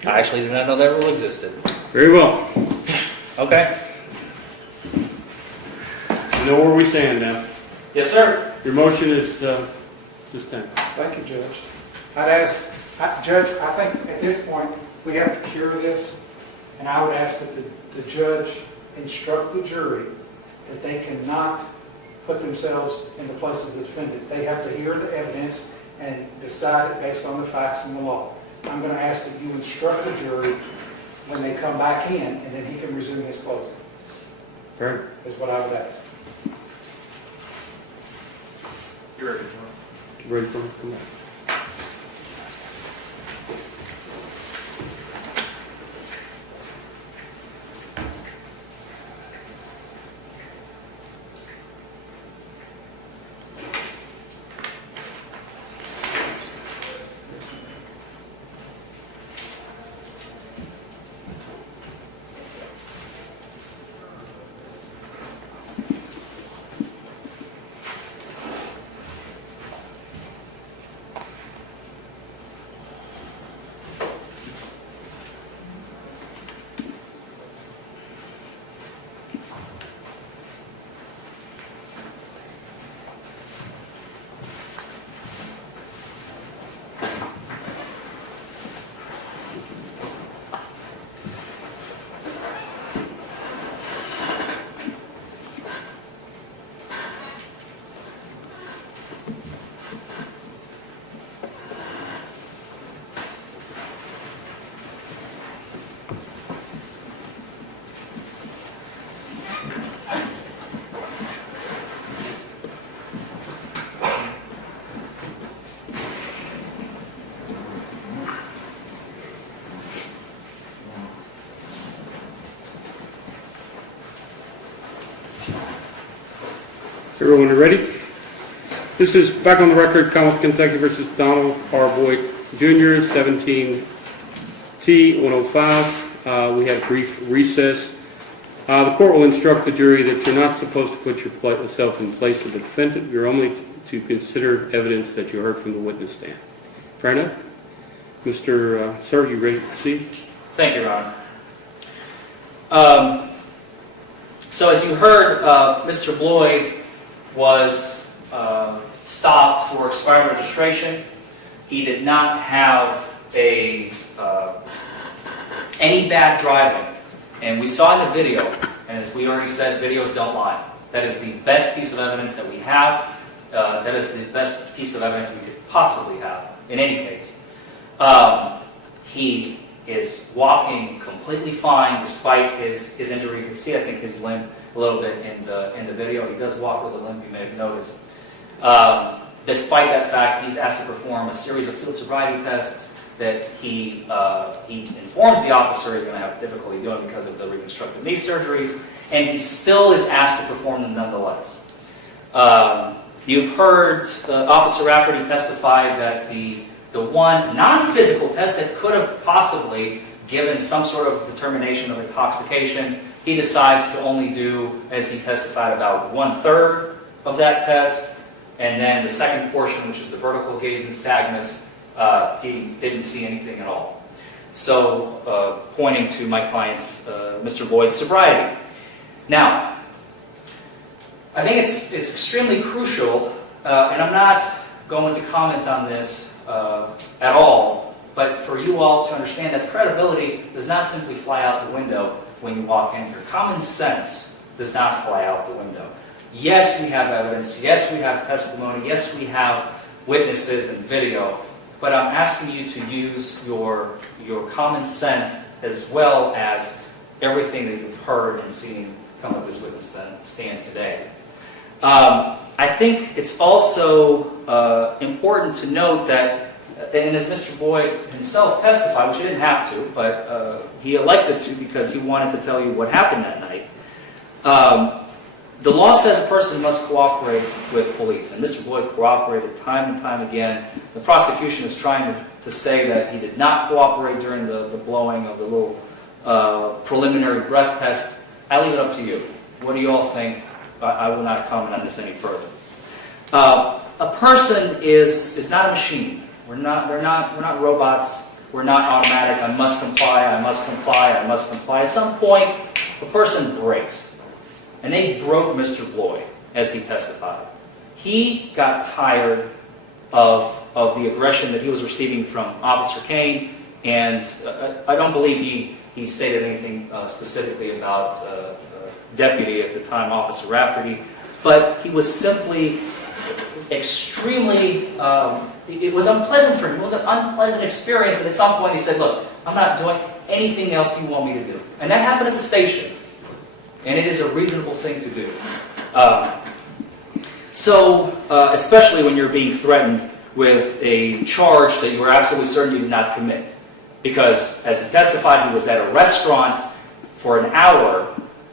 I actually did not know that rule existed. Very well. Okay. You know where we stand now. Yes, sir. Your motion is sustained. Thank you, Judge. Judge, I think at this point, we have to cure this, and I would ask that the judge instruct the jury that they cannot put themselves in the place of the defendant. They have to hear the evidence and decide it based on the facts and the law. I'm going to ask that you instruct the jury when they come back in, and then he can resume his closing. Fair. Is what I would ask. You're ready. Ready for him? Come on. Everyone ready? This is back on the record, Commonwealth of Kentucky versus Donald R. Boyd Jr., 17T105. We had a brief recess. The court will instruct the jury that you're not supposed to put yourself in place of the defendant. You're only to consider evidence that you heard from the witness stand. Fair enough? Mr. Sir, you ready to proceed? Thank you, Your Honor. So as you heard, Mr. Boyd was stopped for expired registration. He did not have any bad driving. And we saw in the video, and as we already said, videos don't lie. That is the best piece of evidence that we have. That is the best piece of evidence we could possibly have in any case. He is walking completely fine despite his injury. You can see, I think, his limp a little bit in the video. He does walk with a limp, you may have noticed. Despite that fact, he's asked to perform a series of field sobriety tests that he informs the officer he's going to have difficulty doing because of the reconstructive knee surgeries, and he still is asked to perform them nonetheless. You've heard Officer Rafferty testify that the one non-physical test that could have possibly given some sort of determination of intoxication, he decides to only do, as he testified, about 1/3 of that test, and then the second portion, which is the vertical gaze nystagmus, he didn't see anything at all. So, pointing to my client's, Mr. Boyd's sobriety. Now, I think it's extremely crucial, and I'm not going to comment on this at all, but for you all to understand that credibility does not simply fly out the window when you walk in here. Common sense does not fly out the window. Yes, we have evidence. Yes, we have testimony. Yes, we have witnesses and video. But I'm asking you to use your common sense as well as everything that you've heard and seen come up this witness stand today. I think it's also important to note that, and as Mr. Boyd himself testified, which he didn't have to, but he elected to because he wanted to tell you what happened that night. The law says a person must cooperate with police, and Mr. Boyd cooperated time and time again. The prosecution is trying to say that he did not cooperate during the blowing of the little preliminary breath test. I leave it up to you. What do you all think? I will not comment on this any further. A person is not a machine. We're not robots. We're not automatic. I must comply. I must comply. I must comply. At some point, a person breaks. And they broke Mr. Boyd, as he testified. He got tired of the aggression that he was receiving from Officer Kane, and I don't believe he stated anything specifically about deputy at the time, Officer Rafferty, but he was simply extremely, it was unpleasant for him. It was an unpleasant experience, and at some point he said, look, I'm not doing anything else you want me to do. And that happened at the station. And it is a reasonable thing to do. Especially when you're being threatened with a charge that you were absolutely certain you did not commit. Because, as he testified, he was at a restaurant for an hour,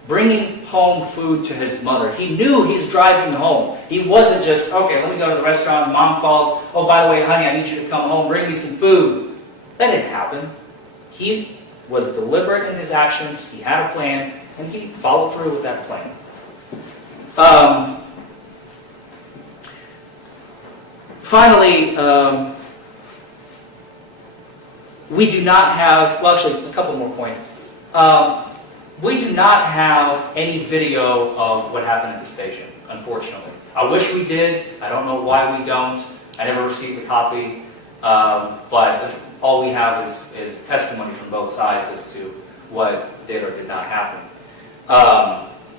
bringing home food to his mother. He knew he's driving home. He wasn't just, okay, let me go to the restaurant, mom calls, oh, by the way, honey, I need you to come home, bring me some food. That didn't happen. He was deliberate in his actions, he had a plan, and he followed through with that plan. Finally, we do not have, well, actually, a couple more points. We do not have any video of what happened at the station, unfortunately. I wish we did. I don't know why we don't. I never received a copy. But all we have is testimony from both sides as to what did or did not happen.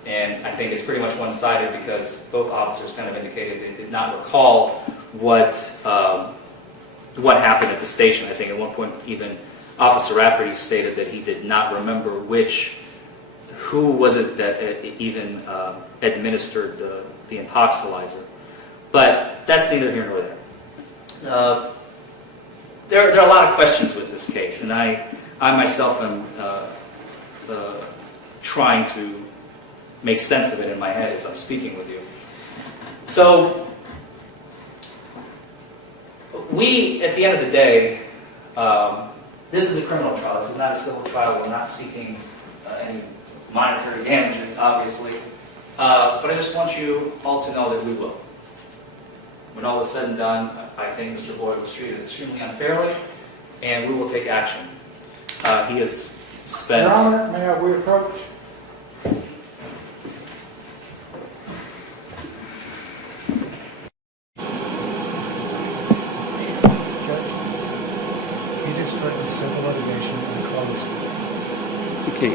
And I think it's pretty much one-sided because both officers kind of indicated they did not recall what happened at the station. I think at one point even Officer Rafferty stated that he did not remember who was it that even administered the intoxilizer. But that's neither here nor there. There are a lot of questions with this case, and I myself am trying to make sense of it in my head as I'm speaking with you. So, we, at the end of the day, this is a criminal trial. This is not a civil trial. We're not seeking any monetary damages, obviously. But I just want you all to know that we will. When all is said and done, I think Mr. Boyd was treated extremely unfairly, and we will take action. He has spent... Your Honor, may I approach? Threatened civil litigation and closed. Okay.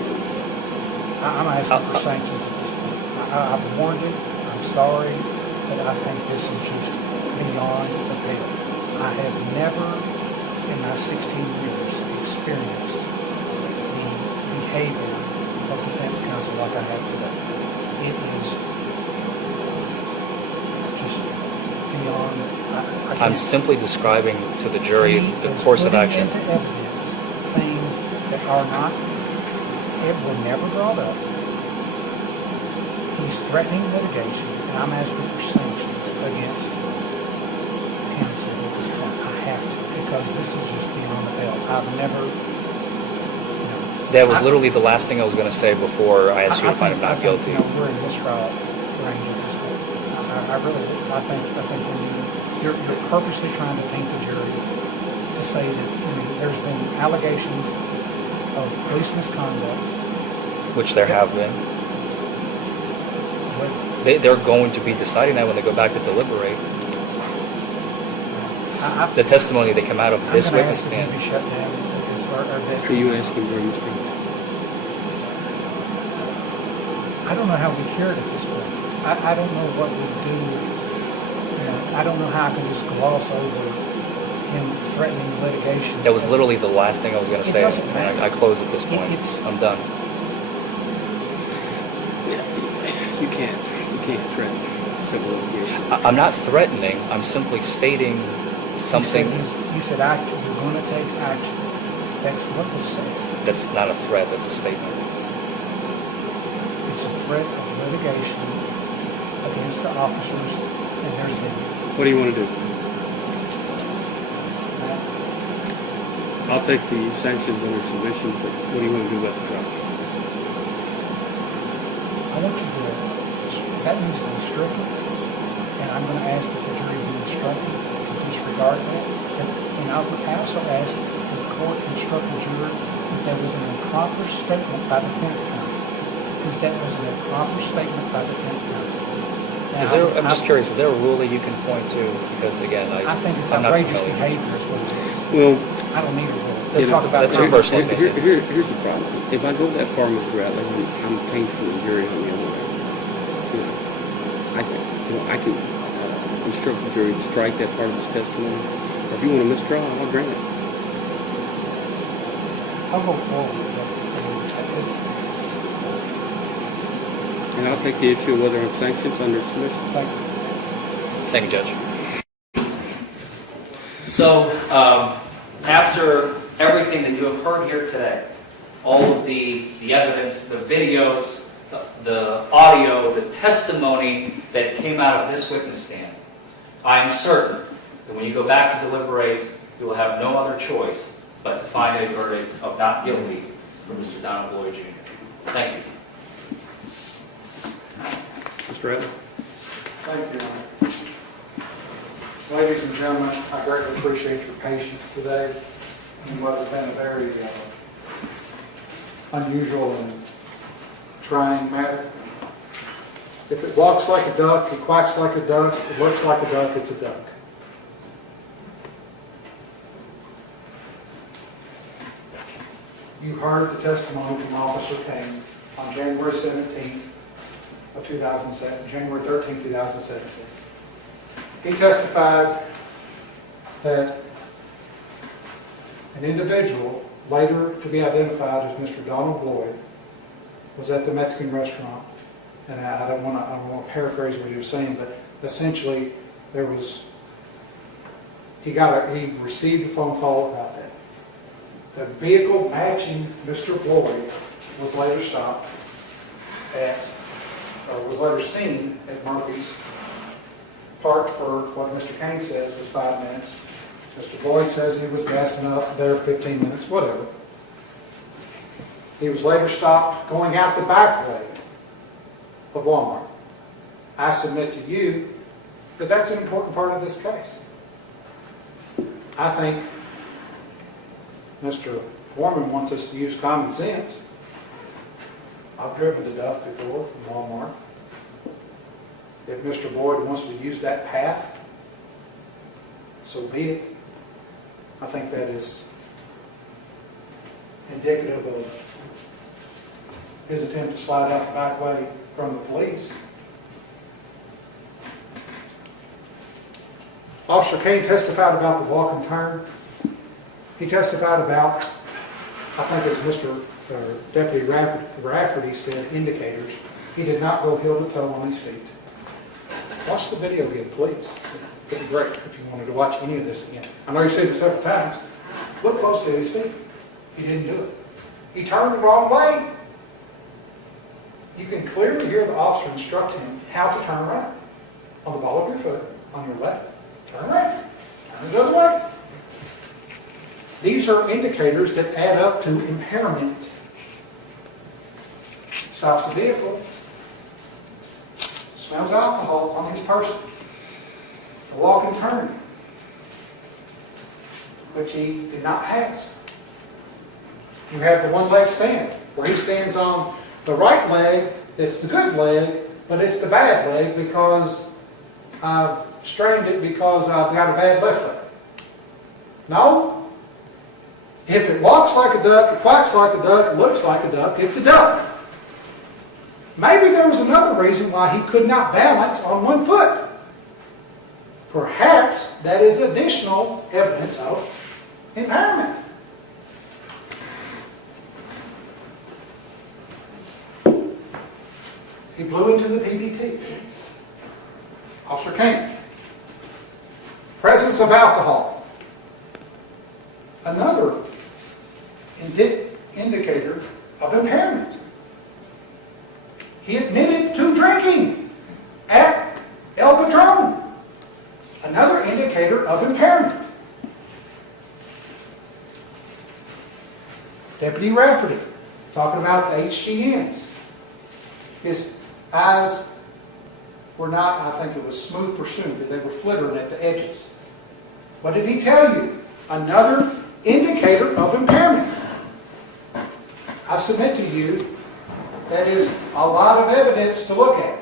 I'm asking for sanctions at this point. I've warned you. I'm sorry, but I think this is just beyond the pale. I have never, in my 16 years, experienced the behavior of defense counsel like I have today. It is just beyond. I'm simply describing to the jury the course of action. Into evidence things that are not, were never brought up. He's threatening litigation, and I'm asking for sanctions against counsel at this point. I have to, because this is just beyond the pale. I've never. That was literally the last thing I was going to say before I asked you to find him not guilty. We're in mistrial range at this point. I think when you're purposely trying to paint the jury to say that there's been allegations of police misconduct. Which there have been. They're going to be deciding that when they go back to deliberate. The testimony that come out of this witness stand. Be shut down Are you asking for Mr. I don't know how we cure it at this point. I don't know what we do. I don't know how I can just gloss over him threatening litigation. That was literally the last thing I was going to say. And I close at this point. I'm done. You can't threaten civil litigation. I'm not threatening. I'm simply stating something. You said action. You're going to take action. That's what was said. That's not a threat. That's a statement. It's a threat of litigation against the officers, and there's been. What do you want to do? I'll take the sanctions under submission, but what do you want to do about the trial? I want you to, that needs to be stricken, and I'm going to ask that the jury be instructed to disregard that. And I would also ask that the court instruct the jury that there was an improper statement by defense counsel, because that was an improper statement by defense counsel. I'm just curious, is there a rule that you can point to? Because again, I think it's outrageous behavior is what it is. Well, I don't need a rule. That's your personal opinion. Here's the problem. If I go that far, Mr. Rattler, I'm painting the jury on the other way. I can instruct the jury to strike that part of his testimony. Or if you want a mistrial, I'll grant it. I'll go forward. And I'll take the issue of whether I'm sanctions under submission. Thank you, Judge. So, after everything that you have heard here today, all of the evidence, the videos, the audio, the testimony that came out of this witness stand, I am certain that when you go back to deliberate, you will have no other choice but to find a verdict of not guilty for Mr. Donald Boyd Jr. Thank you. Mr. Rattler? Thank you, Your Honor. Ladies and gentlemen, I greatly appreciate your patience today in what has been a very unusual and trying matter. If it walks like a duck, it quacks like a duck, it looks like a duck, it's a duck. You heard the testimony from Officer Kane on January 17th of 2007, January 13th, 2017. He testified that an individual, later to be identified as Mr. Donald Boyd, was at the Mexican restaurant. And I don't want to paraphrase what he was saying, but essentially he received a phone call about that. The vehicle matching Mr. Boyd was later stopped was later seen at Murphy's parked for what Mr. Kane says was 5 minutes. Mr. Boyd says he was gassing up there 15 minutes, whatever. He was later stopped going out the back way of Walmart. I submit to you that that's an important part of this case. I think Mr. Forman wants us to use common sense. I've driven to Duff before from Walmart. If Mr. Boyd wants to use that path, so be it. I think that is indicative of his attempt to slide out the back way from the police. Officer Kane testified about the walk and turn. He testified about, I think it was Deputy Rafferty said, indicators. He did not go heel to toe on his feet. Watch the video again, please. It'd be great if you wanted to watch any of this again. I know you've seen it several times. Look closely at his feet. He didn't do it. He turned the wrong way. You can clearly hear the officer instruct him how to turn around. On the ball of your foot, on your left. Turn around. Turn the other way. These are indicators that add up to impairment. Stops the vehicle. Smells alcohol on his person. A walk and turn, which he did not pass. You have the one leg stand, where he stands on the right leg. It's the good leg, but it's the bad leg because I've strained it because I've got a bad left leg. No. If it walks like a duck, it quacks like a duck, it looks like a duck, it's a duck. Maybe there was another reason why he could not balance on one foot. Perhaps that is additional evidence of impairment. He blew into the PBT. Officer Kane. Presence of alcohol. Another indicator of impairment. He admitted to drinking at El Patron. Another indicator of impairment. Deputy Rafferty, talking about HGNs. His eyes were not, I think it was smooth pursuit, but they were flittering at the edges. What did he tell you? Another indicator of impairment. I submit to you that is a lot of evidence to look at.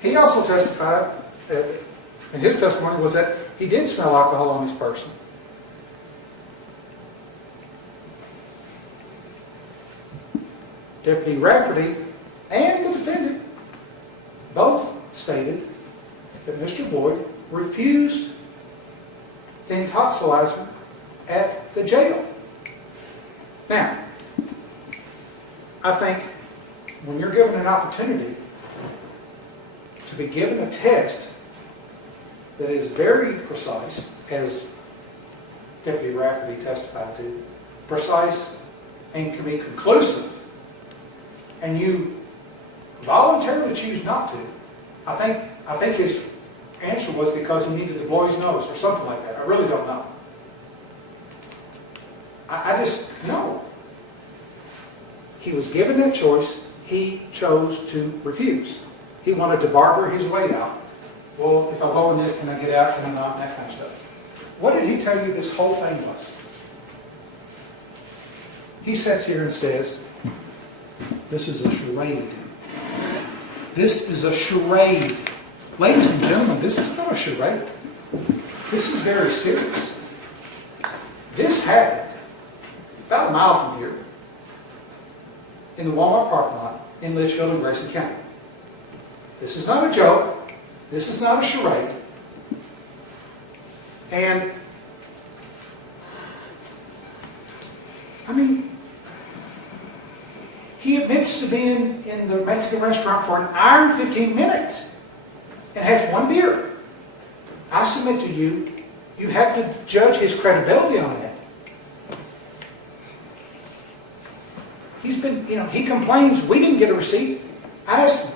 He also testified, and his testimony was that he did smell alcohol on his person. Deputy Rafferty and the defendant both stated that Mr. Boyd refused the intoxilizer at the jail. Now, I think when you're given an opportunity to be given a test that is very precise, as Deputy Rafferty testified to, precise and can be conclusive, and you voluntarily choose not to, I think his answer was because he needed to blow his nose or something like that. I really don't know. I just know. He was given that choice. He chose to refuse. He wanted to barter his way out. Well, if I blow in this, can I get out? Can I not? That kind of stuff. What did he tell you this whole thing was? He sits here and says, this is a charade. This is a charade. Ladies and gentlemen, this is not a charade. This is very serious. This happened about a mile from here in the Walmart parking lot in Litchfield and Grayson County. This is not a joke. This is not a charade. And, I mean, he admits to being in the Mexican restaurant for an hour and 15 minutes and has one beer. I submit to you, you have to judge his credibility on that. He's been, he complains, we didn't get a receipt. I asked him,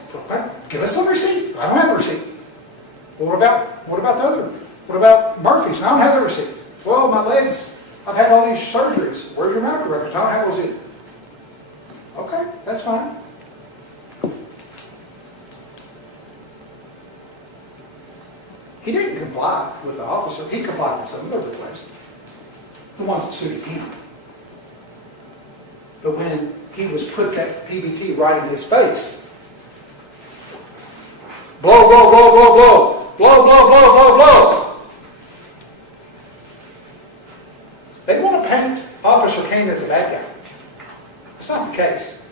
give us some receipt. I don't have a receipt. Well, what about the other? What about Murphy's? I don't have the receipt. Well, my legs, I've had all these surgeries. Where's your medical records? I don't have those either. Okay, that's fine. He didn't comply with the officer. He complied with some of the other requests, the ones that suited him. But when he was put that PBT right in his face, blow, blow, blow, blow, blow, blow, blow, blow, blow, blow. They want to paint Officer Kane as a bad guy. That's not the case.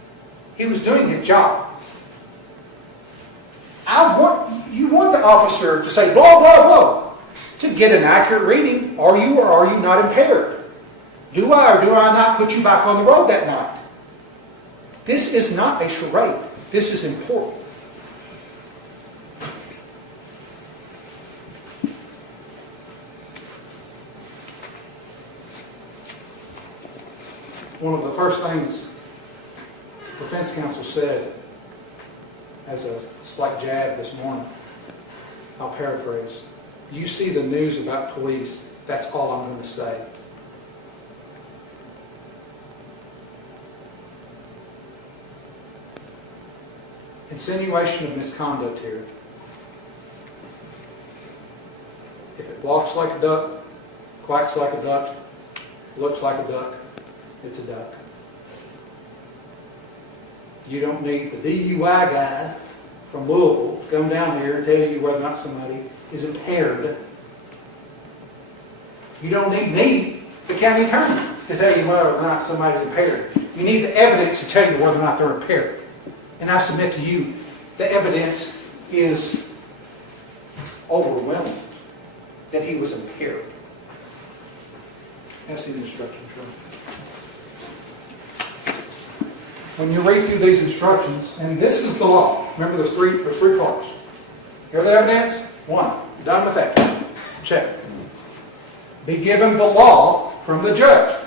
He was doing his job. You want the officer to say, blow, blow, blow, to get an accurate reading. Are you or are you not impaired? Do I or do I not put you back on the road that night? This is not a charade. This is important. One of the first things the defense counsel said as a slight jab this morning, I'll paraphrase. You see the news about police, that's all I'm going to say. Insinuation of misconduct here. If it walks like a duck, quacks like a duck, looks like a duck, it's a duck. You don't need the DUI guy from Louisville to come down here and tell you whether or not somebody is impaired. You don't need me, the county attorney, to tell you whether or not somebody is impaired. You need the evidence to tell you whether or not they're impaired. And I submit to you, the evidence is overwhelming that he was impaired. Can I see the instructions, Sean? When you read through these instructions, and this is the law. Remember, there's three parts. Here's the evidence. 1, done with that. Check. Be given the law from the judge.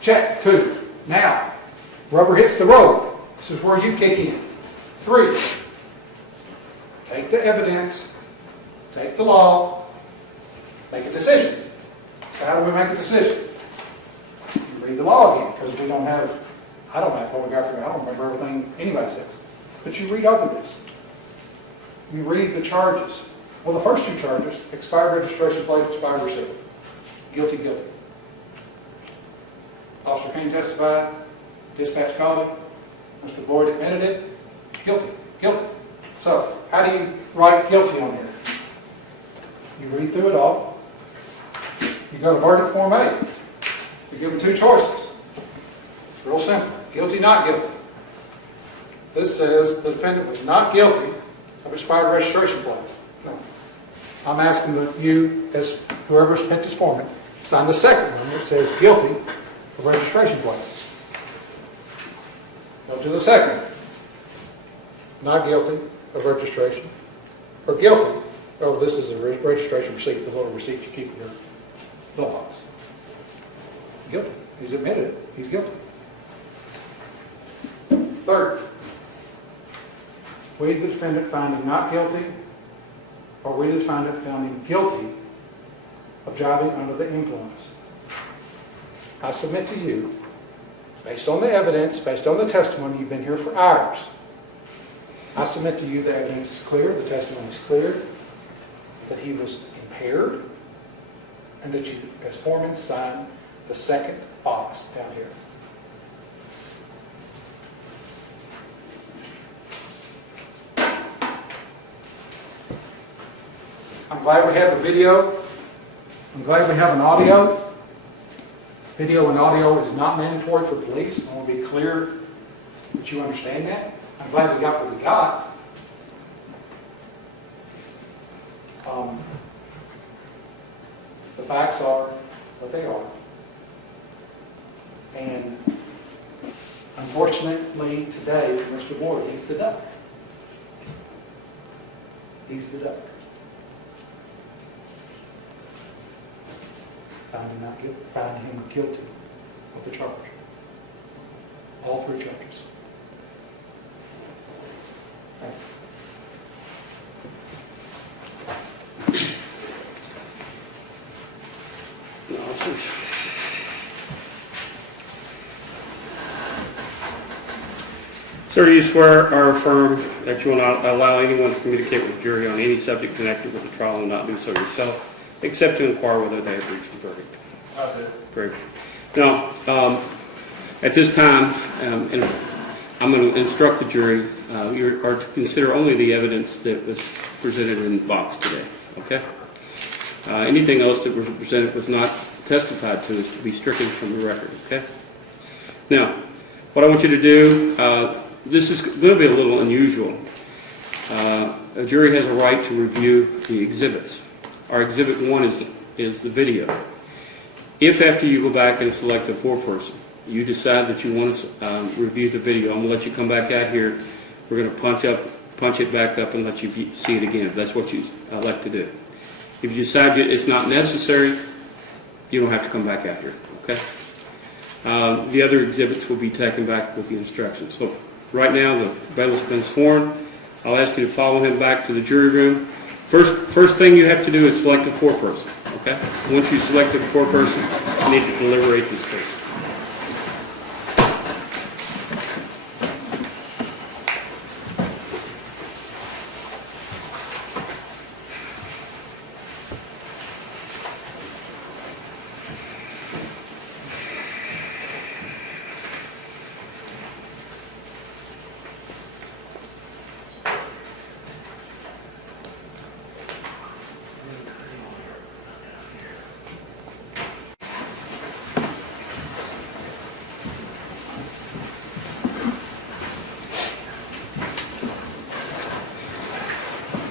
Check. 2. Now, rubber hits the road. This is where you kick in. 3. Take the evidence, take the law, make a decision. So how do we make a decision? You read the law again, because I don't have what we got through. I don't remember everything anybody says. But you read over this. You read the charges. Well, the first 2 charges, expired registration plate, expired receipt. Guilty, guilty. Officer Kane testified, dispatch called him, Mr. Boyd admitted it, guilty, guilty. So, how do you write guilty on here? You read through it all. You go to verdict form A. You give them 2 choices. It's real simple. Guilty, not guilty. This says the defendant was not guilty of expired registration plate. No. I'm asking that you, as whoever spent this Forman, sign the second one that says guilty of registration plates. Go to the second. Not guilty of registration. Or guilty. Oh, this is a registration receipt, the little receipt you keep in your mailbox. Guilty. He's admitted it. He's guilty. Third, we the defendant find him not guilty, or we the defendant found him guilty of driving under the influence. I submit to you, based on the evidence, based on the testimony, you've been here for hours. I submit to you the evidence is clear, the testimony is clear, that he was impaired, and that you, as Forman, signed the second box down here. I'm glad we have a video. I'm glad we have an audio. Video and audio is not mandatory for police. I want to be clear that you understand that. I'm glad we got what we got. The facts are what they are. And unfortunately today, for Mr. Boyd, he's the duck. He's the duck. Found him guilty of the charge. All 3 charges. Sir, do you swear or affirm that you will not allow anyone to communicate with the jury on any subject connected with the trial and not do so yourself, except to inquire whether they have reached a verdict? I do. Great. Now, at this time, and I'm going to instruct the jury, you are to consider only the evidence that was presented in the box today, okay? Anything else that was presented was not testified to is to be stricken from the record, okay? Now, what I want you to do, this is going to be a little unusual. A jury has a right to review the exhibits. Our exhibit 1 is the video. If after you go back and select a foreperson, you decide that you want to review the video, I'm going to let you come back out here. We're going to punch it back up and let you see it again, if that's what you like to do. If you decide it's not necessary, you don't have to come back out here, okay? The other exhibits will be taken back with the instructions. So right now, the bailiff's been sworn. I'll ask you to follow him back to the jury room. First thing you have to do is select a foreperson, okay? Once you select a foreperson, you need to deliberate this case.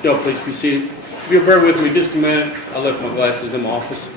Y'all please be seated. If you'll bear with me just a minute, I left my glasses in my office.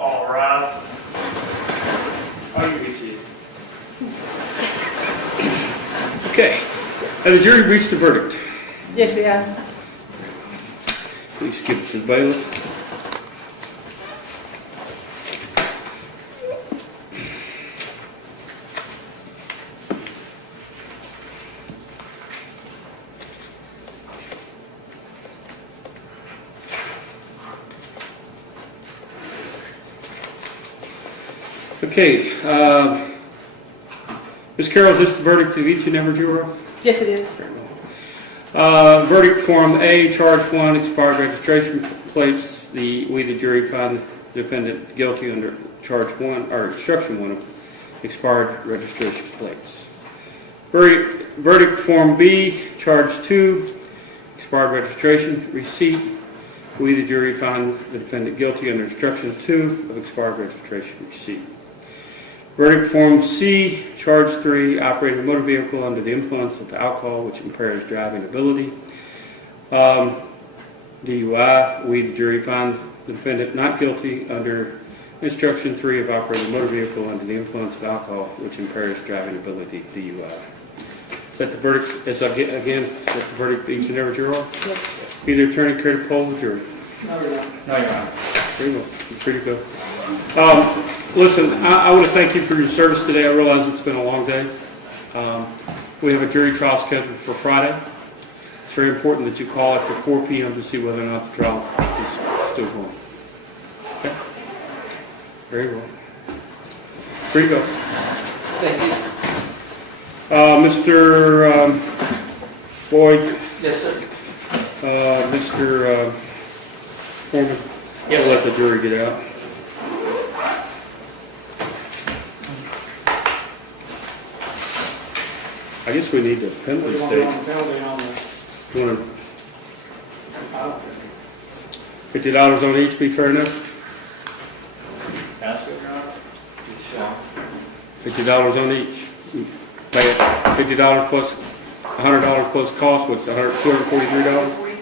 All right. You be seated. Okay. Has the jury reached the verdict? Yes, we have. Please give it to the bailiff. Okay, Ms. Carroll, is this the verdict of each and every juror? Yes, it is. Verdict form A, charge 1, expired registration plates. We, the jury, find the defendant guilty under charge 1, or instruction 1 of expired registration plates. Verdict form B, charge 2, expired registration receipt. We, the jury, find the defendant guilty under instruction 2 of expired registration receipt. Verdict form C, charge 3, operating a motor vehicle under the influence of alcohol which impairs driving ability. DUI, we, the jury, find the defendant not guilty under instruction 3 of operating a motor vehicle under the influence of alcohol which impairs driving ability, DUI. Is that the verdict, is that the verdict for each and every juror? Yes. Either attorney care to poll the jury? No, Your Honor. No, Your Honor. Very well. You're free to go. Listen, I want to thank you for your service today. I realize it's been a long day. We have a jury trial scheduled for Friday. It's very important that you call after 4 p.m. to see whether or not the trial is still going. Okay? Very well. Free to go. Thank you. Mr. Boyd. Yes, sir. Mr. Forman. Yes, I'll sir. let the jury get out. I guess we need the penalty state. You want $50 on each be fair enough? Sounds good, Your Honor. $50 on each. Pay it $50 plus $100 plus cost, what's $243?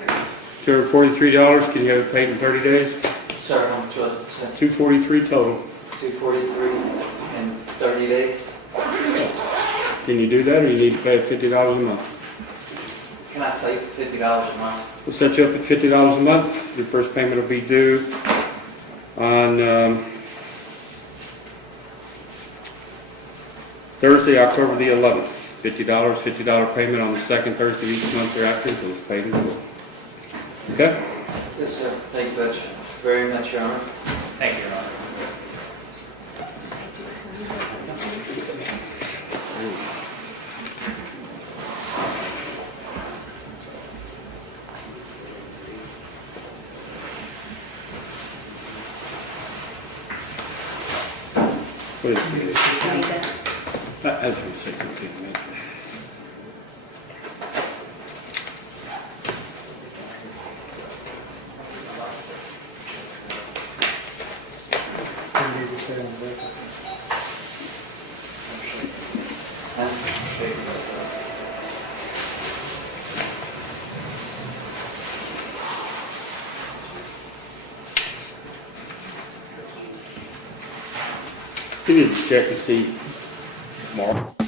$243, can you have it paid in 30 days? Sir, how much was it? $243 total. 243 in 30 days? Can you do that, or you need to pay $50 a month? Can I pay $50 a month? We'll set you up at $50 a month. Your first payment will be due on Thursday, October the 11th. $50 payment on the second Thursday of each month thereafter until it's paid in full. Okay? Yes, sir. Thank you very much, Your Honor. Thank you, Your Honor. What is it? I was going to say something. You need to check to see tomorrow.